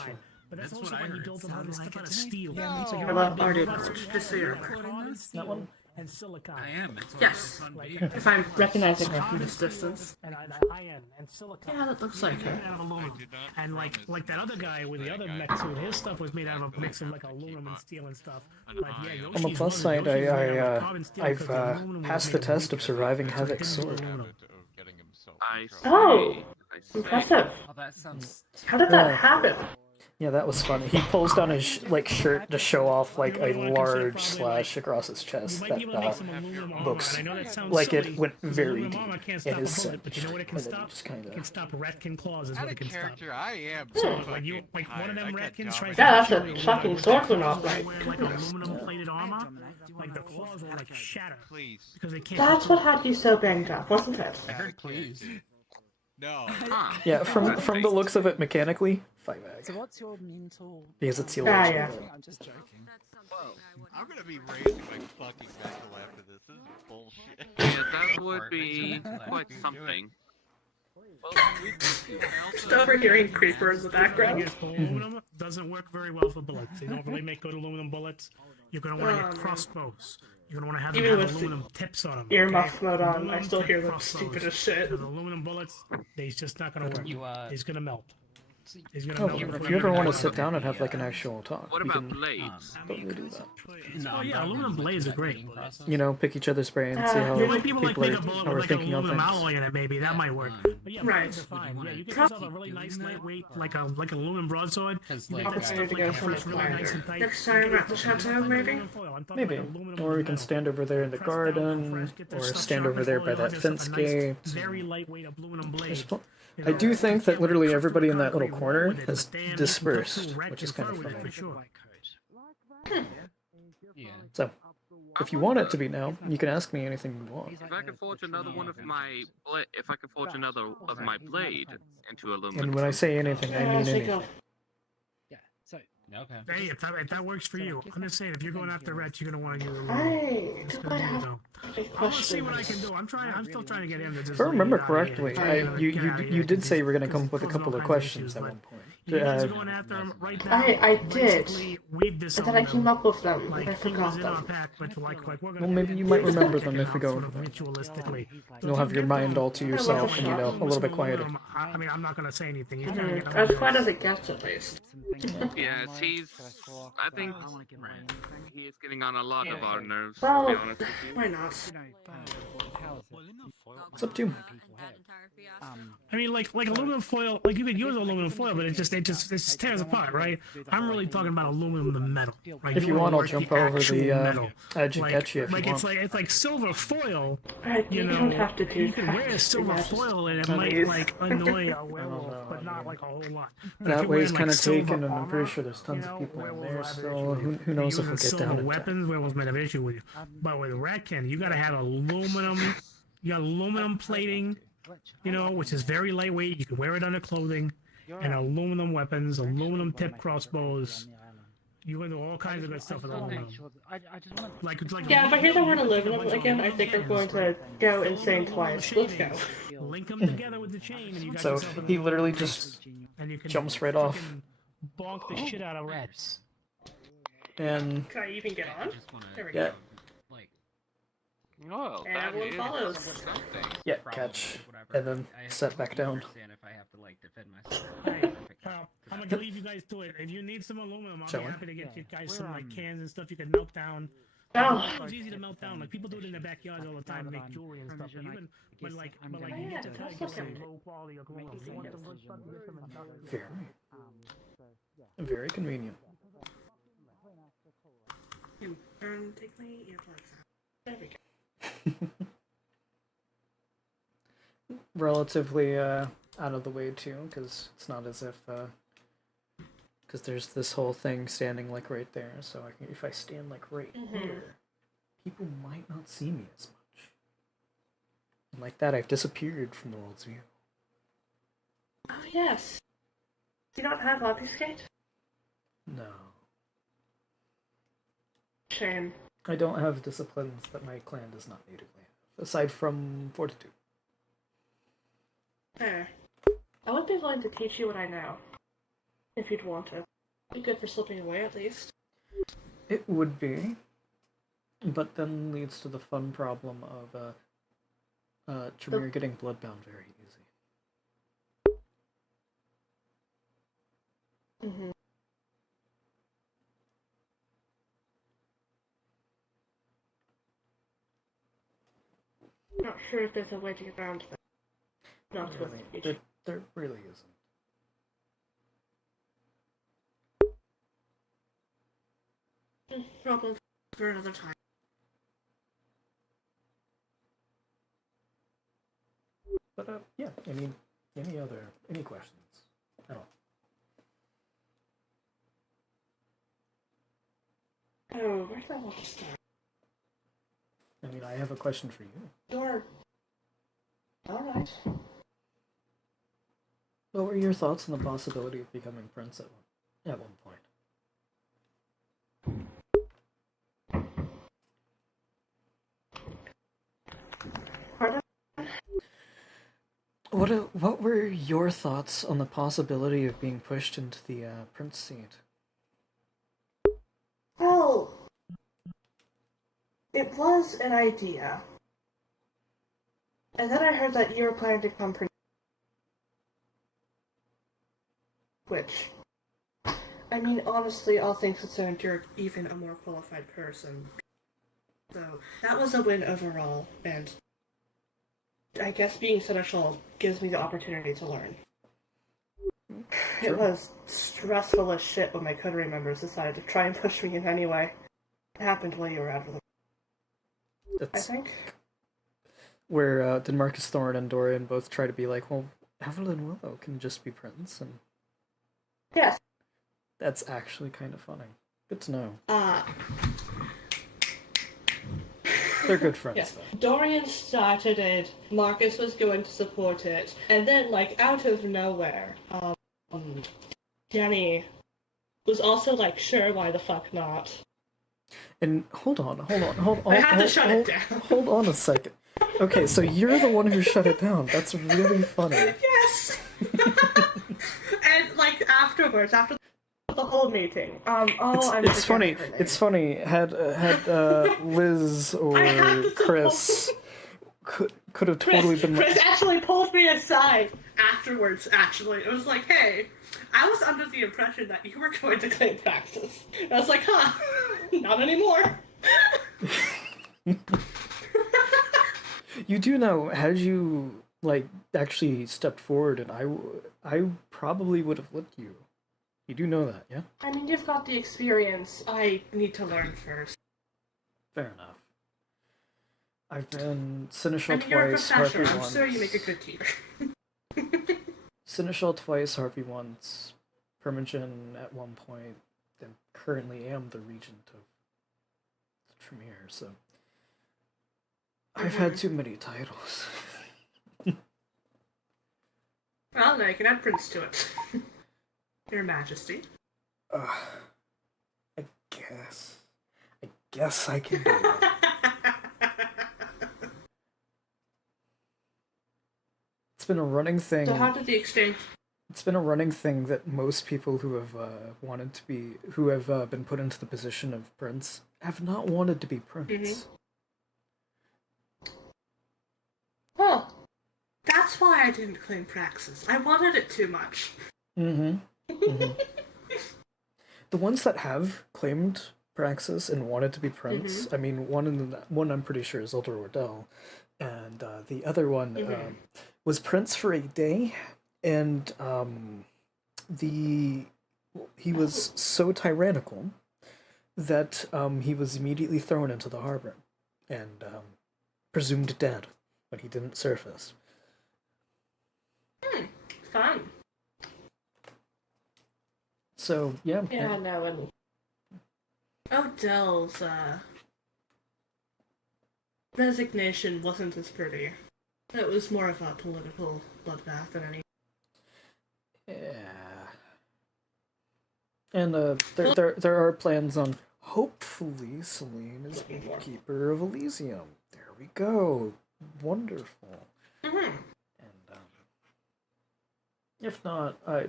But that's also why he built all this stuff out of steel. Yeah, So you're I gonna love build already robots just so you're with aware. carbon steel and silicon. I am. It's Yes. Like, If I'm recognizing her from this distance. and high-end and silicon. Yeah, that looks like her. Out of aluminum. And like that other guy with the other mech suit, his stuff was made out of a mix of like aluminum and steel and stuff. But yeah, On the Yoshi's plus was- side, Yoshi's was made out of I've carbon steel because the aluminum was passed made the of test of surviving Havoc's sword. I see. Oh, I see. impressive. Oh, that sounds. How did that happen? Yeah, that was funny. He pulls down his shirt to show off like a large slash across his chest that looks like it went very deep in his scent. But you know what it can And then he stop? just kind It can of stop Ratkin claws. Is Out what of it can stop. character, I am. So so like you, fucking like one of tired. them I got Ratkins tries Yeah, to that's kill a you, fucking like, swordsman off, they right? wear, like aluminum plated armor, like the claws will like shatter because they can't. That's what had you so banged up, wasn't it? I heard please. No. yeah. From the looks of it, mechanically, 5 So what's your mental? because it's sealed. Ah, yeah. I'm just joking. I'm gonna be raising my fucking mental after this. This is bullshit. Yeah, that would be quite something. Just overhearing creepers in the background. Against aluminum doesn't work very well for bullets. They don't really make good aluminum bullets. You're gonna want to get crossbows. You're gonna want to have them Even have with aluminum tips on them. earmuff mode on, I Aluminum still tip hear them crossbows. stupid as shit. Because aluminum bullets, they's just not gonna work. It's gonna melt. It's gonna Oh, melt. if you ever want to sit down and have like an actual talk, What we about can blades? totally do that. Oh yeah, aluminum blades are great. You know, pick each other's brain, see how Like people like people make are a bullet how we're with like an thinking of aluminum things. alloy in it. Maybe that might work. But yeah, Right. blades are fine. Yeah, you get yourself a really nice lightweight, like an aluminum broadsword. You make that Opportunity stuff to like go a from fresh, really nice and tight. Next time at the chateau, maybe? Maybe, or we can stand over there in the garden, or stand over there by that fence gate. Very lightweight aluminum blade. I do think that literally everybody in that little corner has dispersed, which is kind of funny. So, if you want it to be now, you can ask me anything you want. If I could forge another one of my if I could forge another of my blade into aluminum. And when I say anything, I mean anything. Okay. Hey, if that works for you, I'm just saying, if you're going after rats, you're gonna want to use I aluminum. do not have a I'm gonna see what I question. can do. I'm still trying to get him to just. If I remember leave it out correctly, here. you did say you were going to come up with a couple of questions at one point. You guys are going after him right now. I did. Basically, we've And disowned then I him. came up with them, Like and I he forgot was in our them. pack, but like we're gonna. Well, maybe you might remember them if we go Sort over of there. ritualistically. You'll have your mind all to yourself and, you know, a little bit quieter. I mean, I'm not gonna say anything. He's Mhm. gonna get As quiet as it gets, at least. Yeah, it's I think he is getting on a lot of our nerves, to Well, be honest with you. why not? It's up to you. I mean, like aluminum foil, like you could use aluminum foil, but it just tears apart, right? I'm really talking about aluminum to metal. Right? If you want, I'll like jump the over actual the metal. edge and Like, catch you if like you it's want. like it's like silver foil. You know, don't have to do you can that. wear silver foil and it might like annoy a werewolf, but not like a whole lot. But if That you're way's wearing, kind like, of silver taken, and I'm pretty armor, sure there's tons of people in there werewolves will still. have an issue Who knows if using we'll get silver down to weapons, werewolves might have an issue with you. But with Ratkin, you gotta have aluminum. You got aluminum plating, you know, which is very lightweight. You can wear it under clothing, and aluminum weapons, aluminum tip crossbows. You can do all kinds of good stuff with aluminum. Like Yeah, but here's the word aluminum again. I think I'm going to go insane twice. Let's go. Link them together with the chain, and you got So yourself he literally just and you can jumps right off. bonk the shit out of rats. And Can I even get on? There we yeah, go. Oh, And everyone follows. yeah, catch, and then set back down. I'm gonna leave you guys to it. If you need some aluminum, I'll Shall be we? happy to get you guys some like cans and stuff you can melt down. Oh. It's easy to melt down. Like people do it in their backyards all the time, to make jewelry and stuff. But even, but you need to try to get some low quality aluminum. You want the wood stuff to get some industrial. Very convenient. Take my earplugs out. There we go. Relatively out of the way too, because it's not as if because there's this whole thing standing like right there. So I can, if I stand like right here, people might not see me as much. And like that, I've disappeared from the world's view. Oh yes. Do you not have obfuscate? No, Shame. I don't have disciplines that my clan does not natively have, aside from fortitude. Fair. I would be willing to teach you what I know, if you'd want to. Be good for slipping away, at least. It would be, but then leads to the fun problem of Tremere getting bloodbound very easy. Mm-hmm. Not sure if there's a way to get around that. Not with Really, there really isn't. Problems for another time. But yeah, I mean, any questions at all? Oh, where do I want to start? I mean, I have a question for you. Sure. Alright. What were your thoughts on the possibility of becoming prince at one point? Pardon? What were your thoughts on the possibility of being pushed into the prince seat? Well, it was an idea. And then I heard that you were planning to become prince. Which, I mean, honestly, all things considered, you're even a more qualified person. So, that was a win overall, and I guess being seneschal gives me the opportunity to learn. Sure. It was stressful as shit when my coterie members decided to try and push me in any way. It happened while you were out of the That's I think. where Denmarcus Thorn and Dorian both try to be like, well, Evelyn Willow can just be prince, and Yes. that's actually kind of funny. Good to know. They're good friends, Yes. though. Dorian started it, Marcus was going to support it, and then, like, out of nowhere, Jenny was also like, sure, why the fuck not? And hold on. I had to shut it down. Hold on a second. Okay, so you're the one who shut it down. That's really funny. Yes! And, like, afterwards, after the whole meeting, It's funny. It's funny. Had Liz or Chris could have totally been. Chris actually pulled me aside afterwards, actually. It was like, hey, I was under the impression that you were going to claim Praxis. And I was like, huh, not anymore. You do know, had you, like, actually stepped forward, and I probably would have let you. You do know that, yeah? I mean, you've got the experience. I need to learn first. Fair enough. I've been Seneschal I mean, you're a twice, professor. Harvey I'm once. sure you make a good teacher. Seneschal twice, Harvey once, Permingen at one point, and currently am the regent of the Tremere, so I've had too many titles. Well, no, you can add Prince to it. Your Majesty. I guess I can do it. It's been a running thing. So how did the exchange... It's been a running thing that most people who have who have been put into the position of prince have not wanted to be prince. Oh, that's why I didn't claim Praxis. I wanted it too much. The ones that have claimed Praxis and wanted to be prince, I mean, one I'm pretty sure is Elder Wardell, and the other one was prince for a day, and he was so tyrannical that he was immediately thrown into the harbor and presumed dead when he didn't surface. Fun. So, yeah. Yeah, no, and Odell's resignation wasn't as pretty. It was more of a political bloodbath than any. Yeah. And there are plans on hopefully Celine is Keeper of Elysium. There we go. Wonderful. And if not, I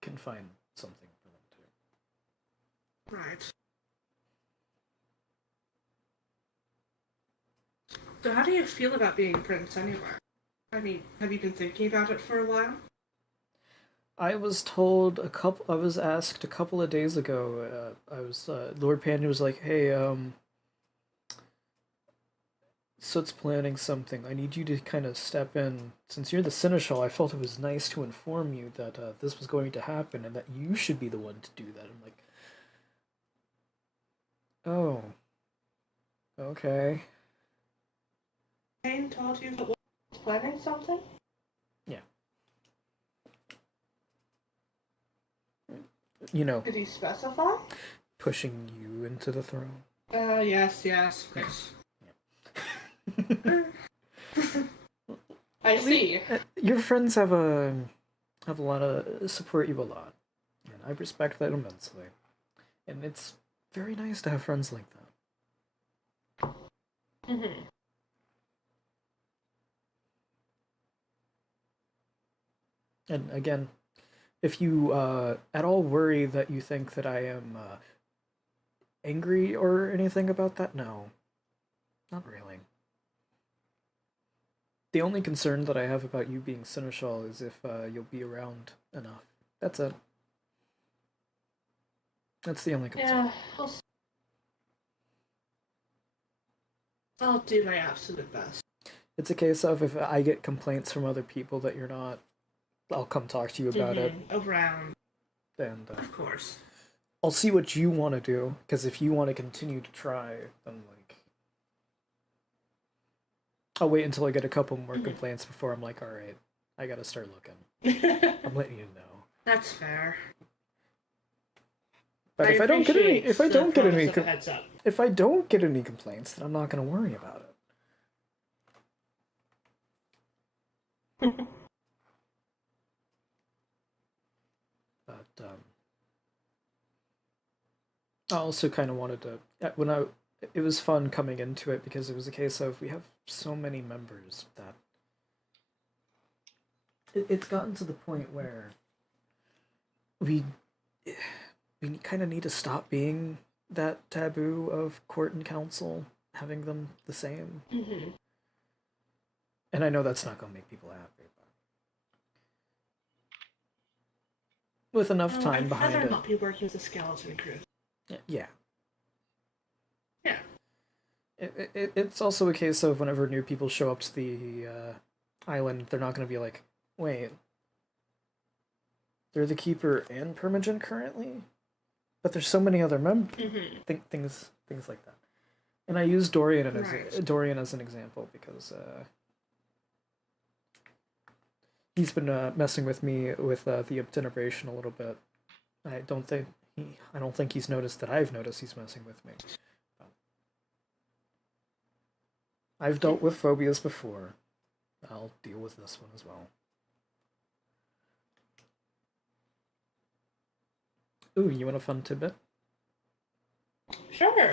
can find something for them too. Right. So how do you feel about being prince anywhere? I mean, have you been thinking about it for a while? I was told I was asked a couple of days ago, Lord Panda was like, hey, Soot's planning something. I need you to kind of step in. Since you're the Seneschal, I felt it was nice to inform you that this was going to happen and that you should be the one to do that. I'm like, oh, okay. Kane told you that was planning something? Yeah. You know. Did he specify? Pushing you into the throne. Yes. I see. Your friends have a lot of support you a lot, and I respect that immensely. And it's very nice to have friends like that. And again, if you at all worry that you think that I am angry or anything about that, no, not really. The only concern that I have about you being Seneschal is if you'll be around enough. That's it. That's the only concern. Yeah, I'll do my absolute best. It's a case of if I get complaints from other people that you're not, I'll come talk to you about it. Around. And of course. I'll see what you want to do, because if you want to continue to try, then like I'll wait until I get a couple more complaints before I'm like, all right, I gotta start looking. I'm letting you know. That's fair. But if I don't get any complaints, then I'm not gonna worry about it. But I also kind of wanted to it was fun coming into it because it was a case of we have so many members that it's gotten to the point where we kind of need to stop being that taboo of court and council, having them the same. And I know that's not going to make people happy. with enough Oh, time I'd behind rather it. not be working with a skeleton crew. Yeah. Yeah. It's also a case of whenever new people show up to the island, they're not going to be like, wait, they're the keeper and permagen currently, but there's so many other things like that. And I use Dorian as an example because he's been messing with me with the integration a little bit. I don't think he's noticed that I've noticed he's messing with me. I've dealt with phobias before. I'll deal with this one as well. Ooh, you want a fun tidbit? Sure.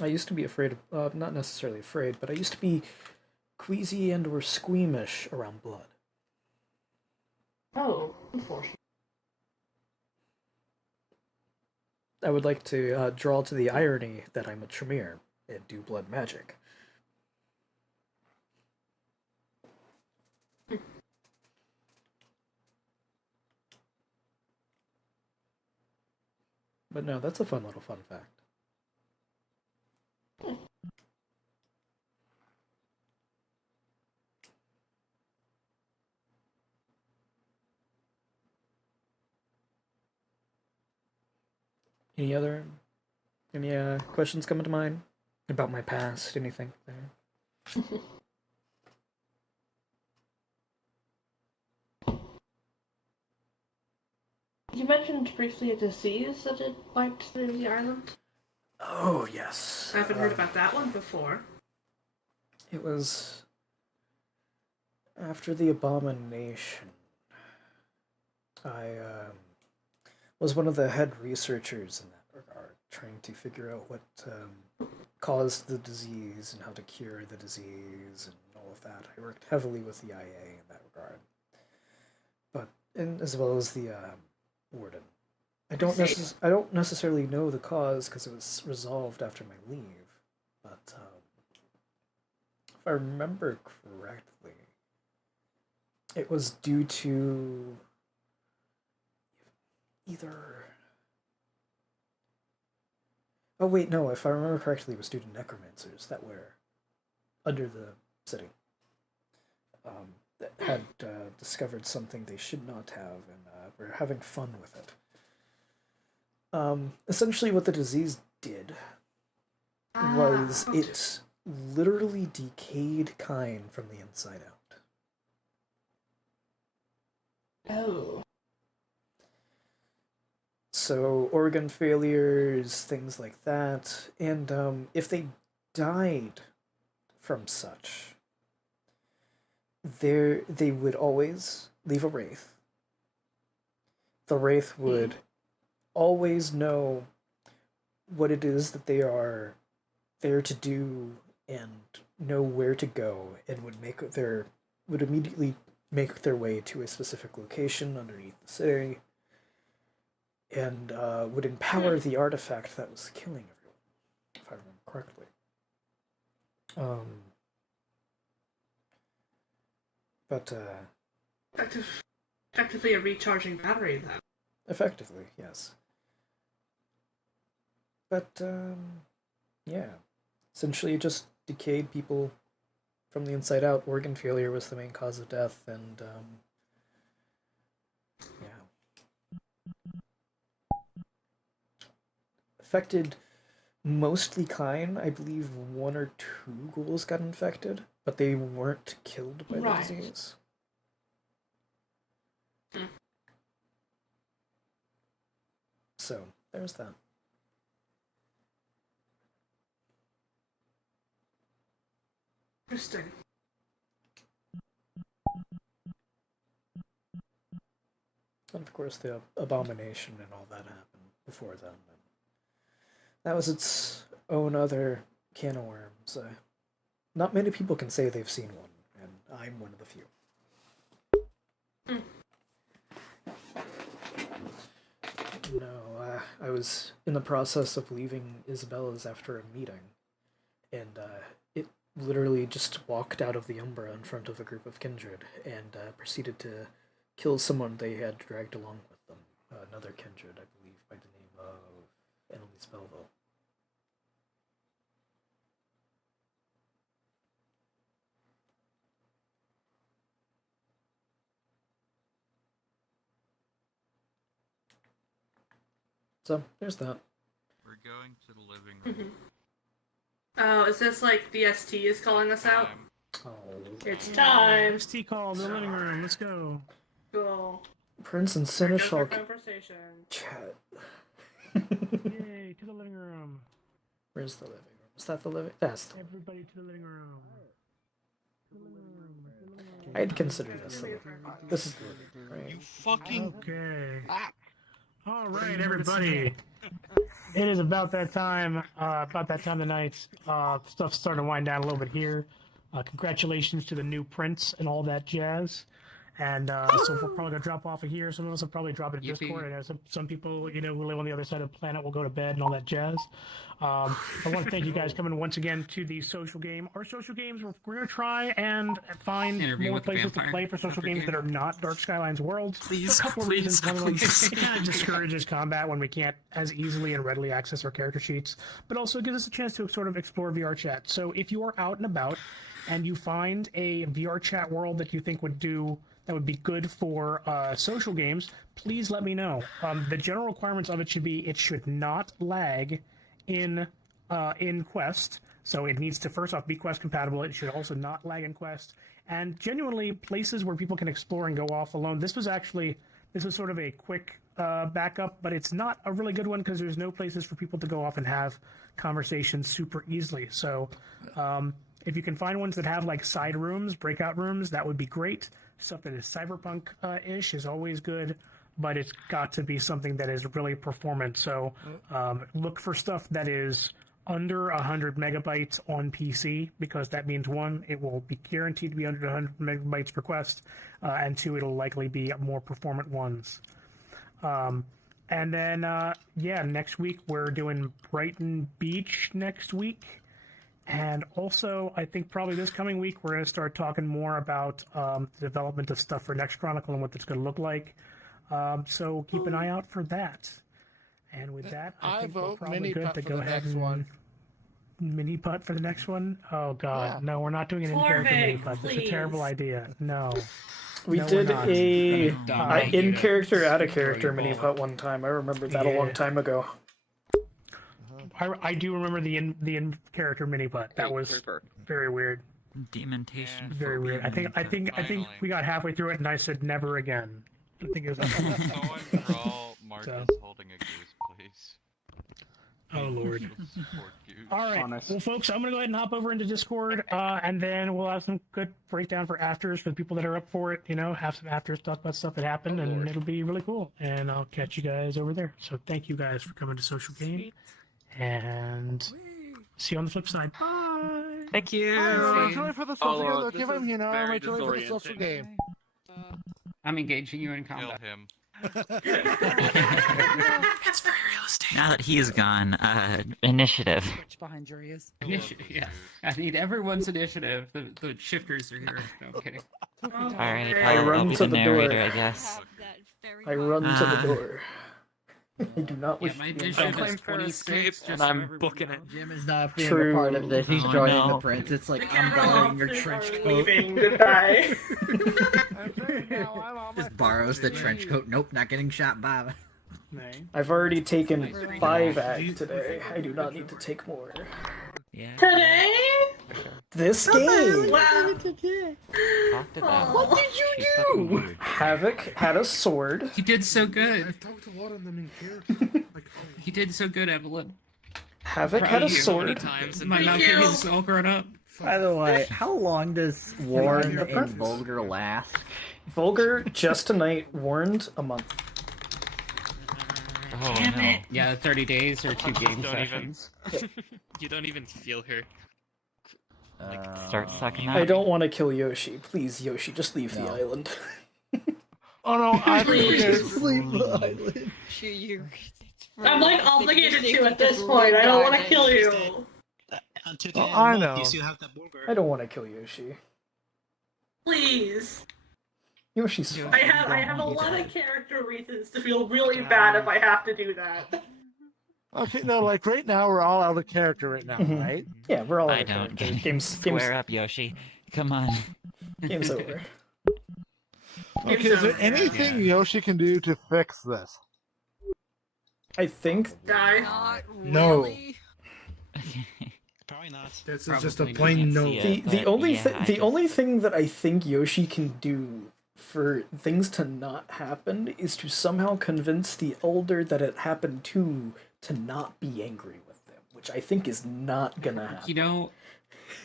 I used to be afraid of, not necessarily afraid, but I used to be queasy and or squeamish around blood. Oh, unfortunately. I would like to draw to the irony that I'm a Tremere and do blood magic. But no, that's a fun little fun fact. Any questions coming to mind about my past? Anything there? You mentioned briefly a disease that had wiped through the island. Oh, yes. I haven't heard about that one before. It was after the abomination. I was one of the head researchers in that regard, trying to figure out what caused the disease and how to cure the disease and all of that. I worked heavily with the IA in that regard, and as well as the warden. I don't necessarily know the cause because it was resolved after my leave, but if I remember correctly, it was due to either... Oh wait, no, if I remember correctly, it was due to necromancers that were under the city. That had discovered something they should not have and were having fun with it. Essentially what the disease did was it literally decayed Kine from the inside out. Oh. So organ failures, things like that, and if they died from such, they would always leave a wraith. The wraith would always know what it is that they are there to do and know where to go, and would immediately make their way to a specific location underneath the city, and would empower the artifact that was killing everyone, if I remember correctly. Effectively a recharging battery, then. Effectively, yes. But, yeah. Essentially, it just decayed people from the inside out. Organ failure was the main cause of death, and, yeah. Affected mostly Kine. I believe 1 or 2 ghouls got infected, but they weren't killed by the disease. So, there's that. Interesting. And of course, the abomination and all that happened before then. And that was its own other can of worms. Not many people can say they've seen one, and I'm one of the few. No, I was in the process of leaving Isabella's after a meeting, and it literally just walked out of the Umbra in front of a group of kindred and proceeded to kill someone they had dragged along with them. Another kindred, I believe, by the name of Annalise Belville. So, there's that. We're going to the living room. Oh, is this like the ST is calling us out? Oh. It's time. ST call the living room. Let's go. Cool. Prince and There goes Seneschal our conversation. chat. Yay, to the living room. Where's the living room? Is that the living? That's the. Everybody to the living room. I'd consider this the living room. This is the living room, right? You fucking. Okay. All right, everybody. It is about that time. About that time of night. Stuff's starting to wind down a little bit here. Congratulations to the new prince and all that jazz. And so we're probably gonna drop off of here. Some of us will probably drop it in Discord. I know some people, you know, who live on the other side of the planet will go to bed and all that jazz. I want to thank you guys coming once again to the social game. Our social games, we're gonna try and find more places to play for social games that are not Dark Skylines worlds. Please, for a couple of please, reasons. One of them, please. it kind of discourages combat when we can't as easily and readily access our character sheets, but also gives us a chance to sort of explore VR chat. So if you are out and about and you find a VR chat world that you think would be good for social games, please let me know. The general requirements of it should be it should not lag in Quest. So it needs to first off be Quest compatible. It should also not lag in Quest. And genuinely places where people can explore and go off alone. This was sort of a quick backup, but it's not a really good one because there's no places for people to go off and have conversations super easily. So if you can find ones that have like side rooms, breakout rooms, that would be great. Stuff that is cyberpunk-ish is always good, but it's got to be something that is really performant. So look for stuff that is under 100 megabytes on PC, because that means, one, it will be guaranteed to be under 100 megabytes per quest, and two, it'll likely be more performant ones. And then, next week we're doing Brighton Beach next week. And also, I think probably this coming week, we're going to start talking more about the development of stuff for Next Chronicle and what that's going to look like. So keep an eye out for that. And with that, I think we're probably good to go ahead and mini putt for the next one. Oh God, no, we're not doing an in-character mini putt. That's a terrible idea. No. We did a in-character, out-of-character mini putt one time. I remember that a long time ago. I do remember the in-character mini putt. That was very weird. Dementation. Very weird. I think we got halfway through it and I said never again. I think it was. Someone draw Marcus holding a goose, please. Oh Lord. All right. Well, folks, I'm gonna go ahead and hop over into Discord, and then we'll have some good breakdown for afters for the people that are up for it. You know, have some afters, talk about stuff that happened, and it'll be really cool. And I'll catch you guys over there. So thank you guys for coming to Social Game, and see you on the flip side. Bye. Thank you. I'm waiting for the social game. Look, give him, you know, I'm waiting for the social game. I'm engaging you in combat. Kill him. It's very realistic. Now that he is gone, initiative. Behind jury is. Initiative, yeah. I need everyone's initiative. The shifters are here. No, I'm kidding. Alright, I I'll run be to the the narrator, door. I guess. I run to the door. I do not wish my to be initiative involved. is 26, and I'm booking it. Jim is not being True. a part of this. He's Oh, joining no. the prince. It's like I'm borrowing your trench coat. Leaving. Goodbye. Just borrows the trench coat. Nope, not getting shot by. I've already taken 5 ag today. I do not need to take more. Yeah. Today? This game! Wow. Talked about What did you do? Havoc had a sword. He did so good. I've talked a lot on them in character. He did so good, Evelyn. Havoc Proud had a of you. sword. My mouth is all grown up. By the way, how long does Warren and Vulgar last? Vulgar, just tonight, warned a month. Oh, Damn no. it. Yeah, 30 days or 2 game Don't sessions. You don't even feel her. Start sucking up. I don't want to kill Yoshi. Please, Yoshi, just leave the island. Oh no, I Please. Leave the island. I'm like obligated to at this point. I don't want to kill you. Until Well, I know. you still have that burger. I don't want to kill Yoshi. Please. Yoshi's fine. I have a lot of character reasons to feel really bad if I have to do that. Okay, no, like right now we're all out of character right now, right? Yeah, we're all out I of don't. character. Game's Square up, Yoshi. Come on. Game's over. Okay, is there anything Yoshi can do to fix this? I think. Die. No. Probably not. This is just a plain no. The only thing that I think Yoshi can do for things to not happen is to somehow convince the elder that it happened to not be angry with them, which I think is not gonna happen. You know,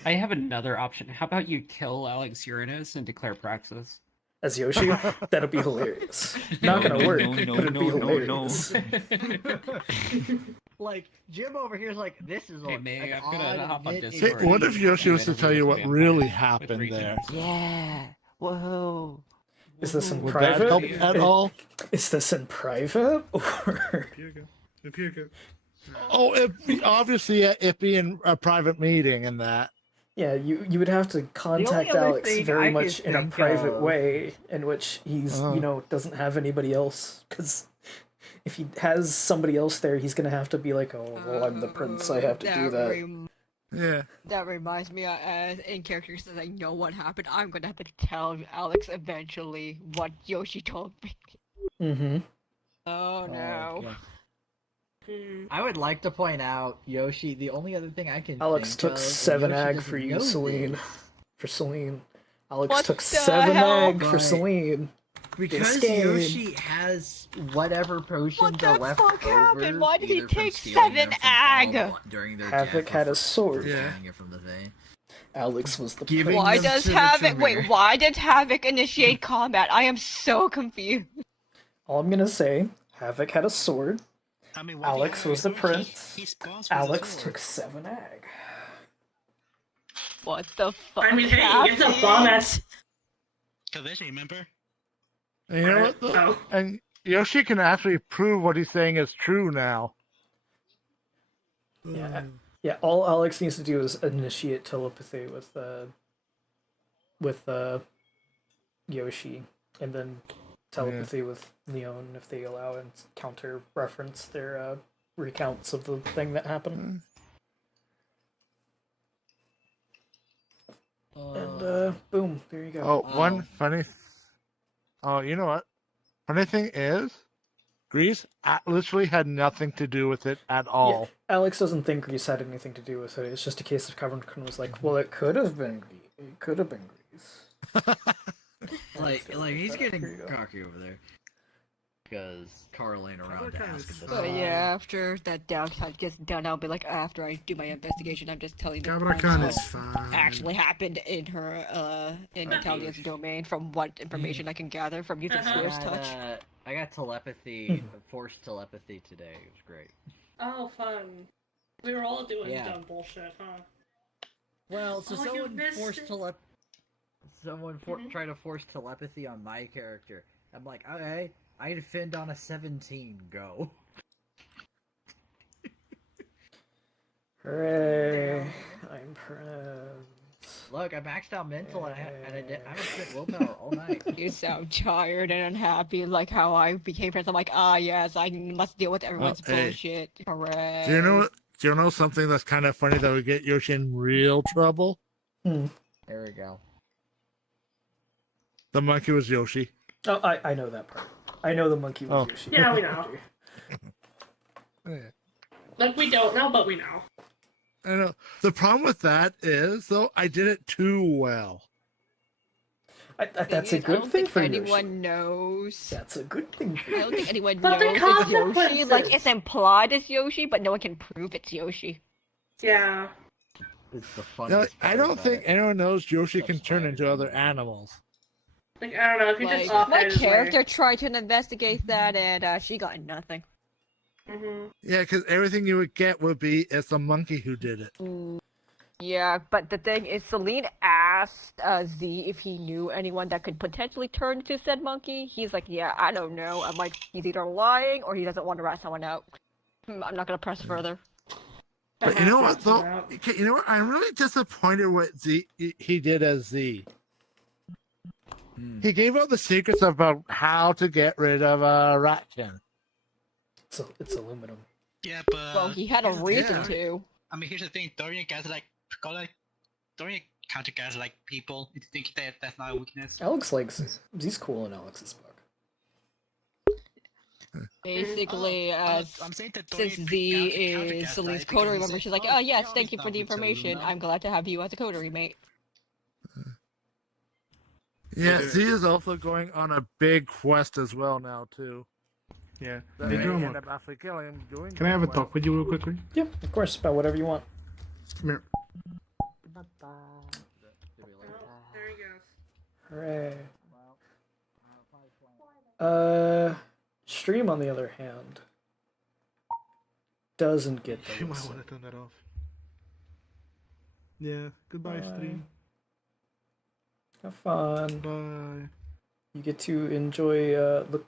I have another option. How about you kill Alex Uranus and declare Praxis? As Yoshi, that'd be hilarious. Not gonna work, but it'd be hilarious. Like, Jim over here is like, this is like, May, an I'm gonna odd hop on bit- Discord. Hey, what if Yoshi was to tell you what really happened there? Yeah. Whoa. Is this in Would private? that help at all? Is this in private or? Oh, obviously it being a private meeting and that. Yeah, you would have to contact other Alex thing very I much could in a think private of- way, in which he's doesn't have anybody else. Because if he has somebody else there, he's gonna have to be like, oh, well, I'm the prince, I have to do that. Yeah. That reminds me, as in character says I know what happened, I'm gonna have to tell Alex eventually what Yoshi told me. Mm-hmm. Oh no. I would like to point out, Yoshi, the only other thing I can Alex think took of, 7 Yoshi ag doesn't for you, know Celine. this. For Celine. Alex What took the 7 hell? ag for But- Celine. Because This game. Yoshi has whatever potions What are the left fuck over. happened? Why did he either from take stealing 7 them from ag? Paul during their Havoc death had or a sword. stealing it from the thing. Alex was the Giving prince. Why them does to the Havoc Tremere. why did Havoc initiate combat? I am so confused. All I'm gonna say, Havoc had a sword. I mean, why do you Alex have was the a sword? prince. He spawns with a Alex sword. took 7 ag. What the fuck? I mean, hey, it's a bomb ass. Kaveshi, remember? And you know what? though? And Yoshi can actually prove what he's saying is true now. Yeah, all Alex needs to do is initiate telepathy with Yoshi, and then telepathy with Leon if they allow, and counter reference their recounts of the thing that happened. And boom, there you go. Oh, one funny. Oh, you know what? Funny thing is, Grease literally had nothing to do with it at all. Yeah, Alex doesn't think Grease had anything to do with it. It's just a case of Cavern was like, well, it could have been Grease. It could have been Grease. Like he's getting cocky over there. Because Carl ain't around to ask him this. So yeah, after that downside gets done, I'll be like, after I do my investigation, I'm just telling them Gabrakan what is fine. actually happened in her in Italia's domain from what information I can gather from using Square's touch. I got telepathy, forced telepathy today. It was great. Oh, fun. We were all doing Yeah. dumb bullshit, huh? Well, so Oh, you someone missed forced it. someone tried to force telepathy on my character. I'm like, okay, I defend on a 17. Go. Hooray! I'm prince. Look, I maxed out mental and I haven't spent willpower all night. You sound tired and unhappy, like how I became friends. I'm like, yes, I must deal with everyone's hey. bullshit. Hooray! Do you know something that's kind of funny that would get Yoshi in real trouble? There we go. The monkey was Yoshi. Oh, I know that part. I know the monkey was Yoshi. Yeah, we know. Like, we don't know, but we know. I know. The problem with that is, though, I did it too well. That's a I good don't thing think for anyone Yoshi. knows. That's a good thing for I don't think anyone But the knows it's Yoshi. consequences. Like, it's implied it's Yoshi, but no one can prove it's Yoshi. Yeah. It's the Now, funniest I part don't about think it. anyone knows Yoshi can turn into other animals. Like, I don't know, if you Like, just off my it, it's character tried to investigate that, and she got nothing. Yeah, because everything you would get would be it's a monkey who did it. Yeah, but the thing is, Celine asked Z if he knew anyone that could potentially turn into said monkey. He's like, yeah, I don't know. I'm like, he's either lying or he doesn't want to rat someone out. I'm not gonna press further. But you know what, though? Okay, you know what? I'm really disappointed what he did as Z. He gave out the secrets about how to get rid of Ratkin. It's aluminum. Yeah, but Well, he had a reason to. I mean, here's the thing: Dorian guys like Dorian counter guys like people. You think that's not a weakness? Alex likes he's cool in Alex's book. Basically, I'm saying that since Z is Celine's coterie member, she's like, oh yes, thank you for the information. I'm glad to have you as a coterie mate. Yeah, Z is also going on a big quest as well now too. Yeah. That Hey, may Drummer. end up actually killing him doing Can I have a that talk with you real quickly? Yep, of course, about whatever you want. Come here. There he goes. Hooray. Stream, on the other hand, doesn't get You those. might want to turn that off. Yeah. Goodbye, Bye. stream. Have fun. Bye. You get to enjoy look